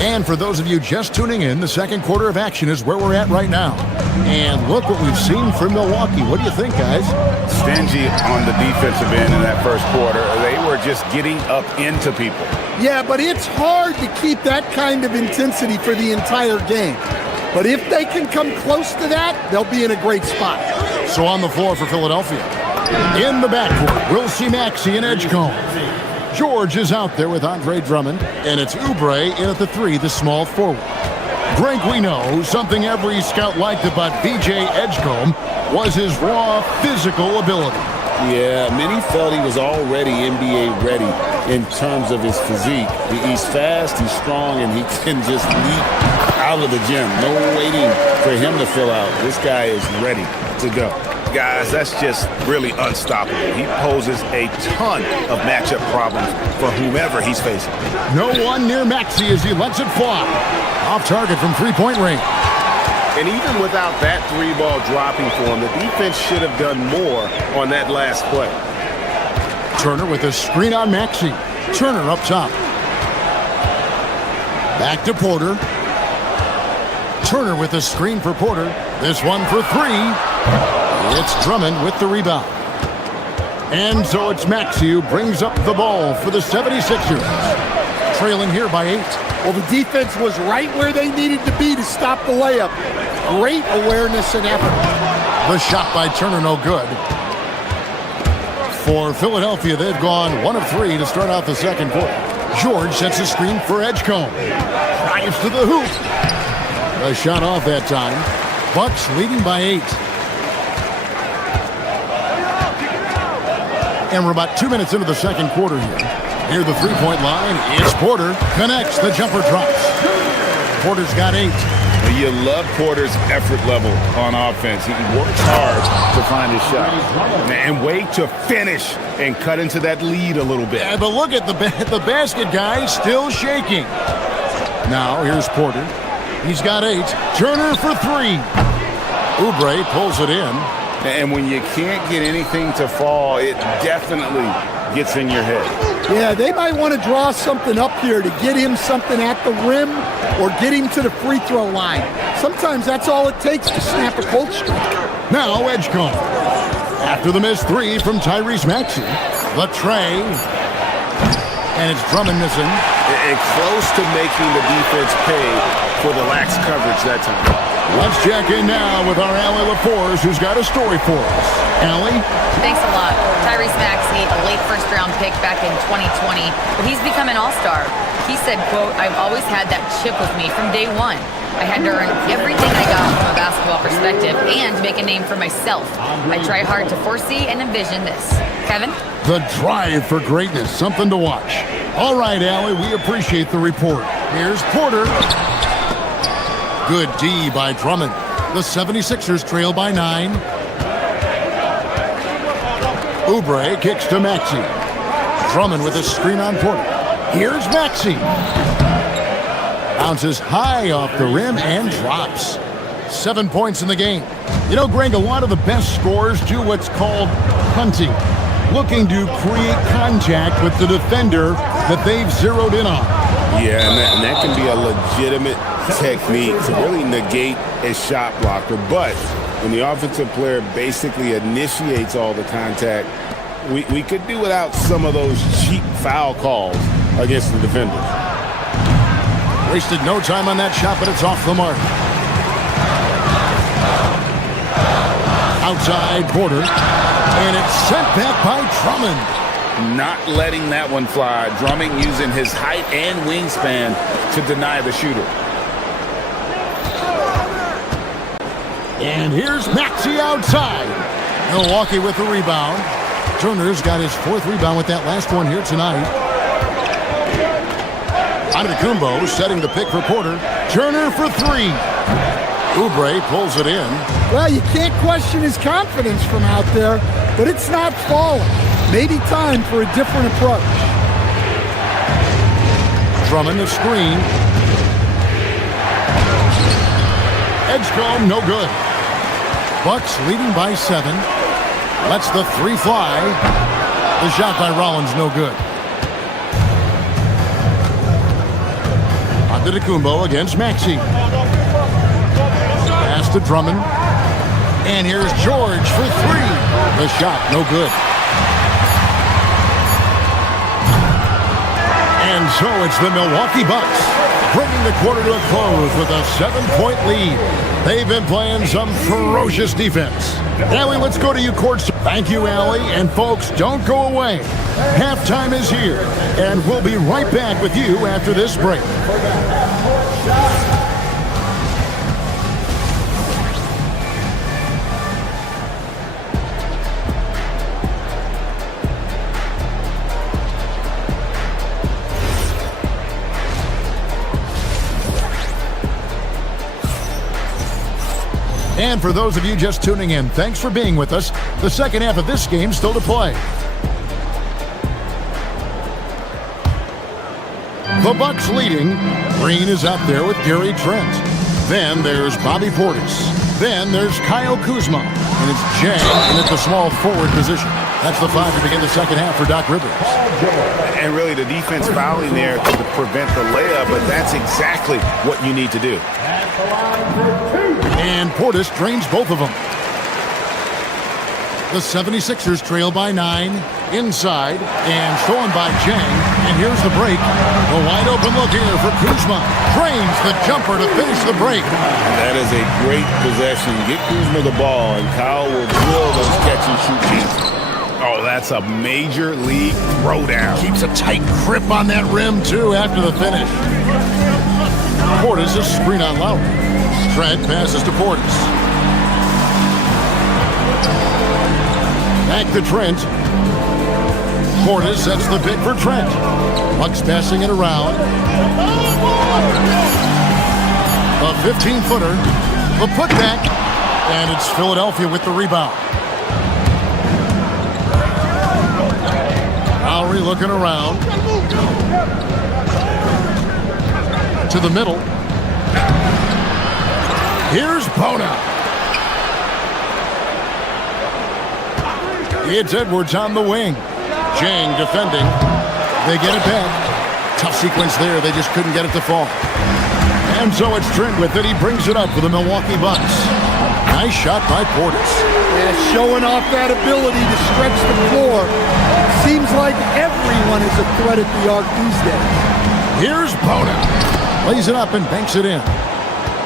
And for those of you just tuning in, the second quarter of action is where we're at right now. And look what we've seen from Milwaukee. What do you think, guys? Stingy on the defensive end in that first quarter. They were just getting up into people. Yeah, but it's hard to keep that kind of intensity for the entire game. But if they can come close to that, they'll be in a great spot. So on the floor for Philadelphia. In the backcourt, we'll see Maxey and Edgecombe. George is out there with Andre Drummond, and it's Oubre in at the 3, the small forward. Greg, we know something every scout liked about VJ Edgecombe was his raw physical ability. Yeah, many felt he was already NBA ready in terms of his physique. He's fast, he's strong, and he can just leap out of the gym. No waiting for him to fill out. This guy is ready to go. Guys, that's just really unstoppable. He poses a ton of matchup problems for whomever he's facing. No one near Maxey as he lets it fly. Off target from three-point range. And even without that 3-ball dropping for him, the defense should have done more on that last play. Turner with a screen on Maxey. Turner up top. Back to Porter. Turner with a screen for Porter. This one for 3. It's Drummond with the rebound. And so it's Maxey who brings up the ball for the 76ers. Trailing here by 8. Well, the defense was right where they needed to be to stop the layup. Great awareness and effort. The shot by Turner no good. For Philadelphia, they've gone 1 of 3 to start out the second quarter. George sets a screen for Edgecombe. Drives to the hoop. A shot off that time. Bucks leading by 8. And we're about 2 minutes into the second quarter here. Near the three-point line, it's Porter. Connects, the jumper drops. Porter's got 8. You love Porter's effort level on offense. He works hard to find his shot. And wait to finish and cut into that lead a little bit. Yeah, but look at the basket guy still shaking. Now, here's Porter. He's got 8. Turner for 3. Oubre pulls it in. And when you can't get anything to fall, it definitely gets in your head. Yeah, they might want to draw something up here to get him something at the rim or get him to the free throw line. Sometimes that's all it takes to snap a cold streak. Now Edgecombe. After the missed 3 from Tyrese Maxey. The tray. And it's Drummond missing. And close to making the defense pay for the lax coverage that time. Let's check in now with our Allie LaForce, who's got a story for us. Allie? Thanks a lot. Tyrese Maxey, a late first-round pick back in 2020, but he's become an all-star. He said, quote, "I've always had that chip with me from day one. I had to earn everything I got from a basketball perspective and make a name for myself. I try hard to foresee and envision this." Kevin? The drive for greatness, something to watch. All right, Allie, we appreciate the report. Here's Porter. Good D by Drummond. The 76ers trail by 9. Oubre kicks to Maxey. Drummond with a screen on Porter. Here's Maxey. Bounces high off the rim and drops. 7 points in the game. You know, Greg, a lot of the best scorers do what's called hunting, looking to create contact with the defender that they've zeroed in on. Yeah, and that can be a legitimate technique to really negate a shot blocker. But when the offensive player basically initiates all the contact, we could do without some of those cheap foul calls against the defenders. Wasted no time on that shot, but it's off the mark. Outside Porter, and it's sent back by Drummond. Not letting that one fly. Drummond using his height and wingspan to deny the shooter. And here's Maxey outside. Milwaukee with the rebound. Turner's got his 4th rebound with that last one here tonight. Antetokounmpo setting the pick for Porter. Turner for 3. Oubre pulls it in. Well, you can't question his confidence from out there, but it's not falling. Maybe time for a different approach. Drummond the screen. Edgecombe no good. Bucks leading by 7. Lets the 3 fly. The shot by Rollins no good. Antetokounmpo against Maxey. Pass to Drummond. And here's George for 3. The shot no good. And so it's the Milwaukee Bucks bringing the quarter to a close with a 7-point lead. They've been playing some ferocious defense. Allie, let's go to you courts. Thank you, Allie. And folks, don't go away. Halftime is here, and we'll be right back with you after this break. And for those of you just tuning in, thanks for being with us. The second half of this game still to play. The Bucks leading. Green is up there with Gary Trent. Then there's Bobby Portis. Then there's Kyle Kuzma. And it's Jang in at the small forward position. That's the 5 to begin the second half for Doc Rivers. And really the defense fouling there to prevent the layup, but that's exactly what you need to do. And Portis drains both of them. The 76ers trail by 9. Inside and stolen by Jang. And here's the break. A wide open look here for Kuzma. Drains the jumper to finish the break. That is a great possession. Get Kuzma the ball, and Kyle will drill those catch and shoot chances. Oh, that's a major league throwdown. Keeps a tight grip on that rim, too, after the finish. Portis a screen on Lowry. Trent passes to Portis. Back to Trent. Portis sets the pick for Trent. Bucks passing it around. A 15-footer. The putback. And it's Philadelphia with the rebound. Lowry looking around. To the middle. Here's Bona. It's Edwards on the wing. Jang defending. They get it back. Tough sequence there. They just couldn't get it to fall. And so it's Trent with it. He brings it up for the Milwaukee Bucks. Nice shot by Portis. Yeah, showing off that ability to stretch the floor. Seems like everyone is a threat at the arc these days. Here's Bona. Lays it up and banks it in.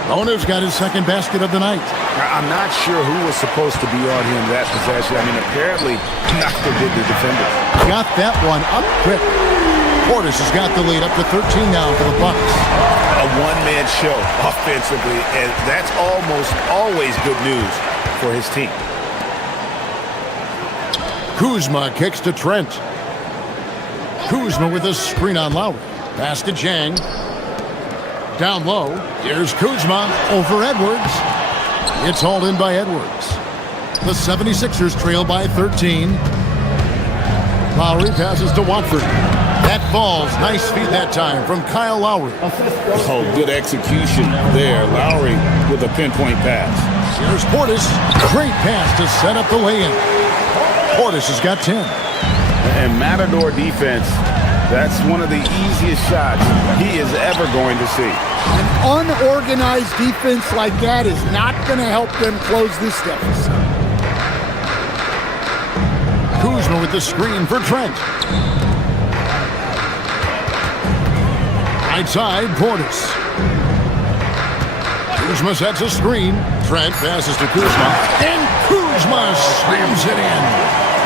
Bona's got his second basket of the night. I'm not sure who was supposed to be on him that possession. I mean, apparently, not the big defender. Got that one up quick. Portis has got the lead up to 13 now for the Bucks. A one-man show offensively, and that's almost always good news for his team. Kuzma kicks to Trent. Kuzma with a screen on Lowry. Pass to Jang. Down low. Here's Kuzma over Edwards. It's hauled in by Edwards. The 76ers trail by 13. Lowry passes to Watford. That falls. Nice feed that time from Kyle Lowry. Oh, good execution there. Lowry with a pinpoint pass. Here's Portis. Great pass to set up the lay-in. Portis has got 10. And Matador defense, that's one of the easiest shots he is ever going to see. An unorganized defense like that is not going to help them close this deficit. Kuzma with the screen for Trent. Right side, Portis. Kuzma sets a screen. Trent passes to Kuzma. And Kuzma slams it in.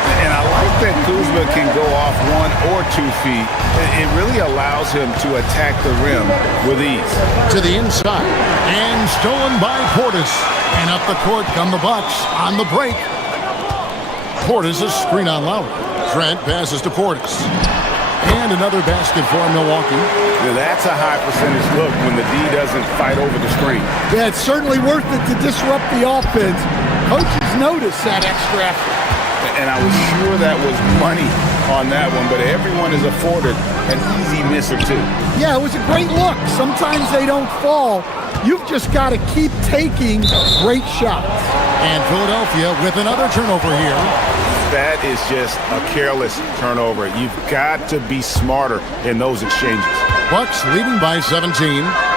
And I like that Kuzma can go off 1 or 2 feet. It really allows him to attack the rim with ease. To the inside. And stolen by Portis. And up the court come the Bucks on the break. Portis a screen on Lowry. Trent passes to Portis. And another basket for Milwaukee. Yeah, that's a high percentage look when the D doesn't fight over the screen. Yeah, it's certainly worth it to disrupt the offense. Coaches notice that extra effort. And I was sure that was money on that one, but everyone is afforded an easy miss or two. Yeah, it was a great look. Sometimes they don't fall. You've just got to keep taking great shots. And Philadelphia with another turnover here. That is just a careless turnover. You've got to be smarter in those exchanges. Bucks leading by 17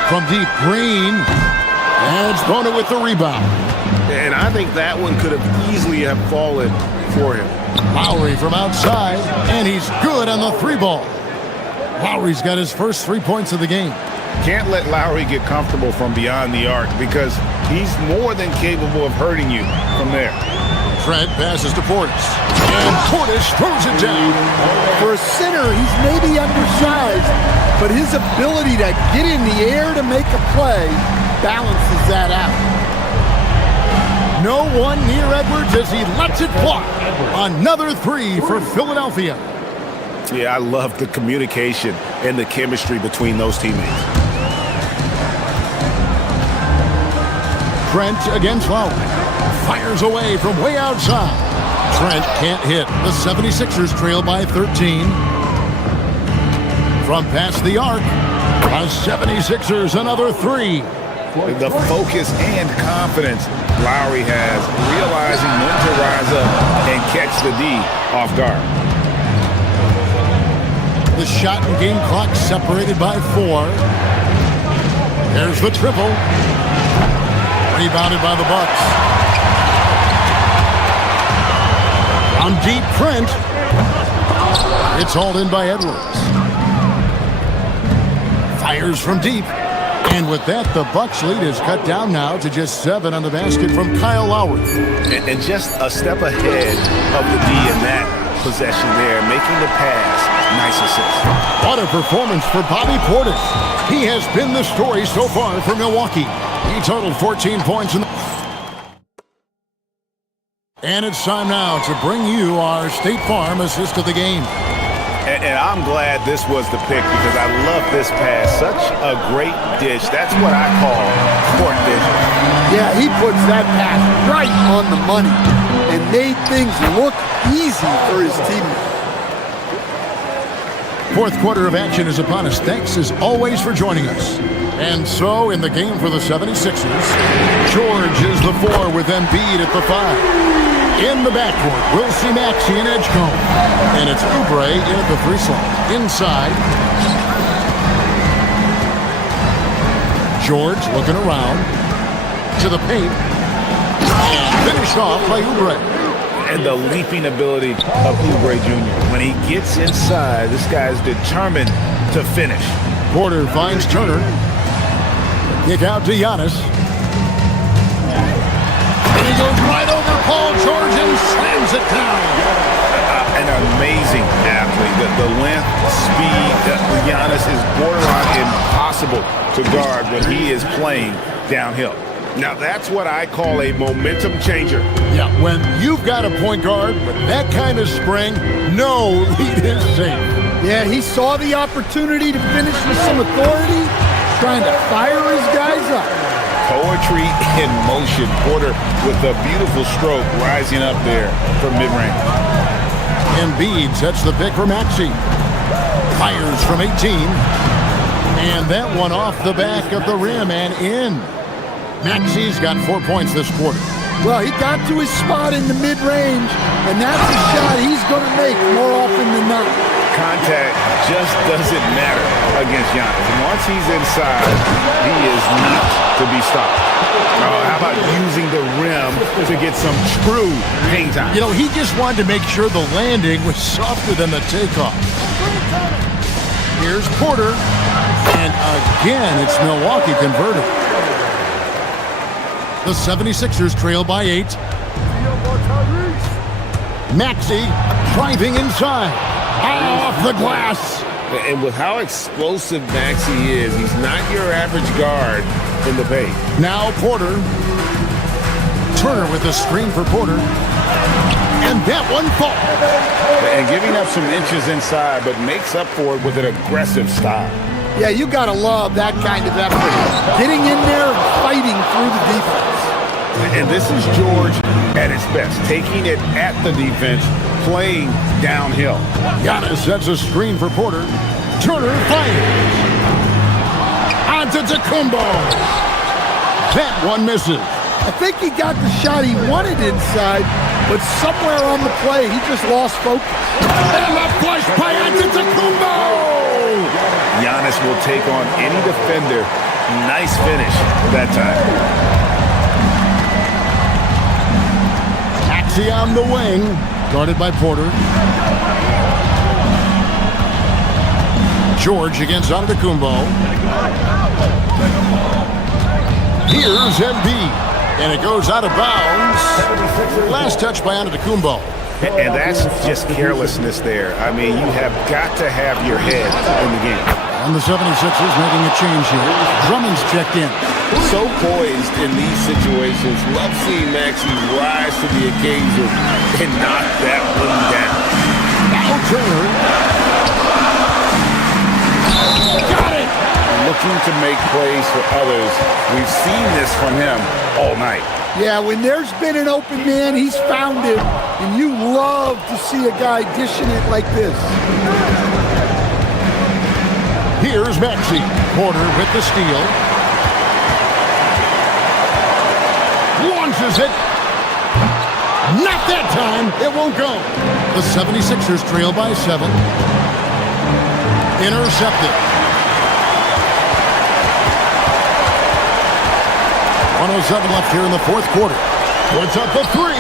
from deep. Green. And Bona with the rebound. And I think that one could have easily have fallen for him. Lowry from outside, and he's good on the 3-ball. Lowry's got his first 3 points of the game. Can't let Lowry get comfortable from beyond the arc because he's more than capable of hurting you from there. Trent passes to Portis. And Portis throws it down. For a center, he's maybe undersized, but his ability to get in the air to make a play balances that out. No one near Edwards as he lets it fly. Another 3 for Philadelphia. Yeah, I love the communication and the chemistry between those teammates. Trent against Lowry. Fires away from way outside. Trent can't hit. The 76ers trail by 13. From past the arc, the 76ers another 3. The focus and confidence Lowry has, realizing when to rise up and catch the D off guard. The shot and game clock separated by 4. There's the triple. Rebounded by the Bucks. On deep, Trent. It's hauled in by Edwards. Fires from deep. And with that, the Bucks lead is cut down now to just 7 on the basket from Kyle Lowry. And just a step ahead of the D in that possession there, making the pass. Nice assist. What a performance for Bobby Portis. He has been the story so far for Milwaukee. He totaled 14 points in the And it's time now to bring you our State Farm assist of the game. And I'm glad this was the pick because I love this pass. Such a great dish. That's what I call court vision. Yeah, he puts that pass right on the money and made things look easy for his teammates. Fourth quarter of action is upon us. Thanks as always for joining us. And so in the game for the 76ers, George is the 4 with Embiid at the 5. In the backcourt, we'll see Maxey and Edgecombe. And it's Oubre in at the 3 slot. Inside. George looking around to the paint. And finished off by Oubre. And the leaping ability of Oubre Jr. When he gets inside, this guy's determined to finish. Porter finds Turner. Kick out to Giannis. And he goes right over Paul George and slams it down. An amazing athlete. The length, speed, Giannis is borderline impossible to guard when he is playing downhill. Now that's what I call a momentum changer. Yeah, when you've got a point guard with that kind of spring, no lead is safe. Yeah, he saw the opportunity to finish with some authority, trying to fire his guys up. Poetry in motion. Porter with a beautiful stroke rising up there from mid-range. Embiid sets the pick for Maxey. Fires from 18. And that one off the back of the rim and in. Maxey's got 4 points this quarter. Well, he got to his spot in the mid-range, and that's a shot he's going to make more often than not. Contact just doesn't matter against Giannis. Once he's inside, he is not to be stopped. How about using the rim to get some true hang time? You know, he just wanted to make sure the landing was softer than the takeoff. Here's Porter. And again, it's Milwaukee converted. The 76ers trail by 8. Maxey driving inside. Off the glass. And with how explosive Maxey is, he's not your average guard in the paint. Now Porter. Turner with a screen for Porter. And that one falls. And giving up some inches inside, but makes up for it with an aggressive style. Yeah, you got to love that kind of effort. Getting in there and fighting through the defense. And this is George at his best, taking it at the defense, playing downhill. Giannis sets a screen for Porter. Turner fires. Antetokounmpo. That one misses. I think he got the shot he wanted inside, but somewhere on the play, he just lost focus. And the flush by Antetokounmpo. Giannis will take on any defender. Nice finish that time. Maxey on the wing, guarded by Porter. George against Antetokounmpo. Here's Embiid, and it goes out of bounds. Last touch by Antetokounmpo. And that's just carelessness there. I mean, you have got to have your head in the game. And the 76ers making a change here. Drummond's checked in. So poised in these situations. Love seeing Maxey rise to the occasion and knock that one down. Now Turner. Got it! Looking to make plays for others. We've seen this from him all night. Yeah, when there's been an open man, he's found him, and you love to see a guy dishing it like this. Here's Maxey. Porter with the steal. Launches it. Not that time. It won't go. The 76ers trail by 7. Intercepted. 107 left here in the fourth quarter. Puts up a 3.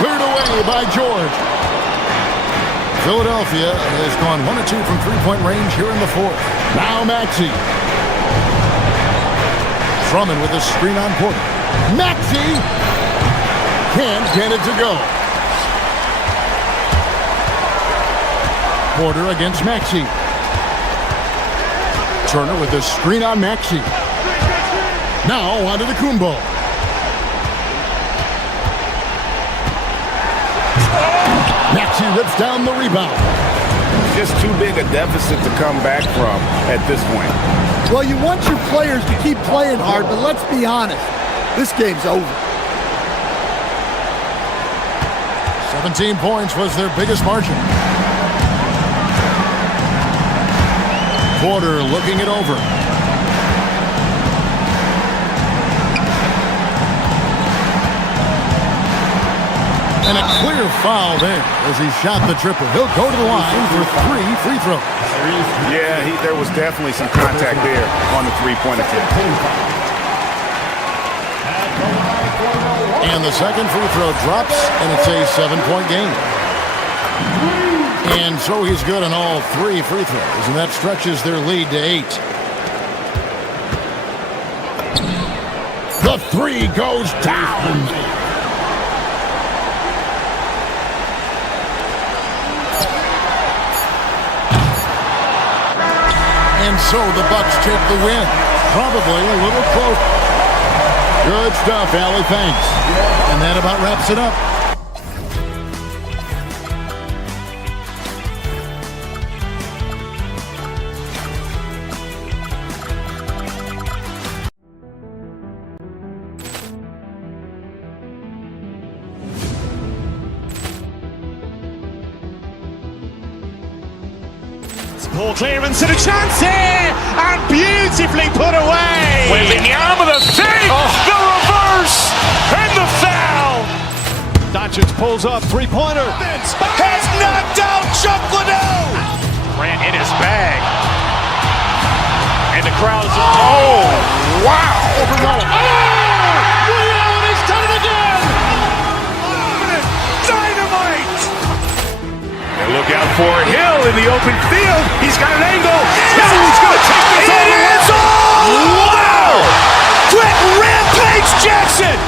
Cleared away by George. Philadelphia has gone 1 of 2 from three-point range here in the fourth. Now Maxey. Drummond with a screen on Porter. Maxey can't get it to go. Porter against Maxey. Turner with a screen on Maxey. Now onto Antetokounmpo. Maxey rips down the rebound. Just too big a deficit to come back from at this point. Well, you want your players to keep playing hard, but let's be honest. This game's over. 17 points was their biggest margin. Porter looking it over. And a clear foul there as he shot the triple. He'll go to the line for 3 free throws. Yeah, there was definitely some contact there on the three-point attempt. And the second free throw drops, and it's a 7-point game. And so he's good on all 3 free throws, and that stretches their lead to 8. The 3 goes down. And so the Bucks take the win. Probably a little close. Good stuff, Allie. Thanks. And that about wraps it up. Poor clearance and a chance here, and beautifully put away. Wembanyama the save, the reverse, and the foul. Doncic pulls up, three-pointer. Has knocked out Chuck Liddell. Grant in his bag. And the crowd is, oh, wow. He's done it again. Dynamite. And look out for Hill in the open field. He's got an angle. He's going to take this all the way. Wow! Quick Rampage Jackson.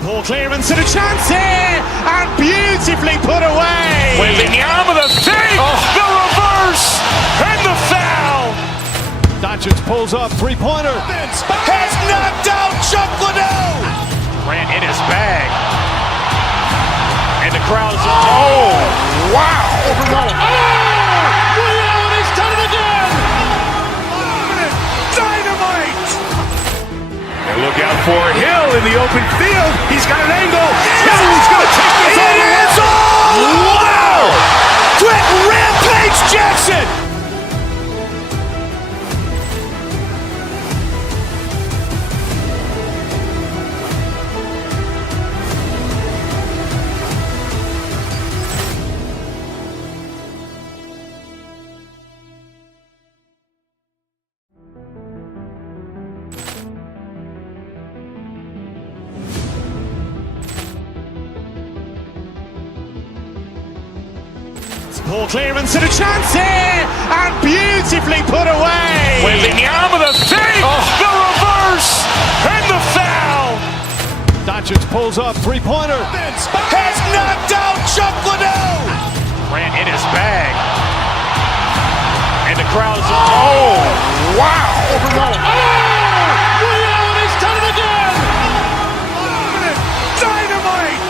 Poor clearance and a chance here, and beautifully put away. Wembanyama the save, the reverse, and the foul. Doncic pulls up, three-pointer. Has knocked out Chuck Liddell. Grant in his bag. And the crowd is, oh, wow. He's done it again. Dynamite. And look out for Hill in the open field. He's got an angle. He's going to take this all the way. Wow! Quick Rampage Jackson. Poor clearance and a chance here, and beautifully put away. Wembanyama the save, the reverse, and the foul. Doncic pulls up, three-pointer. Has knocked out Chuck Liddell. Grant in his bag. And the crowd is, oh, wow. He's done it again. Dynamite.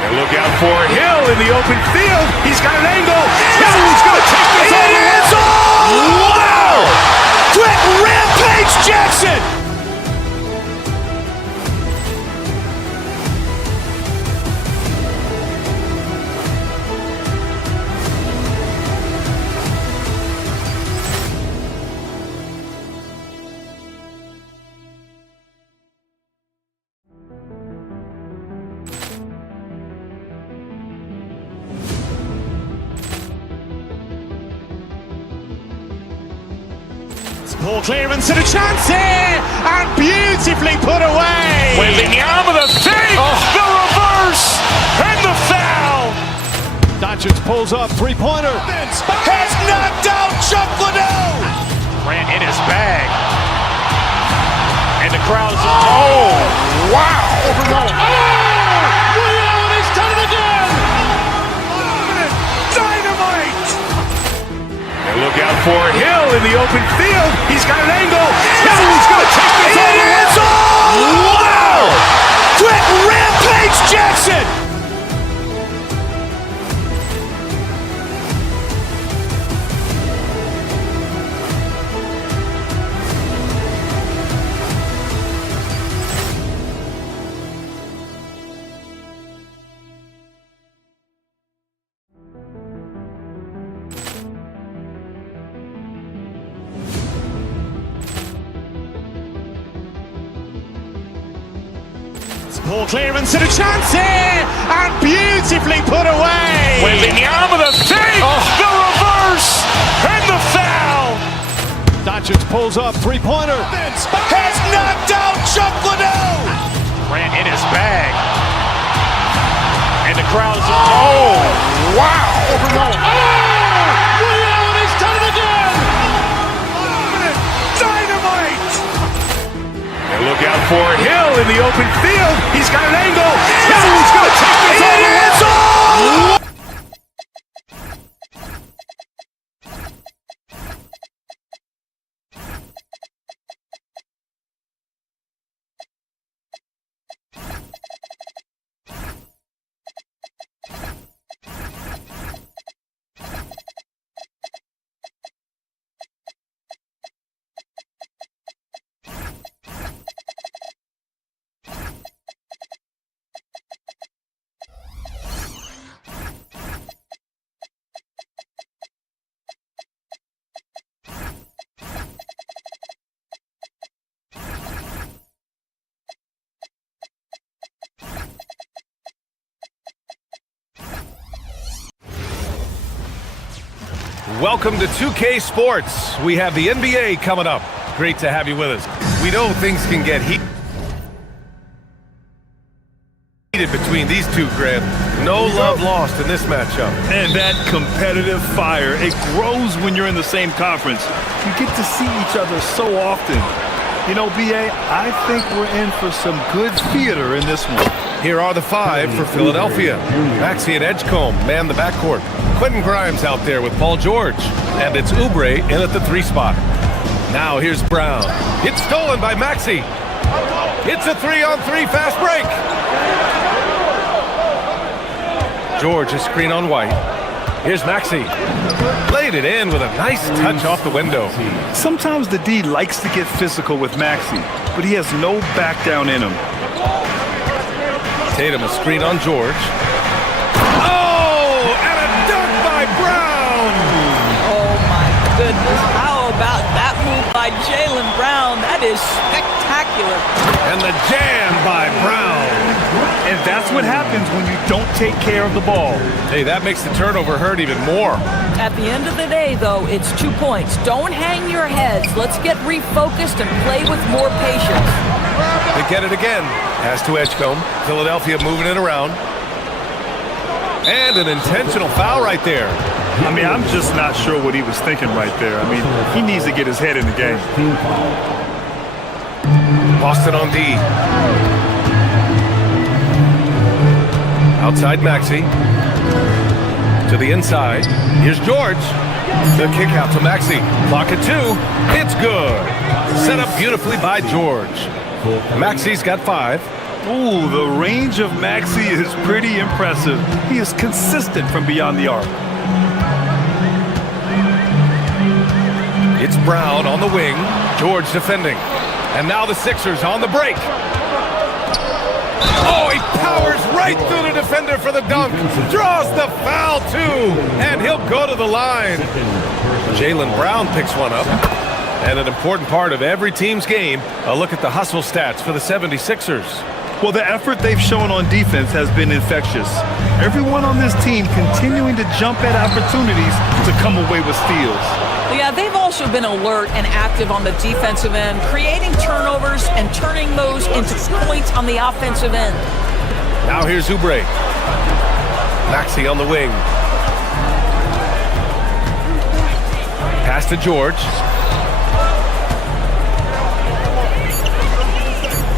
And look out for Hill in the open field. He's got an angle. He's going to take this all the way. Wow! Quick Rampage Jackson. Poor clearance and a chance here, and beautifully put away. Wembanyama the save, the reverse, and the foul. Doncic pulls up, three-pointer. Has knocked out Chuck Liddell. Ran in his bag. And the crowd is, oh, wow. And he's done it again. Dynamite. And look out for Hill in the open field. He's got an angle. He's going to take this all the way. Wow! Quick rampage Jackson. Poor clearance and a chance here, and beautifully put away. Wembanyama the save, the reverse, and the foul. Doncic pulls up, three-pointer. Has knocked out Chuck Liddell. Ran in his bag. And the crowd is, oh, wow. And he's done it again. Dynamite. And look out for Hill in the open field. He's got an angle. He's going to take this all the way. Welcome to 2K Sports. We have the NBA coming up. Great to have you with us. We know things can get heated between these two, Grant. No love lost in this matchup. And that competitive fire, it grows when you're in the same conference. You get to see each other so often. You know, BA, I think we're in for some good theater in this one. Here are the five for Philadelphia. Maxey and Edgecombe man the backcourt. Quentin Grimes out there with Paul George. And it's Oubre in at the 3 spot. Now here's Brown. It's stolen by Maxey. It's a 3-on-3 fast break. George, a screen on White. Here's Maxey. Laid it in with a nice touch off the window. Sometimes the D likes to get physical with Maxey, but he has no back down in him. Tatum, a screen on George. Oh, and a dunk by Brown! Oh my goodness, how about that move by Jaylen Brown? That is spectacular. And the jam by Brown. And that's what happens when you don't take care of the ball. Hey, that makes the turnover hurt even more. At the end of the day, though, it's 2 points. Don't hang your heads. Let's get refocused and play with more patience. They get it again. Pass to Edgecombe. Philadelphia moving it around. And an intentional foul right there. I mean, I'm just not sure what he was thinking right there. I mean, he needs to get his head in the game. Boston on D. Outside Maxey. To the inside. Here's George. The kick out to Maxey. Clock at 2. It's good. Set up beautifully by George. Maxey's got 5. Ooh, the range of Maxey is pretty impressive. He is consistent from beyond the arc. It's Brown on the wing. George defending. And now the Sixers on the break. Oh, he powers right through the defender for the dunk. Draws the foul, too. And he'll go to the line. Jaylen Brown picks one up. And an important part of every team's game, a look at the hustle stats for the 76ers. Well, the effort they've shown on defense has been infectious. Everyone on this team continuing to jump at opportunities to come away with steals. Yeah, they've also been alert and active on the defensive end, creating turnovers and turning those into points on the offensive end. Now here's Oubre. Maxey on the wing. Pass to George.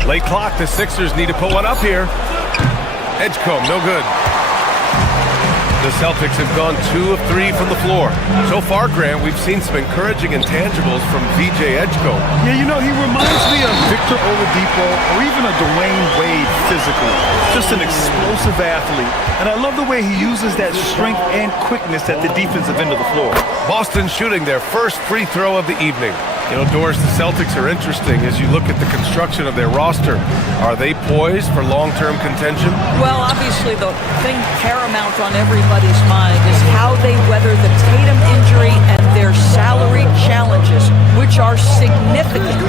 Late clock, the Sixers need to put one up here. Edgecombe, no good. The Celtics have gone 2 of 3 from the floor. So far, Grant, we've seen some encouraging intangibles from VJ Edgecombe. Yeah, you know, he reminds me of Victor Oladipo or even a Dwayne Wade physically. Just an explosive athlete. And I love the way he uses that strength and quickness at the defensive end of the floor. Boston shooting their first free throw of the evening. You know, Doris, the Celtics are interesting as you look at the construction of their roster. Are they poised for long-term contention? Well, obviously the thing paramount on everybody's mind is how they weather the Tatum injury and their salary challenges, which are significant.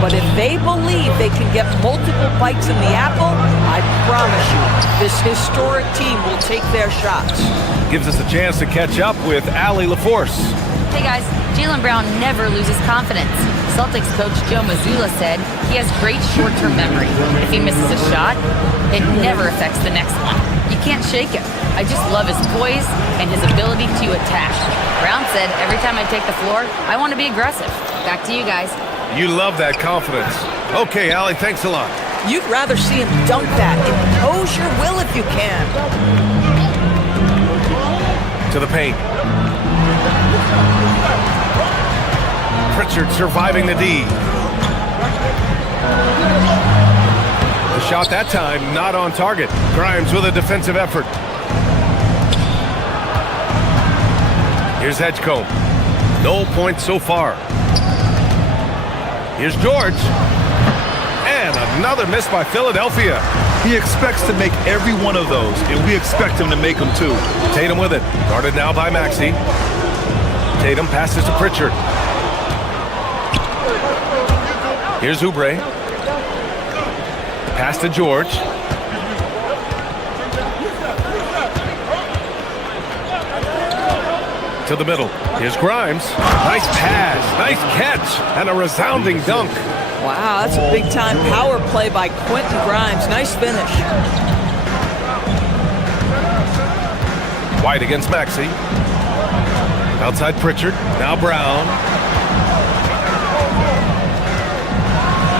But if they believe they can get multiple bites in the apple, I promise you, this historic team will take their shots. Gives us a chance to catch up with Allie LaForce. Hey guys, Jaylen Brown never loses confidence. Celtics coach Joe Mazzulla said he has great short-term memory. If he misses a shot, it never affects the next one. You can't shake him. I just love his poise and his ability to attack. Brown said, every time I take the floor, I want to be aggressive. Back to you guys. You love that confidence. Okay, Allie, thanks a lot. You'd rather see him dunk that. Impose your will if you can. To the paint. Pritchard surviving the D. The shot that time not on target. Grimes with a defensive effort. Here's Edgecombe. No points so far. Here's George. And another miss by Philadelphia. He expects to make every one of those, and we expect him to make them too. Tatum with it. Guarded now by Maxey. Tatum passes to Pritchard. Here's Oubre. Pass to George. To the middle. Here's Grimes. Nice pass. Nice catch. And a resounding dunk. Wow, that's a big-time power play by Quentin Grimes. Nice finish. White against Maxey. Outside Pritchard. Now Brown.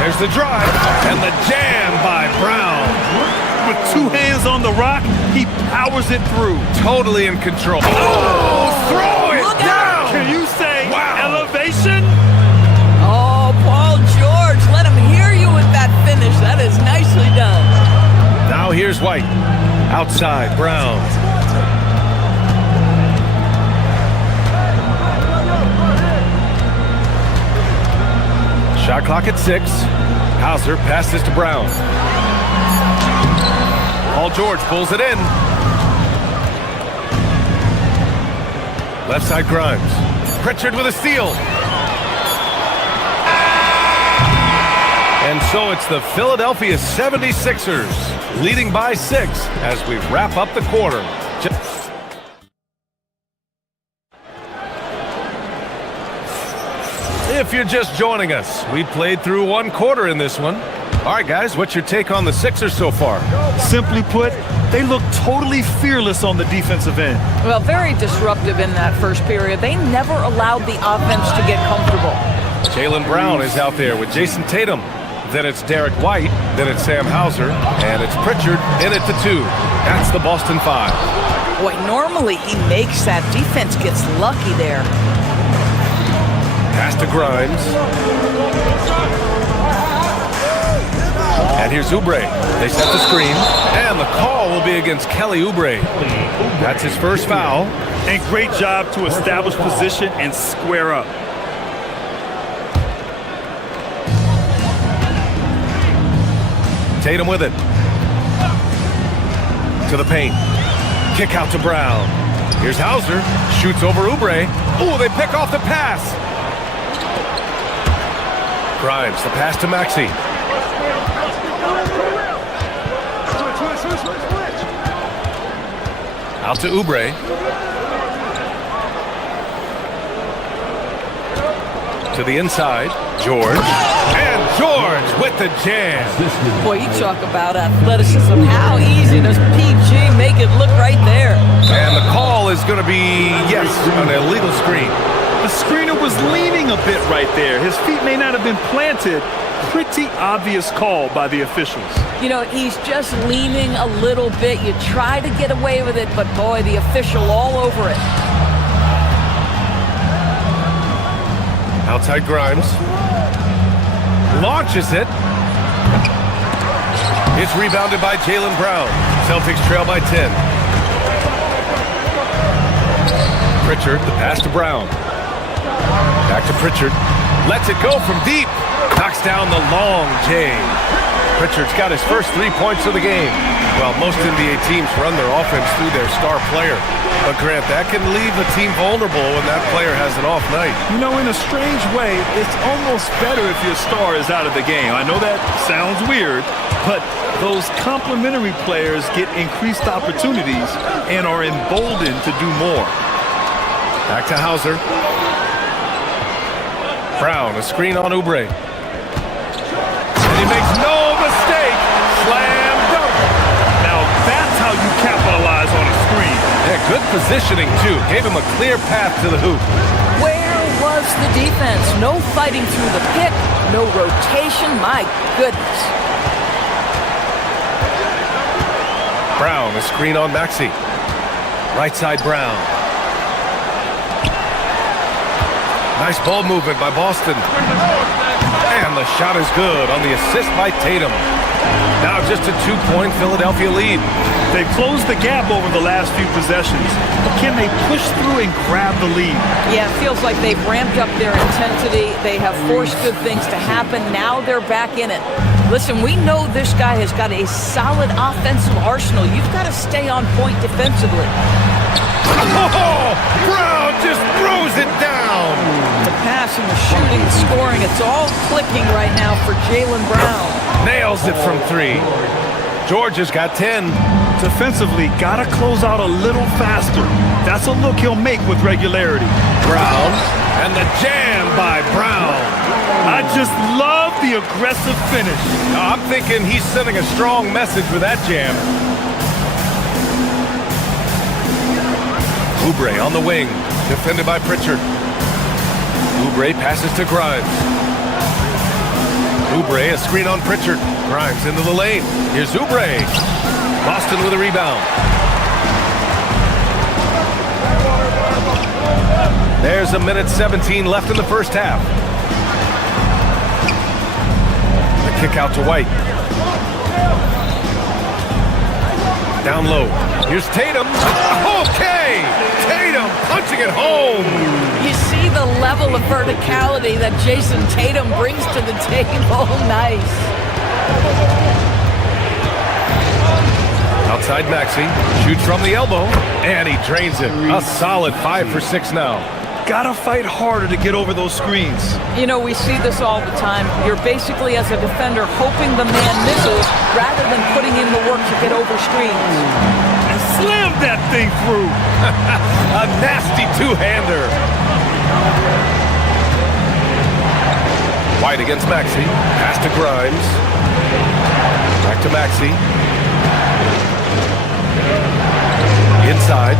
There's the drive. And the jam by Brown. With 2 hands on the rock, he powers it through. Totally in control. Oh, throw it Look down. out. Can you say Wow. elevation? Oh, Paul George, let him hear you with that finish. That is nicely done. Now here's White. Outside, Brown. Shot clock at 6. Hauser passes to Brown. Paul George pulls it in. Left side Grimes. Pritchard with a steal. And so it's the Philadelphia 76ers leading by 6 as we wrap up the quarter. If you're just joining us, we played through 1 quarter in this one. All right, guys, what's your take on the Sixers so far? Simply put, they look totally fearless on the defensive end. Well, very disruptive in that first period. They never allowed the offense to get comfortable. Jaylen Brown is out there with Jason Tatum. Then it's Derek White. Then it's Sam Hauser. And it's Pritchard in at the 2. That's the Boston 5. Boy, normally he makes that. Defense gets lucky there. Pass to Grimes. And here's Oubre. They set the screen. And the call will be against Kelly Oubre. That's his first foul. And great job to establish position and square up. Tatum with it. To the paint. Kick out to Brown. Here's Hauser. Shoots over Oubre. Ooh, they pick off the pass. Grimes, the pass to Maxey. Out to Oubre. To the inside. George. And George with the jam. Boy, you talk about athleticism. How easy does PG make it look right there? And the call is going to be, yes, an illegal screen. The screener was leaning a bit right there. His feet may not have been planted. Pretty obvious call by the officials. You know, he's just leaning a little bit. You try to get away with it, but boy, the official all over it. Outside Grimes. Launches it. It's rebounded by Jaylen Brown. Celtics trail by 10. Pritchard, the pass to Brown. Back to Pritchard. Lets it go from deep. Knocks down the long J. Pritchard's got his first 3 points of the game. Well, most NBA teams run their offense through their star player. But Grant, that can leave the team vulnerable when that player has an off night. You know, in a strange way, it's almost better if your star is out of the game. I know that sounds weird, but those complementary players get increased opportunities and are emboldened to do more. Back to Hauser. Brown, a screen on Oubre. And he makes no mistake. Slam dunk. Now that's how you capitalize on a screen. Yeah, good positioning, too. Gave him a clear path to the hoop. Where was the defense? No fighting through the pick, no rotation. My goodness. Brown, a screen on Maxey. Right side Brown. Nice ball movement by Boston. And the shot is good on the assist by Tatum. Now just a 2-point Philadelphia lead. They've closed the gap over the last few possessions. But can they push through and grab the lead? Yeah, it feels like they've ramped up their intensity. They have forced good things to happen. Now they're back in it. Listen, we know this guy has got a solid offensive arsenal. You've got to stay on point defensively. Oh, Brown just throws it down. The pass and the shooting, the scoring, it's all clicking right now for Jaylen Brown. Nails it from 3. George has got 10. Defensively, got to close out a little faster. That's a look he'll make with regularity. Brown, and the jam by Brown. I just love the aggressive finish. I'm thinking he's sending a strong message with that jam. Oubre on the wing, defended by Pritchard. Oubre passes to Grimes. Oubre, a screen on Pritchard. Grimes into the lane. Here's Oubre. Boston with a rebound. There's a minute 17 left in the first half. The kick out to White. Down low. Here's Tatum. Okay! Tatum punching it home. You see the level of verticality that Jason Tatum brings to the table. Nice. Outside Maxey. Shoots from the elbow. And he drains it. A solid 5 for 6 now. Gotta fight harder to get over those screens. You know, we see this all the time. You're basically, as a defender, hoping the man misses rather than putting in the work to get over screens. And slam that thing through. A nasty two-hander. White against Maxey. Pass to Grimes. Back to Maxey. Inside.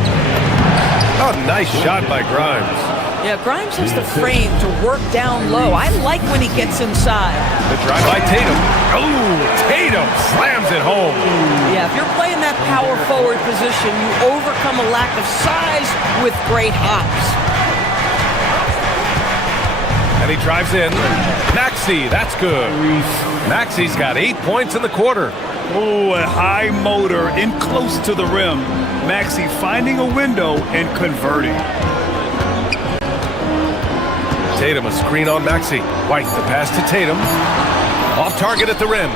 Oh, nice shot by Grimes. Yeah, Grimes has the frame to work down low. I like when he gets inside. The drive by Tatum. Oh, Tatum slams it home. Yeah, if you're playing that power forward position, you overcome a lack of size with great hops. And he drives in. Maxey, that's good. Maxey's got 8 points in the quarter. Oh, a high motor in close to the rim. Maxey finding a window and converting. Tatum, a screen on Maxey. White, the pass to Tatum. Off target at the rim.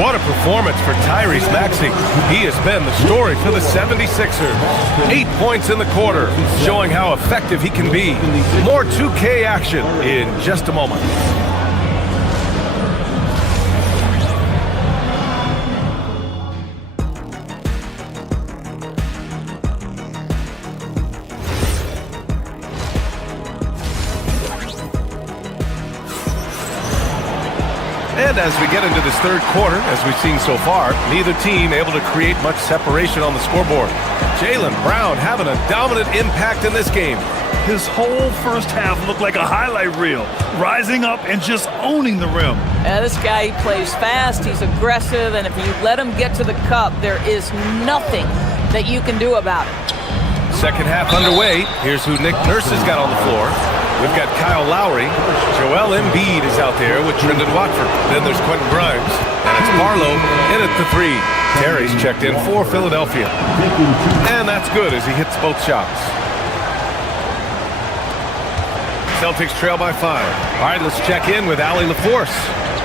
What a performance for Tyrese Maxey. He has been the story for the 76ers. 8 points in the quarter, showing how effective he can be. More 2K action in just a moment. And as we get into this third quarter, as we've seen so far, neither team able to create much separation on the scoreboard. Jaylen Brown having a dominant impact in this game. His whole first half looked like a highlight reel, rising up and just owning the rim. Yeah, this guy, he plays fast, he's aggressive, and if you let him get to the cup, there is nothing that you can do about it. Second half underway. Here's who Nick Nurse has got on the floor. We've got Kyle Lowry. Joel Embiid is out there with Trendon Watford. Then there's Quentin Grimes. And it's Barlow in at the 3. Terry's checked in for Philadelphia. And that's good as he hits both shots. Celtics trail by 5. All right, let's check in with Allie LaForce.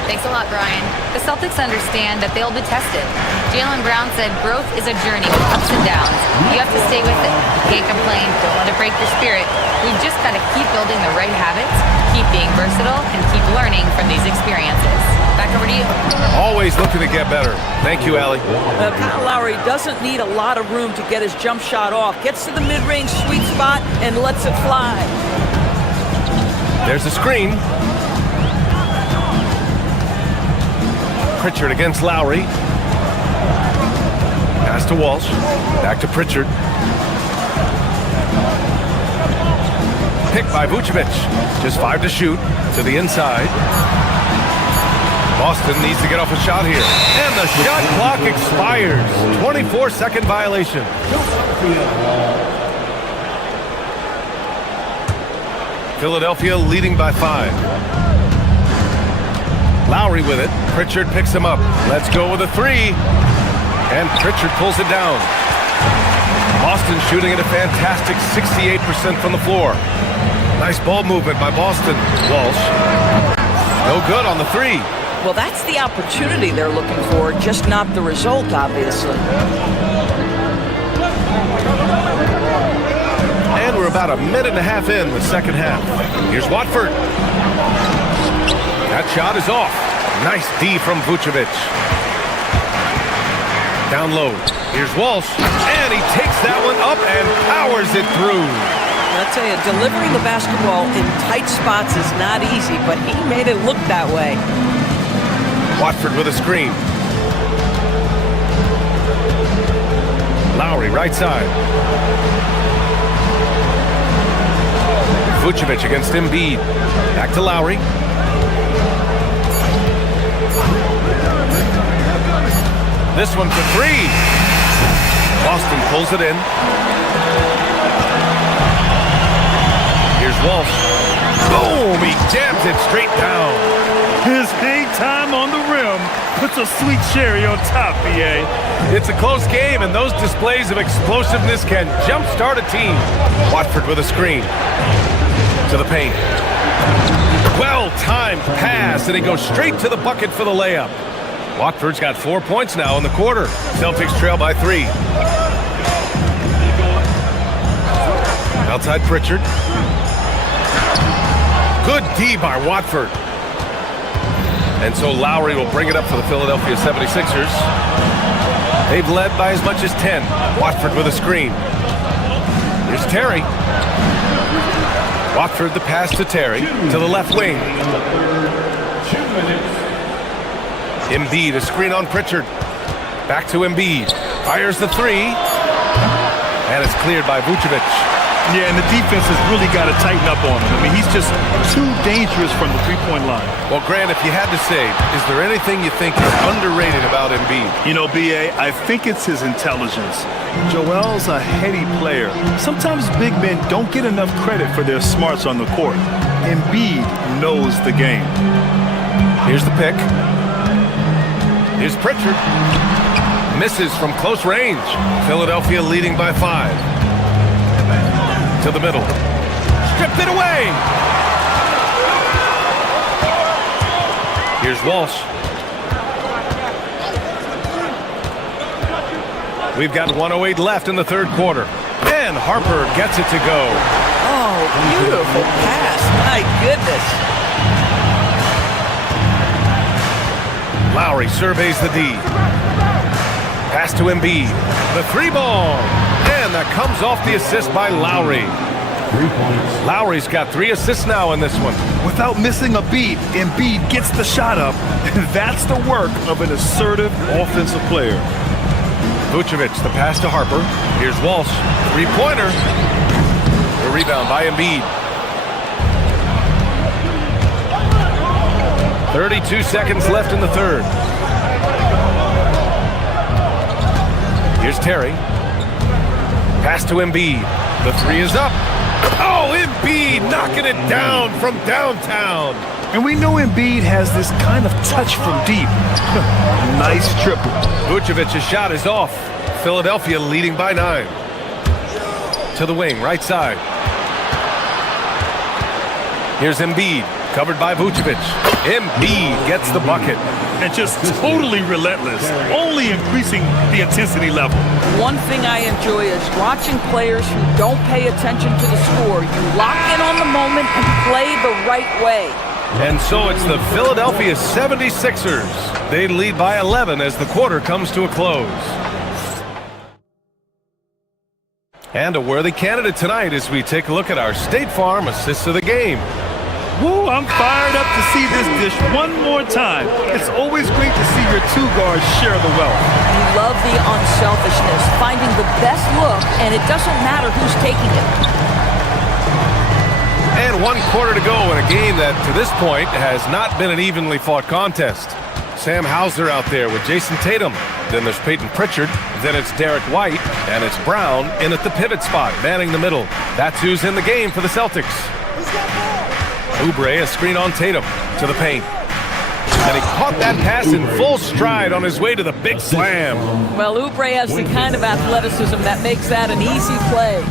Thanks a lot, Brian. The Celtics understand that they'll be tested. Jaylen Brown said growth is a journey with ups and downs. You have to stay with it. You can't complain. Don't let it break your spirit. We've just got to keep building the right habits, keep being versatile, and keep learning from these experiences. Back over to you. Always looking to get better. Thank you, Allie. Kyle Lowry doesn't need a lot of room to get his jump shot off. Gets to the mid-range sweet spot and lets it fly. There's a screen. Pritchard against Lowry. Pass to Walsh. Back to Pritchard. Picked by Vucevic. Just 5 to shoot. To the inside. Boston needs to get off a shot here. And the shot clock expires. 24-second violation. Philadelphia leading by 5. Lowry with it. Pritchard picks him up. Let's go with a 3. And Pritchard pulls it down. Boston shooting at a fantastic 68% from the floor. Nice ball movement by Boston. Walsh. No good on the 3. Well, that's the opportunity they're looking for, just not the result, obviously. And we're about a minute and a half in the second half. Here's Watford. That shot is off. Nice D from Vucevic. Down low. Here's Walsh. And he takes that one up and powers it through. I'll tell you, delivering the basketball in tight spots is not easy, but he made it look that way. Watford with a screen. Lowry, right side. Vucevic against Embiid. Back to Lowry. This one for 3. Boston pulls it in. Here's Walsh. Boom! He jams it straight down. His hang time on the rim puts a sweet cherry on top, BA. It's a close game, and those displays of explosiveness can jumpstart a team. Watford with a screen. To the paint. Well-timed pass, and he goes straight to the bucket for the layup. Watford's got 4 points now in the quarter. Celtics trail by 3. Outside Pritchard. Good D by Watford. And so Lowry will bring it up for the Philadelphia 76ers. They've led by as much as 10. Watford with a screen. Here's Terry. Watford the pass to Terry. To the left wing. Embiid, a screen on Pritchard. Back to Embiid. Fires the 3. And it's cleared by Vucevic. Yeah, and the defense has really got to tighten up on him. I mean, he's just too dangerous from the three-point line. Well, Grant, if you had to say, is there anything you think is underrated about Embiid? You know, B.A., I think it's his intelligence. Joel's a heady player. Sometimes big men don't get enough credit for their smarts on the court. Embiid knows the game. Here's the pick. Here's Pritchard. Misses from close range. Philadelphia leading by 5. To the middle. Stripped it away. Here's Walsh. We've got 1:08 left in the third quarter. And Harper gets it to go. Oh, beautiful pass. My goodness. Lowry surveys the D. Pass to Embiid. The 3-ball. And that comes off the assist by Lowry. Lowry's got 3 assists now in this one. Without missing a beat, Embiid gets the shot up. And that's the work of an assertive offensive player. Vucevic, the pass to Harper. Here's Walsh. Three-pointer. The rebound by Embiid. 32 seconds left in the third. Here's Terry. Pass to Embiid. The three is up. Oh, Embiid knocking it down from downtown. And we know Embiid has this kind of touch from deep. Nice triple. Vucevic's shot is off. Philadelphia leading by 9. To the wing, right side. Here's Embiid, covered by Vucevic. Embiid gets the bucket. And just totally relentless, only increasing the intensity level. One thing I enjoy is watching players who don't pay attention to the score. You lock in on the moment and play the right way. And so it's the Philadelphia 76ers. They lead by 11 as the quarter comes to a close. And a worthy candidate tonight as we take a look at our State Farm assists of the game. Woo, I'm fired up to see this dish one more time. It's always great to see your two guards share the wealth. You love the unselfishness, finding the best look, and it doesn't matter who's taking it. And 1 quarter to go in a game that, to this point, has not been an evenly fought contest. Sam Hauser out there with Jason Tatum. Then there's Peyton Pritchard. Then it's Derek White. And it's Brown in at the pivot spot, manning the middle. That's who's in the game for the Celtics. Oubre, a screen on Tatum to the paint. And he caught that pass in full stride on his way to the big slam. Well, Oubre has the kind of athleticism that makes that an easy play.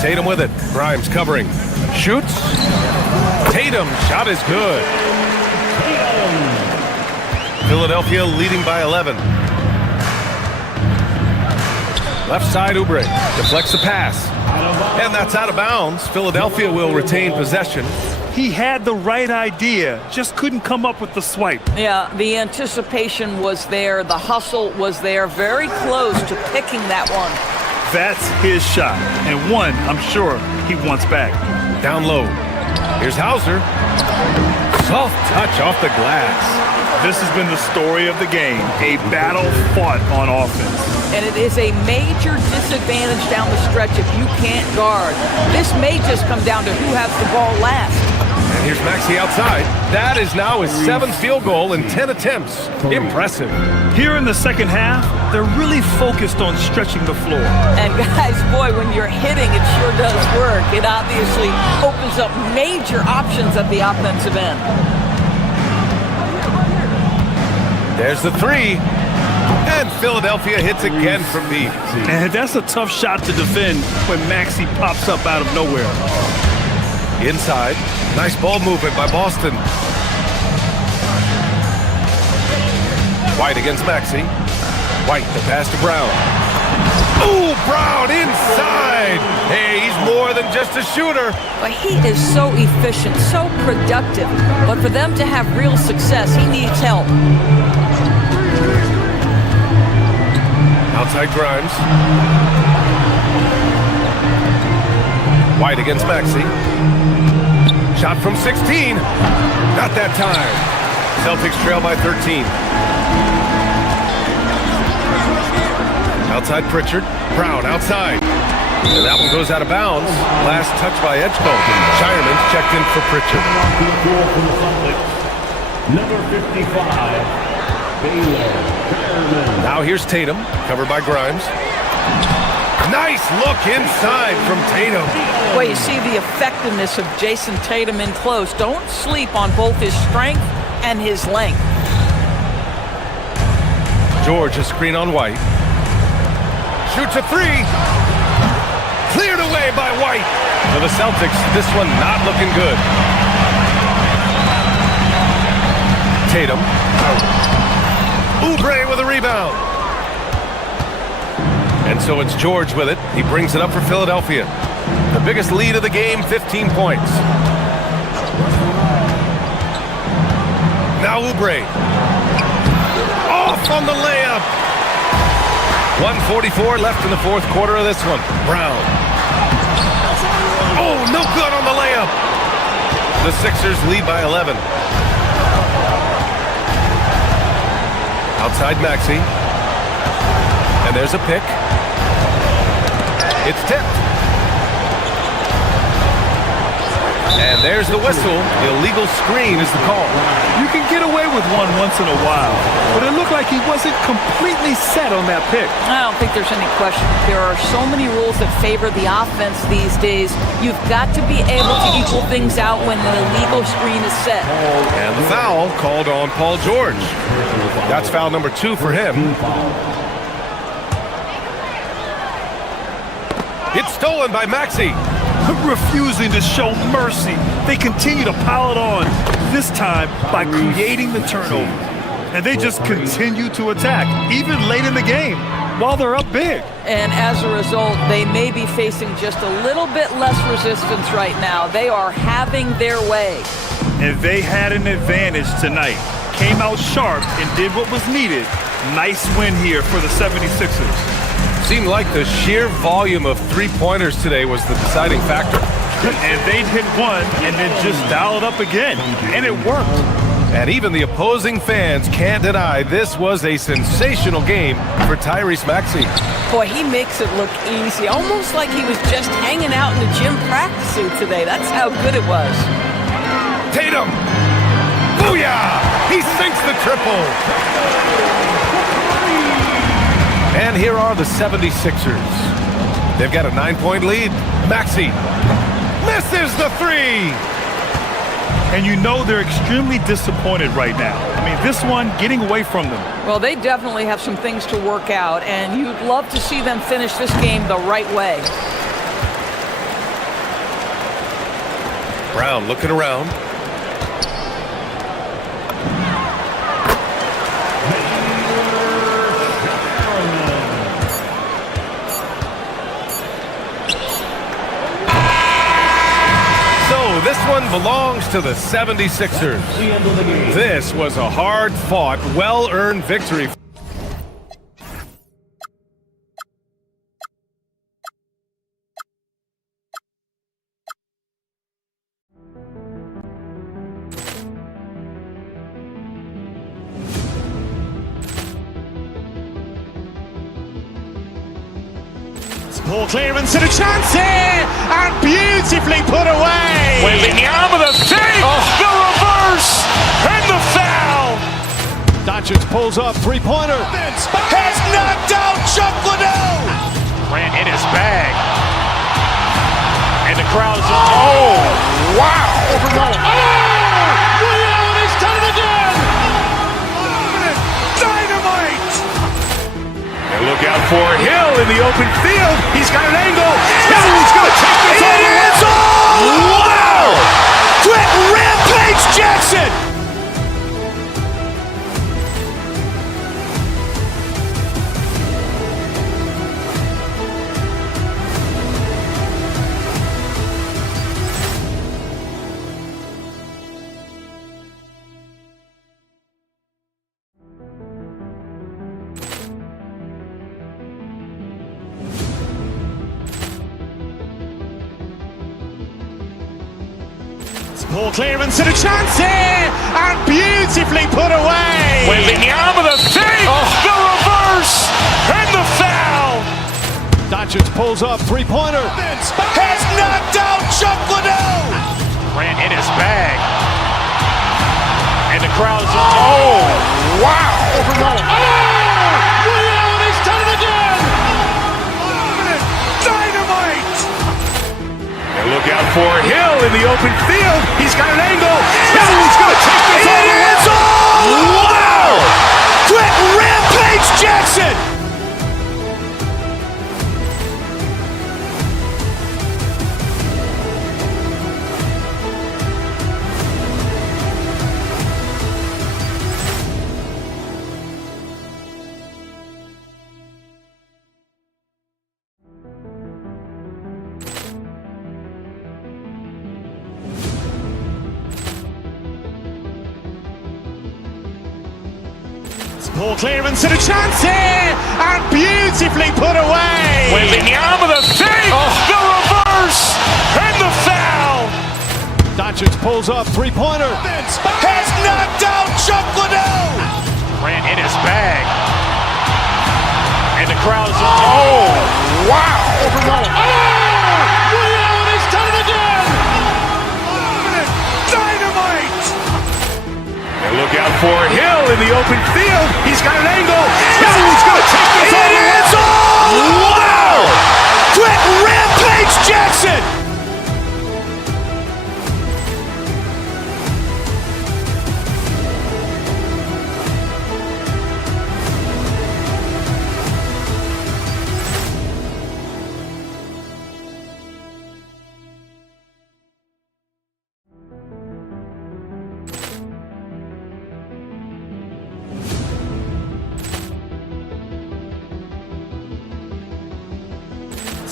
Tatum with it. Grimes covering. Shoots. Tatum. Shot is good. Philadelphia leading by 11. Left side, Oubre deflects the pass. And that's out of bounds. Philadelphia will retain possession. He had the right idea, just couldn't come up with the swipe. Yeah, the anticipation was there. The hustle was there. Very close to picking that one. That's his shot, and one I'm sure he wants back. Down low. Here's Hauser. Soft touch off the glass. This has been the story of the game, a battle fought on offense. And it is a major disadvantage down the stretch if you can't guard. This may just come down to who has the ball last. And here's Maxey outside. That is now his 7th field goal in 10 attempts. Impressive. Here in the second half, they're really focused on stretching the floor. And guys, boy, when you're hitting, it sure does work. It obviously opens up major options at the offensive end. There's the three. And Philadelphia hits again from deep. And that's a tough shot to defend when Maxey pops up out of nowhere. Inside. Nice ball movement by Boston. White against Maxey. White, the pass to Brown. Ooh, Brown inside. Hey, he's more than just a shooter. But he is so efficient, so productive. But for them to have real success, he needs help. Outside Grimes. White against Maxey. Shot from 16. Not that time. Celtics trail by 13. Outside Pritchard. Brown outside. And that one goes out of bounds. Last touch by Edgecombe. Shireman's checked in for Pritchard. Number 55, Baylor. Now here's Tatum, covered by Grimes. Nice look inside from Tatum. Well, you see the effectiveness of Jason Tatum in close. Don't sleep on both his strength and his length. George, a screen on White. Shoots a three. Cleared away by White. For the Celtics, this one not looking good. Tatum. Oubre with a rebound. And so it's George with it. He brings it up for Philadelphia. The biggest lead of the game, 15 points. Now Oubre. Off on the layup. 1:44 left in the fourth quarter of this one. Brown. Oh, no good on the layup. The Sixers lead by 11. Outside Maxey. And there's a pick. It's tipped. And there's the whistle. Illegal screen is the call. You can get away with one once in a while, but it looked like he wasn't completely set on that pick. I don't think there's any question. There are so many rules that favor the offense these days. You've got to be able to equal things out when an illegal screen is set. And the foul called on Paul George. That's foul number 2 for him. It's stolen by Maxey. Refusing to show mercy. They continue to pile it on, this time by creating the turnover. And they just continue to attack, even late in the game, while they're up big. And as a result, they may be facing just a little bit less resistance right now. They are having their way. And they had an advantage tonight. Came out sharp and did what was needed. Nice win here for the 76ers. Seemed like the sheer volume of three-pointers today was the deciding factor. And they'd hit one and then just dial it up again. And it worked. And even the opposing fans can't deny this was a sensational game for Tyrese Maxey. Boy, he makes it look easy, almost like he was just hanging out in the gym practicing today. That's how good it was. Tatum! Booyah! He sinks the triple! And here are the 76ers. They've got a 9-point lead. Maxey misses the 3! And you know they're extremely disappointed right now. I mean, this one getting away from them. Well, they definitely have some things to work out, and you'd love to see them finish this game the right way. Brown looking around. This one belongs to the 76ers. This was a hard-fought, well-earned victory. Ball clearance and a chance here, and beautifully put away. Wembanyama the fake, the reverse, and the foul. Doncic pulls up, three-pointer. Has knocked out Chuck Liddell. Grant in his bag. And the crowd is, oh, wow. He's done it again. Dynamite. And look out for Hill in the open field. He's got an angle. Hill's going to take this all the way. Wow! Quick Rampage Jackson. Ball clearance and a chance here, and beautifully put away. Wembanyama the fake, the reverse, and the foul. Doncic pulls up, three-pointer. Has knocked out Chuck Liddell. Grant in his bag. And the crowd is, oh, wow. He's done it again. Dynamite. And look out for Hill in the open field. He's got an angle. Hill's going to take this all the way. Wow! Quick Rampage Jackson. Ball clearance and a chance here, and beautifully put away. Wembanyama the fake, the reverse, and the foul. Doncic pulls up, three-pointer. Has knocked out Chuck Liddell. Grant in his bag. And the crowd is, oh, wow. Ray Allen has done it again. Dynamite. And look out for Hill in the open field. He's got an angle. Hill's going to take this all the way. Wow! Quick Rampage Jackson.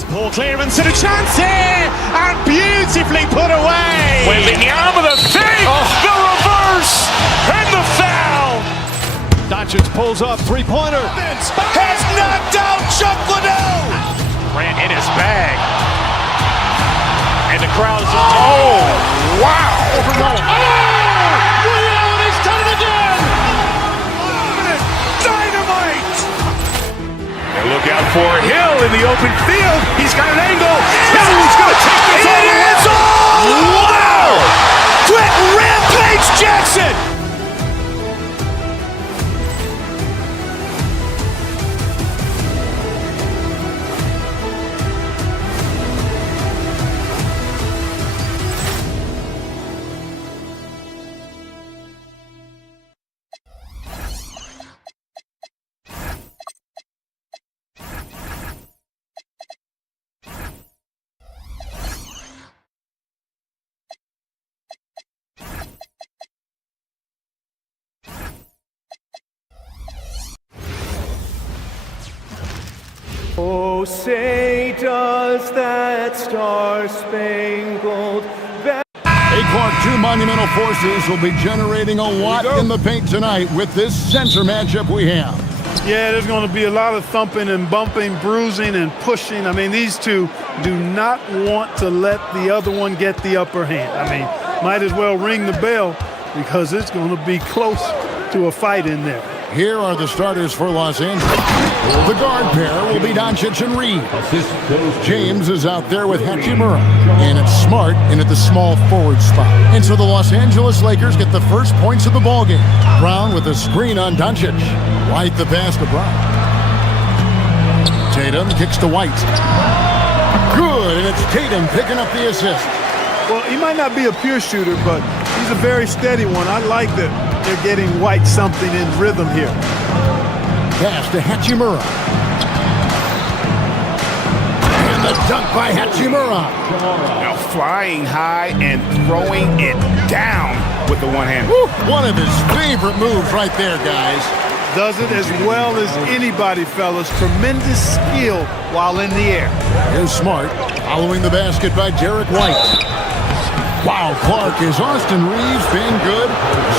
Ball clearance and a chance here, and beautifully put away. Wembanyama the fake, the reverse, and the foul. Doncic pulls up, three-pointer. Has knocked out Chuck Liddell. Grant in his bag. And the crowd is, oh, wow. Ray Allen has done it again. Dynamite. And look out for Hill in the open field. He's got an angle. Hill's going to take this all the way. Wow! Quick Rampage Jackson. Oh, say does that star-spangled banner... Clark, two monumental forces will be generating a lot in the paint tonight with this center matchup we have. Yeah, there's going to be a lot of thumping and bumping, bruising and pushing. I mean, these two do not want to let the other one get the upper hand. I mean, might as well ring the bell because it's going to be close to a fight in there. Here are the starters for Los Angeles. The guard pair will be Doncic and Reed. James is out there with Hachimura. And it's Smart in at the small forward spot. And so the Los Angeles Lakers get the first points of the ballgame. Brown with a screen on Doncic. White the pass to Brown. Tatum kicks to White. Good, and it's Tatum picking up the assist. Well, he might not be a pure shooter, but he's a very steady one. I like that they're getting White something in rhythm here. Pass to Hachimura. And the dunk by Hachimura. Now flying high and throwing it down with the one hand. One of his favorite moves right there, guys. Does it as well as anybody, fellas. Tremendous skill while in the air. Here's Smart following the basket by Derek White. Wow, Clark, is Austin Reeves been good,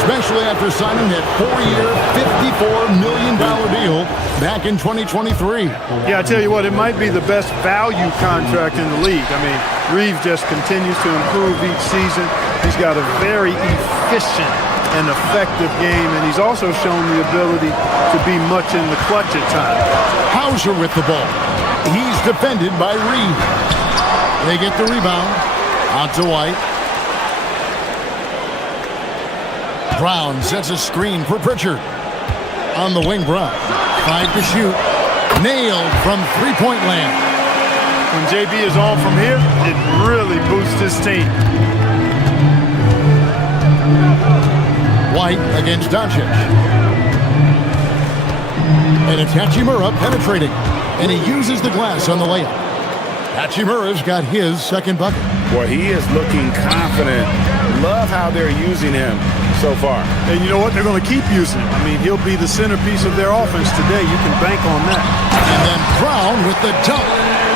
especially after signing that 4-year, $54 million deal back in 2023. Yeah, I tell you what, it might be the best value contract in the league. I mean, Reeves just continues to improve each season. He's got a very efficient and effective game, and he's also shown the ability to be much in the clutch at times. Hauser with the ball. He's defended by Reed. They get the rebound. Out to White. Brown sets a screen for Pritchard. On the wing, Brown. 5 to shoot. Nailed from three-point land. When JB is on from here, it really boosts his team. White against Doncic. And it's Hachimura penetrating. And he uses the glass on the layup. Hachimura's got his second bucket. Boy, he is looking confident. Love how they're using him so far. And you know what? They're going to keep using him. I mean, he'll be the centerpiece of their offense today. You can bank on that. And then Brown with the dunk.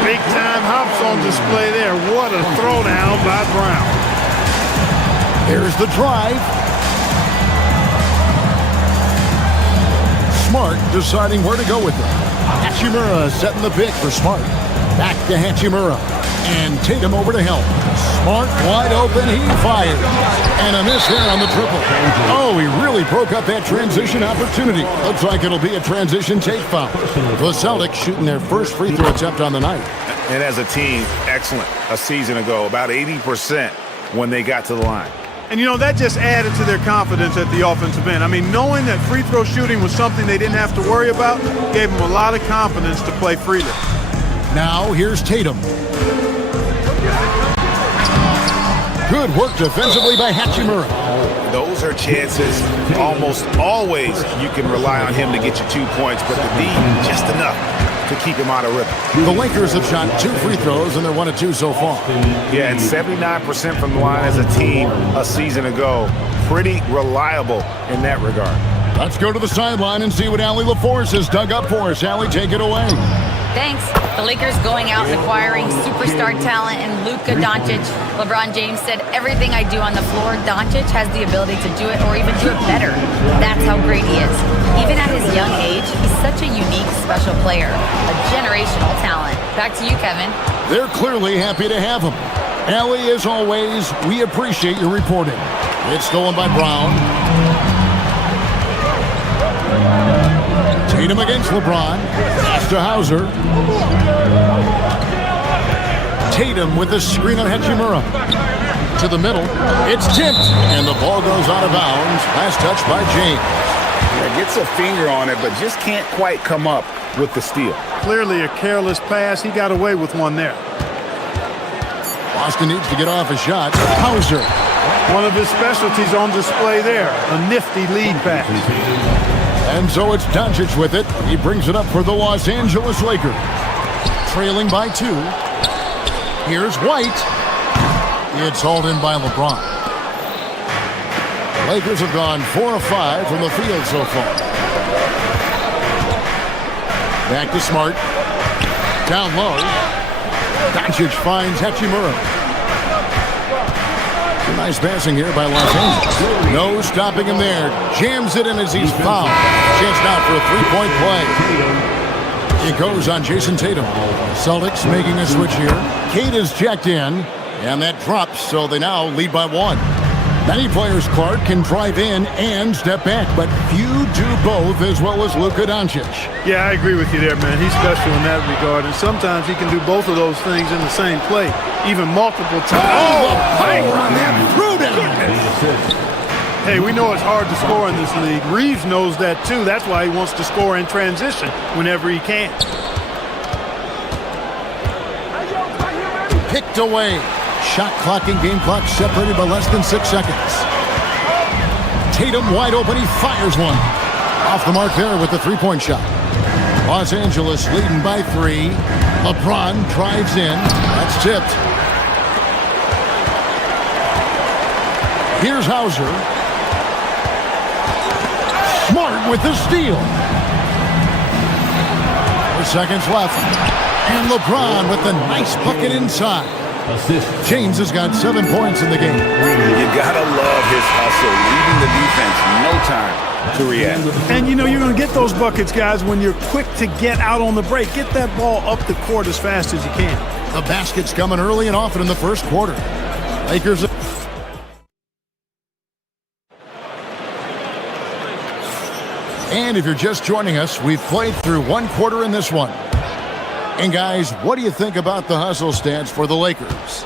Big time hops on display there. What a throwdown by Brown. There's the drive. Smart deciding where to go with it. Hachimura setting the pick for Smart. Back to Hachimura. And Tatum over to help. Smart, wide open, he fires. And a miss there on the triple. Oh, he really broke up that transition opportunity. Looks like it'll be a transition take foul. The Celtics shooting their first free throw attempt on the night. And as a team, excellent. A season ago, about 80% when they got to the line. And, you know, that just added to their confidence at the offensive end. I mean, knowing that free throw shooting was something they didn't have to worry about gave them a lot of confidence to play freely. Now, here's Tatum. Good work defensively by Hachimura. Those are chances almost always you can rely on him to get you 2 points, but the D just enough to keep him out of rhythm. The Lakers have shot 2 free throws, and they're 1 of 2 so far. Yeah, and 79% from the line as a team a season ago. Pretty reliable in that regard. Let's go to the sideline and see what Allie LaForce has dug up for us. Allie, take it away. Thanks. The Lakers going out and acquiring superstar talent in Luka Doncic. LeBron James said, everything I do on the floor, Doncic has the ability to do it or even do it better. That's how great he is. Even at his young age, he's such a unique, special player. A generational talent. Back to you, Kevin. They're clearly happy to have him. Allie, as always, we appreciate your reporting. It's stolen by Brown. Tatum against LeBron. Pass to Hauser. Tatum with the screen on Hachimura. To the middle. It's tipped. And the ball goes out of bounds. Last touch by James. Yeah, gets a finger on it, but just can't quite come up with the steal. Clearly a careless pass. He got away with one there. Boston needs to get off a shot. Hauser. One of his specialties on display there. A nifty lead pass. And so it's Doncic with it. He brings it up for the Los Angeles Lakers. Trailing by 2. Here's White. It's hauled in by LeBron. Lakers have gone 4 of 5 from the field so far. Back to Smart. Down low. Doncic finds Hachimura. Nice passing here by Los Angeles. No stopping him there. Jams it in as he's fouled. Chance now for a three-point play. It goes on Jason Tatum. Celtics making a switch here. Cade is checked in, and that drops, so they now lead by 1. Many players, Clark, can drive in and step back, but few do both as well as Luka Doncic. Yeah, I agree with you there, man. He's special in that regard, and sometimes he can do both of those things in the same play, even multiple times. Oh, the power on that threw-down. Hey, we know it's hard to score in this league. Reeves knows that, too. That's why he wants to score in transition whenever he can. Picked away. Shot clock and game clock separated by less than 6 seconds. Tatum wide open. He fires one. Off the mark there with the three-point shot. Los Angeles leading by 3. LeBron drives in. That's tipped. Here's Hauser. Smart with the steal. 4 seconds left. And LeBron with the nice bucket inside. James has got 7 points in the game. You gotta love his hustle, leaving the defense no time to react. And you know you're going to get those buckets, guys, when you're quick to get out on the break. Get that ball up the court as fast as you can. The basket's coming early and often in the first quarter. Lakers. And if you're just joining us, we've played through 1 quarter in this one. And guys, what do you think about the hustle stance for the Lakers?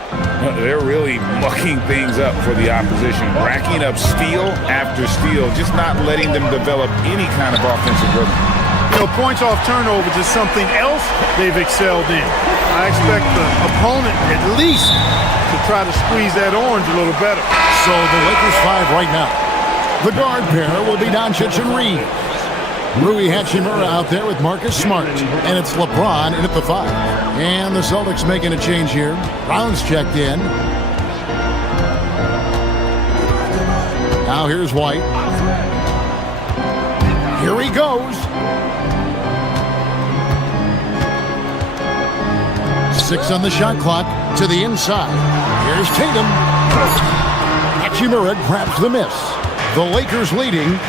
They're really mucking things up for the opposition, racking up steal after steal, just not letting them develop any kind of offensive rhythm. You know, points off turnovers is something else they've excelled in. I expect the opponent at least to try to squeeze that orange a little better. So the Lakers 5 right now. The guard pair will be Doncic and Reeves. Rui Hachimura out there with Marcus Smart. And it's LeBron in at the 5. And the Celtics making a change here. Brown's checked in. Now here's White. Here he goes. 6 on the shot clock to the inside. Here's Tatum. Hachimura grabs the miss. The Lakers leading.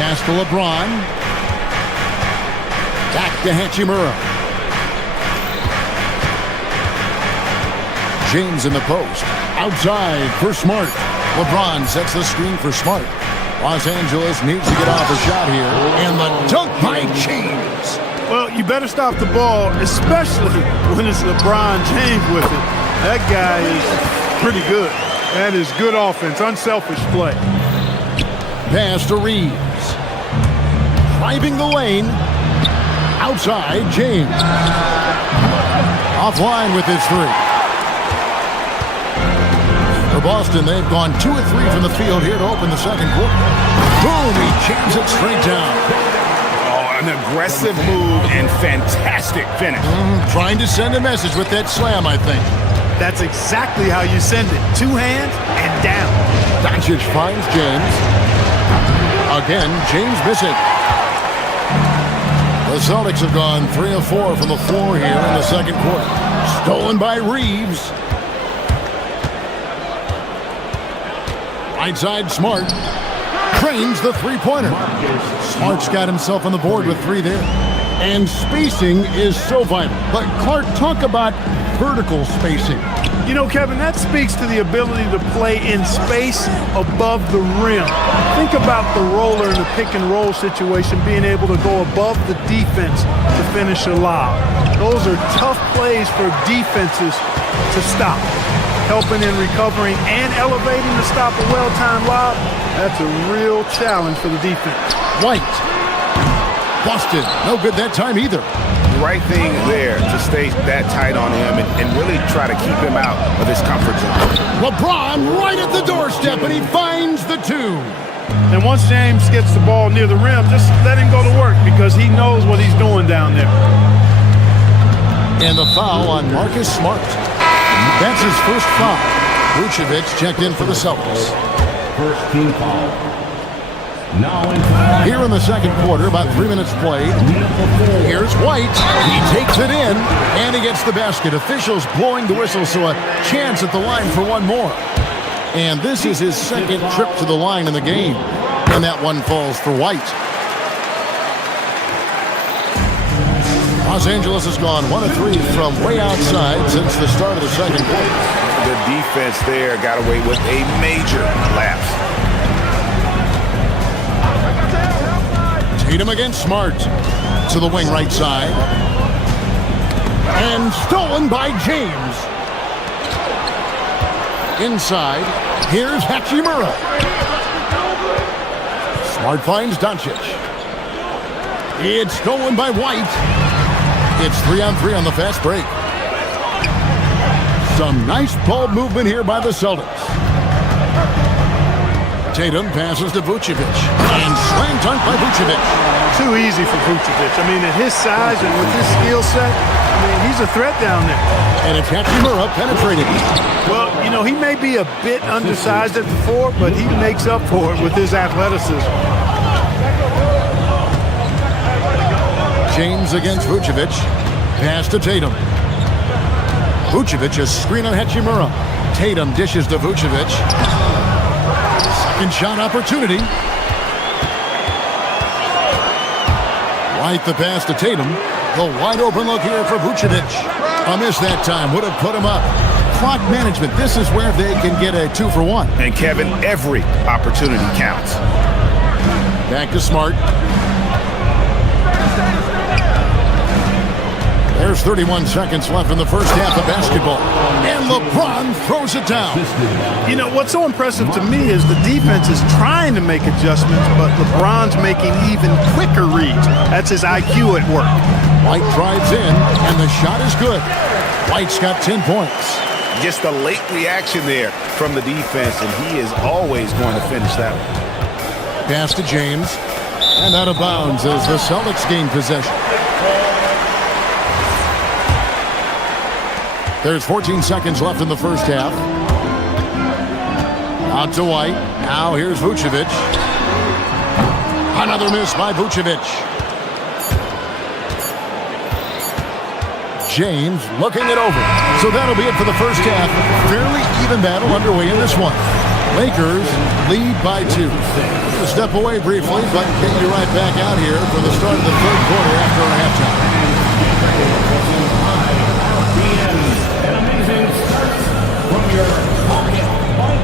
Pass to LeBron. Back to Hachimura. James in the post. Outside for Smart. LeBron sets the screen for Smart. Los Angeles needs to get off a shot here. And the dunk by James. Well, you better stop the ball, especially when it's LeBron James with it. That guy is pretty good. That is good offense, unselfish play. Pass to Reeves. Driving the lane. Outside, James. Offline with his three. For Boston, they've gone 2 of 3 from the field here to open the second quarter. Boom, he jams it straight down. An aggressive move and fantastic finish. Trying to send a message with that slam, I think. That's exactly how you send it. 2 hands and down. Doncic finds James. Again, James missing. The Celtics have gone 3 of 4 from the floor here in the second quarter. Stolen by Reeves. Right side, Smart. Trains the three-pointer. Smart's got himself on the board with 3 there. And spacing is so vital. But Clark, talk about vertical spacing. You know, Kevin, that speaks to the ability to play in space above the rim. Think about the roller in the pick-and-roll situation being able to go above the defense to finish a lob. Those are tough plays for defenses to stop. Helping in recovering and elevating to stop a well-timed lob, that's a real challenge for the defense. White. Busted. No good that time either. Right thing there to stay that tight on him and really try to keep him out of his comfort zone. LeBron right at the doorstep, and he finds the 2. And once James gets the ball near the rim, just let him go to work because he knows what he's doing down there. And the foul on Marcus Smart. That's his first foul. Vucevic checked in for the Celtics. First team foul. Now in foul. Here in the second quarter, about 3 minutes played. Here's White. He takes it in, and he gets the basket. Officials blowing the whistle, so a chance at the line for one more. And this is his second trip to the line in the game. And that one falls for White. Los Angeles has gone 1 of 3 from way outside since the start of the second quarter. The defense there got away with a major lapse. Tatum against Smart. To the wing right side. And stolen by James. Inside. Here's Hachimura. Smart finds Doncic. It's stolen by White. It's 3-on-3 on the fast break. Some nice ball movement here by the Celtics. Tatum passes to Vucevic. And slam dunk by Vucevic. Too easy for Vucevic. I mean, at his size and with his skill set, I mean, he's a threat down there. And it's Hachimura penetrating. Well, you know, he may be a bit undersized at the 4, but he makes up for it with his athleticism. James against Vucevic. Pass to Tatum. Vucevic a screen on Hachimura. Tatum dishes to Vucevic. Second shot opportunity. White the pass to Tatum. The wide open look here for Vucevic. A miss that time. Would have put him up. Clock management. This is where they can get a 2 for 1. And Kevin, every opportunity counts. Back to Smart. There's 31 seconds left in the first half of basketball. And LeBron throws it down. You know, what's so impressive to me is the defense is trying to make adjustments, but LeBron's making even quicker reads. That's his IQ at work. White drives in, and the shot is good. White's got 10 points. Just a late reaction there from the defense, and he is always going to finish that one. Pass to James. And out of bounds as the Celtics gain possession. There's 14 seconds left in the first half. Out to White. Now here's Vucevic. Another miss by Vucevic. James looking it over. So that'll be it for the first half. Fairly even battle underway in this one. Lakers lead by 2. We'll step away briefly, but get you right back out here for the start of the third quarter after our halftime. An amazing start from your Pocket Fight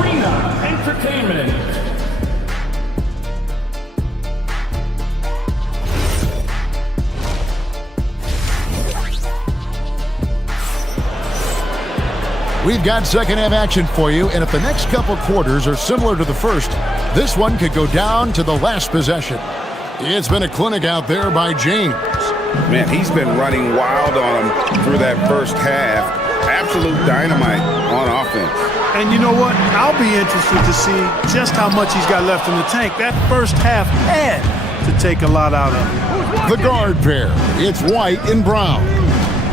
Arena Entertainment. We've got second half action for you, and if the next couple quarters are similar to the first, this one could go down to the last possession. It's been a clinic out there by James. Man, he's been running wild on him through that first half. Absolute dynamite on offense. And you know what? I'll be interested to see just how much he's got left in the tank. That first half had to take a lot out of him. The guard pair, it's White and Brown.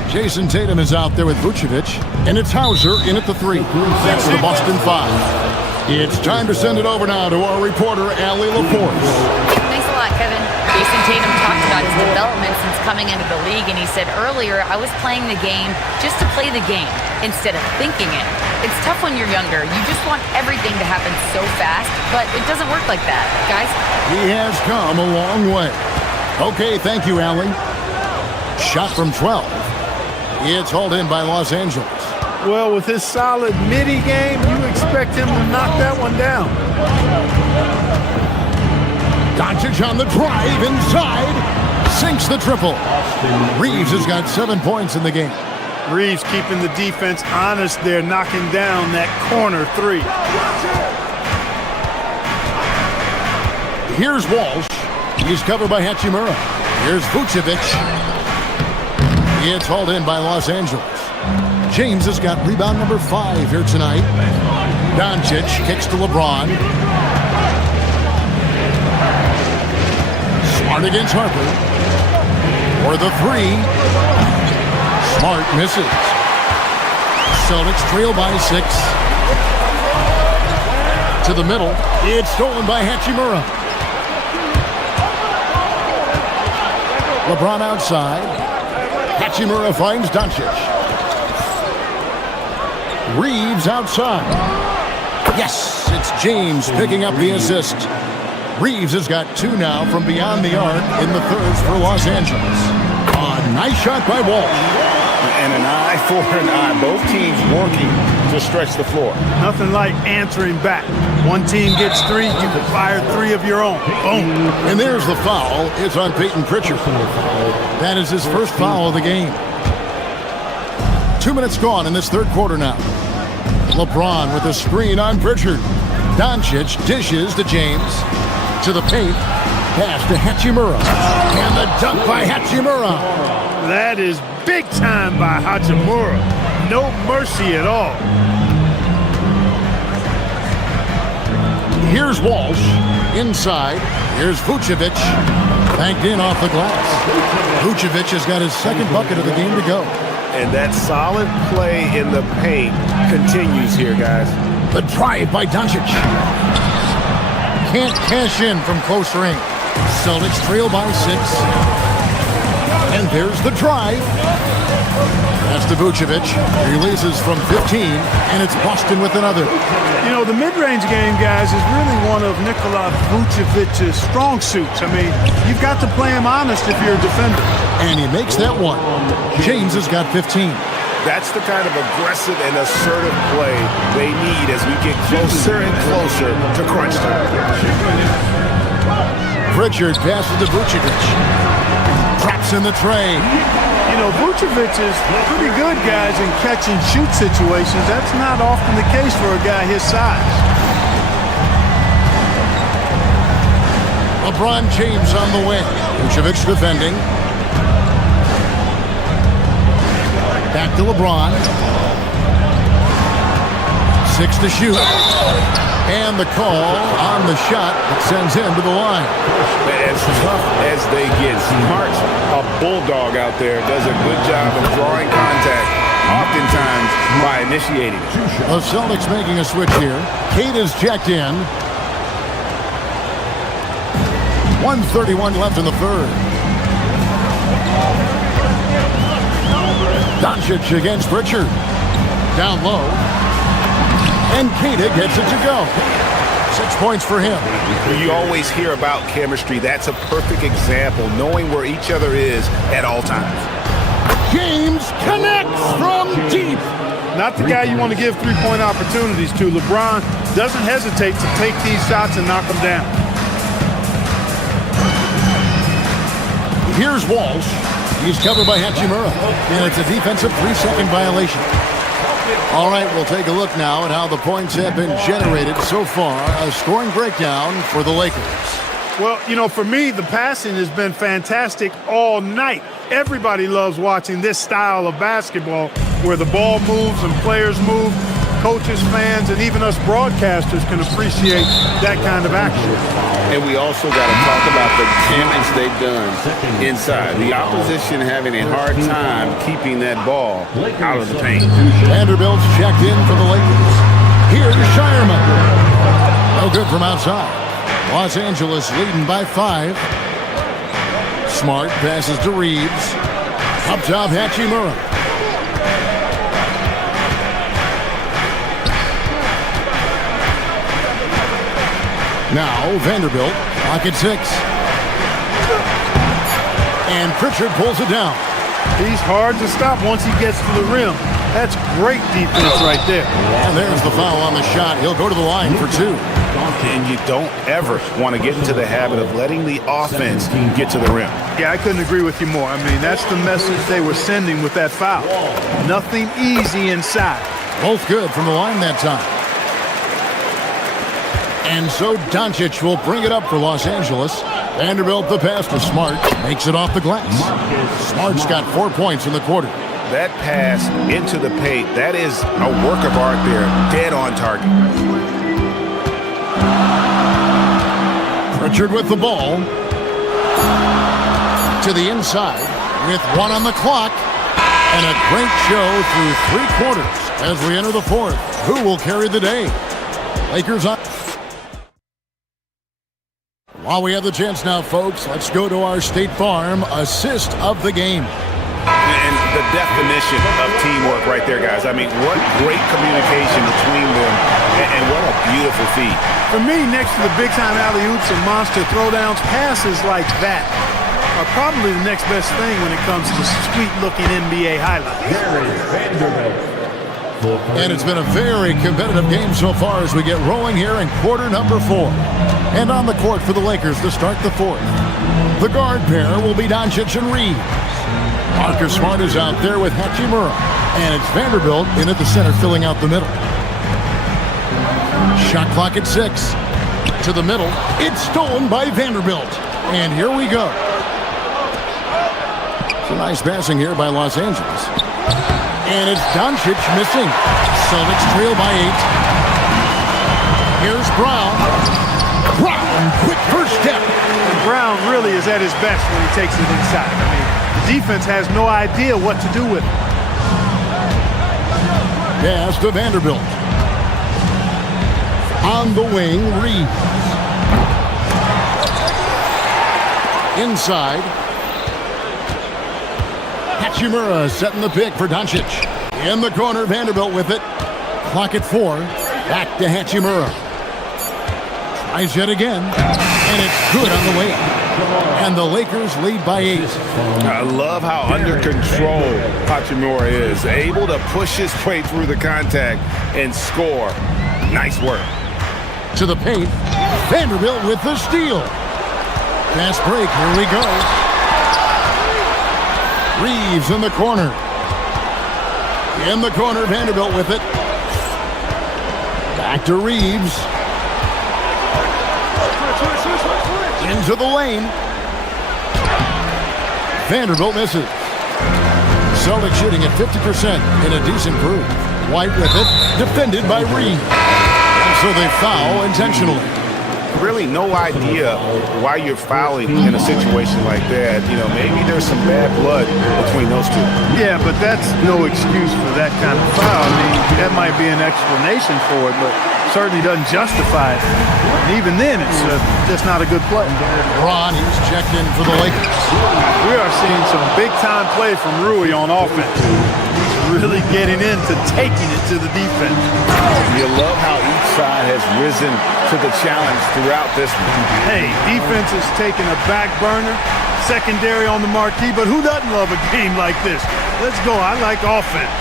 Jason Tatum is out there with Vucevic, and it's Hauser in at the 3. That's the Boston 5. It's time to send it over now to our reporter, Allie Laporte. Thanks a lot, Kevin. Jason Tatum talked about his development since coming into the league, and he said earlier, I was playing the game just to play the game instead of thinking it. It's tough when you're younger. You just want everything to happen so fast, but it doesn't work like that, guys. He has come a long way. Okay, thank you, Allie. Shot from 12. It's hauled in by Los Angeles. Well, with his solid midi game, you expect him to knock that one down. Doncic on the drive inside. Sinks the triple. Reeves has got 7 points in the game. Reeves keeping the defense honest there, knocking down that corner 3. Here's Walsh. He's covered by Hachimura. Here's Vucevic. It's hauled in by Los Angeles. James has got rebound number 5 here tonight. Doncic kicks to LeBron. Smart against Harper. For the 3. Smart misses. Celtics trail by 6. To the middle. It's stolen by Hachimura. LeBron outside. Hachimura finds Doncic. Reeves outside. Yes, it's James picking up the assist. Reeves has got 2 now from beyond the arc in the thirds for Los Angeles. A nice shot by Walsh. And an eye for an eye. Both teams working to stretch the floor. Nothing like answering back. One team gets 3, you can fire 3 of your own. Boom. And there's the foul. It's on Peyton Pritchard. That is his first foul of the game. 2 minutes gone in this third quarter now. LeBron with a screen on Pritchard. Doncic dishes to James. To the paint. Pass to Hachimura. And the dunk by Hachimura. That is big time by Hachimura. No mercy at all. Here's Walsh. Inside. Here's Vucevic. Banked in off the glass. Vucevic has got his second bucket of the game to go. And that solid play in the paint continues here, guys. The drive by Doncic. Can't cash in from close range. Celtics trail by 6. And there's the drive. That's to Vucevic. Releases from 15, and it's Boston with another. You know, the mid-range game, guys, is really one of Nikola Vucevic's strong suits. I mean, you've got to play him honest if you're a defender. And he makes that one. James has got 15. That's the kind of aggressive and assertive play they need as we get closer and closer to crunch time. Pritchard passes to Vucevic. Traps in the tray. You know, Vucevic is pretty good, guys, in catch-and-shoot situations. That's not often the case for a guy his size. LeBron James on the wing. Vucevic defending. Back to LeBron. 6 to shoot. And the call on the shot that sends him to the line. As tough as they get, Smart, a bulldog out there, does a good job of drawing contact, oftentimes by initiating. The Celtics making a switch here. Kate is checked in. 1:31 left in the third. Doncic against Pritchard. Down low. And Keita gets it to go. 6 points for him. You always hear about chemistry. That's a perfect example, knowing where each other is at all times. James connects from deep. Not the guy you want to give three-point opportunities to. LeBron doesn't hesitate to take these shots and knock them down. Here's Walsh. He's covered by Hachimura. And it's a defensive 3-second violation. All right, we'll take a look now at how the points have been generated so far. A scoring breakdown for the Lakers. Well, you know, for me, the passing has been fantastic all night. Everybody loves watching this style of basketball where the ball moves and players move. Coaches, fans, and even us broadcasters can appreciate that kind of action. And we also got to talk about the damage they've done inside. The opposition having a hard time keeping that ball out of the paint. Vanderbilt's checked in for the Lakers. Here's Shireman. No good from outside. Los Angeles leading by 5. Smart passes to Reeves. Up top, Hachimura. Now, Vanderbilt, clock at 6. And Pritchard pulls it down. He's hard to stop once he gets to the rim. That's great defense right there. And there's the foul on the shot. He'll go to the line for 2. And you don't ever want to get into the habit of letting the offense get to the rim. Yeah, I couldn't agree with you more. I mean, that's the message they were sending with that foul. Nothing easy inside. Both good from the line that time. And so Doncic will bring it up for Los Angeles. Vanderbilt, the pass to Smart, makes it off the glass. Smart's got 4 points in the quarter. That pass into the paint, that is a work of art there, dead on target. Pritchard with the ball. To the inside with 1 on the clock. And a great show through 3 quarters as we enter the 4th. Who will carry the day? Lakers on. While we have the chance now, folks, let's go to our State Farm assist of the game. And the definition of teamwork right there, guys. I mean, what great communication between them, and what a beautiful feat. For me, next to the big-time alley-oops and monster throwdowns, passes like that are probably the next best thing when it comes to sweet-looking NBA highlights. And it's been a very competitive game so far as we get rolling here in quarter number 4. And on the court for the Lakers to start the 4th. The guard pair will be Doncic and Reeves. Marcus Smart is out there with Hachimura. And it's Vanderbilt in at the center filling out the middle. Shot clock at 6. To the middle. It's stolen by Vanderbilt. And here we go. It's a nice passing here by Los Angeles. And it's Doncic missing. Celtics trail by 8. Here's Brown. Brown, quick first step. And Brown really is at his best when he takes it inside. I mean, the defense has no idea what to do with it. Pass to Vanderbilt. On the wing, Reeves. Inside. Hachimura setting the pick for Doncic. In the corner, Vanderbilt with it. Clock at 4. Back to Hachimura. Tries yet again. And it's good on the way. And the Lakers lead by 8. I love how under control Hachimura is. Able to push his way through the contact and score. Nice work. To the paint. Vanderbilt with the steal. Fast break. Here we go. Reeves in the corner. In the corner, Vanderbilt with it. Back to Reeves. Into the lane. Vanderbilt misses. Celtics shooting at 50% in a decent groove. White with it. Defended by Reeves. And so they foul intentionally. Really no idea why you're fouling in a situation like that. You know, maybe there's some bad blood between those two. Yeah, but that's no excuse for that kind of foul. I mean, that might be an explanation for it, but certainly doesn't justify it. And even then, it's just not a good play. Ron, he's checked in for the Lakers. We are seeing some big-time play from Rui on offense. He's really getting into taking it to the defense. You love how each side has risen to the challenge throughout this one. Hey, defense is taking a back burner, secondary on the marquee, but who doesn't love a game like this? Let's go. I like offense.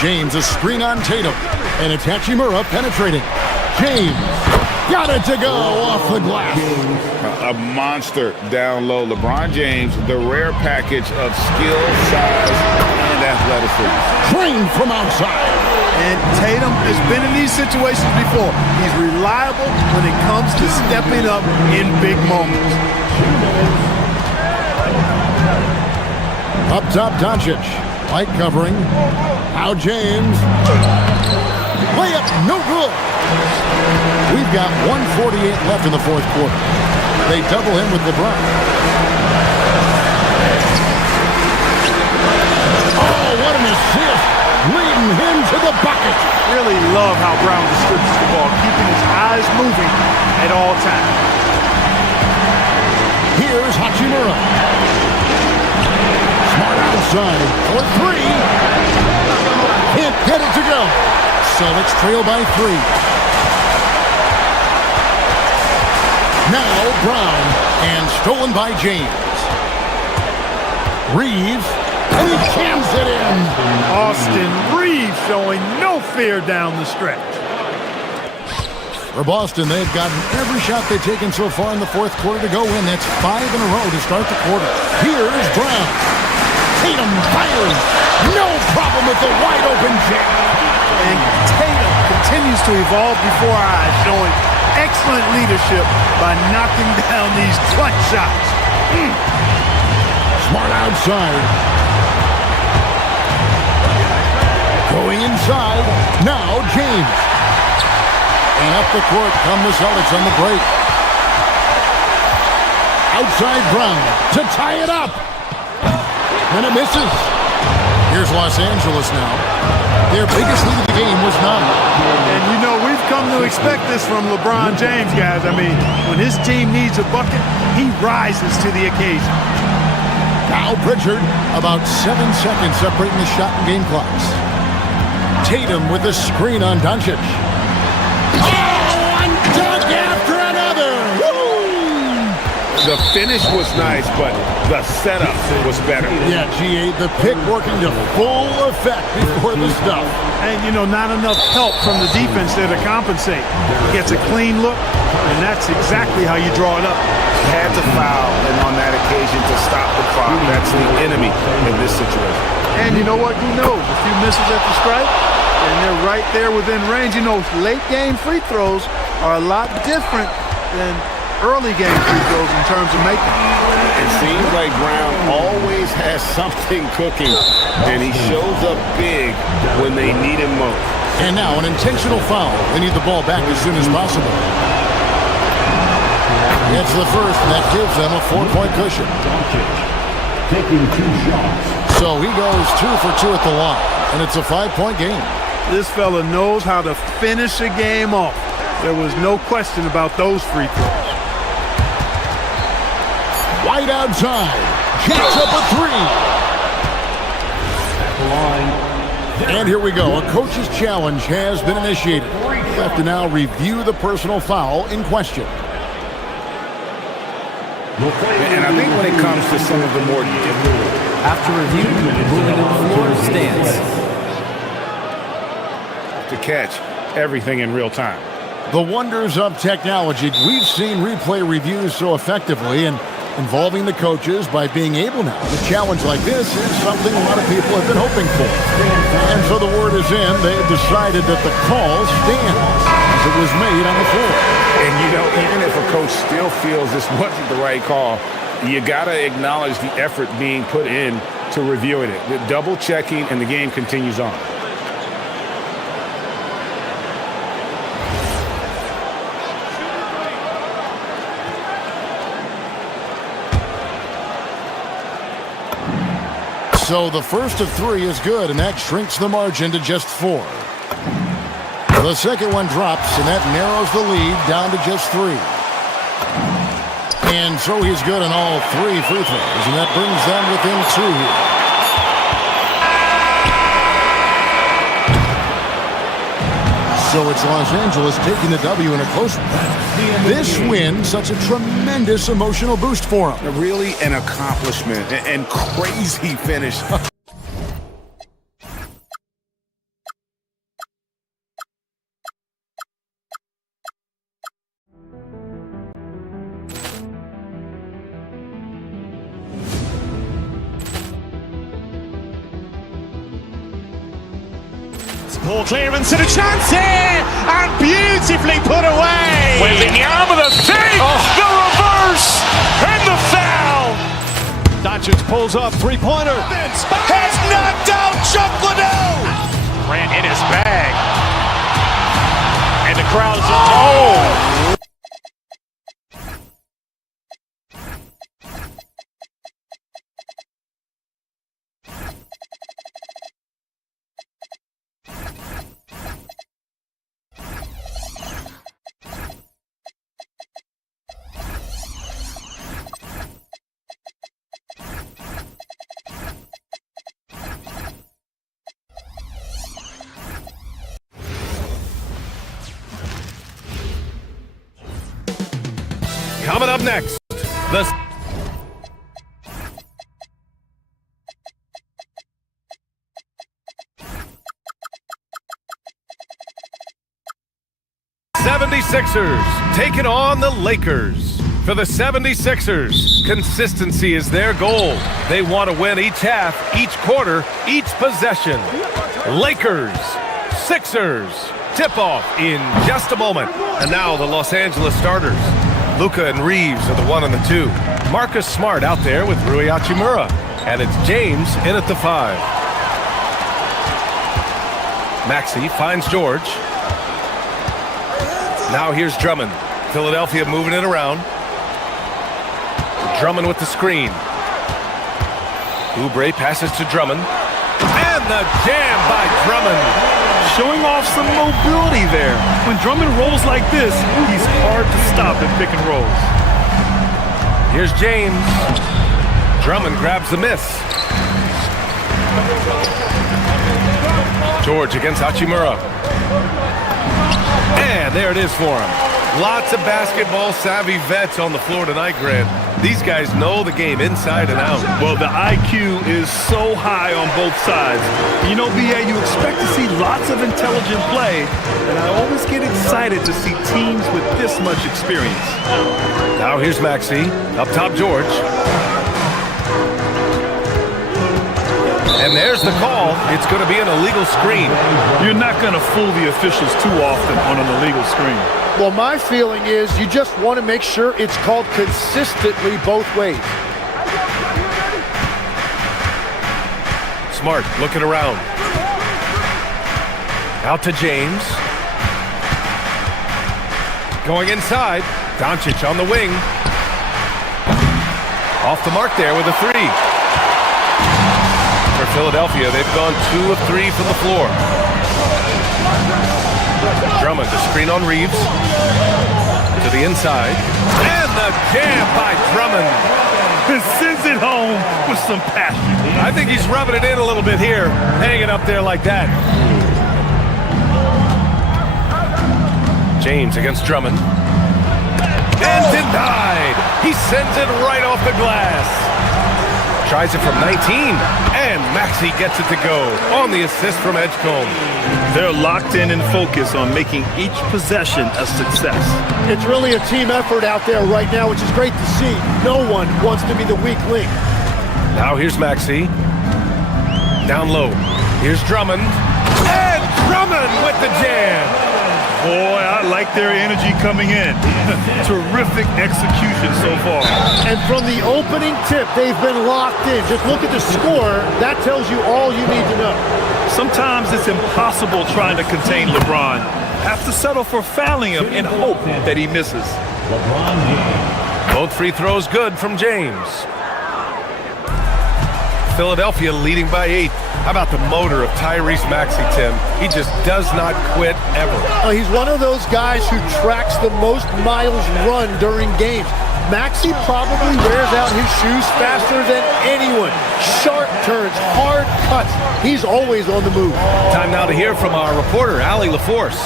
James, a screen on Tatum, and it's Hachimura penetrating. James got it to go off the glass. A monster down low. LeBron James, the rare package of skill, size, and athleticism. Trained from outside. And Tatum has been in these situations before. He's reliable when it comes to stepping up in big moments. Up top, Doncic. Light covering. Now James. Layup, no good. We've got 1:48 left in the fourth quarter. They double him with LeBron. Oh, what an assist. Leading him to the bucket. Really love how Brown distributes the ball, keeping his eyes moving at all times. Here's Hachimura. Smart outside for three. Can't get it to go. Celtics trail by 3. Now Brown, and stolen by James. Reeves, and he jams it in. Austin Reeves showing no fear down the stretch. For Boston, they've gotten every shot they've taken so far in the fourth quarter to go in. That's 5 in a row to start the quarter. Here's Brown. Tatum fires. No problem with the wide open jam. And Tatum continues to evolve before our eyes, showing excellent leadership by knocking down these clutch shots. Smart outside. Going inside. Now James. And up the court come the Celtics on the break. Outside Brown to tie it up. And it misses. Here's Los Angeles now. Their biggest lead of the game was 9. And you know, we've come to expect this from LeBron James, guys. I mean, when his team needs a bucket, he rises to the occasion. Now Pritchard, about 7 seconds separating the shot and game clocks. Tatum with the screen on Doncic. Oh, and dunk after another! Woo! The finish was nice, but the setup was better. Yeah, G8, the pick working to full effect before the stuff. And, you know, not enough help from the defense there to compensate. Gets a clean look, and that's exactly how you draw it up. Had to foul, and on that occasion to stop the clock. That's the enemy in this situation. And you know what? Who knows? A few misses at the stripe, and they're right there within range. You know, late game free throws are a lot different than early game free throws in terms of making. It seems like Brown always has something cooking, and he shows up big when they need him most. And now an intentional foul. They need the ball back as soon as possible. It's the first, and that gives them a 4-point cushion. Taking 2 shots. So he goes 2 for 2 at the line, and it's a 5-point game. This fella knows how to finish a game off. There was no question about those free throws. Wide outside. Jacks up a 3. And here we go. A coach's challenge has been initiated. We have to now review the personal foul in question. And I think when it comes to some of the more difficult, After review, moving to the floor stance. to catch everything in real time. The wonders of technology. We've seen replay reviews so effectively and involving the coaches by being able now. A challenge like this is something a lot of people have been hoping for. And so the word is in. They've decided that the call stands as it was made on the floor. And, you know, even if a coach still feels this wasn't the right call, you got to acknowledge the effort being put in to reviewing it. The double checking, and the game continues on. So the first of 3 is good, and that shrinks the margin to just 4. The second one drops, and that narrows the lead down to just 3. And so he's good on all 3 free throws, and that brings them within 2 here. So it's Los Angeles taking the W in a close one. This win, such a tremendous emotional boost for them. Really an accomplishment and crazy finish. Ball clearance and a chance here, and beautifully put away. Wembanyama the fake, the reverse, and the foul. Doncic pulls up, three-pointer. Has knocked out Chuck Liddell. Grant in his bag, and the crowd is oh. Coming up next, the '76ers taking on the Lakers. For the 76ers, consistency is their goal. They want to win each half, each quarter, each possession. Lakers, Sixers, tip-off in just a moment. And now the Los Angeles starters. Luka and Reeves are the 1 and the 2. Marcus Smart out there with Rui Hachimura. And it's James in at the 5. Maxey finds George. Now here's Drummond. Philadelphia moving it around. Drummond with the screen. Oubre passes to Drummond. And the jam by Drummond. Showing off some mobility there. When Drummond rolls like this, he's hard to stop in pick and rolls. Here's James. Drummond grabs the miss. George against Hachimura. And there it is for him. Lots of basketball-savvy vets on the floor tonight, Grant. These guys know the game inside and out. Well, the IQ is so high on both sides. You know, BA, you expect to see lots of intelligent play, and I always get excited to see teams with this much experience. Now here's Maxey. Up top, George. And there's the call. It's going to be an illegal screen. You're not going to fool the officials too often on an illegal screen. Well, my feeling is you just want to make sure it's called consistently both ways. Smart looking around. Out to James. Going inside. Doncic on the wing. Off the mark there with a 3. For Philadelphia, they've gone 2 of 3 from the floor. Drummond, the screen on Reeves. To the inside. And the jam by Drummond. Sends it home with some passion. I think he's rubbing it in a little bit here. Hanging up there like that. James against Drummond. And denied. He sends it right off the glass. Tries it from 19, and Maxey gets it to go on the assist from Edgecombe. They're locked in and focused on making each possession a success. It's really a team effort out there right now, which is great to see. No one wants to be the weak link. Now here's Maxey. Down low. Here's Drummond. And Drummond with the jam. Boy, I like their energy coming in. Terrific execution so far. And from the opening tip, they've been locked in. Just look at the score. That tells you all you need to know. Sometimes it's impossible trying to contain LeBron. Have to settle for fouling him and hope that he misses. LeBron James. Both free throws good from James. Philadelphia leading by 8. How about the motor of Tyrese Maxey, Tim? He just does not quit ever. He's one of those guys who tracks the most miles run during games. Maxey probably wears out his shoes faster than anyone. Sharp turns, hard cuts. He's always on the move. Time now to hear from our reporter, Allie LaForce.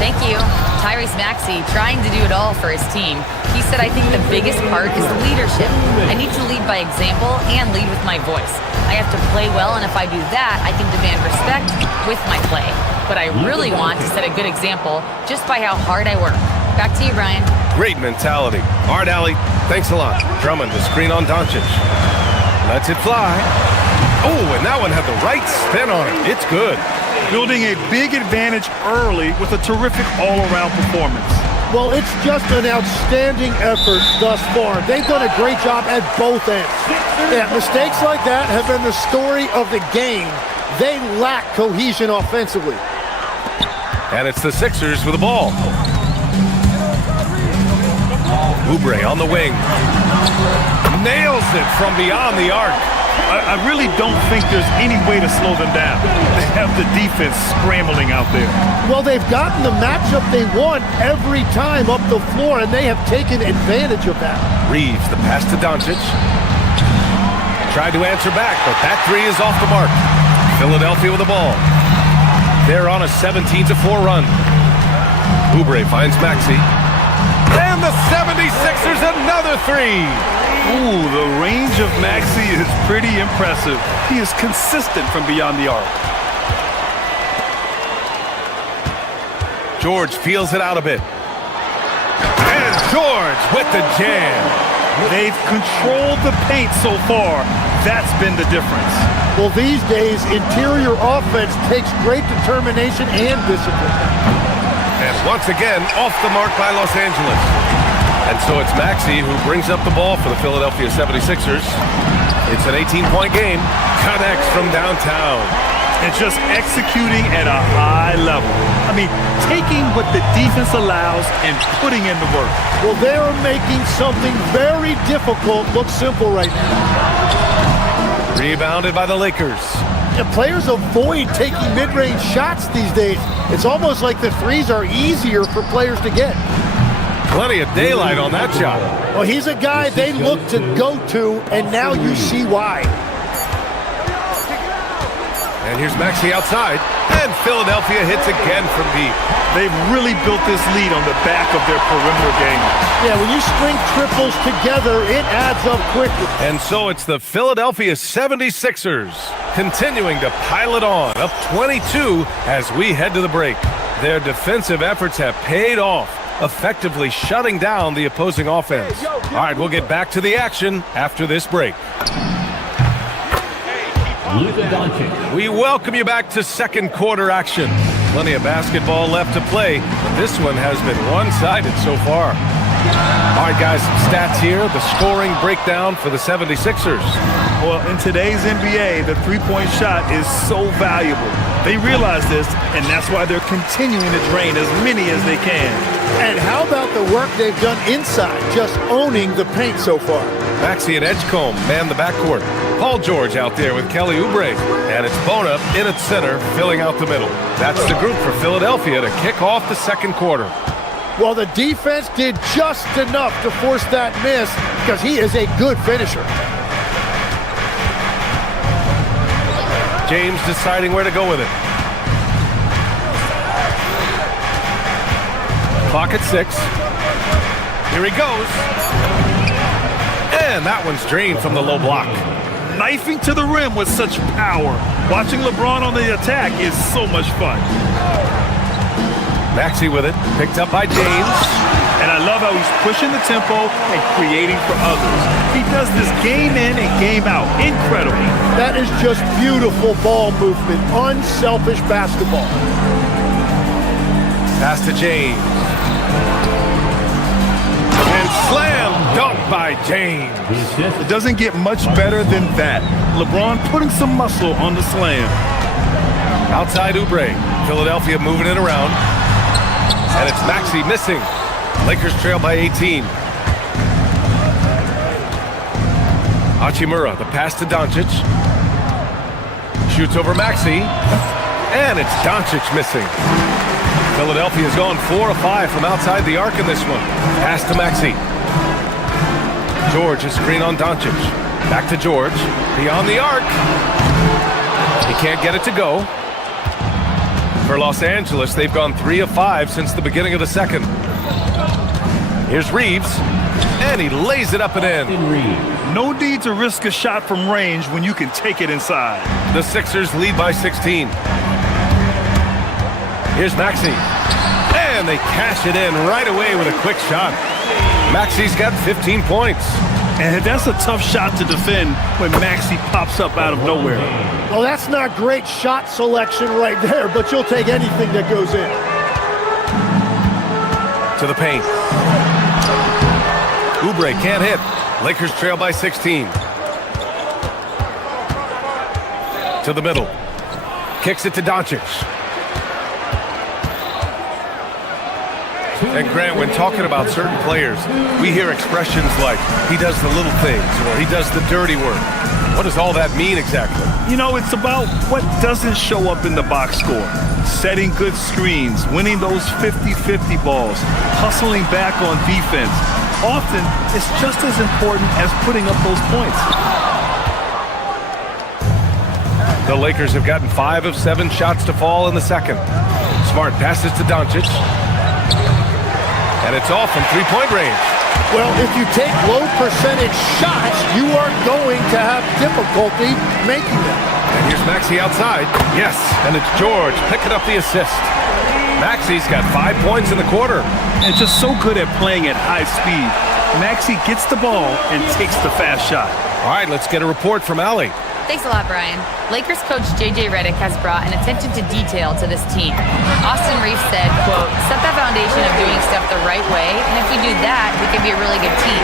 Thank you. Tyrese Maxey trying to do it all for his team. He said, I think the biggest part is leadership. I need to lead by example and lead with my voice. I have to play well, and if I do that, I can demand respect with my play. But I really want to set a good example just by how hard I work. Back to you, Brian. Great mentality. Art Alley, thanks a lot. Drummond, the screen on Doncic. Lets it fly. Oh, and that one had the right spin on it. It's good. Building a big advantage early with a terrific all-around performance. Well, it's just an outstanding effort thus far. They've done a great job at both ends. Yeah, mistakes like that have been the story of the game. They lack cohesion offensively. And it's the Sixers with the ball. Oubre on the wing. Nails it from beyond the arc. I really don't think there's any way to slow them down. They have the defense scrambling out there. Well, they've gotten the matchup they want every time up the floor, and they have taken advantage of that. Reeves, the pass to Doncic. Tried to answer back, but that three is off the mark. Philadelphia with the ball. They're on a 17-4 run. Oubre finds Maxey. And the 76ers another three. Ooh, the range of Maxey is pretty impressive. He is consistent from beyond the arc. George feels it out a bit. And George with the jam. They've controlled the paint so far. That's been the difference. Well, these days, interior offense takes great determination and discipline. And once again, off the mark by Los Angeles. And so it's Maxey who brings up the ball for the Philadelphia 76ers. It's an 18-point game. Connects from downtown. And just executing at a high level. I mean, taking what the defense allows and putting in the work. Well, they are making something very difficult look simple right now. Rebounded by the Lakers. The players avoid taking mid-range shots these days. It's almost like the threes are easier for players to get. Plenty of daylight on that shot. Well, he's a guy they look to go to, and now you see why. And here's Maxey outside. And Philadelphia hits again from deep. They've really built this lead on the back of their perimeter game. Yeah, when you string triples together, it adds up quickly. And so it's the Philadelphia 76ers continuing to pile it on, up 22 as we head to the break. Their defensive efforts have paid off, effectively shutting down the opposing offense. All right, we'll get back to the action after this break. We welcome you back to second quarter action. Plenty of basketball left to play, but this one has been one-sided so far. All right, guys, some stats here. The scoring breakdown for the 76ers. Well, in today's NBA, the three-point shot is so valuable. They realize this, and that's why they're continuing to drain as many as they can. And how about the work they've done inside, just owning the paint so far? Maxey and Edgecombe man the backcourt. Paul George out there with Kelly Oubre. And it's Bona in at center, filling out the middle. That's the group for Philadelphia to kick off the second quarter. Well, the defense did just enough to force that miss because he is a good finisher. James deciding where to go with it. Clock at 6. Here he goes. And that one's drained from the low block. Knifing to the rim with such power. Watching LeBron on the attack is so much fun. Maxey with it, picked up by James. And I love how he's pushing the tempo and creating for others. He does this game in and game out. Incredible. That is just beautiful ball movement. Unselfish basketball. Pass to James. And slam dunk by James. It doesn't get much better than that. LeBron putting some muscle on the slam. Outside Oubre. Philadelphia moving it around. And it's Maxey missing. Lakers trail by 18. Hachimura, the pass to Doncic. Shoots over Maxey. And it's Doncic missing. Philadelphia's gone 4 of 5 from outside the arc in this one. Pass to Maxey. George is screen on Doncic. Back to George. Beyond the arc. He can't get it to go. For Los Angeles, they've gone 3 of 5 since the beginning of the second. Here's Reeves, and he lays it up and in. No need to risk a shot from range when you can take it inside. The Sixers lead by 16. Here's Maxey, and they cash it in right away with a quick shot. Maxey's got 15 points. And that's a tough shot to defend when Maxey pops up out of nowhere. Well, that's not great shot selection right there, but you'll take anything that goes in. To the paint. Oubre can't hit. Lakers trail by 16. To the middle. Kicks it to Doncic. And Grant, when talking about certain players, we hear expressions like, he does the little things, or he does the dirty work. What does all that mean exactly? You know, it's about what doesn't show up in the box score. Setting good screens, winning those 50-50 balls, hustling back on defense. Often, it's just as important as putting up those points. The Lakers have gotten 5 of 7 shots to fall in the second. Smart passes to Doncic. And it's off from three-point range. Well, if you take low percentage shots, you are going to have difficulty making them. And here's Maxey outside. Yes, and it's George picking up the assist. Maxey's got 5 points in the quarter. And just so good at playing at high speed. Maxey gets the ball and takes the fast shot. All right, let's get a report from Allie. Thanks a lot, Brian. Lakers coach J.J. Redick has brought an attention to detail to this team. Austin Reeves said, quote, set the foundation of doing stuff the right way, and if we do that, we can be a really good team.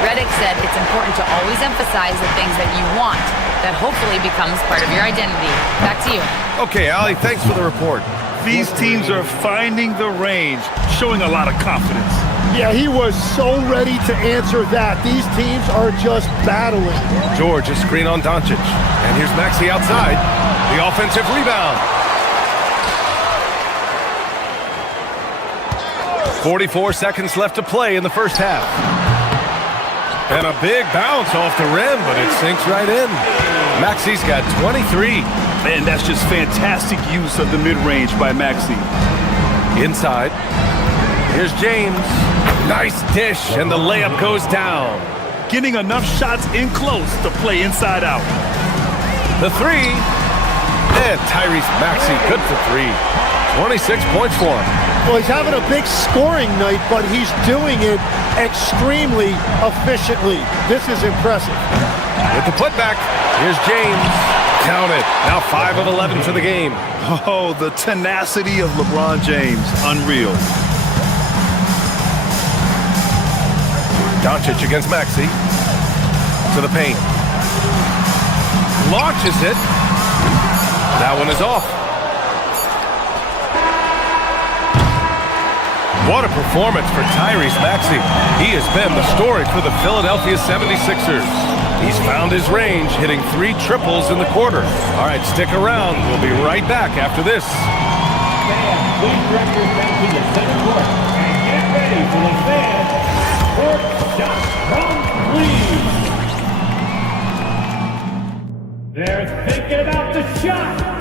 Redick said it's important to always emphasize the things that you want. That hopefully becomes part of your identity. Back to you. Okay, Allie, thanks for the report. These teams are finding the range, showing a lot of confidence. Yeah, he was so ready to answer that. These teams are just battling. George, a screen on Doncic. And here's Maxey outside. The offensive rebound. 44 seconds left to play in the first half. And a big bounce off the rim, but it sinks right in. Maxey's got 23. Man, that's just fantastic use of the mid-range by Maxey. Inside. Here's James. Nice dish, and the layup goes down. Getting enough shots in close to play inside out. The three. And Tyrese Maxey, good for 3. 26 points for him. Well, he's having a big scoring night, but he's doing it extremely efficiently. This is impressive. With the putback, here's James. Count it. Now 5 of 11 for the game. Oh, the tenacity of LeBron James. Unreal. Doncic against Maxey. To the paint. Launches it. That one is off. What a performance for Tyrese Maxey. He has been the story for the Philadelphia 76ers. He's found his range, hitting 3 triples in the quarter. All right, stick around. We'll be right back after this. Fans, please direct your attention to center court and get ready for the fans. Court shot from 3. They're thinking about the shot.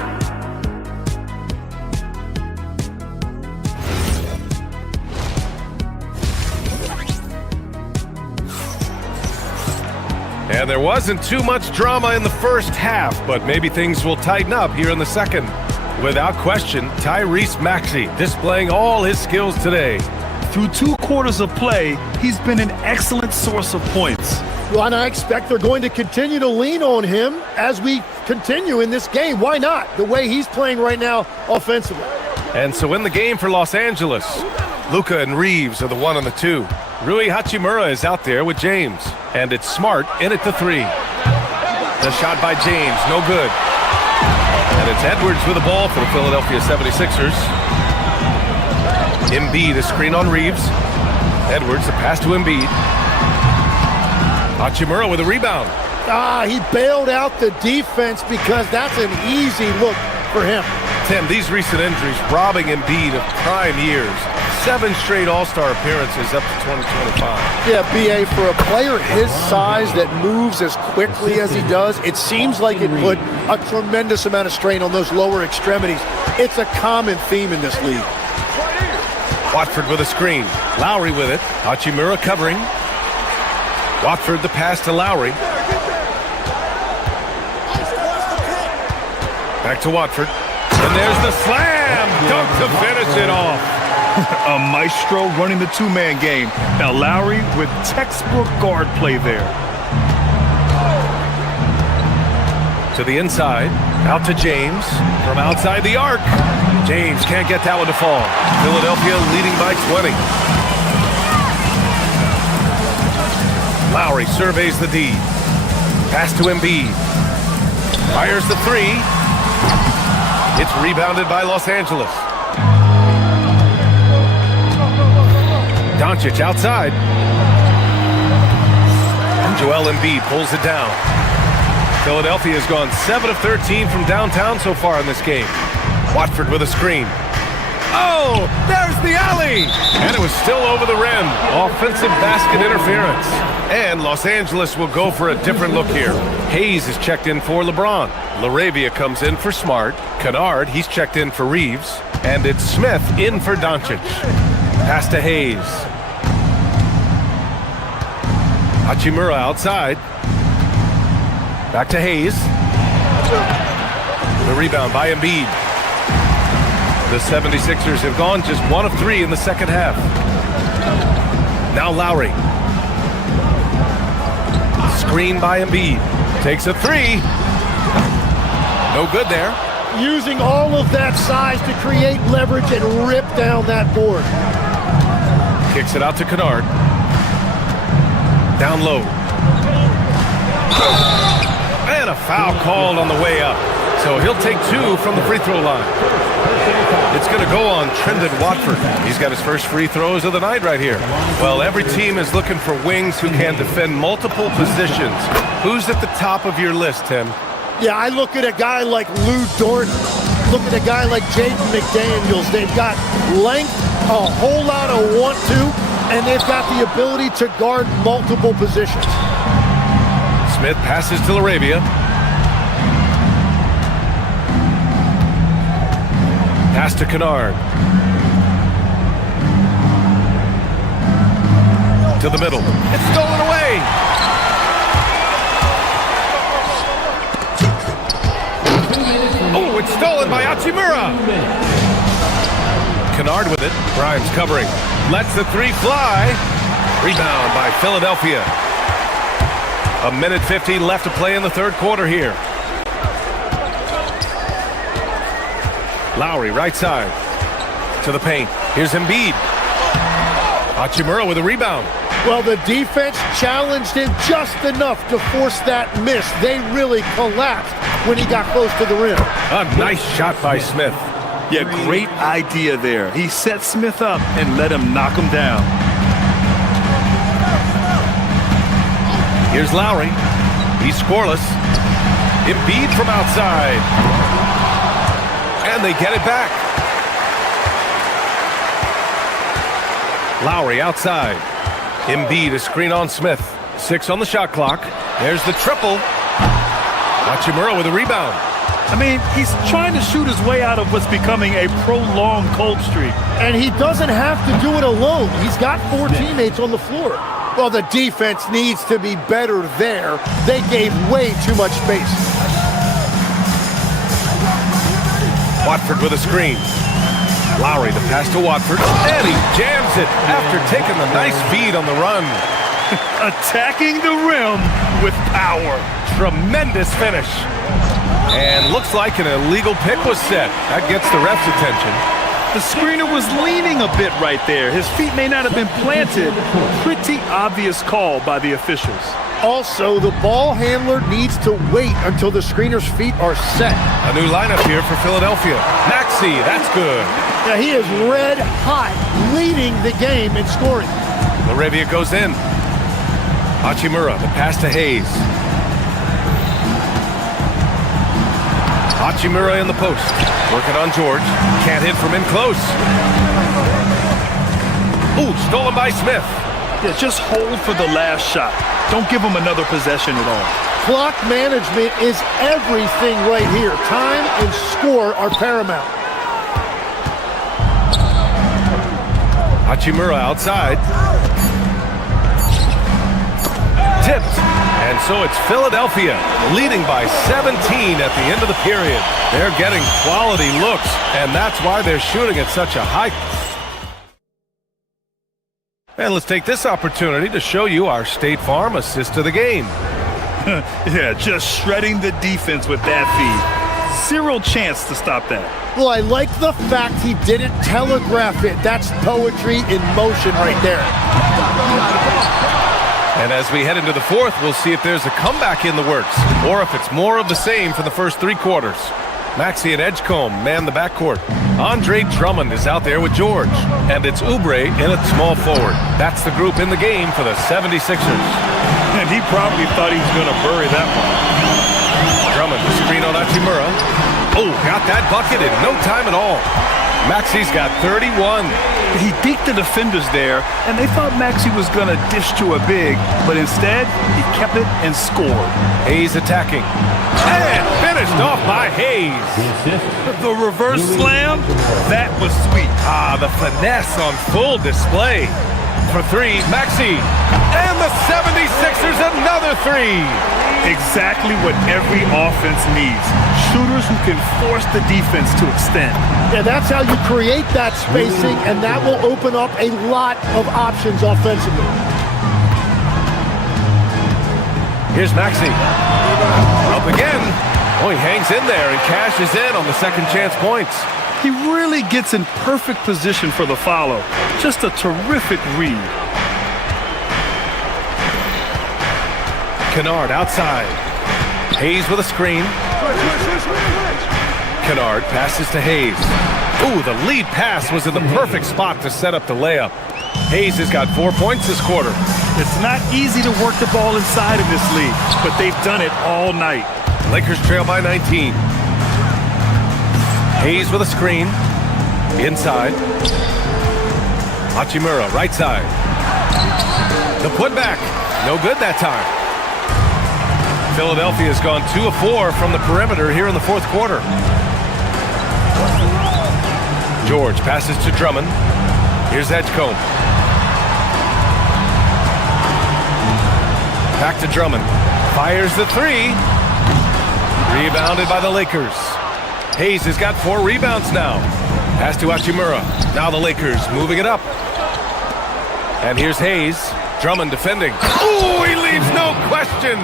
And there wasn't too much drama in the first half, but maybe things will tighten up here in the second. Without question, Tyrese Maxey displaying all his skills today. Through 2 quarters of play, he's been an excellent source of points. Well, and I expect they're going to continue to lean on him as we continue in this game. Why not? The way he's playing right now offensively. And so in the game for Los Angeles, Luka and Reeves are the 1 and the 2. Rui Hachimura is out there with James. And it's Smart in at the 3. The shot by James, no good. And it's Edwards with the ball for the Philadelphia 76ers. Embiid, a screen on Reeves. Edwards, the pass to Embiid. Hachimura with a rebound. He bailed out the defense because that's an easy look for him. Tim, these recent injuries robbing Embiid of prime years. 7 straight All-Star appearances up to 2025. Yeah, BA, for a player his size that moves as quickly as he does, it seems like it put a tremendous amount of strain on those lower extremities. It's a common theme in this league. Watford with a screen. Lowry with it. Hachimura covering. Watford the pass to Lowry. Back to Watford. And there's the slam! Dunk to finish it off. A maestro running the two-man game. Now Lowry with textbook guard play there. To the inside. Out to James. From outside the arc. James can't get that one to fall. Philadelphia leading by 20. Lowry surveys the D. Pass to Embiid. Fires the three. It's rebounded by Los Angeles. Doncic outside. And Joel Embiid pulls it down. Philadelphia has gone 7 of 13 from downtown so far in this game. Watford with a screen. Oh, there's the alley! And it was still over the rim. Offensive basket interference. And Los Angeles will go for a different look here. Hayes is checked in for LeBron. LaRavia comes in for Smart. Kennard, he's checked in for Reeves. And it's Smith in for Doncic. Pass to Hayes. Hachimura outside. Back to Hayes. The rebound by Embiid. The 76ers have gone just 1 of 3 in the second half. Now Lowry. Screen by Embiid. Takes a three. No good there. Using all of that size to create leverage and rip down that board. Kicks it out to Kennard. Down low. And a foul called on the way up. So he'll take 2 from the free throw line. It's going to go on Trendon Watford. He's got his first free throws of the night right here. Well, every team is looking for wings who can defend multiple positions. Who's at the top of your list, Tim? Yeah, I look at a guy like Lou Dort. Look at a guy like Jaden McDaniels. They've got length, a whole lot of want-to, and they've got the ability to guard multiple positions. Smith passes to LaRavia. Pass to Kennard. To the middle. It's stolen away. Oh, it's stolen by Hachimura. Kennard with it. Grimes covering. Lets the three fly. Rebound by Philadelphia. 1:50 left to play in the third quarter here. Lowry, right side. To the paint. Here's Embiid. Hachimura with a rebound. Well, the defense challenged him just enough to force that miss. They really collapsed when he got close to the rim. A nice shot by Smith. Yeah, great idea there. He set Smith up and let him knock him down. Here's Lowry. He's scoreless. Embiid from outside. And they get it back. Lowry outside. Embiid a screen on Smith. 6 on the shot clock. There's the triple. Hachimura with a rebound. I mean, he's trying to shoot his way out of what's becoming a prolonged cold streak. And he doesn't have to do it alone. He's got 4 teammates on the floor. Well, the defense needs to be better there. They gave way too much space. Watford with a screen. Lowry the pass to Watford. And he jams it after taking the nice feed on the run. Attacking the rim with power. Tremendous finish. And looks like an illegal pick was set. That gets the ref's attention. The screener was leaning a bit right there. His feet may not have been planted. Pretty obvious call by the officials. Also, the ball handler needs to wait until the screener's feet are set. A new lineup here for Philadelphia. Maxey, that's good. Yeah, he is red hot, leading the game in scoring. LaRavia goes in. Hachimura, the pass to Hayes. Hachimura in the post. Working on George. Can't hit from in close. Ooh, stolen by Smith. Yeah, just hold for the last shot. Don't give him another possession at all. Clock management is everything right here. Time and score are paramount. Hachimura outside. Tipped. And so it's Philadelphia leading by 17 at the end of the period. They're getting quality looks, and that's why they're shooting at such a high. And let's take this opportunity to show you our State Farm assist of the game. Yeah, just shredding the defense with that feed. Zero chance to stop that. Well, I like the fact he didn't telegraph it. That's poetry in motion right there. And as we head into the fourth, we'll see if there's a comeback in the works or if it's more of the same for the first 3 quarters. Maxey and Edgecombe man the backcourt. Andre Drummond is out there with George. And it's Oubre in at small forward. That's the group in the game for the 76ers. And he probably thought he was going to bury that one. Drummond, screen on Hachimura. Oh, got that bucket in no time at all. Maxey's got 31. He beat the defenders there, and they thought Maxey was going to dish to a big, but instead, he kept it and scored. Hayes attacking. And finished off by Hayes. The reverse slam, that was sweet. Ah, the finesse on full display. For 3, Maxey. And the 76ers another 3. Exactly what every offense needs. Shooters who can force the defense to extend. Yeah, that's how you create that spacing, and that will open up a lot of options offensively. Here's Maxey. Up again. Oh, he hangs in there and cashes in on the second chance points. He really gets in perfect position for the follow. Just a terrific read. Kennard outside. Hayes with a screen. Kennard passes to Hayes. Ooh, the lead pass was in the perfect spot to set up the layup. Hayes has got 4 points this quarter. It's not easy to work the ball inside in this league, but they've done it all night. Lakers trail by 19. Hayes with a screen. Inside. Hachimura, right side. The putback. No good that time. Philadelphia has gone 2 of 4 from the perimeter here in the fourth quarter. George passes to Drummond. Here's Edgecombe. Back to Drummond. Fires the 3. Rebounded by the Lakers. Hayes has got 4 rebounds now. Pass to Hachimura. Now the Lakers moving it up. And here's Hayes. Drummond defending. Ooh, he leaves no question.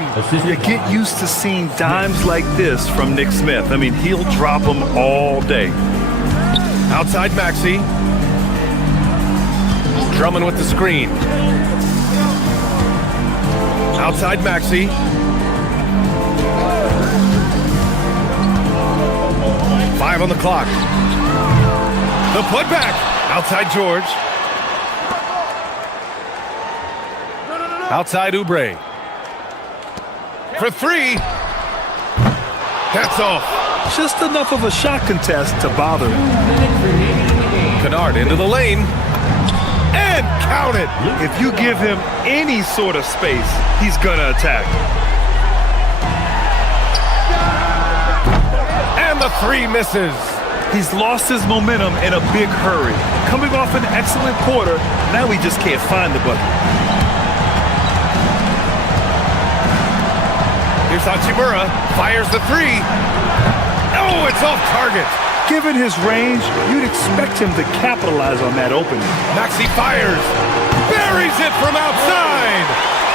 You get used to seeing dimes like this from Nick Smith. I mean, he'll drop them all day. Outside Maxey. Drummond with the screen. Outside Maxey. Five on the clock. The putback. Outside George. Outside Oubre. For 3. That's off. Just enough of a shot contest to bother him. Kennard into the lane. And count it. If you give him any sort of space, he's gonna attack. And the 3 misses. He's lost his momentum in a big hurry. Coming off an excellent quarter, now he just can't find the bucket. Here's Hachimura, fires the 3. Oh, it's off target. Given his range, you'd expect him to capitalize on that opening. Maxey fires, buries it from outside.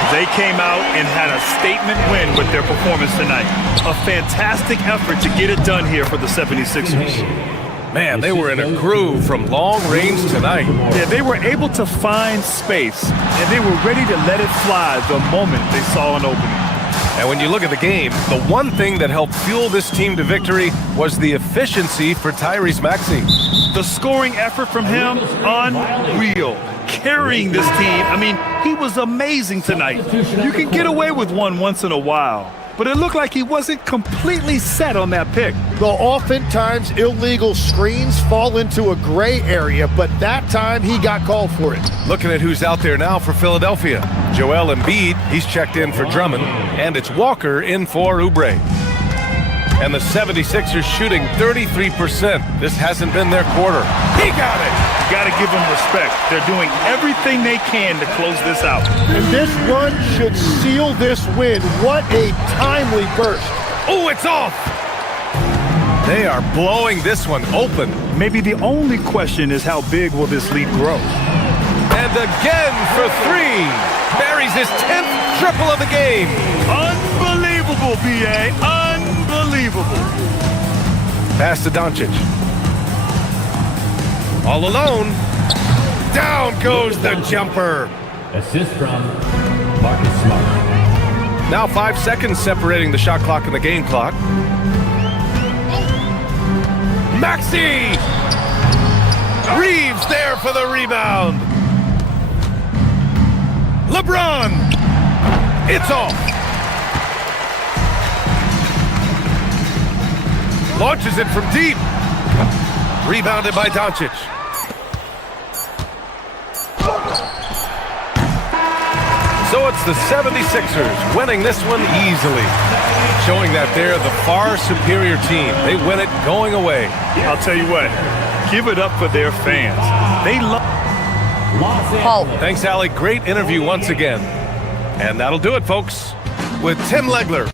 They came out and had a statement win with their performance tonight. A fantastic effort to get it done here for the 76ers. Man, they were in a groove from long range tonight. Yeah, they were able to find space, and they were ready to let it fly the moment they saw an opening. And when you look at the game, the one thing that helped fuel this team to victory was the efficiency for Tyrese Maxey. The scoring effort from him, unreal. Carrying this team, I mean, he was amazing tonight. You can get away with one once in a while, but it looked like he wasn't completely set on that pick. The oftentimes illegal screens fall into a gray area, but that time he got called for it. Looking at who's out there now for Philadelphia. Joel Embiid, he's checked in for Drummond, and it's Walker in for Oubre. And the 76ers shooting 33%. This hasn't been their quarter. He got it! Got to give them respect. They're doing everything they can to close this out. And this run should seal this win. What a timely burst. Oh, it's off! They are blowing this one open. Maybe the only question is how big will this lead grow? And again for three. Buries his 10th triple of the game. Unbelievable, B.A. Unbelievable. Pass to Doncic. All alone. Down goes the jumper. Assist from Marcus Smart. Now 5 seconds separating the shot clock and the game clock. Maxey! Reeves there for the rebound. LeBron! It's off. Launches it from deep. Rebounded by Doncic. So it's the 76ers winning this one easily, showing that they're the far superior team. They win it going away. I'll tell you what, give it up for their fans. They love. Thanks, Allie. Great interview once again. And that'll do it, folks, with Tim Legler.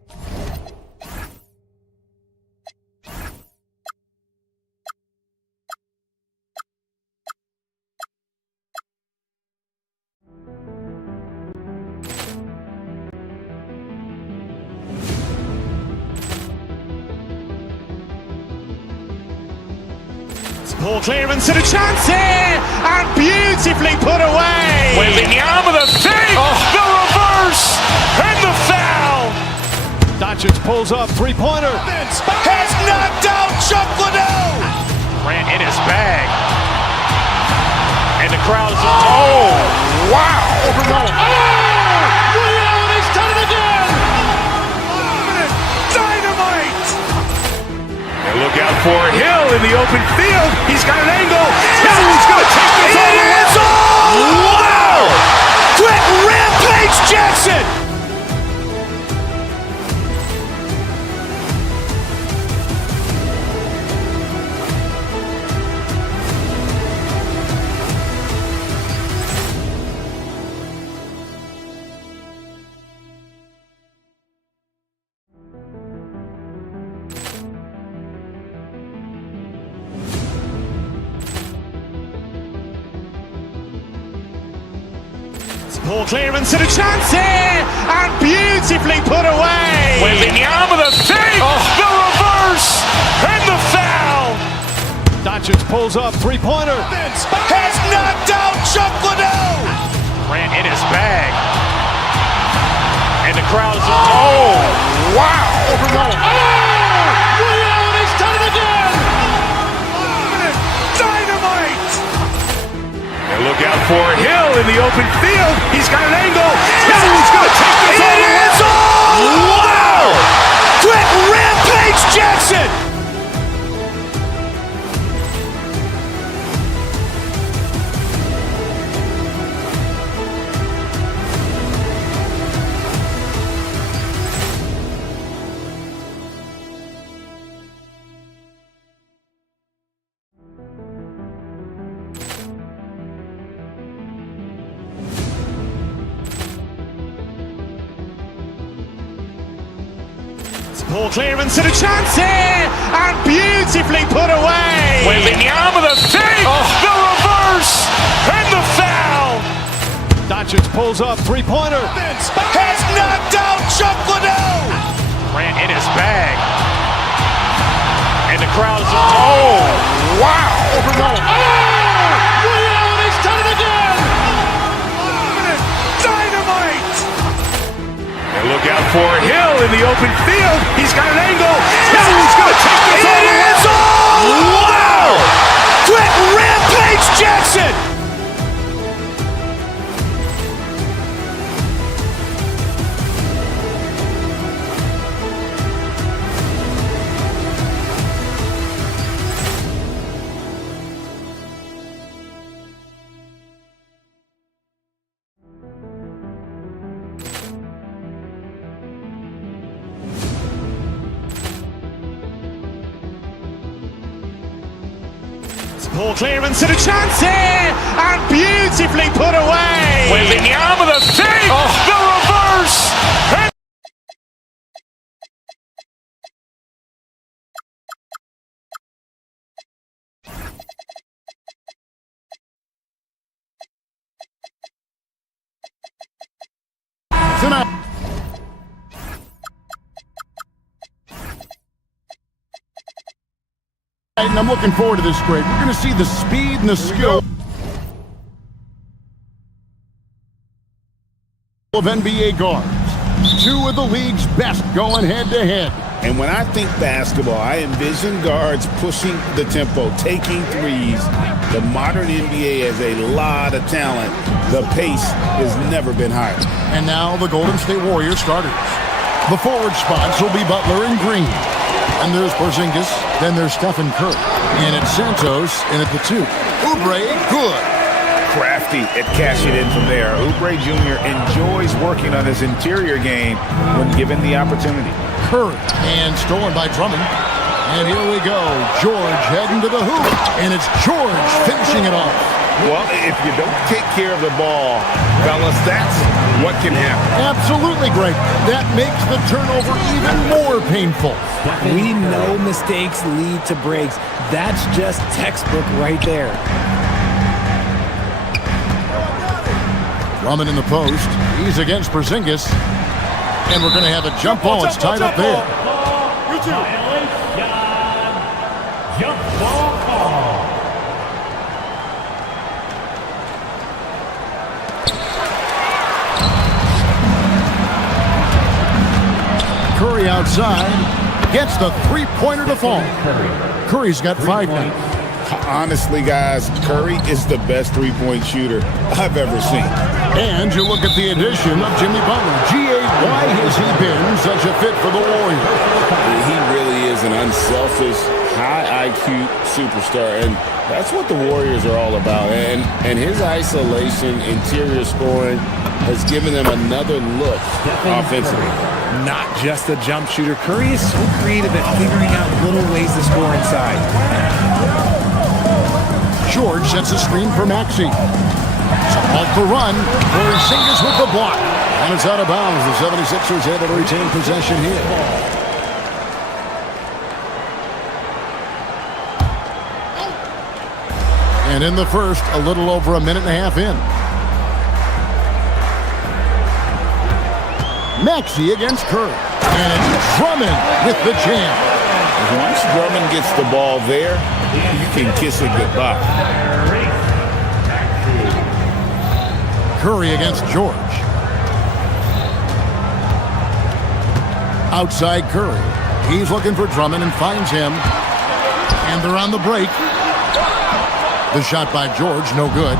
Ball clearance and a chance here, and beautifully put away. Wembanyama the fake, the reverse, and the foul. Doncic pulls up, three-pointer. Has knocked out Chuck Liddell. Ran in his bag. And the crowd is, oh, wow. He's done it again. Dynamite. And look out for Hill in the open field. He's got an angle. Hill's going to take this all the way. Wow! Quick Rampage Jackson. Ball clearance and a chance here, and beautifully put away. Wembanyama the fake, the reverse, and the foul. Doncic pulls up, three-pointer. Has knocked out Chuck Liddell. Ran in his bag. And the crowd is, oh, wow. He's done it again. Dynamite. And look out for Hill in the open field. He's got an angle. Hill's going to take this all the way. Wow! Quick Rampage Jackson. Ball clearance and a chance here, and beautifully put away. Wembanyama the fake, the reverse, and the foul. Doncic pulls up, three-pointer. Has knocked out Chuck Liddell. Ran in his bag. And the crowd is, oh, wow. He's done it again. Dynamite. And look out for Hill in the open field. He's got an angle. Hill's going to take this all the way. Wow! Quick Rampage Jackson. Poor clearance and a chance here, and beautifully put away. Wembanyama the fake, the reverse. Tonight. And I'm looking forward to this grade. We're going to see the speed and the skill of NBA guards. Two of the league's best going head-to-head. And when I think basketball, I envision guards pushing the tempo, taking threes. The modern NBA has a lot of talent. The pace has never been higher. And now the Golden State Warriors starters. The forward spots will be Butler and Green. And there's Porzingis, then there's Stephen Curry. And it's Santos in at the 2. Oubre, good. Crafty at cashing in from there. Oubre Jr. enjoys working on his interior game when given the opportunity. Curry, and stolen by Drummond. And here we go. George heading to the hoop. And it's George finishing it off. Well, if you don't take care of the ball, fellas, that's what can happen. Absolutely great. That makes the turnover even more painful. We know mistakes lead to breaks. That's just textbook right there. Drummond in the post. He's against Porzingis. And we're going to have a jump ball. It's tied up there. Jump ball call. Curry outside. Gets the three-pointer to fall. Curry's got 5 now. Honestly, guys, Curry is the best three-point shooter I've ever seen. And you look at the addition of Jimmy Butler. G.A., why has he been such a fit for the Warriors? He really is an unselfish, high IQ superstar, and that's what the Warriors are all about. And his isolation, interior scoring has given them another look offensively. Not just a jump shooter. Curry is so creative at figuring out little ways to score inside. George sets a screen for Maxey. So off the run, Porzingis with the block. And it's out of bounds. The 76ers able to retain possession here. And in the first, a little over a minute and a half in. Maxey against Curry. And Drummond with the jam. Once Drummond gets the ball there, you can kiss it goodbye. Curry against George. Outside Curry. He's looking for Drummond and finds him. And they're on the break. The shot by George, no good.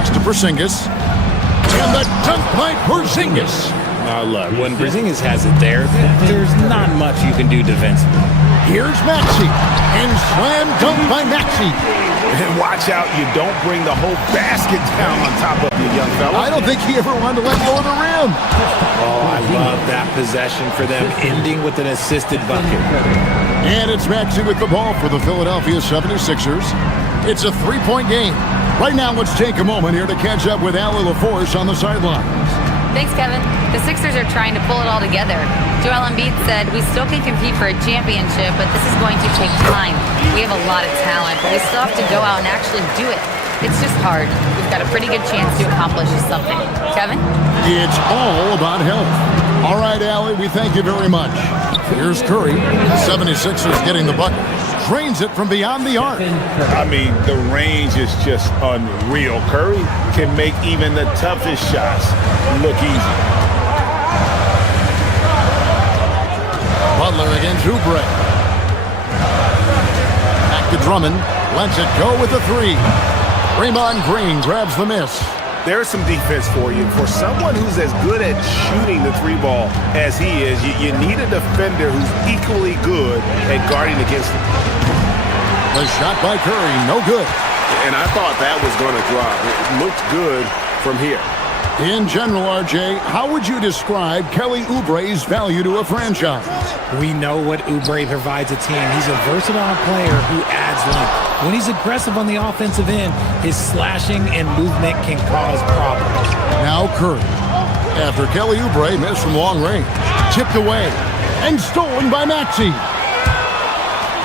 It's to Porzingis. And the dunk by Porzingis. Now look, when Porzingis has it there, there's not much you can do defensively. Here's Maxey. And slam dunk by Maxey. And watch out, you don't bring the whole basket down on top of you, young fella. I don't think he ever wanted to let go of the rim. Oh, I love that possession for them, ending with an assisted bucket. And it's Maxey with the ball for the Philadelphia 76ers. It's a three-point game. Right now, let's take a moment here to catch up with Allie LaForce on the sidelines. Thanks, Kevin. The Sixers are trying to pull it all together. Joel Embiid said, "We still can compete for a championship, but this is going to take time. We have a lot of talent, but we still have to go out and actually do it. It's just hard. We've got a pretty good chance to accomplish something." Kevin? It's all about health. All right, Allie, we thank you very much. Here's Curry. The 76ers getting the bucket. Drains it from beyond the arc. I mean, the range is just unreal. Curry can make even the toughest shots look easy. Butler against Oubre. Back to Drummond. Lets it go with the three. Draymond Green grabs the miss. There's some defense for you. For someone who's as good at shooting the three ball as he is, you need a defender who's equally good at guarding against him. The shot by Curry, no good. And I thought that was going to drop. It looked good from here. In general, RJ, how would you describe Kelly Oubre's value to a franchise? We know what Oubre provides a team. He's a versatile player who adds length. When he's aggressive on the offensive end, his slashing and movement can cause problems. Now Curry. After Kelly Oubre missed from long range. Tipped away and stolen by Maxey.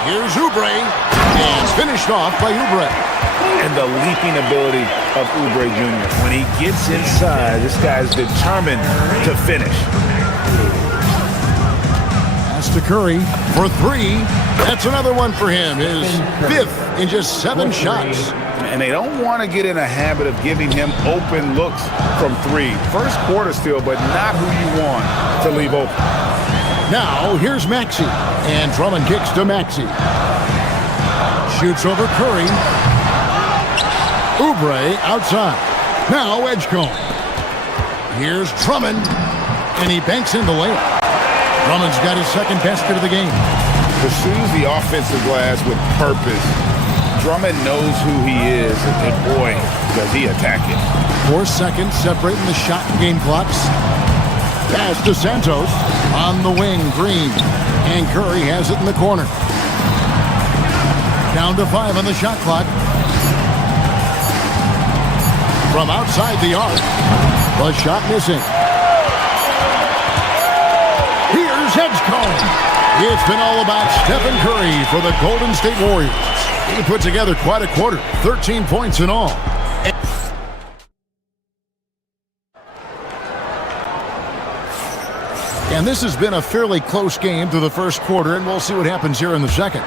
Here's Oubre and finished off by Oubre. And the leaping ability of Oubre Jr. When he gets inside, this guy's determined to finish. Pass to Curry for three. That's another one for him. His fifth in just 7 shots. And they don't want to get in a habit of giving him open looks from three. First quarter still, but not who you want to leave open. Now, here's Maxey. And Drummond kicks to Maxey. Shoots over Curry. Oubre outside. Now Edgecombe. Here's Drummond. And he banks in the layup. Drummond's got his second basket of the game. Pursues the offensive glass with purpose. Drummond knows who he is, and boy, does he attack it. 4 seconds separating the shot and game clocks. Pass to Santos. On the wing, Green. And Curry has it in the corner. Down to 5 on the shot clock. From outside the arc. The shot missing. Here's Edgecombe. It's been all about Stephen Curry for the Golden State Warriors. He put together quite a quarter, 13 points in all. And this has been a fairly close game through the first quarter, and we'll see what happens here in the second.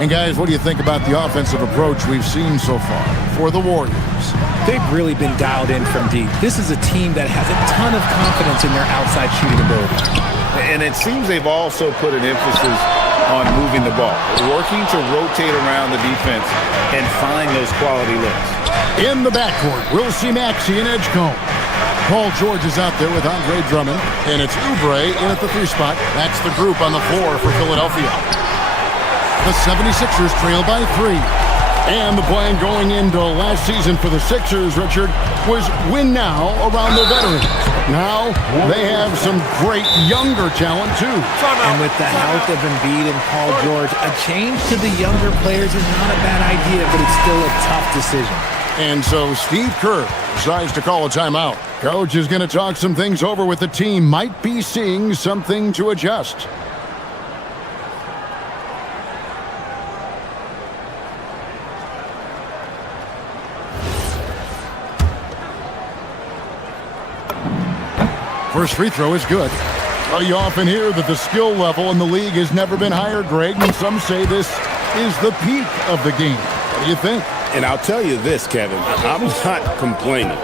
And guys, what do you think about the offensive approach we've seen so far for the Warriors? They've really been dialed in from deep. This is a team that has a ton of confidence in their outside shooting ability. And it seems they've also put an emphasis on moving the ball, working to rotate around the defense and find those quality looks. In the backcourt, we'll see Maxey and Edgecombe. Paul George is out there with Andre Drummond, and it's Oubre in at the 3 spot. That's the group on the floor for Philadelphia. The 76ers trail by 3. And the plan going into last season for the Sixers, Richard, was win now around their veterans. Now they have some great younger talent, too. And with the health of Embiid and Paul George, a change to the younger players is not a bad idea, but it's still a tough decision. And so Steve Kerr decides to call a timeout. Coach is going to talk some things over with the team. Might be seeing something to adjust. First free throw is good. Well, you often hear that the skill level in the league has never been higher, Greg, and some say this is the peak of the game. What do you think? And I'll tell you this, Kevin, I'm not complaining.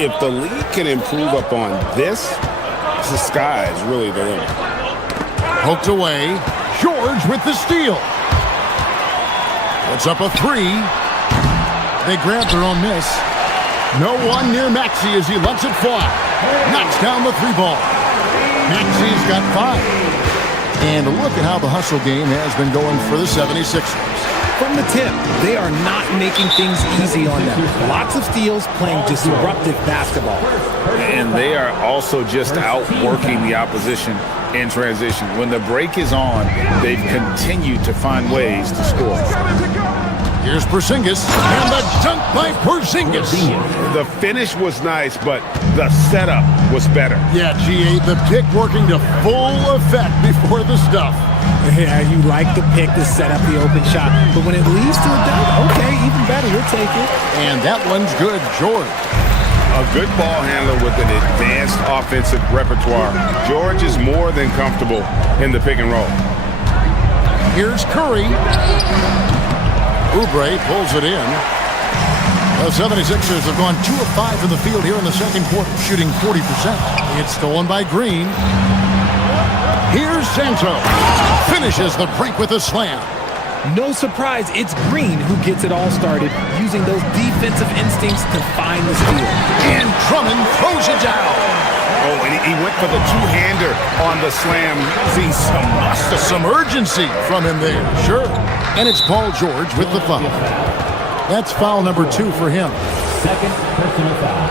If the league can improve upon this, the sky is really the limit. Poked away. George with the steal. Puts up a 3. They grab their own miss. No one near Maxey as he lets it fly. Knocks down the 3 ball. Maxey's got 5. And look at how the hustle game has been going for the 76ers. From the tip, they are not making things easy on them. Lots of steals, playing disruptive basketball. And they are also just outworking the opposition in transition. When the break is on, they've continued to find ways to score. Here's Porzingis, and the dunk by Porzingis. The finish was nice, but the setup was better. Yeah, G8, the pick working to full effect before the stuff. Yeah, you like the pick to set up the open shot, but when it leads to a dunk, okay, even better, we'll take it. And that one's good, George. A good ball handler with an advanced offensive repertoire. George is more than comfortable in the pick and roll. Here's Curry. Oubre pulls it in. The 76ers have gone 2 of 5 from the field here in the second quarter, shooting 40%. It's stolen by Green. Here's Santos. Finishes the break with a slam. No surprise, it's Green who gets it all started, using those defensive instincts to find the steal. And Drummond throws it down. Oh, and he went for the two-hander on the slam, using some urgency from him there, sure. And it's Paul George with the foul. That's foul number 2 for him. Second personal foul.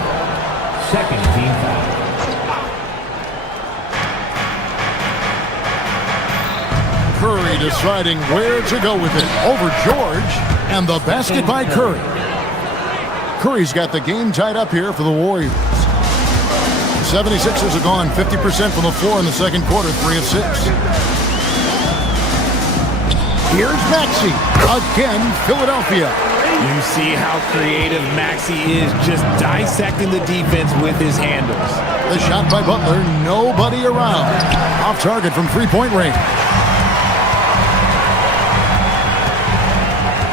second team foul. Curry deciding where to go with it. Over George, and the basket by Curry. Curry's got the game tied up here for the Warriors. The 76ers are gone 50% from the floor in the second quarter, 3 of 6. Here's Maxey. Again, Philadelphia. You see how creative Maxey is, just dissecting the defense with his handles. The shot by Butler, nobody around. Off target from three-point range.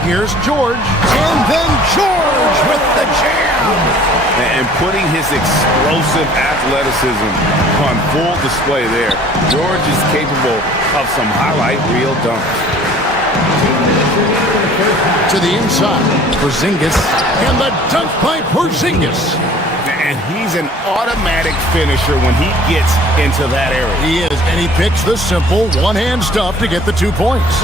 Here's George, and then George with the jam. And putting his explosive athleticism on full display there. George is capable of some highlight reel dunks. To the inside, Porzingis, and the dunk by Porzingis. And he's an automatic finisher when he gets into that area. He is, and he picks the simple one-hand stuff to get the 2 points.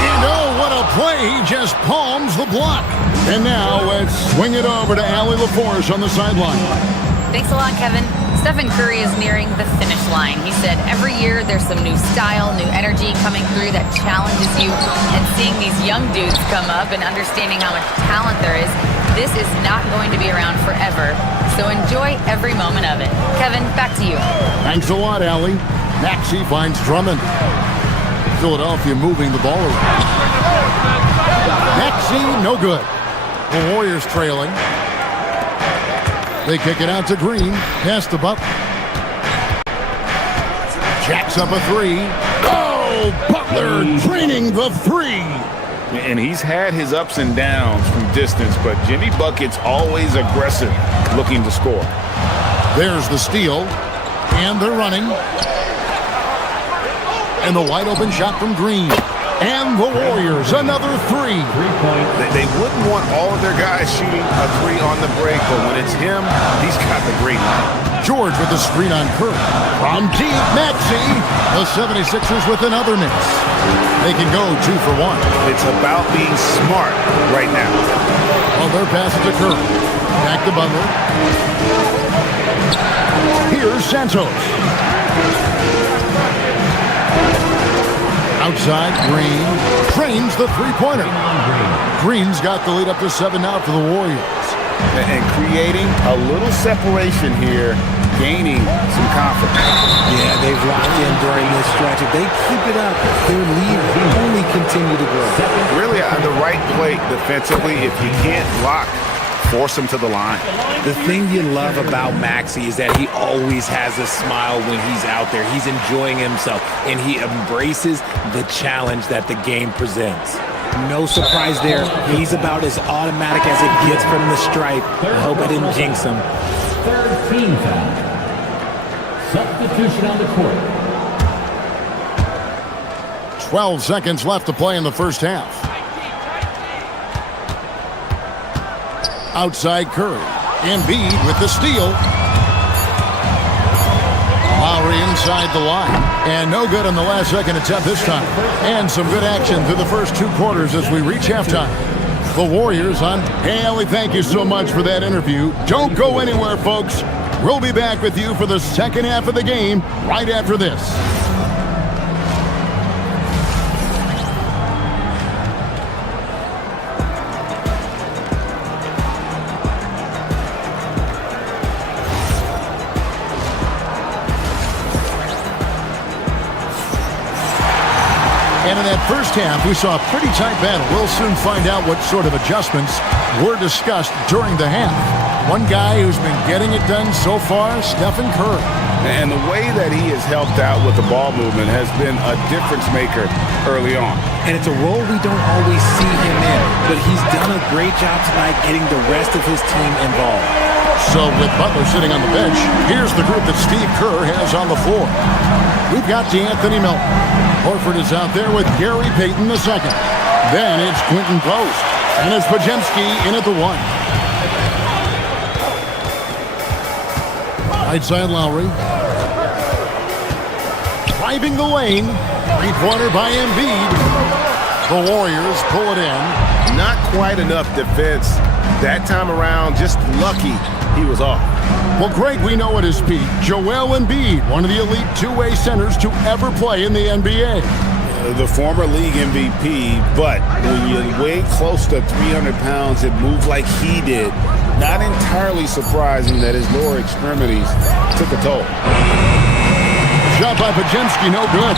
And oh, what a play. He just palms the block. And now let's swing it over to Allie LaForce on the sideline. Thanks a lot, Kevin. Stephen Curry is nearing the finish line. He said every year there's some new style, new energy coming through that challenges you. And seeing these young dudes come up and understanding how much talent there is, this is not going to be around forever. So enjoy every moment of it. Kevin, back to you. Thanks a lot, Allie. Maxey finds Drummond. Philadelphia moving the ball around. Maxey, no good. The Warriors trailing. They kick it out to Green. Pass to Butler. Jacks up a 3. Oh, Butler draining the 3. And he's had his ups and downs from distance, but Jimmy Bucket's always aggressive, looking to score. There's the steal, and they're running. And the wide open shot from Green. And the Warriors, another 3. They wouldn't want all of their guys shooting a 3 on the break, but when it's him, he's got the green light. George with the screen on Curry. From deep, Maxey. The 76ers with another miss. They can go 2 for 1. It's about being smart right now. Well, their pass to Curry. Back to Butler. Here's Santos. Outside, Green trains the three-pointer. Green's got the lead up to 7 now for the Warriors. And creating a little separation here, gaining some confidence. Yeah, they've locked in during this stretch. If they keep it up, their lead will only continue to grow. Really on the right plate defensively, if you can't block, force him to the line. The thing you love about Maxey is that he always has a smile when he's out there. He's enjoying himself, and he embraces the challenge that the game presents. No surprise there. He's about as automatic as it gets from the stripe. I hope I didn't jinx him. Third team foul. Substitution on the court. 12 seconds left to play in the first half. Outside Curry. Embiid with the steal. Lowry inside the line. And no good on the last second attempt this time. And some good action through the first 2 quarters as we reach halftime. The Warriors on. Hey, Ellie, thank you so much for that interview. Don't go anywhere, folks. We'll be back with you for the second half of the game right after this. And in that first half, we saw a pretty tight battle. We'll soon find out what sort of adjustments were discussed during the half. One guy who's been getting it done so far, Stephen Curry. And the way that he has helped out with the ball movement has been a difference maker early on. And it's a role we don't always see him in, but he's done a great job tonight getting the rest of his team involved. So with Butler sitting on the bench, here's the group that Steve Kerr has on the floor. We've got DeAnthony Melton. Horford is out there with Gary Payton II. Then it's Quentin Post. And it's Podziemski in at the 1. Right side Lowry. Driving the lane. 3-pointer by Embiid. The Warriors pull it in. Not quite enough defense that time around. Just lucky he was off. Well, Greg, we know at his peak, Joel Embiid, one of the elite two-way centers to ever play in the NBA. The former league MVP, but when you weigh close to 300 pounds and move like he did, not entirely surprising that his lower extremities took a toll. Shot by Pajemski, no good.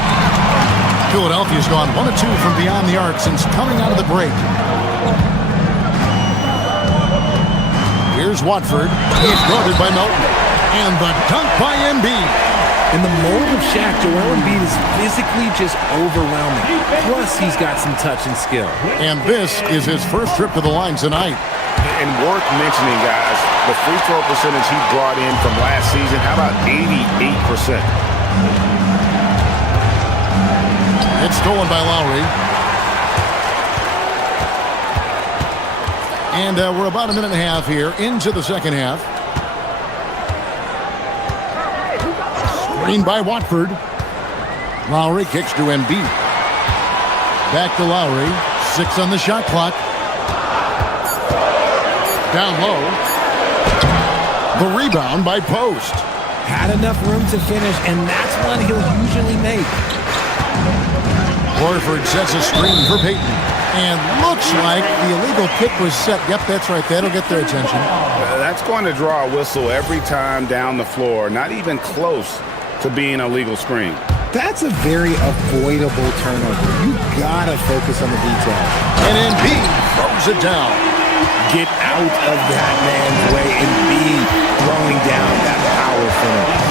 Philadelphia's gone 1 of 2 from beyond the arc since coming out of the break. Here's Watford. He's guarded by Melton. And the dunk by Embiid. In the mold of Shaq, Joel Embiid is physically just overwhelming. Plus, he's got some touch and skill. And this is his first trip to the line tonight. And worth mentioning, guys, the free throw percentage he brought in from last season, how about 88%? It's stolen by Lowry. And we're about a minute and a half here into the second half. Screen by Watford. Lowry kicks to Embiid. Back to Lowry. 6 on the shot clock. Down low. The rebound by Post. Had enough room to finish, and that's one he'll usually make. Horford sets a screen for Payton. And looks like the illegal kick was set. Yep, that's right. That'll get their attention. That's going to draw a whistle every time down the floor. Not even close to being a legal screen. That's a very avoidable turnover. You gotta focus on the details. And Embiid throws it down. Get out of that man's way. Embiid throwing down that power finish.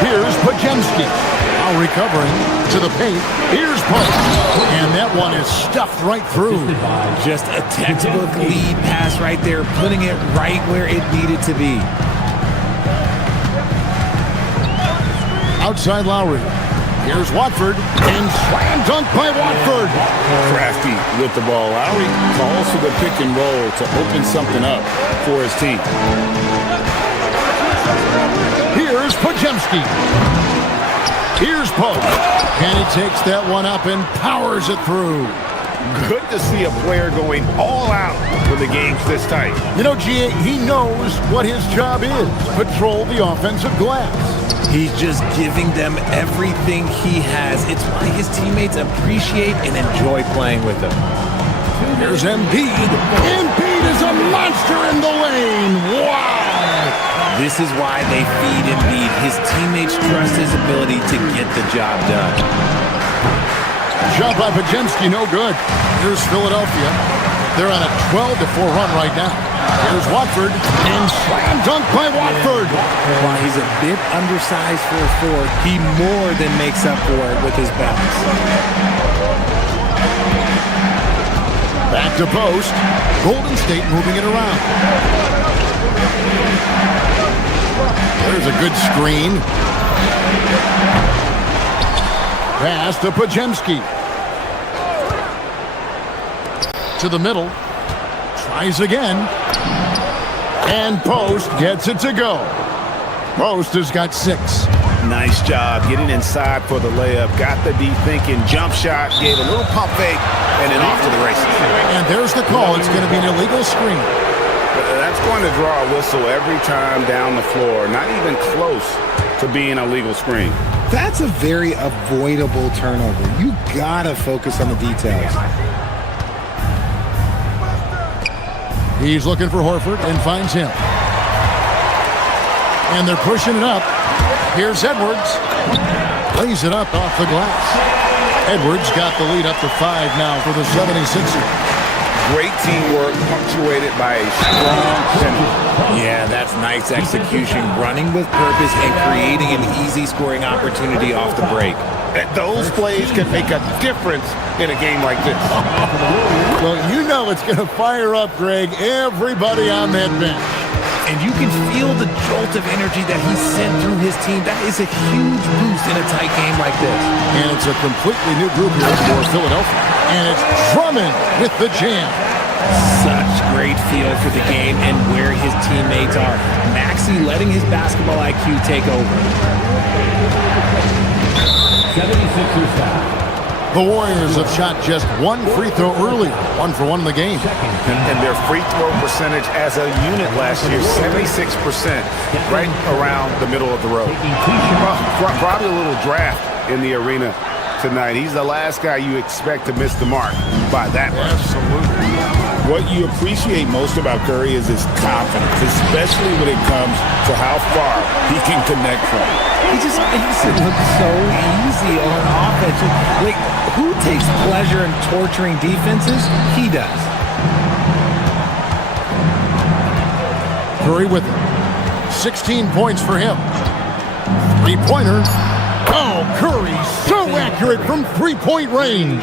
Here's Pajemski. Now recovering to the paint. Here's Post. And that one is stuffed right through. Just a textbook lead pass right there, putting it right where it needed to be. Outside Lowry. Here's Watford. And slam dunk by Watford. Crafty with the ball. Lowry calls for the pick and roll to open something up for his team. Here's Pajemski. Here's Pope. And he takes that one up and powers it through. Good to see a player going all out when the game's this tight. You know, G.A., he knows what his job is. Patrol the offensive glass. He's just giving them everything he has. It's why his teammates appreciate and enjoy playing with him. Here's Embiid. Embiid is a monster in the lane. Wow! This is why they feed Embiid. His teammates trust his ability to get the job done. Shot by Pajemski, no good. Here's Philadelphia. They're on a 12-4 run right now. Here's Watford, and slam dunk by Watford. While he's a bit undersized for a forward, he more than makes up for it with his bounce. Back to Post. Golden State moving it around. There's a good screen. Pass to Pajemski. To the middle. Tries again. And Post gets it to go. Post has got 6. Nice job getting inside for the layup. Got the deep thinking jump shot. Gave a little pump fake. And then off to the races. And there's the call. It's going to be an illegal screen. That's going to draw a whistle every time down the floor. Not even close to being a legal screen. That's a very avoidable turnover. You gotta focus on the details. He's looking for Horford and finds him. And they're pushing it up. Here's Edwards. Lays it up off the glass. Edwards got the lead up to 5 now for the 76ers. Great teamwork punctuated by a strong finish. Yeah, that's nice execution. Running with purpose and creating an easy scoring opportunity off the break. Those plays can make a difference in a game like this. Well, you know it's going to fire up, Greg, everybody on that bench. And you can feel the jolt of energy that he sent through his team. That is a huge boost in a tight game like this. And it's a completely new group here for Philadelphia. And it's Drummond with the jam. Such great feel for the game and where his teammates are. Maxey letting his basketball IQ take over. 76ers foul. The Warriors have shot just one free throw earlier, 1 for 1 in the game. And their free throw percentage as a unit last year, 76%, right around the middle of the road. Probably a little draft in the arena tonight. He's the last guy you expect to miss the mark by that much. Absolutely. What you appreciate most about Curry is his confidence, especially when it comes to how far he can connect from. He just makes it look so easy on offense. Like, who takes pleasure in torturing defenses? He does. Curry with it. 16 points for him. Three-pointer. Oh, Curry so accurate from three-point range.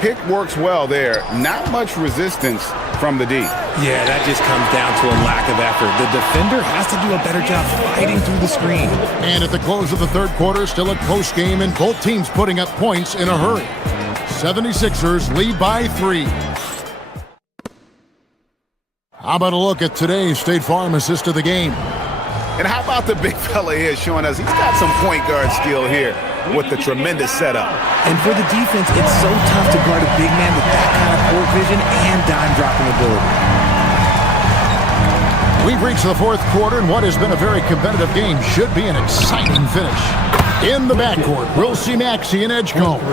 Pick works well there. Not much resistance from the D. Yeah, that just comes down to a lack of effort. The defender has to do a better job fighting through the screen. And at the close of the third quarter, still a close game, and both teams putting up points in a hurry. 76ers lead by 3. How about a look at today's State Farm assist of the game? And how about the big fella here showing us he's got some point guard skill here with the tremendous setup. And for the defense, it's so tough to guard a big man with that kind of court vision and dime-dropping ability. We've reached the fourth quarter, and what has been a very competitive game should be an exciting finish. In the backcourt, we'll see Maxey and Edgecombe.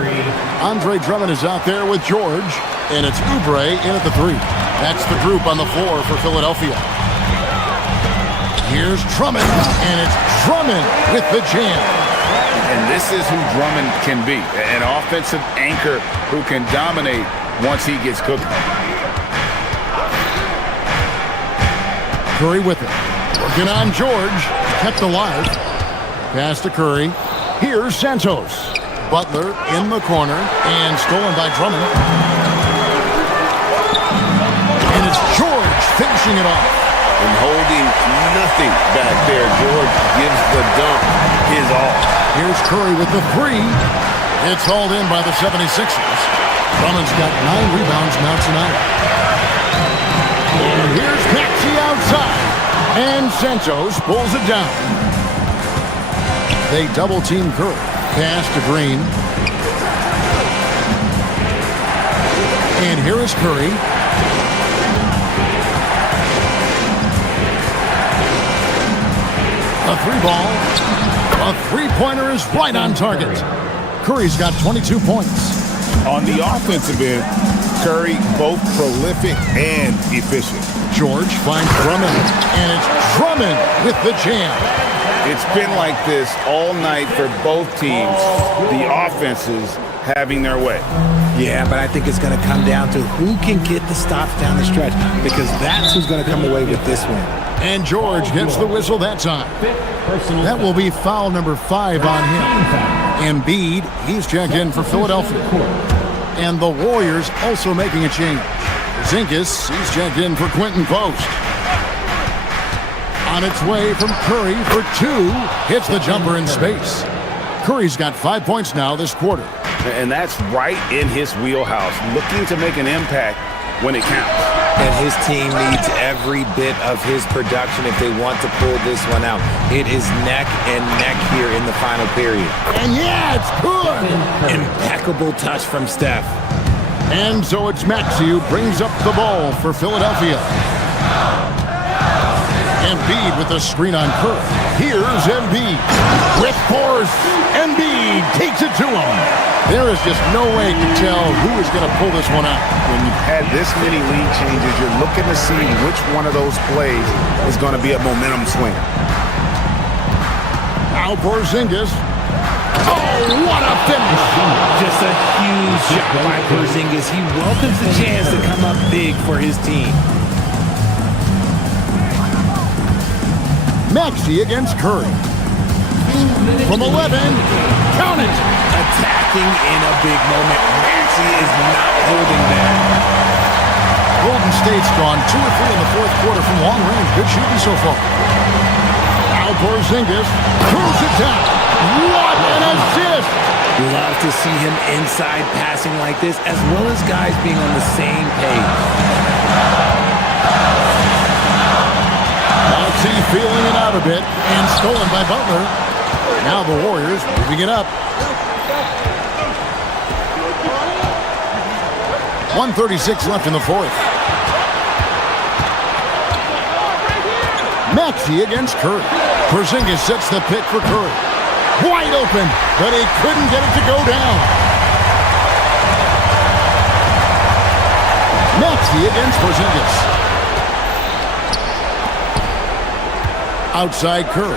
Andre Drummond is out there with George, and it's Oubre in at the 3. That's the group on the floor for Philadelphia. Here's Drummond, and it's Drummond with the jam. And this is who Drummond can be, an offensive anchor who can dominate once he gets cooking. Curry with it. Working on George. Kept alive. Pass to Curry. Here's Santos. Butler in the corner and stolen by Drummond. And it's George finishing it off. And holding nothing back there. George gives the dunk his all. Here's Curry with the 3. It's hauled in by the 76ers. Drummond's got 9 rebounds now tonight. And here's Maxey outside. And Santos pulls it down. They double-team Curry. Pass to Green. And here is Curry. A 3-ball. A 3-pointer is right on target. Curry's got 22 points. On the offensive end, Curry both prolific and efficient. George finds Drummond, and it's Drummond with the jam. It's been like this all night for both teams, the offenses having their way. Yeah, but I think it's going to come down to who can get the stops down the stretch, because that's who's going to come away with this one. And George gets the whistle that time. That will be foul number 5 on him. Embiid, he's checked in for Philadelphia. And the Warriors also making a change. Zinkis, he's checked in for Quentin Post. On its way from Curry for 2. Hits the jumper in space. Curry's got 5 points now this quarter. And that's right in his wheelhouse, looking to make an impact when it counts. And his team needs every bit of his production if they want to pull this one out. It is neck and neck here in the final period. And yeah, it's good. Impeccable touch from Steph. And so it's Maxey who brings up the ball for Philadelphia. Embiid with a screen on Curry. Here's Embiid with force. Embiid takes it to him. There is just no way to tell who is going to pull this one out. When you've had this many lead changes, you're looking to see which one of those plays is going to be a momentum swinger. Now Porzingis. Oh, what a finish! Just a huge shot by Porzingis. He welcomes the chance to come up big for his team. Maxey against Curry. From 11, count it! Attacking in a big moment. Maxey is not holding back. Golden State's gone 2 or 3 in the fourth quarter from long range. Good shooting so far. Now Porzingis throws it down. What an assist! Love to see him inside passing like this, as well as guys being on the same page. Maxey feeling it out a bit and stolen by Butler. Now the Warriors moving it up. 1:36 left in the fourth. Maxey against Curry. Porzingis sets the pick for Curry. Wide open, but he couldn't get it to go down. Maxey against Porzingis. Outside Curry.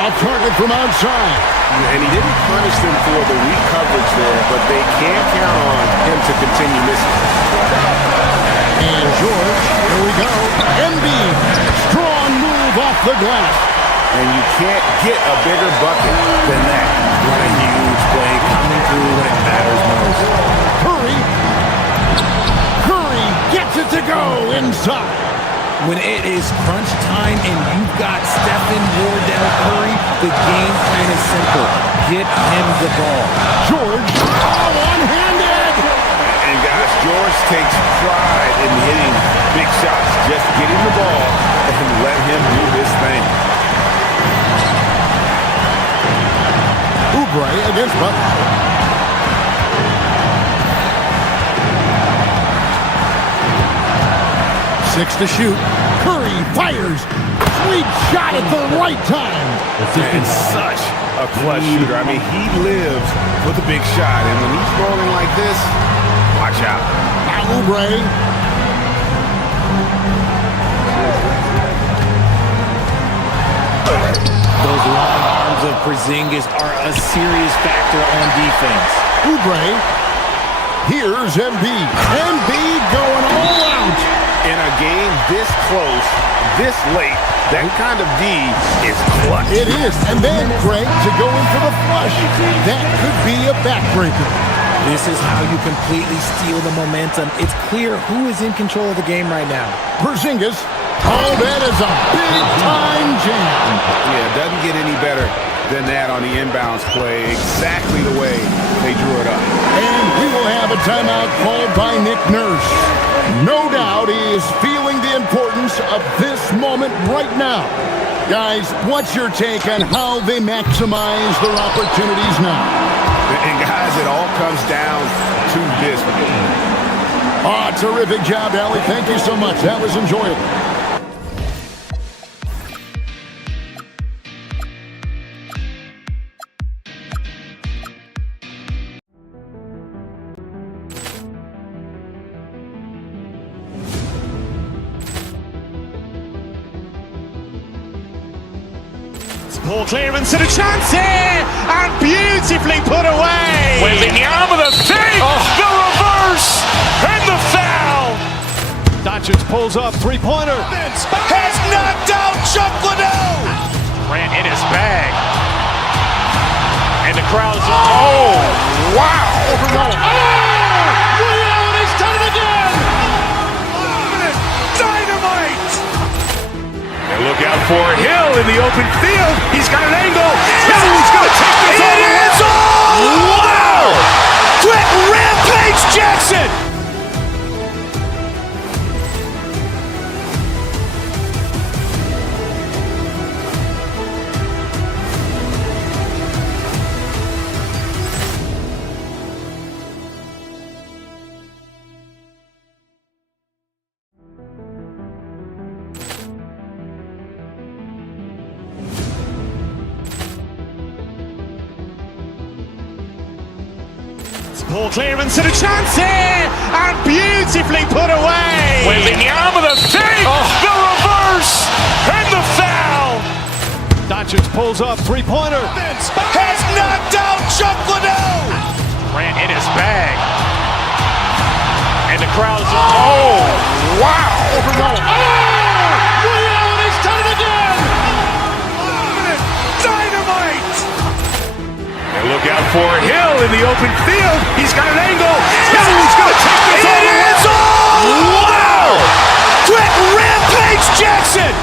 Off target from outside. And he didn't punish them for the weak coverage there, but they can't count on him to continue missing. And George, here we go. Embiid, strong move off the glass. And you can't get a bigger bucket than that. What a huge play coming through when it matters most. Curry gets it to go inside. When it is crunch time and you've got Stephen Wardell Curry, the game plan is simple. Get him the ball. George, one-handed. And guys, George takes pride in hitting big shots. Just get him the ball and let him do his thing. Oubre against Butler. 6 to shoot. Curry fires. Sweet shot at the right time. And such a clutch shooter. I mean, he lives with a big shot. And when he's rolling like this, watch out. Now Oubre. Those long arms of Porzingis are a serious factor on defense. Oubre. Here's Embiid. Embiid going all out. In a game this close, this late, that kind of D is clutch. It is. And then, Greg, to go in for the flush. That could be a backbreaker. This is how you completely steal the momentum. It's clear who is in control of the game right now. Porzingis. Oh, that is a big-time jam. Yeah, it doesn't get any better than that on the inbounds play. Exactly the way they drew it up. And we will have a timeout called by Nick Nurse. No doubt he is feeling the importance of this moment right now. Guys, what's your take on how they maximize their opportunities now? And guys, it all comes down to this. Terrific job, Allie. Thank you so much. That was enjoyable. Ball clearance and a chance here, and beautifully put away. Wembanyama the fake, the reverse, and the foul. Doncic pulls up, three-pointer. Has knocked out Chuck Liddell. Grant in his bag. And the crowd's wow. He's done it again. Dynamite. And look out for Hill in the open field. He's got an angle. He's going to take this all the way. Wow. Quick rampage Jackson. Ball clearance and a chance here, and beautifully put away. Wembanyama the fake, the reverse, and the foul. Doncic pulls up, three-pointer. Has knocked out Chuck Liddell. Grant in his bag. And the crowd's wow. He's done it again. Dynamite. And look out for Hill in the open field. He's got an angle. He's going to take this all the way. Wow. Quick rampage Jackson.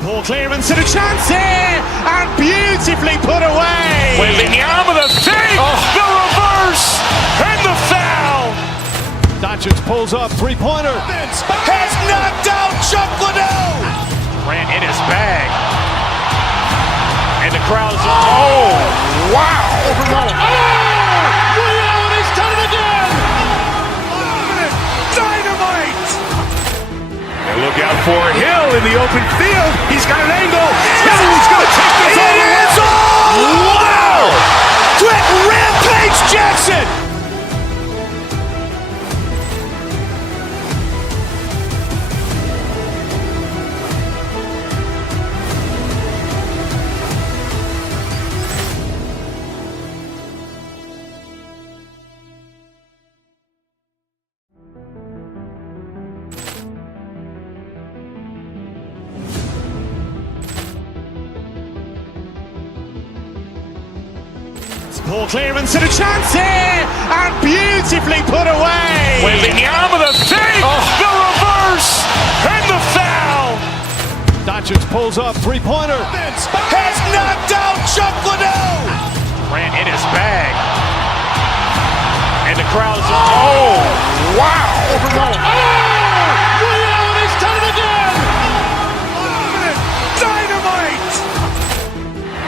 Poor clearance and a chance here, and beautifully put away. Wembanyama the fake, the reverse, and the foul. Doncic pulls up, three-pointer. Has knocked out Chuck Liddell. Grant in his bag. And the crowd's wow! He's done it again. Dynamite. And look out for Hill in the open field. He's got an angle. He's going to take this all the way. Wow! Quick Rampage Jackson. Poor clearance and a chance here, and beautifully put away. Wembanyama the fake, the reverse, and the foul. Doncic pulls up, three-pointer. Has knocked out Chuck Liddell. Grant in his bag. And the crowd's wow! He's done it again. Dynamite.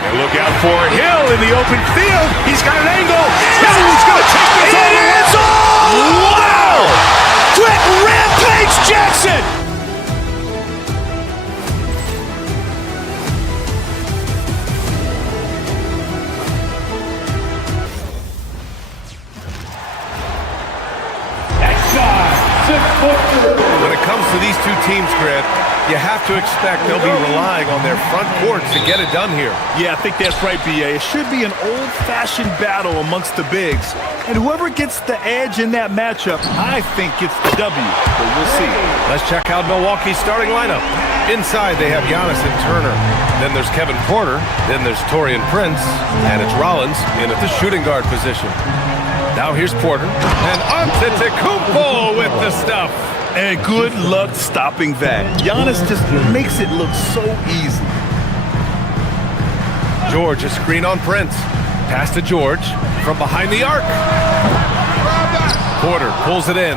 And look out for Hill in the open field. He's got an angle. He's going to take this all the way. Wow! Quick Rampage Jackson. When it comes to these two teams, Grant, you have to expect they'll be relying on their front courts to get it done here. Yeah, I think that's right, B.A. It should be an old-fashioned battle amongst the bigs. And whoever gets the edge in that matchup, I think gets the W. But we'll see. Let's check out Milwaukee's starting lineup. Inside, they have Giannis and Turner. Then there's Kevin Porter. Then there's Taurean Prince. And it's Rollins in at the shooting guard position. Now here's Porter. And Antetokounmpo with the stuff. And good luck stopping that. Giannis just makes it look so easy. George, a screen on Prince. Pass to George from behind the arc. Porter pulls it in.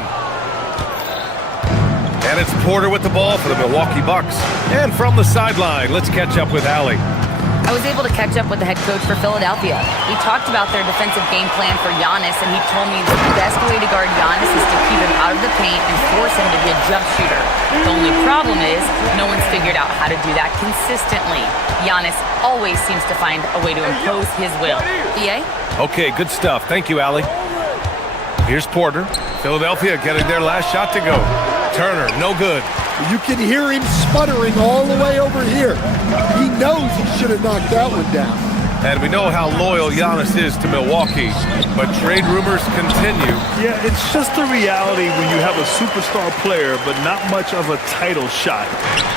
And it's Porter with the ball for the Milwaukee Bucks. And from the sideline, let's catch up with Allie. I was able to catch up with the head coach for Philadelphia. We talked about their defensive game plan for Giannis, and he told me the best way to guard Giannis is to keep him out of the paint and force him to be a jump shooter. The only problem is no one's figured out how to do that consistently. Giannis always seems to find a way to impose his will. BA? Okay, good stuff. Thank you, Allie. Here's Porter. Philadelphia getting their last shot to go. Turner, no good. You can hear him sputtering all the way over here. He knows he should have knocked that one down. And we know how loyal Giannis is to Milwaukee, but trade rumors continue. Yeah, it's just the reality when you have a superstar player, but not much of a title shot.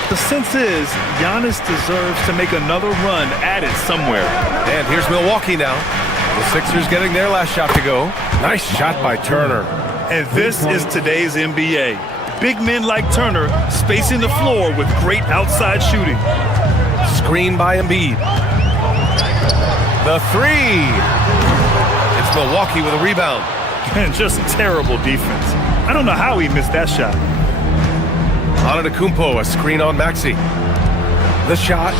The sense is, Giannis deserves to make another run at it somewhere. And here's Milwaukee now. The Sixers getting their last shot to go. Nice shot by Turner. And this is today's NBA. Big men like Turner spacing the floor with great outside shooting. Screen by Embiid. The three. It's Milwaukee with a rebound. And just terrible defense. I don't know how he missed that shot. Antetokounmpo, a screen on Maxey. The shot.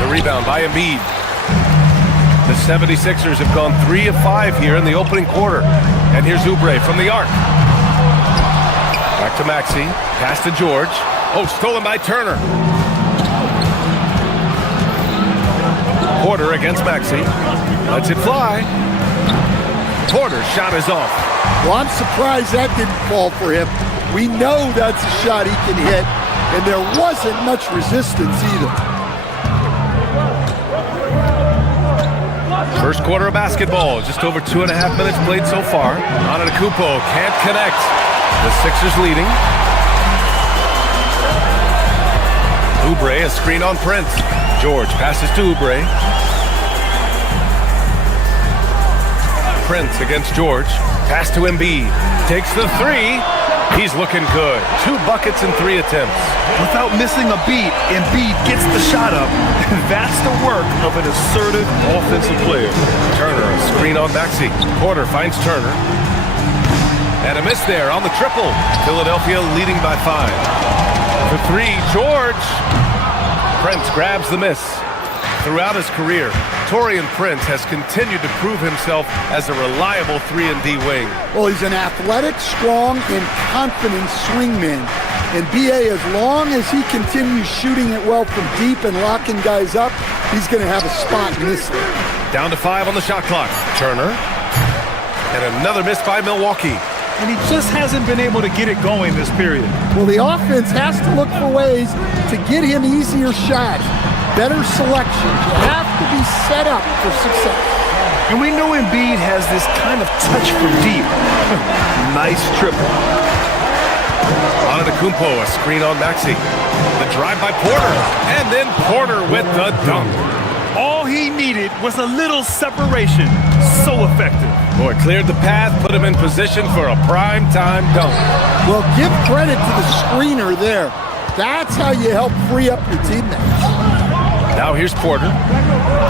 The rebound by Embiid. The 76ers have gone 3 of 5 here in the opening quarter. And here's Oubre from the arc. Back to Maxey. Pass to George. Oh, stolen by Turner. Porter against Maxey. Lets it fly. Porter's shot is off. Well, I'm surprised that didn't fall for him. We know that's a shot he can hit, and there wasn't much resistance either. First quarter of basketball. Just over 2.5 minutes played so far. Antetokounmpo can't connect. The Sixers leading. Oubre, a screen on Prince. George passes to Oubre. Prince against George. Pass to Embiid. Takes the three. He's looking good. 2 buckets in 3 attempts. Without missing a beat, Embiid gets the shot up. And that's the work of an assertive offensive player. Turner, a screen on Maxey. Porter finds Turner. And a miss there on the triple. Philadelphia leading by 5. For 3, George. Prince grabs the miss. Throughout his career, Taurean Prince has continued to prove himself as a reliable 3-and-D wing. Well, he's an athletic, strong, and confident swingman. And B.A., as long as he continues shooting it well from deep and locking guys up, he's going to have a spot in this thing. Down to 5 on the shot clock. Turner. And another miss by Milwaukee. And he just hasn't been able to get it going this period. Well, the offense has to look for ways to get him easier shots, better selections. You have to be set up for success. And we know Embiid has this kind of touch from deep. Nice triple. Antetokounmpo, a screen on Maxey. The drive by Porter. And then Porter with the dunk. All he needed was a little separation. So effective. Boy, cleared the path, put him in position for a prime-time dunk. Well, give credit to the screener there. That's how you help free up your teammates. Now here's Porter.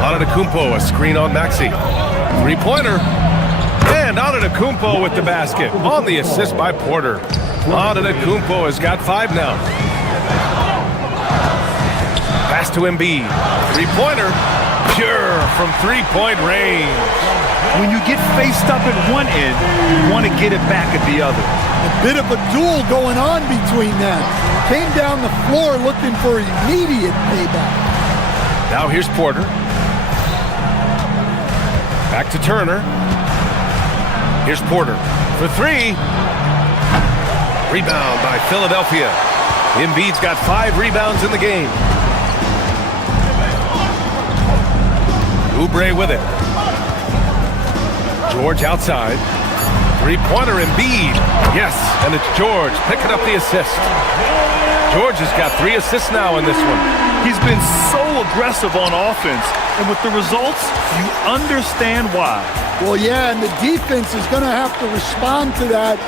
Antetokounmpo, a screen on Maxey. 3-pointer. And Antetokounmpo with the basket on the assist by Porter. Antetokounmpo has got 5 now. Pass to Embiid. 3-pointer. Pure from 3-point range. When you get faced up at one end, you want to get it back at the other. A bit of a duel going on between them. Came down the floor looking for immediate payback. Now here's Porter. Back to Turner. Here's Porter for 3. Rebound by Philadelphia. Embiid's got 5 rebounds in the game. Oubre with it. George outside. 3-pointer Embiid. Yes, and it's George picking up the assist. George has got 3 assists now in this one. He's been so aggressive on offense, and with the results, you understand why. Well, yeah, and the defense is going to have to respond to that.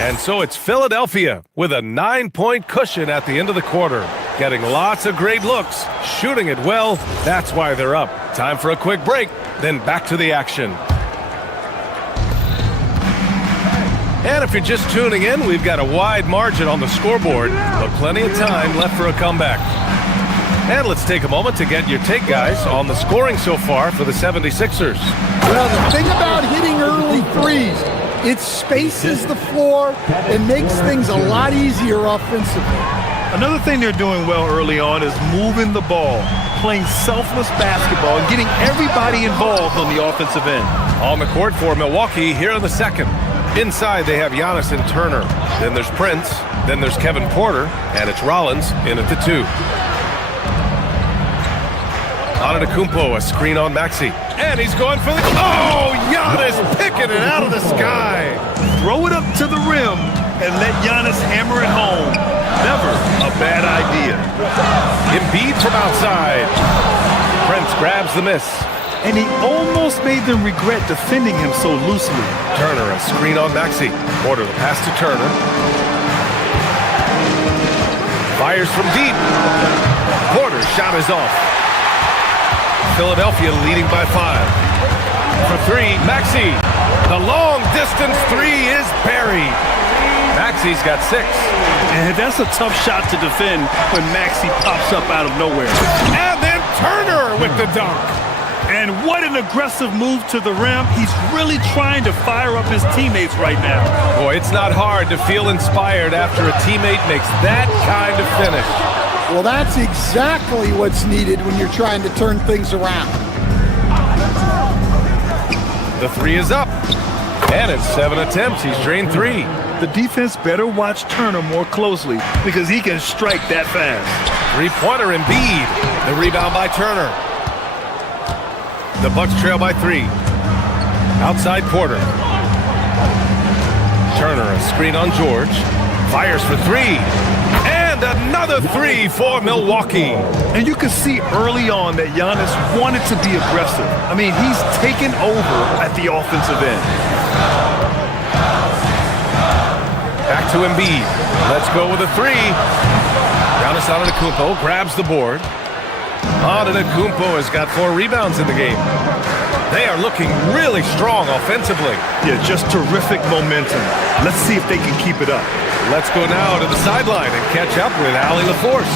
And so it's Philadelphia with a 9-point cushion at the end of the quarter. Getting lots of great looks, shooting it well. That's why they're up. Time for a quick break, then back to the action. And if you're just tuning in, we've got a wide margin on the scoreboard, but plenty of time left for a comeback. And let's take a moment to get your take, guys, on the scoring so far for the 76ers. Well, the thing about hitting early threes, it spaces the floor and makes things a lot easier offensively. Another thing they're doing well early on is moving the ball, playing selfless basketball, and getting everybody involved on the offensive end. On the court for Milwaukee here in the second. Inside, they have Giannis and Turner. Then there's Prince. Then there's Kevin Porter. And it's Rollins in at the 2. Antetokounmpo, a screen on Maxey. And he's going for the... Oh, Giannis picking it out of the sky. Throw it up to the rim and let Giannis hammer it home. Never a bad idea. Embiid from outside. Prince grabs the miss. And he almost made them regret defending him so loosely. Turner, a screen on Maxey. Porter, the pass to Turner. Fires from deep. Porter's shot is off. Philadelphia leading by 5. For 3, Maxey. The long-distance 3 is buried. Maxey's got 6. And that's a tough shot to defend when Maxey pops up out of nowhere. And then Turner with the dunk. And what an aggressive move to the rim. He's really trying to fire up his teammates right now. Boy, it's not hard to feel inspired after a teammate makes that kind of finish. Well, that's exactly what's needed when you're trying to turn things around. The 3 is up. And in 7 attempts, he's drained 3. The defense better watch Turner more closely because he can strike that fast. 3-pointer Embiid. The rebound by Turner. The Bucks trail by 3. Outside Porter. Turner, a screen on George. Fires for 3. And another 3 for Milwaukee. And you can see early on that Giannis wanted to be aggressive. I mean, he's taken over at the offensive end. Back to Embiid. Let's go with a three. Giannis Antetokounmpo grabs the board. Antetokounmpo has got 4 rebounds in the game. They are looking really strong offensively. Yeah, just terrific momentum. Let's see if they can keep it up. Let's go now to the sideline and catch up with Ali LaForce.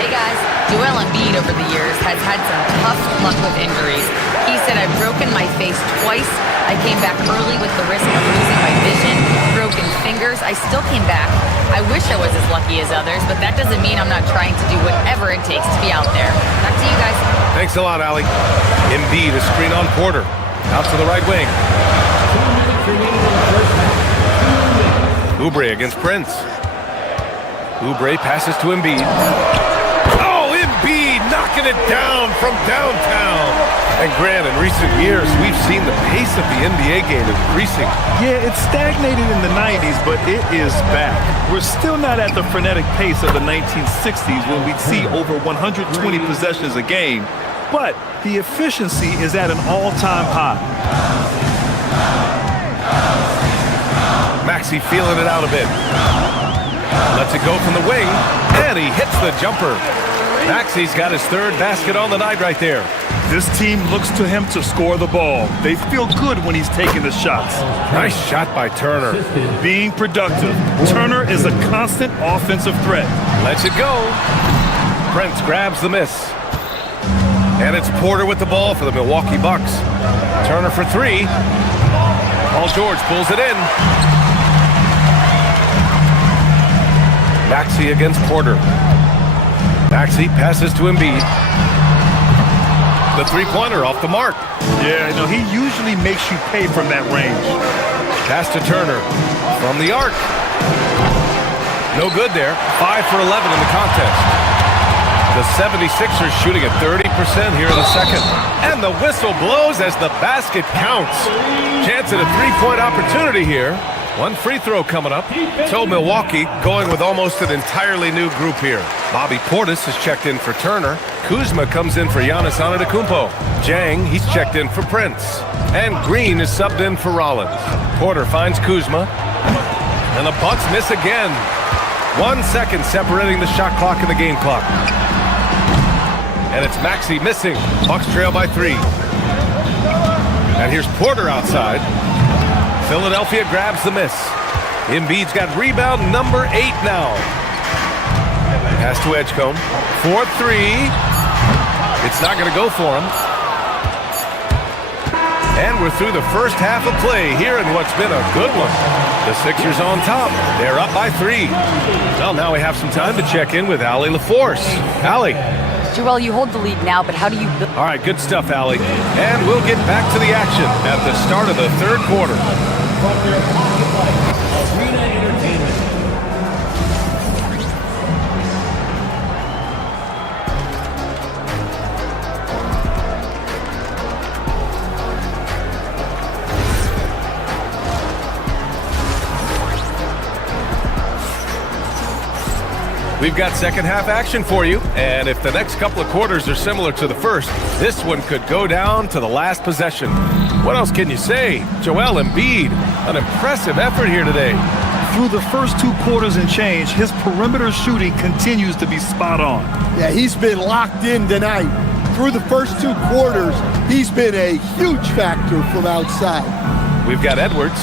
Hey guys, Joel Embiid over the years has had some tough luck with injuries. He said, I've broken my face twice. I came back early with the risk of losing my vision, broken fingers. I still came back. I wish I was as lucky as others, but that doesn't mean I'm not trying to do whatever it takes to be out there. Back to you guys. Thanks a lot, Ali. Embiid, a screen on Porter. Out to the right wing. 2 minutes remaining in the first half. Oubre against Prince. Oubre passes to Embiid. Oh, Embiid knocking it down from downtown. And Grant, in recent years, we've seen the pace of the NBA game increasing. Yeah, it stagnated in the 90s, but it is back. We're still not at the frenetic pace of the 1960s when we'd see over 120 possessions a game, but the efficiency is at an all-time high. Maxey feeling it out a bit. Lets it go from the wing, and he hits the jumper. Maxey's got his 3rd basket on the night right there. This team looks to him to score the ball. They feel good when he's taking the shots. Nice shot by Turner. Being productive. Turner is a constant offensive threat. Lets it go. Prince grabs the miss. And it's Porter with the ball for the Milwaukee Bucks. Turner for 3. Paul George pulls it in. Maxey against Porter. Maxey passes to Embiid. The 3-pointer off the mark. Yeah, no, he usually makes you pay from that range. Pass to Turner from the arc. No good there. 5 for 11 in the contest. The 76ers shooting at 30% here in the second. And the whistle blows as the basket counts. Chance at a 3-point opportunity here. 1 free throw coming up. So Milwaukee going with almost an entirely new group here. Bobby Portis has checked in for Turner. Kuzma comes in for Giannis Antetokounmpo. Jang, he's checked in for Prince. And Green is subbed in for Rollins. Porter finds Kuzma. And the Bucks miss again. 1 second separating the shot clock and the game clock. And it's Maxey missing. Bucks trail by 3. And here's Porter outside. Philadelphia grabs the miss. Embiid's got rebound number 8 now. Pass to Edgecombe. 4-3. It's not going to go for him. And we're through the first half of play here in what's been a good one. The Sixers on top. They're up by 3. Well, now we have some time to check in with Ali LaForce. Ali. Joel, you hold the lead now, but how do you... All right, good stuff, Ali. And we'll get back to the action at the start of the 3rd quarter. From their pocket light, Arena Entertainment. We've got second half action for you, and if the next couple of quarters are similar to the first, this one could go down to the last possession. What else can you say? Joel Embiid, an impressive effort here today. Through the first 2 quarters and change, his perimeter shooting continues to be spot on. Yeah, he's been locked in tonight. Through the first 2 quarters, he's been a huge factor from outside. We've got Edwards.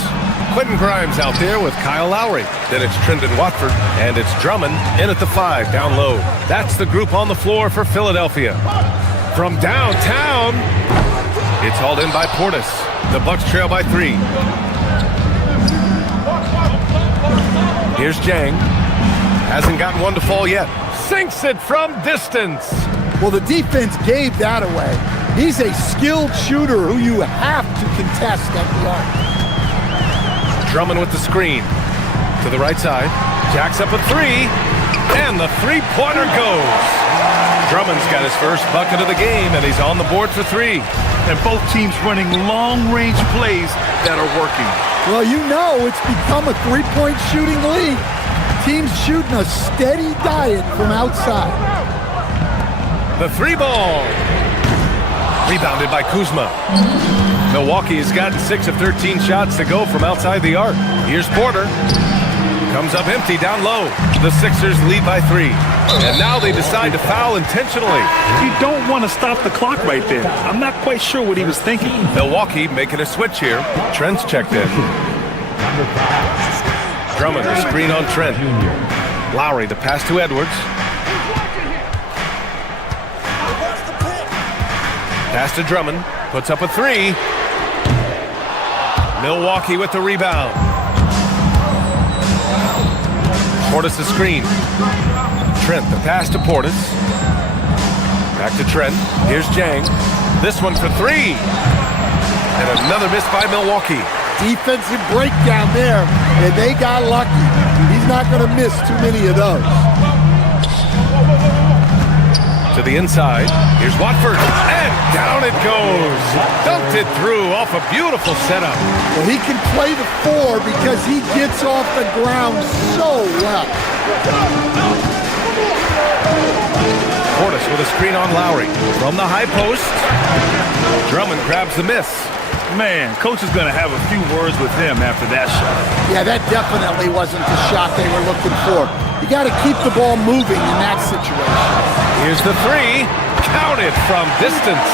Quentin Grimes out there with Kyle Lowry. Then it's Trendon Watford, and it's Drummond in at the 5, down low. That's the group on the floor for Philadelphia. From downtown, it's hauled in by Portis. The Bucks trail by 3. Here's Jang. Hasn't gotten one to fall yet. Sinks it from distance. Well, the defense gave that away. He's a skilled shooter who you have to contest at the arc. Drummond with the screen. To the right side. Jacks up a 3. And the 3-pointer goes. Drummond's got his first bucket of the game, and he's on the board for 3. And both teams running long-range plays that are working. Well, you know it's become a 3-point shooting league. Teams shooting a steady diet from outside. The 3-ball. Rebounded by Kuzma. Milwaukee has gotten 6 of 13 shots to go from outside the arc. Here's Porter. Comes up empty down low. The Sixers lead by 3. And now they decide to foul intentionally. You don't want to stop the clock right there. I'm not quite sure what he was thinking. Milwaukee making a switch here. Trent's checked in. Drummond, the screen on Trent. Lowry, the pass to Edwards. Pass to Drummond. Puts up a 3. Milwaukee with the rebound. Portis the screen. Trent, the pass to Portis. Back to Trent. Here's Jang. This one for 3. And another miss by Milwaukee. Defensive breakdown there, and they got lucky. He's not going to miss too many of those. To the inside. Here's Watford. And down it goes. Dumped it through off a beautiful setup. Well, he can play the 4 because he gets off the ground so well. Portis with a screen on Lowry. From the high post. Drummond grabs the miss. Man, coach is going to have a few words with him after that shot. Yeah, that definitely wasn't the shot they were looking for. You got to keep the ball moving in that situation. Here's the 3. Counted from distance.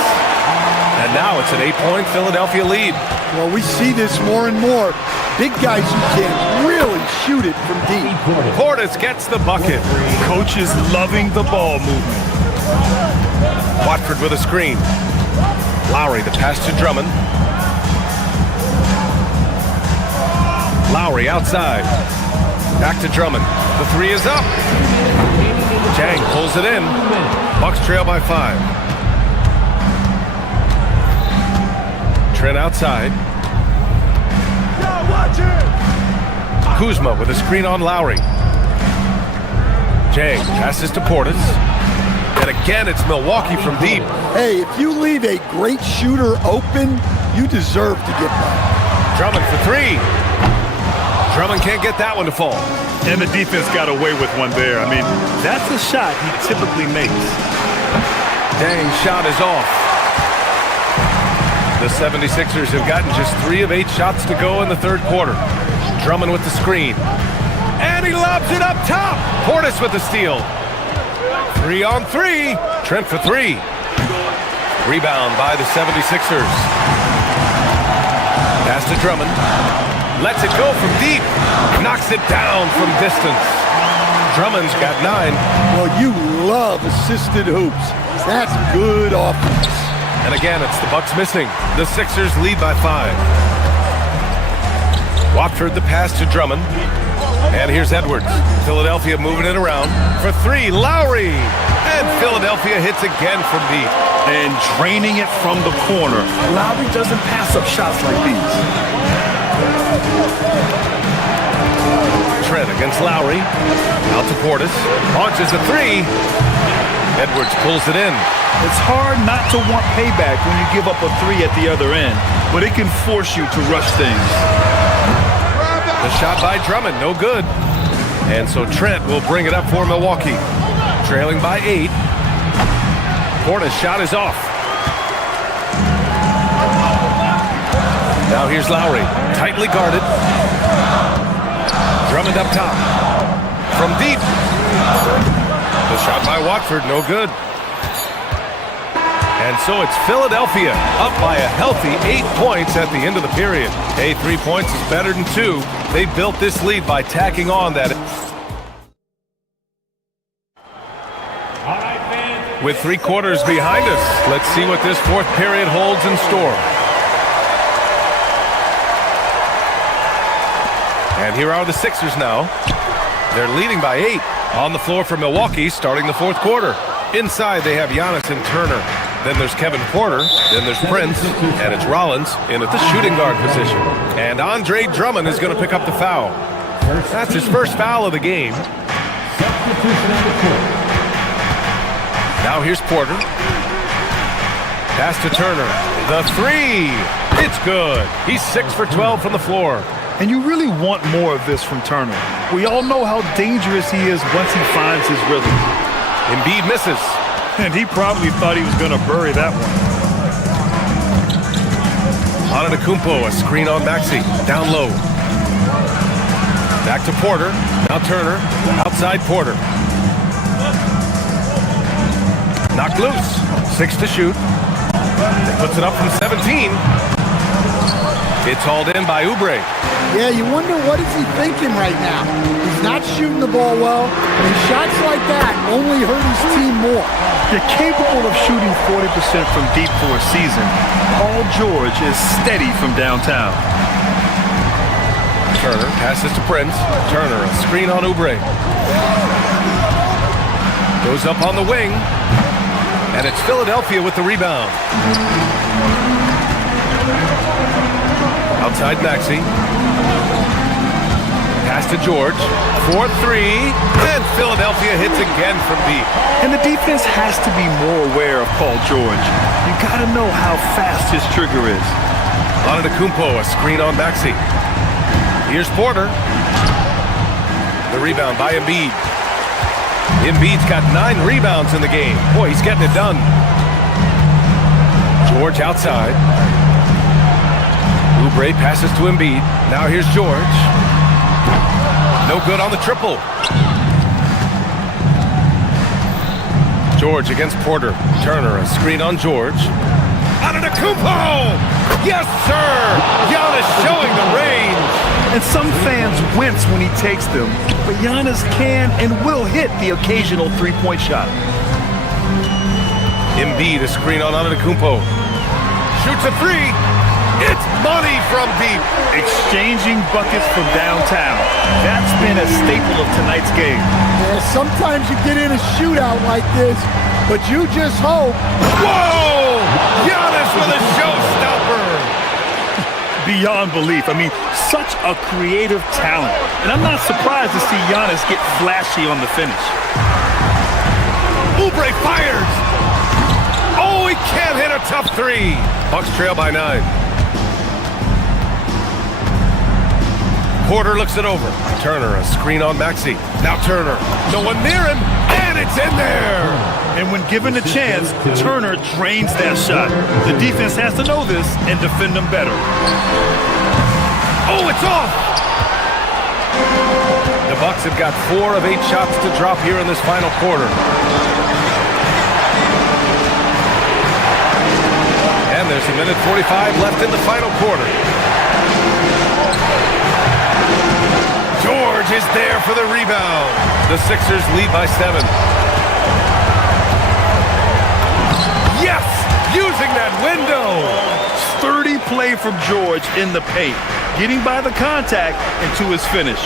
And now it's an 8-point Philadelphia lead. Well, we see this more and more. Big guys who can really shoot it from deep. Portis gets the bucket. Coach is loving the ball movement. Watford with a screen. Lowry, the pass to Drummond. Lowry outside. Back to Drummond. The 3 is up. Jang pulls it in. Bucks trail by 5. Trent outside. Kuzma with a screen on Lowry. Jang passes to Portis. And again, it's Milwaukee from deep. Hey, if you leave a great shooter open, you deserve to get by. Drummond for 3. Drummond can't get that one to fall. And the defense got away with one there. I mean, that's a shot he typically makes. Dang, shot is off. The 76ers have gotten just 3 of 8 shots to go in the third quarter. Drummond with the screen. And he lobs it up top. Portis with the steal. 3 on 3. Trent for 3. Rebound by the 76ers. Pass to Drummond. Lets it go from deep. Knocks it down from distance. Drummond's got 9. Well, you love assisted hoops. That's good offense. And again, it's the Bucks missing. The Sixers lead by 5. Watford the pass to Drummond. And here's Edwards. Philadelphia moving it around. For 3, Lowry. And Philadelphia hits again from deep. And draining it from the corner. Lowry doesn't pass up shots like these. Trent against Lowry. Out to Portis. Launches a 3. Edwards pulls it in. It's hard not to want payback when you give up a 3 at the other end, but it can force you to rush things. The shot by Drummond, no good. And so Trent will bring it up for Milwaukee. Trailing by 8. Portis' shot is off. Now here's Lowry, tightly guarded. Drummond up top. From deep. The shot by Watford, no good. And so it's Philadelphia up by a healthy 8 points at the end of the period. Hey, 3 points is better than 2. They built this lead by tacking on that. With 3 quarters behind us, let's see what this fourth period holds in store. And here are the Sixers now. They're leading by 8 on the floor for Milwaukee starting the fourth quarter. Inside, they have Giannis and Turner. Then there's Kevin Porter. Then there's Prince. And it's Rollins in at the shooting guard position. And Andre Drummond is going to pick up the foul. That's his first foul of the game. Now here's Porter. Pass to Turner. The 3. It's good. He's 6 for 12 from the floor. And you really want more of this from Turner. We all know how dangerous he is once he finds his rhythm. Embiid misses. And he probably thought he was going to bury that one. Antetokounmpo, a screen on Maxey. Down low. Back to Porter. Now Turner. Outside Porter. Knocked loose. 6 to shoot. He puts it up from 17. It's hauled in by Oubre. Yeah, you wonder what is he thinking right now. He's not shooting the ball well, and shots like that only hurt his team more. You're capable of shooting 40% from deep for a season. Paul George is steady from downtown. Turner passes to Prince. Turner, a screen on Oubre. Goes up on the wing. And it's Philadelphia with the rebound. Outside Maxey. Pass to George. 4-3. And Philadelphia hits again from deep. And the defense has to be more aware of Paul George. You got to know how fast his trigger is. Antetokounmpo, a screen on Maxey. Here's Porter. The rebound by Embiid. Embiid's got 9 rebounds in the game. Boy, he's getting it done. George outside. Oubre passes to Embiid. Now here's George. No good on the triple. George against Porter. Turner, a screen on George. Antetokounmpo! Yes, sir! Giannis showing the range. And some fans wince when he takes them, but Giannis can and will hit the occasional three-point shot. Embiid, a screen on Antetokounmpo. Shoots a 3. It's money from deep. Exchanging buckets from downtown. That's been a staple of tonight's game. Yeah, sometimes you get in a shootout like this, but you just hope. Whoa! Giannis with a showstopper. Beyond belief. I mean, such a creative talent. And I'm not surprised to see Giannis get flashy on the finish. Oubre fires. Oh, he can't hit a tough 3. Bucks trail by 9. Porter looks it over. Turner, a screen on Maxey. Now Turner. No one near him, and it's in there. And when given a chance, Turner drains that shot. The defense has to know this and defend them better. Oh, it's off! The Bucks have got 4 of 8 shots to drop here in this final quarter. And there's a minute 45 left in the final quarter. George is there for the rebound. The Sixers lead by 7. Yes! Using that window! Sturdy play from George in the paint, getting by the contact and to his finish.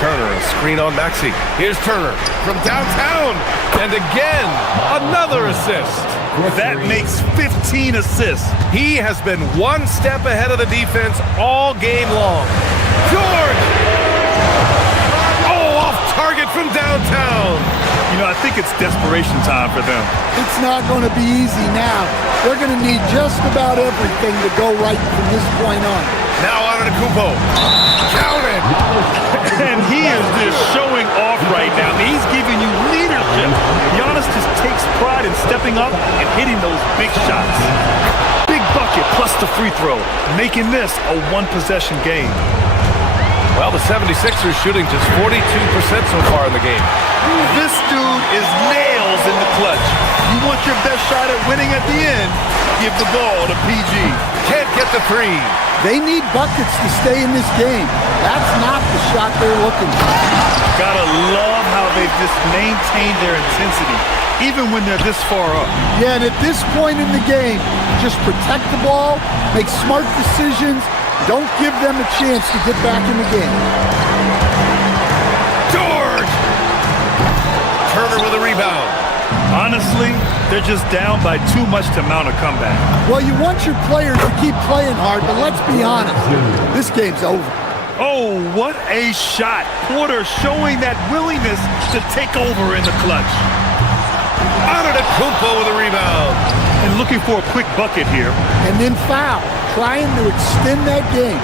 Turner, a screen on Maxey. Here's Turner from downtown. And again, another assist. That makes 15 assists. He has been one step ahead of the defense all game long. George! Oh, off target from downtown. You know, I think it's desperation time for them. It's not going to be easy now. They're going to need just about everything to go right from this point on. Now Antetokounmpo. Count it! And he is just showing off right now. I mean, he's giving you leadership. Giannis just takes pride in stepping up and hitting those big shots. Big bucket plus the free throw, making this a one-possession game. Well, the 76ers shooting just 42% so far in the game. This dude is nails in the clutch. You want your best shot at winning at the end, give the ball to PG. Can't get the 3. They need buckets to stay in this game. That's not the shot they're looking for. Gotta love how they've just maintained their intensity, even when they're this far up. Yeah, and at this point in the game, just protect the ball, make smart decisions, don't give them a chance to get back in the game. George! Turner with a rebound. Honestly, they're just down by too much to mount a comeback. Well, you want your players to keep playing hard, but let's be honest, this game's over. Oh, what a shot. Porter showing that willingness to take over in the clutch. Antetokounmpo with a rebound. And looking for a quick bucket here. And then foul, trying to extend that game.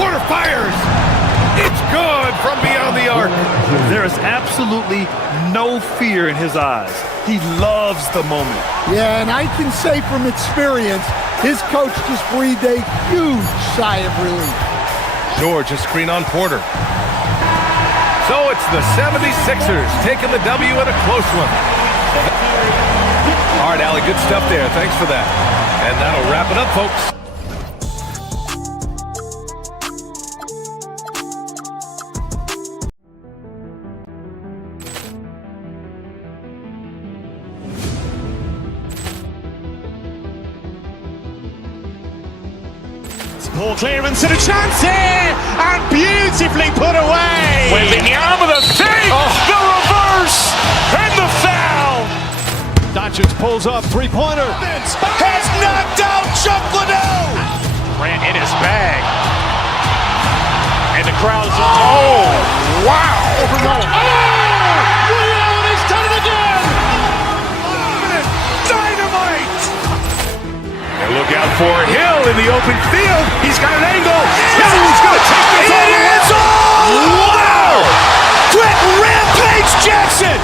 Porter fires. It's good from beyond the arc. They're There is absolutely no fear in his eyes. He loves the moment. Yeah, and I can say from experience, his coach just breathed a huge sigh of relief. George, a screen on Porter. So it's the 76ers taking the W in a close one. All right, Allie, good stuff there. Thanks for that. And that'll wrap it up, folks. Ball clearance and a chance here, and beautifully put away. Wembanyama the save, the reverse, and the foul. Doncic pulls up, three-pointer. Has knocked out Chuck Liddell. Grant in his bag. And the crowd's, oh, wow. Ray Allen has done it again. Dynamite. And look out for Hill in the open field. He's got an angle. Hill's going to take this all the way. Wow! Quick Rampage Jackson.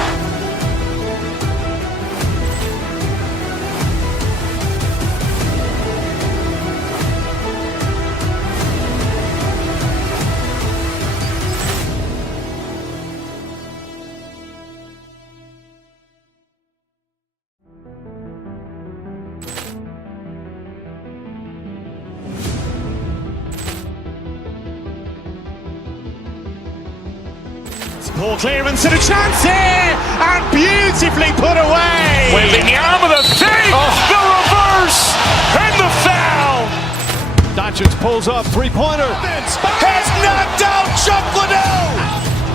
Ball clearance and a chance here, and beautifully put away. Wembanyama the save, the reverse, and the foul. Doncic pulls up, three-pointer. Has knocked out Chuck Liddell.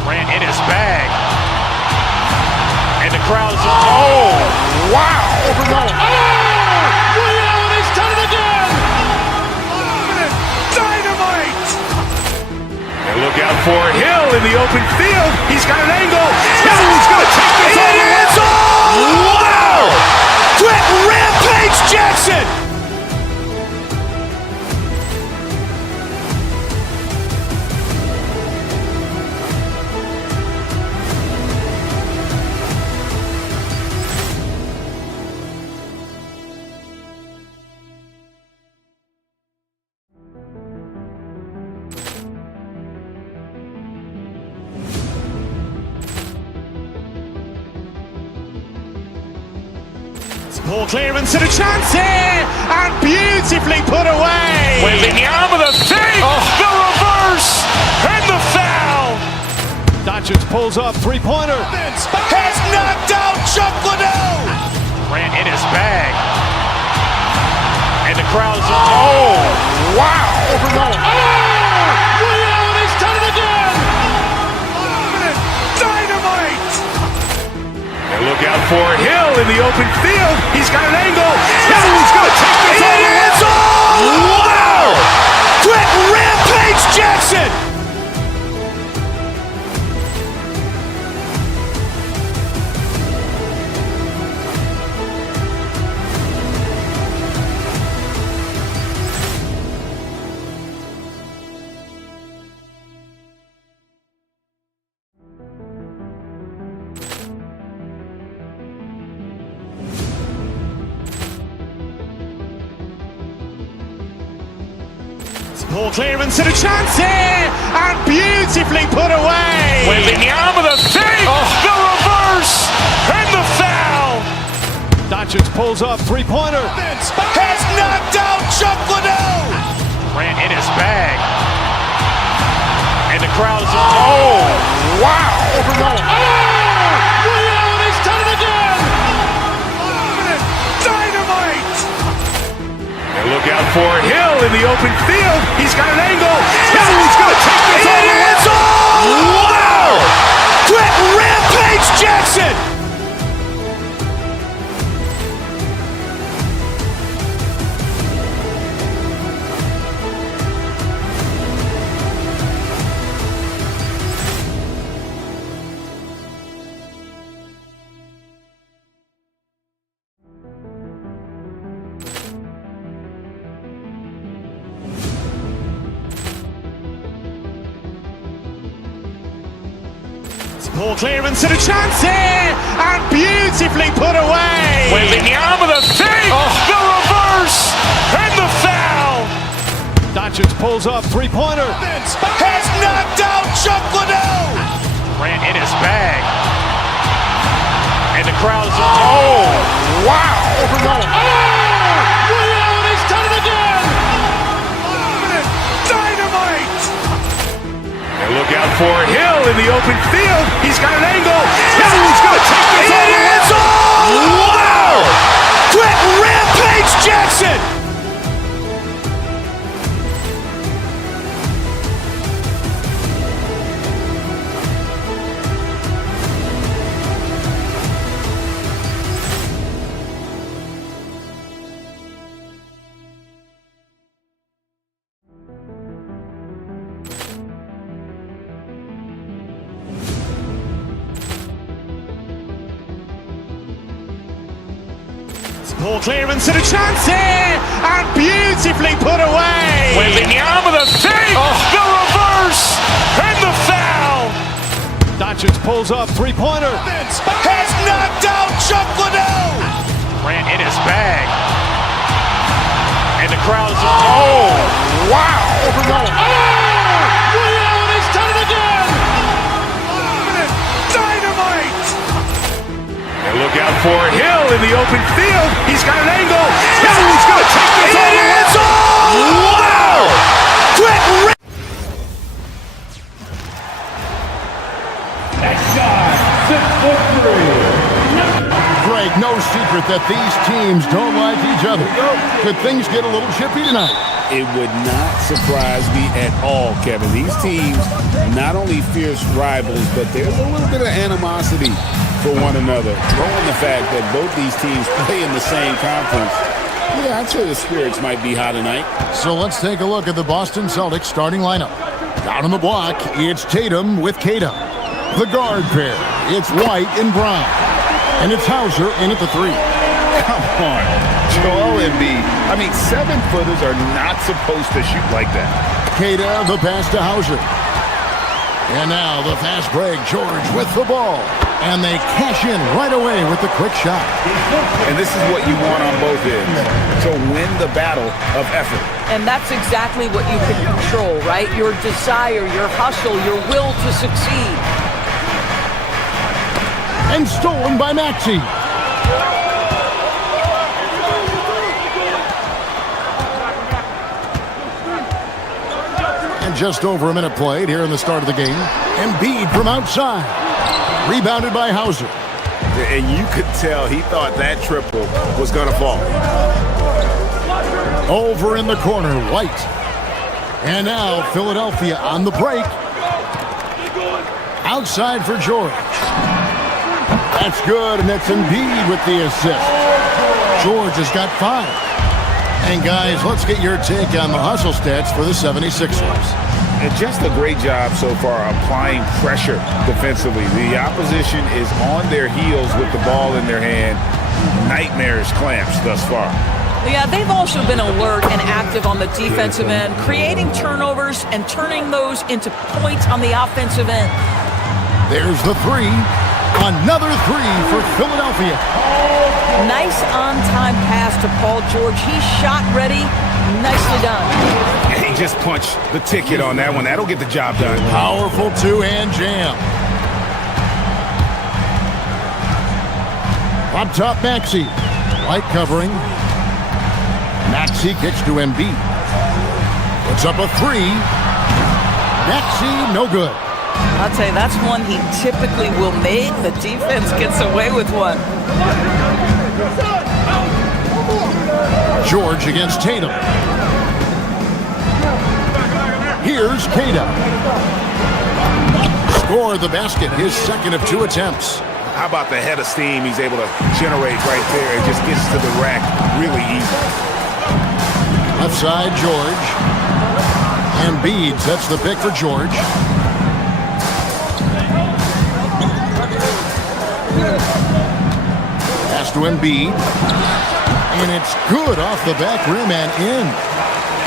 Grant in his bag. And the crowd's, oh, wow. Ray Allen has done it again. Dynamite. And look out for Hill in the open field. He's got an angle. Hill's going to take this all the way. Wow! Quick Rampage Jackson. Ball clearance and a chance here, and beautifully put away. Wembanyama the save, the reverse, and the foul. Doncic pulls up, three-pointer. Has knocked out Chuck Liddell. Grant in his bag. And the crowd's, oh, wow. Ray Allen has done it again. Dynamite. And look out for Hill in the open field. He's got an angle. Hill's going to take this all the way. Wow! Quick Rampage Jackson. Ball clearance and a chance here, and beautifully put away. Wembanyama the save, the reverse, and the foul. Doncic pulls up, three-pointer. Has knocked out Chuck Liddell. Grant in his bag. And the crowd's, oh, wow. Ray Allen has done it again. Dynamite. And look out for Hill in the open field. He's got an angle. Hill's going to take this all the way. Wow! Quick Rampage Jackson. Ball clearance and a chance here, and beautifully put away. Wembanyama the fake, the reverse, and the foul. Doncic pulls up, three-pointer. Has knocked out Chuck Liddell. Grant in his bag. And the crowd is... Oh, wow. Ray Allen has done it again. Dynamite. And look out for Hill in the open field. He's got an angle. Hill's going to take this all the way. It's all. Wow. Quick Rampage Jackson. Ball clearance and a chance here, and beautifully put away. Wembanyama the fake, the reverse, and the foul. Doncic pulls up, three-pointer. Has knocked out Chuck Liddell. Grant in his bag. And the crowd is... Oh, wow. Ray Allen has done it again. Dynamite. And look out for Hill in the open field. He's got an angle. Hill's going to take this all the way. It's all. Wow. Quick. Next guy, 6'3". Greg, no secret that these teams don't like each other. Could things get a little chippy tonight? It would not surprise me at all, Kevin. These teams, not only fierce rivals, but there's a little bit of animosity for one another. Throwing the fact that both these teams play in the same conference, yeah, I'd say the spirits might be high tonight. So let's take a look at the Boston Celtics starting lineup. Down on the block, it's Tatum with Kata. The guard pair, it's White and Brown. And it's Hauser in at the three. Come on, Joel Embiid. I mean, 7-footers are not supposed to shoot like that. Kata, the pass to Hauser. And now the fast break, George with the ball. And they cash in right away with the quick shot. And this is what you want on both ends, to win the battle of effort. And that's exactly what you can control, right? Your desire, your hustle, your will to succeed. And stolen by Maxey. And just over a minute played here in the start of the game. Embiid from outside. Rebounded by Hauser. And you could tell he thought that triple was going to fall. Over in the corner, White. And now Philadelphia on the break. Outside for George. That's good, and that's Embiid with the assist. George has got 5. And guys, let's get your take on the hustle stats for the 76ers. And just a great job so far applying pressure defensively. The opposition is on their heels with the ball in their hand. Nightmarish clamps thus far. Yeah, they've also been alert and active on the defensive end, creating turnovers and turning those into points on the offensive end. There's the three. Another three for Philadelphia. Nice on-time pass to Paul George. He's shot ready. Nicely done. And he just punched the ticket on that one. That'll get the job done. Powerful two-hand jam. Up top, Maxey. White covering. Maxey kicks to Embiid. Puts up a three. Maxey, no good. I'll tell you, that's one he typically will make. The defense gets away with one. George against Tatum. Here's Kata. Score the basket, his second of 2 attempts. How about the head of steam he's able to generate right there? It just gets to the rack really easy. Left side, George. Embiid sets the pick for George. Pass to Embiid. And it's good off the back rim and in.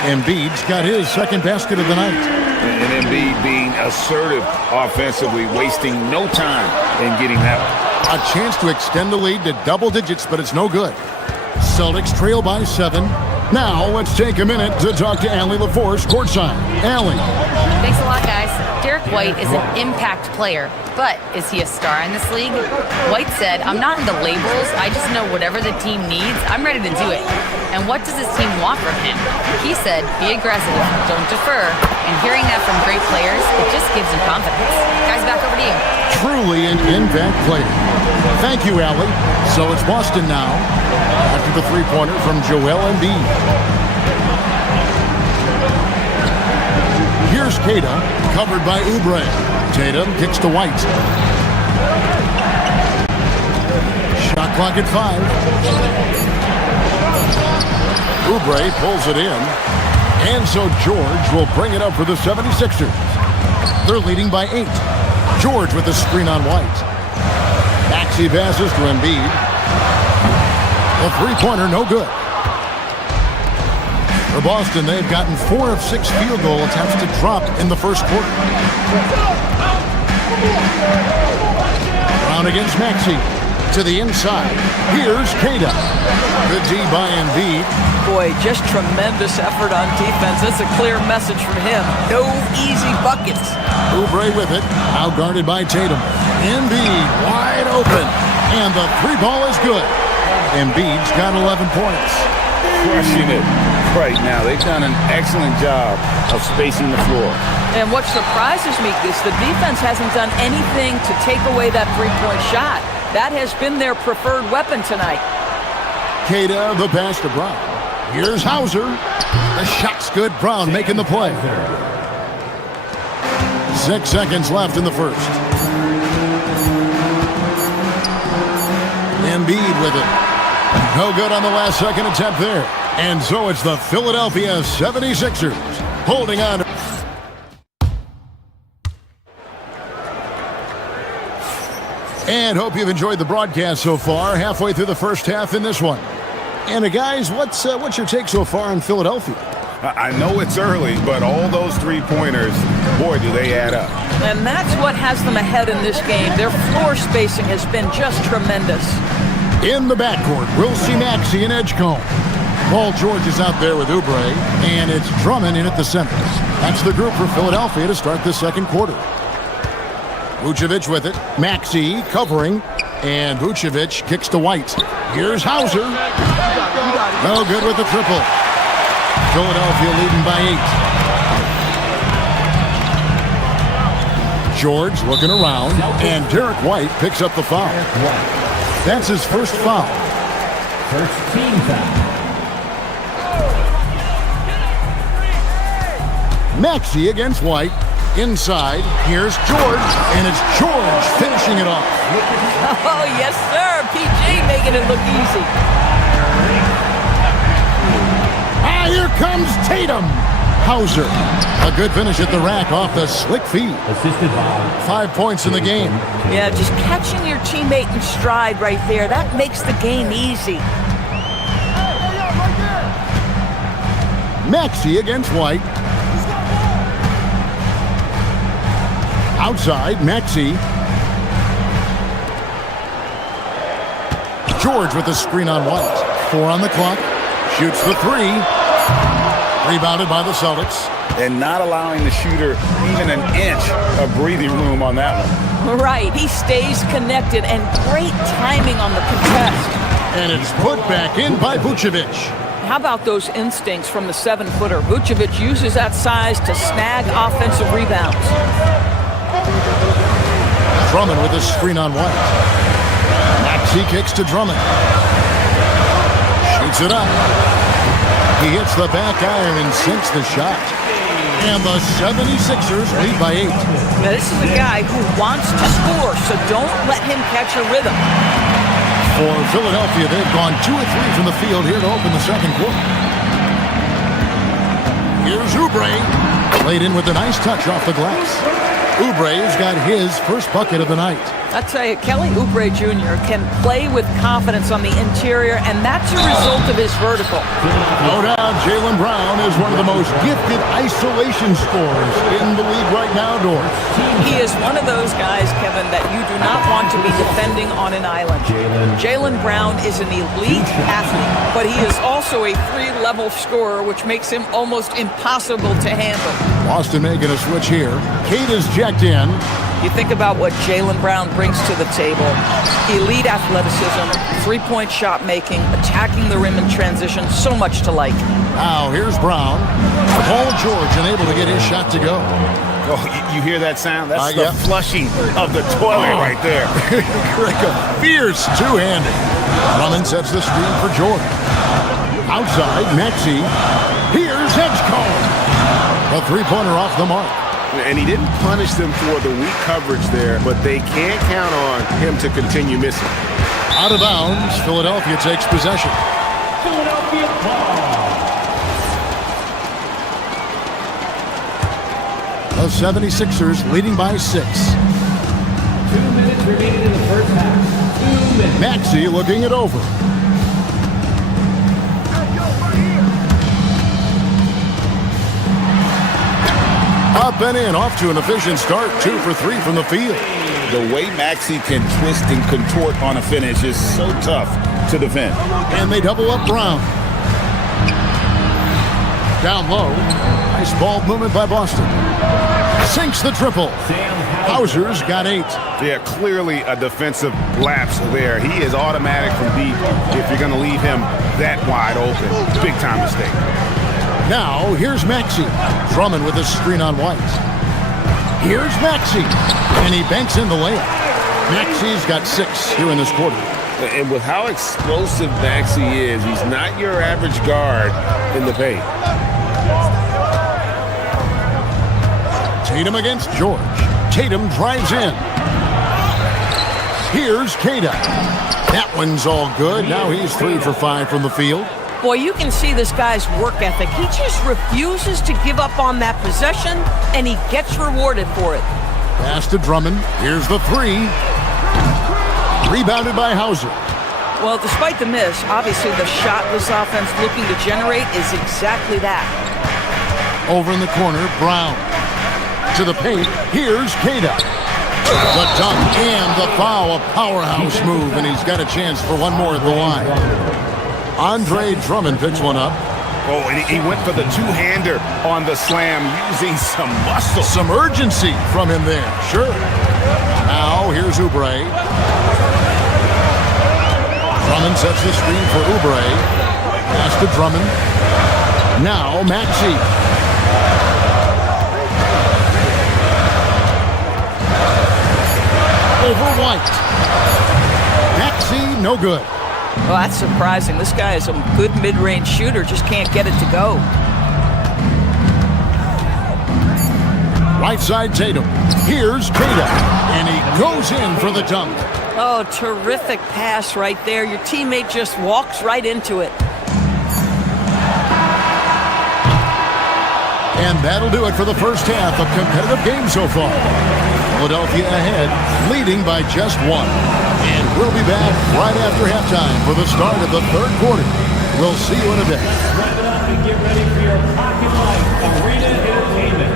Embiid's got his second basket of the night. And Embiid being assertive offensively, wasting no time in getting that one. A chance to extend the lead to double digits, but it's no good. Celtics trail by 7. Now let's take a minute to talk to Allie LaForce courtside. Allie. Thanks a lot, guys. Derek White is an impact player, but is he a star in this league? White said, "I'm not into labels. I just know whatever the team needs, I'm ready to do it. And what does his team want from him?" He said, "Be aggressive, don't defer." And hearing that from great players, it just gives him confidence. Guys, back over to you. Truly an impact player. Thank you, Allie. So it's Boston now after the three-pointer from Joel Embiid. Here's Keita, covered by Oubre. Tatum kicks to White. Shot clock at 5. Oubre pulls it in. And so George will bring it up for the 76ers. They're leading by 8. George with the screen on White. Maxey passes to Embiid. The three-pointer, no good. For Boston, they've gotten 4 of 6 field goal attempts to drop in the first quarter. Brown against Maxey. To the inside. Here's Keita. Good D by Embiid. Boy, just tremendous effort on defense. That's a clear message from him. No easy buckets. Oubre with it. Out guarded by Tatum. Embiid wide open. And the three ball is good. Embiid's got 11 points. Crushing it right now. They've done an excellent job of spacing the floor. And what surprises me is the defense hasn't done anything to take away that three-point shot. That has been their preferred weapon tonight. Keita, the pass to Brown. Here's Hauser. The shot's good. Brown making the play. 6 seconds left in the first. Embiid with it. No good on the last second attempt there. And so it's the Philadelphia 76ers holding on. And hope you've enjoyed the broadcast so far. Halfway through the first half in this one. And guys, what's your take so far on Philadelphia? I know it's early, but all those three-pointers, boy, do they add up. And that's what has them ahead in this game. Their floor spacing has been just tremendous. In the backcourt, we'll see Maxey and Edgecombe. Paul George is out there with Oubre, and it's Drummond in at the center. That's the group for Philadelphia to start the second quarter. Vucevic with it. Maxey covering, and Vucevic kicks to White. Here's Hauser. No good with the triple. Philadelphia leading by 8. George looking around, and Derek White picks up the foul. That's his first foul. First team foul. Maxey against White. Inside, here's George, and it's George finishing it off. Oh, yes, sir. PG making it look easy. Ah, here comes Tatum. Hauser, a good finish at the rack off the slick feed. Assisted by 5 points in the game. Yeah, just catching your teammate in stride right there. That makes the game easy. Maxey against White. Outside, Maxey. George with the screen on White. 4 on the clock. Shoots the 3. Rebounded by the Celtics. And not allowing the shooter even an inch of breathing room on that one. Right. He stays connected, and great timing on the contest. And it's put back in by Vucevic. How about those instincts from the 7-footer? Vucevic uses that size to snag offensive rebounds. Drummond with a screen on White. Maxey kicks to Drummond. Shoots it up. He hits the back iron and sinks the shot. And the 76ers lead by 8. Now, this is a guy who wants to score, so don't let him catch a rhythm. For Philadelphia, they've gone 2 of 3 from the field here to open the second quarter. Here's Oubre. Played in with a nice touch off the glass. Oubre's got his first bucket of the night. I tell you, Kelly Oubre Jr. can play with confidence on the interior, and that's a result of his vertical. No doubt, Jaylen Brown is one of the most gifted isolation scorers in the league right now, Doris. He is one of those guys, Kevin, that you do not want to be defending on an island. Jaylen Brown is an elite athlete, but he is also a three-level scorer, which makes him almost impossible to handle. Boston making a switch here. Kate is checked in. You think about what Jaylen Brown brings to the table. Elite athleticism, three-point shot making, attacking the rim in transition, so much to like. Now here's Brown. Paul George unable to get his shot to go. Oh, you hear that sound? That's the flushing of the toilet right there. Crick, a fierce two-handed. Drummond sets the screen for George. Outside, Maxey. Here's Edgecombe. A three-pointer off the mark. And he didn't punish them for the weak coverage there, but they can't count on him to continue missing. Out of bounds, Philadelphia takes possession. Philadelphia ball. The 76ers leading by 6. 2 minutes remaining in the first half. 2 minutes. Maxey looking it over. Up and in, off to an efficient start. 2 for 3 from the field. The way Maxey can twist and contort on a finish is so tough to defend. And they double up Brown. Down low. Nice ball movement by Boston. Sinks the triple. Hauser's got 8. Yeah, clearly a defensive lapse there. He is automatic from deep if you're going to leave him that wide open. Big time mistake. Now, here's Maxey. Drummond with a screen on White. Here's Maxey. And he banks in the layup. Maxey's got 6 here in this quarter. And with how explosive Maxey is, he's not your average guard in the paint. Tatum against George. Tatum drives in. Here's Kata. That one's all good. Now he's 3 for 5 from the field. Boy, you can see this guy's work ethic. He just refuses to give up on that possession, and he gets rewarded for it. Pass to Drummond. Here's the 3. Rebounded by Hauser. Well, despite the miss, obviously the shot this offense looking to generate is exactly that. Over in the corner, Brown. To the paint, here's Kata. The dunk and the foul, a powerhouse move, and he's got a chance for one more at the line. Andre Drummond picks one up. Oh, and he went for the two-hander on the slam, using some muscle. Some urgency from him there, sure. Now, here's Oubre. Drummond sets the screen for Oubre. Pass to Drummond. Now, Maxey. Over White. Maxey, no good. Well, that's surprising. This guy is a good mid-range shooter, just can't get it to go. Right side Tatum. Here's Kata. And he goes in for the dunk. Oh, terrific pass right there. Your teammate just walks right into it. And that'll do it for the first half. A competitive game so far. Philadelphia ahead, leading by just 1. And we'll be back right after halftime for the start of the third quarter. We'll see you in a bit. Wrap it up and get ready for your Pocket Life Arena Entertainment.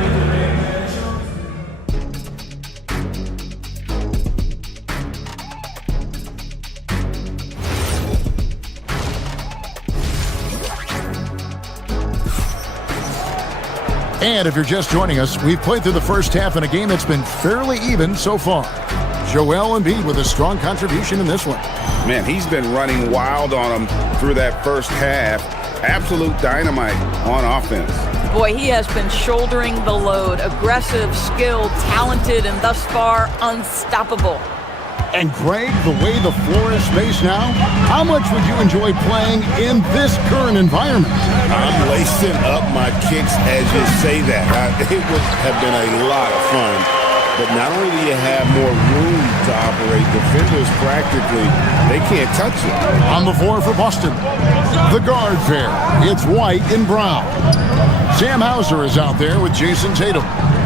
And if you're just joining us, we've played through the first half in a game that's been fairly even so far. Joel Embiid with a strong contribution in this one. Man, he's been running wild on him through that first half. Absolute dynamite on offense. Boy, he has been shouldering the load. Aggressive, skilled, talented, and thus far unstoppable. And Greg, the way the floor is spaced now, how much would you enjoy playing in this current environment? I'm lacing up my kicks as you say that. It would have been a lot of fun. But not only do you have more room to operate, defenders practically, they can't touch you. On the floor for Boston, the guard pair. It's White and Brown. Sam Hauser is out there with Jason Tatum.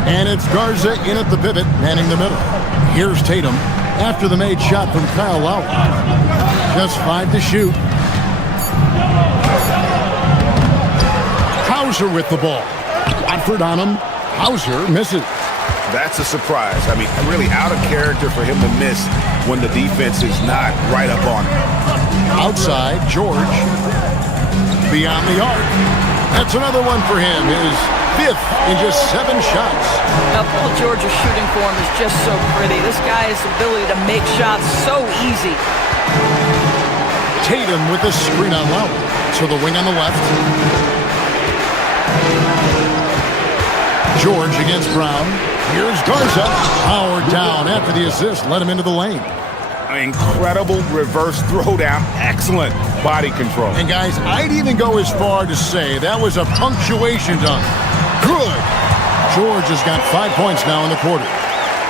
And it's Garza in at the pivot, manning the middle. Here's Tatum. after the made shot from Kyle Lowry. Just 5 to shoot. Hauser with the ball. Watford on him. Hauser misses. That's a surprise. I mean, really out of character for him to miss when the defense is not right up on him. Outside, George. Beyond the arc. That's another one for him. His 5th in just 7 shots. Now, Paul George's shooting form is just so pretty. This guy's ability to make shots so easy. Tatum with the screen on Lowry. So the wing on the left. George against Brown. Here's Garza. Howard down after the assist. Let him into the lane. Incredible reverse throwdown. Excellent body control. And guys, I'd even go as far to say that was a punctuation dunk. Good. George has got 5 points now in the quarter.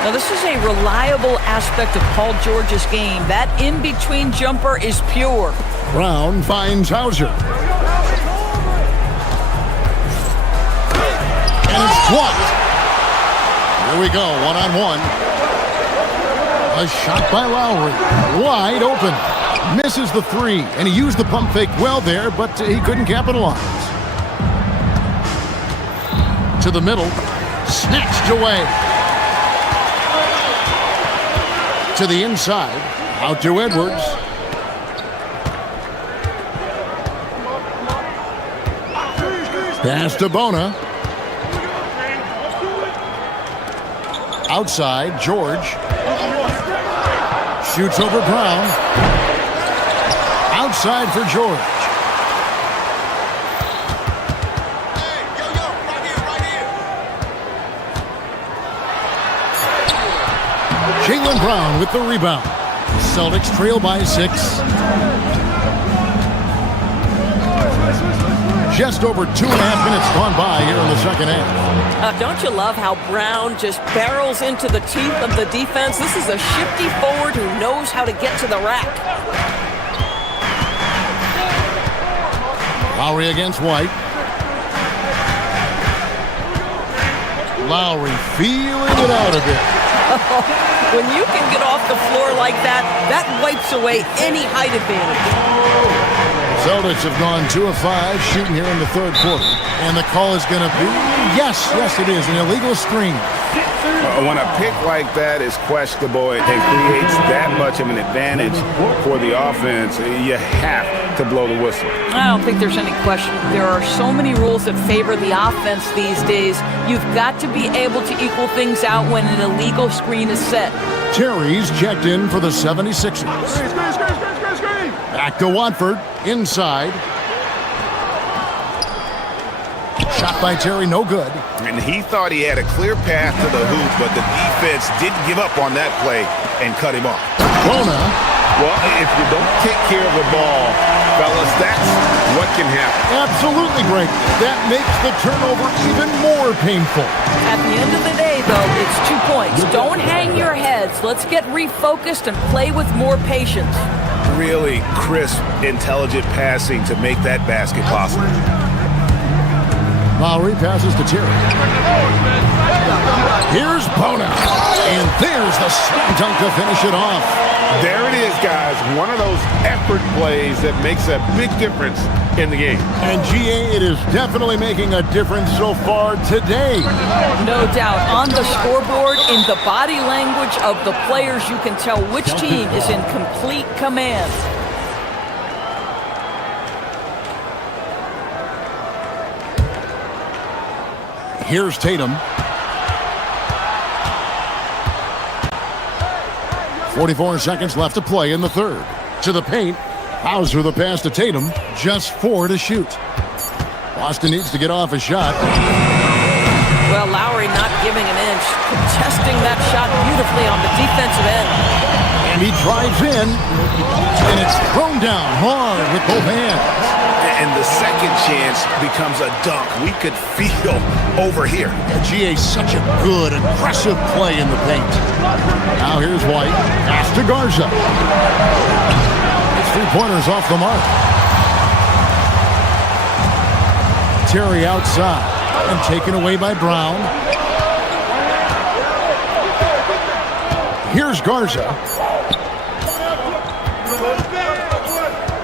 Now, this is a reliable aspect of Paul George's game. That in-between jumper is pure. Brown finds Hauser. And it's blocked. Here we go, one-on-one. A shot by Lowry. Wide open. Misses the 3. And he used the pump fake well there, but he couldn't capitalize. To the middle. Snatched away. To the inside. Out to Edwards. Pass to Bona. Outside, George. Shoots over Brown. Outside for George. Jaylen Brown with the rebound. Celtics trail by 6. Just over 2.5 minutes gone by here in the second half. Don't you love how Brown just barrels into the teeth of the defense? This is a shifty forward who knows how to get to the rack. Lowry against White. Lowry feeling it out a bit. When you can get off the floor like that, that wipes away any height advantage. Celtics have gone 2 of 5 shooting here in the third quarter. And the call is going to be, yes, it is, an illegal screen. When a pick like that is questionable and creates that much of an advantage for the offense, you have to blow the whistle. I don't think there's any question. There are so many rules that favor the offense these days. You've got to be able to equal things out when an illegal screen is set. Terry's checked in for the 76ers. Back to Watford, inside. Shot by Terry, no good. And he thought he had a clear path to the hoop, but the defense didn't give up on that play and cut him off. Bona. Well, if you don't take care of the ball, fellas, that's what can happen. Absolutely, Greg. That makes the turnover even more painful. At the end of the day, though, it's 2 points. Don't hang your heads. Let's get refocused and play with more patience. Really crisp, intelligent passing to make that basket possible. Lowry passes to Terry. Here's Bona. And there's the slam dunk to finish it off. There it is, guys. One of those effort plays that makes a big difference in the game. And GA, it is definitely making a difference so far today. No doubt. On the scoreboard, in the body language of the players, you can tell which team is in complete command. Here's Tatum. 44 seconds left to play in the third. To the paint. Hauser the pass to Tatum. Just 4 to shoot. Boston needs to get off a shot. Well, Lowry not giving an inch, contesting that shot beautifully on the defensive end. And he drives in, and it's thrown down hard with both hands. And the second chance becomes a dunk. We could feel over here. GA, such a good, aggressive play in the paint. Now here's White. Pass to Garza. His 3-pointers off the mark. Terry outside and taken away by Brown. Here's Garza.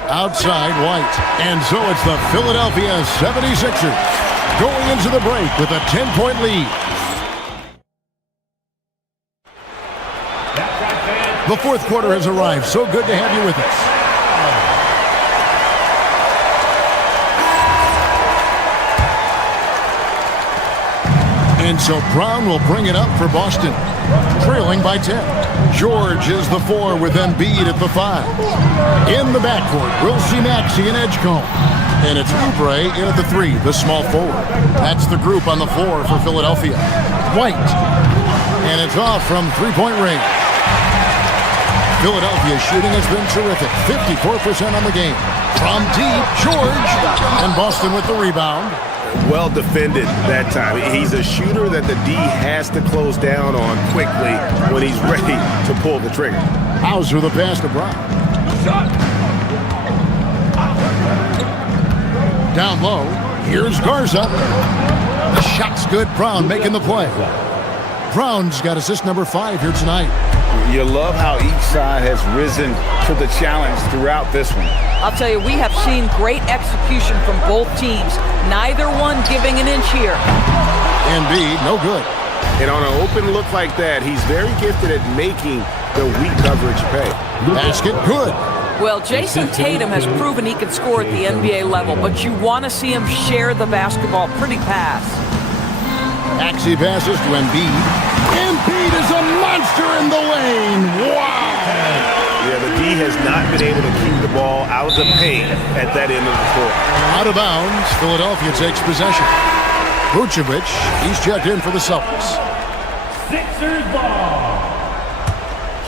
Outside White. And so it's the Philadelphia 76ers going into the break with a 10-point lead. The fourth quarter has arrived. So good to have you with us. And so Brown will bring it up for Boston, trailing by 10. George is the 4 with Embiid at the 5. In the backcourt, we'll see Maxey and Edgecombe. And it's Oubre in at the 3, the small forward. That's the group on the floor for Philadelphia. White. And it's off from three-point range. Philadelphia's shooting has been terrific. 54% on the game. From deep, George. And Boston with the rebound. Well defended that time. He's a shooter that the D has to close down on quickly when he's ready to pull the trigger. Hauser the pass to Brown. Down low, here's Garza. The shot's good. Brown making the play. Brown's got assist number 5 here tonight. You love how each side has risen to the challenge throughout this one. I'll tell you, we have seen great execution from both teams. Neither one giving an inch here. Embiid, no good. And on an open look like that, he's very gifted at making the weak coverage pay. Basket, good. Well, Jason Tatum has proven he can score at the NBA level, but you want to see him share the basketball. Pretty pass. Maxey passes to Embiid. Embiid is a monster in the lane. Wow! Yeah, the D has not been able to keep the ball out of the paint at that end of the court. Out of bounds, Philadelphia takes possession. Vucevic, he's checked in for the Celtics. Sixers ball.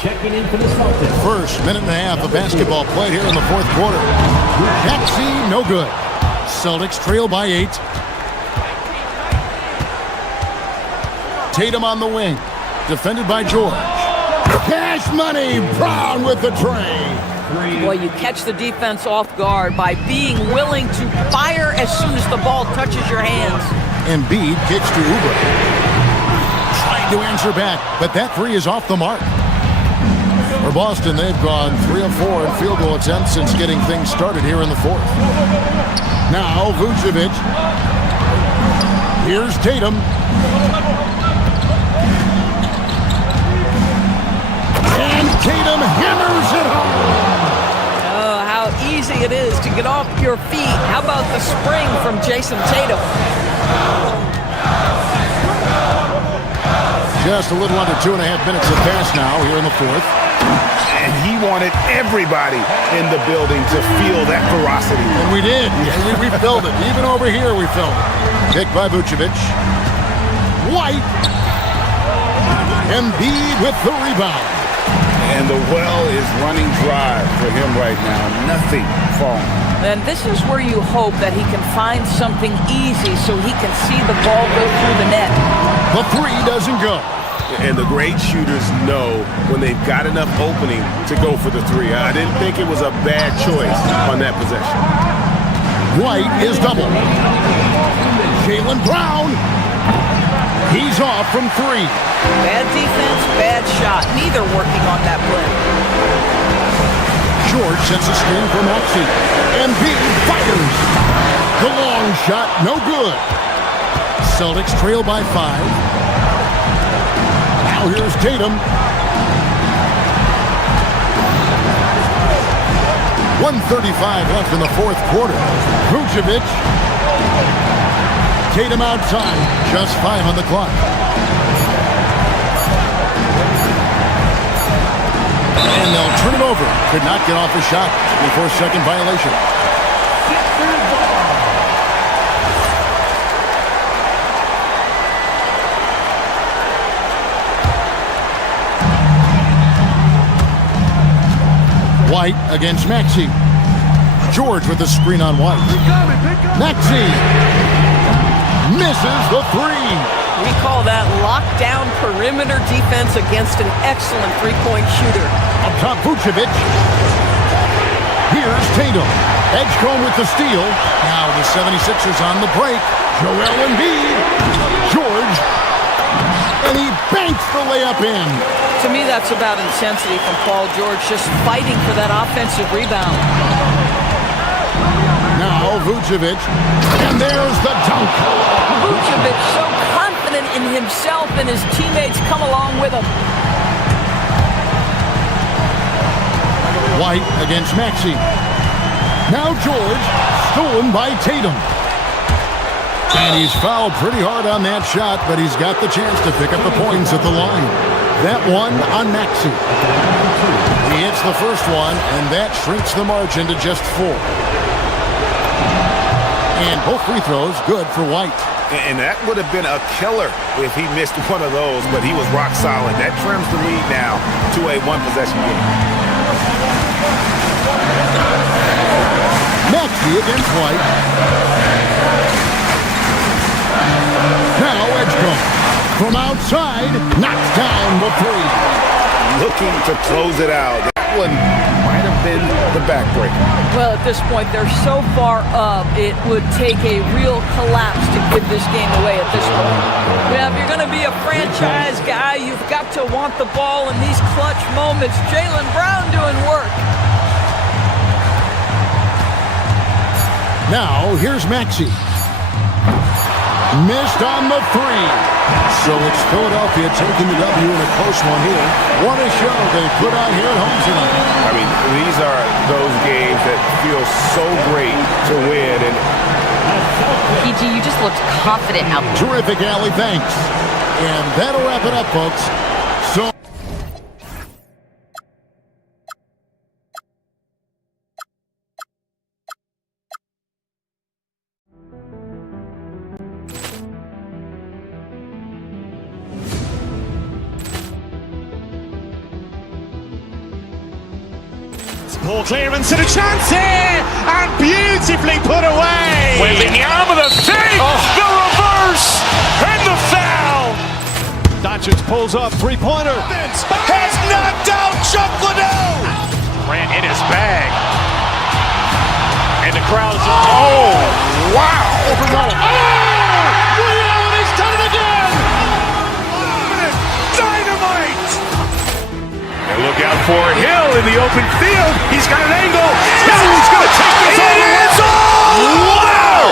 Checking in for the Celtics. First minute and a half of basketball played here in the fourth quarter. Maxey, no good. Celtics trail by 8. Tatum on the wing, defended by George. Cash money, Brown with the tray. Well, you catch the defense off guard by being willing to fire as soon as the ball touches your hands. Embiid kicks to Oubre. Trying to answer back, but that 3 is off the mark. For Boston, they've gone 3 of 4 in field goal attempts since getting things started here in the fourth. Now, Vucevic. Here's Tatum. And Tatum hammers it home. Oh, how easy it is to get off your feet. How about the spring from Jason Tatum? Just a little under 2.5 minutes of pass now here in the fourth. And he wanted everybody in the building to feel that ferocity. And we did. We felt it. Even over here we felt it. Picked by Vucevic. White. Embiid with the rebound. And the well is running dry for him right now. Nothing falling. And this is where you hope that he can find something easy so he can see the ball go through the net. The 3 doesn't go. And the great shooters know when they've got enough opening to go for the 3. I didn't think it was a bad choice on that possession. White is double. Jaylen Brown. He's off from 3. Bad defense, bad shot. Neither working on that play. George sets a screen for Maxey. Embiid fires. The long shot, no good. Celtics trail by 5. Now here's Tatum. 1:35 left in the fourth quarter. Vucevic. Tatum outside. Just 5 on the clock. And they'll turn it over. Could not get off a shot before second violation. White against Maxey. George with the screen on White. Maxey misses the 3. We call that lockdown perimeter defense against an excellent three-point shooter. Up top, Vucevic. Here's Tatum. Edgecombe with the steal. Now the 76ers on the break. Joel Embiid. George. And he banks the layup in. To me, that's about intensity from Paul George, just fighting for that offensive rebound. Now Vucevic, and there's the dunk. Vucevic so confident in himself, and his teammates come along with him. White against Maxey. Now George, stolen by Tatum. And he's fouled pretty hard on that shot, but he's got the chance to pick up the points at the line. That one on Maxey. He hits the first one, and that shrinks the margin to just 4. And both free throws good for White. And that would have been a killer if he missed one of those, but he was rock solid. That trims the lead now to a one-possession game. Maxey against White. Now Edgecombe. From outside, knocks down the 3. Looking to close it out. That one might have been the backbreaker. Well, at this point, they're so far up, it would take a real collapse to give this game away at this point. Yeah, if you're going to be a franchise guy, you've got to want the ball in these clutch moments. Jaylen Brown doing work. Now, here's Maxey. Missed on the 3. So it's Philadelphia taking the W in a close one here. What a show they put on here at home tonight. I mean, these are those games that feel so great to win. And PG, you just looked confident out there. Terrific, Allie. Thanks. And that'll wrap it up, folks. So Ball clearance and a chance here, and beautifully put away. Wembanyama the fake, the reverse, and the foul. Doncic pulls up, three-pointer. Has knocked out Chuck Liddell. Grant in his bag. And the crowd is... Oh, wow. He's done it again. Dynamite. And look out for Hill in the open field. He's got an angle. He's going to take this all the way. Wow.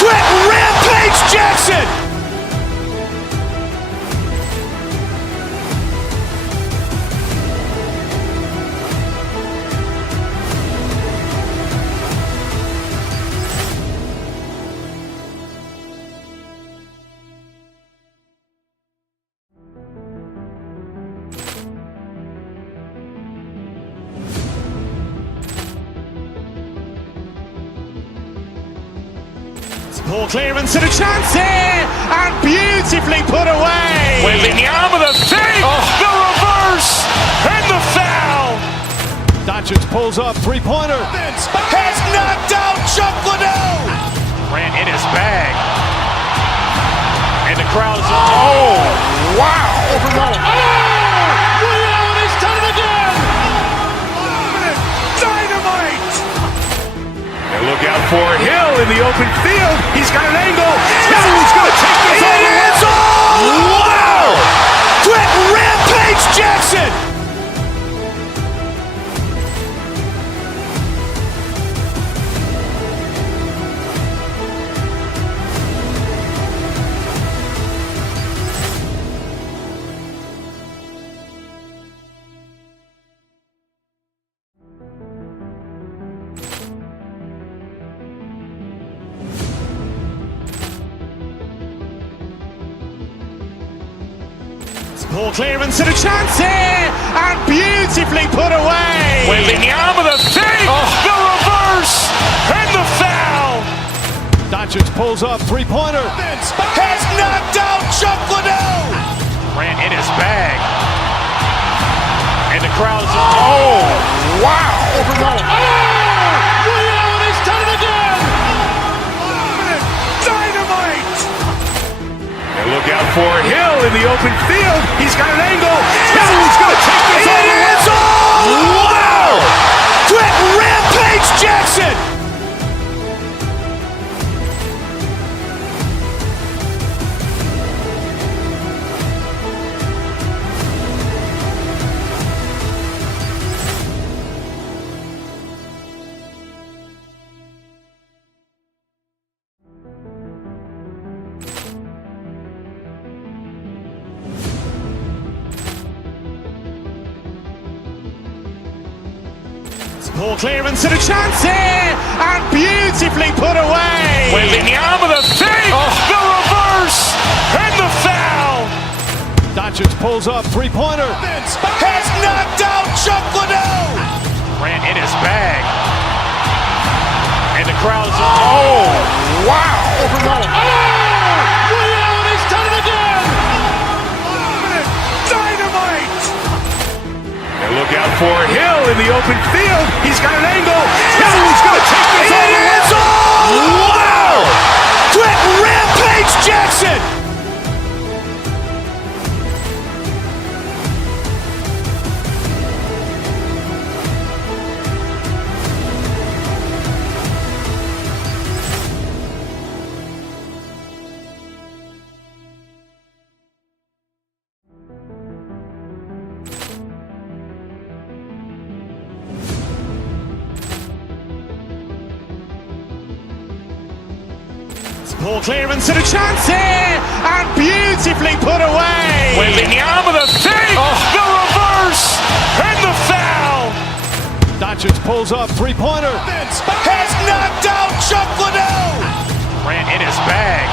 Quick Rampage Jackson. Ball clearance and a chance here, and beautifully put away. Wembanyama the fake, the reverse, and the foul. Doncic pulls up, three-pointer. Has knocked out Chuck Liddell. Grant in his bag. And the crowd is... Oh, wow. He's done it again. Dynamite. And look out for Hill in the open field. He's got an angle. He's going to take this all the way. Wow. Quick Rampage Jackson. Ball clearance and a chance here, and beautifully put away. Wembanyama the fake, the reverse, and the foul. Doncic pulls up, three-pointer. Has knocked out Chuck Liddell. Grant in his bag. And the crowd is... Oh, wow. He's done it again. Dynamite. And look out for Hill in the open field. He's got an angle. He's going to take this all the way. Wow. Quick Rampage Jackson. Poor clearance and a chance here, and beautifully put away. Wembanyama the fake, the reverse, and the foul. Doncic pulls up, three-pointer. Has knocked out Chuck Liddell. Grant in his bag. And the crowd's, wow. He's done it again. Dynamite. And look out for Hill in the open field. He's got an angle. Hill's going to take this all the way. Wow! Quick rampage Jackson. Poor clearance and a chance here, and beautifully put away. Wembanyama the fake, the reverse, and the foul. Doncic pulls up, three-pointer. Has knocked out Chuck Liddell. Grant in his bag.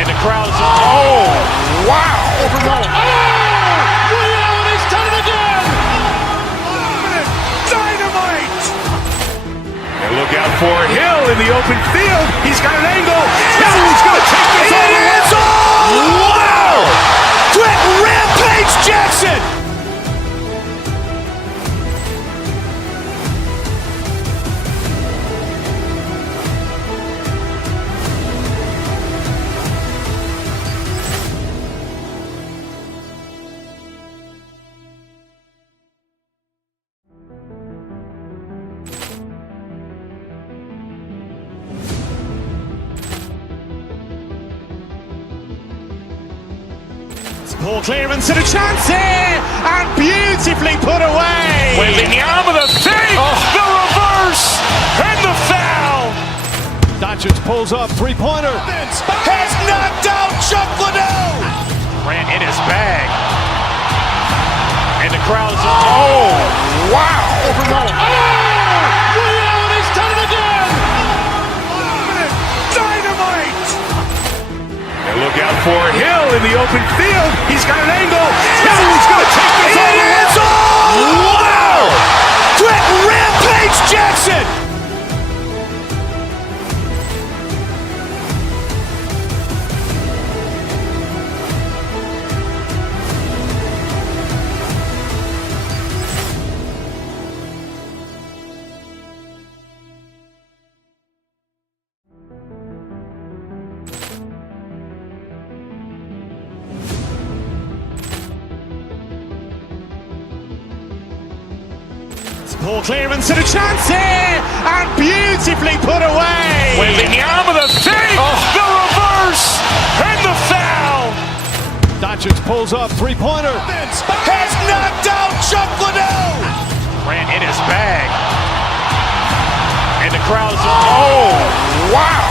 And the crowd's, wow. He's done it again. Dynamite. And look out for Hill in the open field. He's got an angle. Hill's going to take this all the way. Wow! Quick rampage Jackson. Poor clearance and a chance here, and beautifully put away. Wembanyama the fake, the reverse, and the foul. Doncic pulls up, three-pointer. Has knocked out Chuck Liddell. Grant in his bag. And the crowd's, wow. He's done it again. Dynamite. And look out for Hill in the open field. He's got an angle. Hill's going to take this all the way. Wow! Quick rampage Jackson. Poor clearance and a chance here, and beautifully put away. Wembanyama the fake, the reverse, and the foul. Doncic pulls up, three-pointer. Has knocked out Chuck Liddell. Grant in his bag. And the crowd's, wow.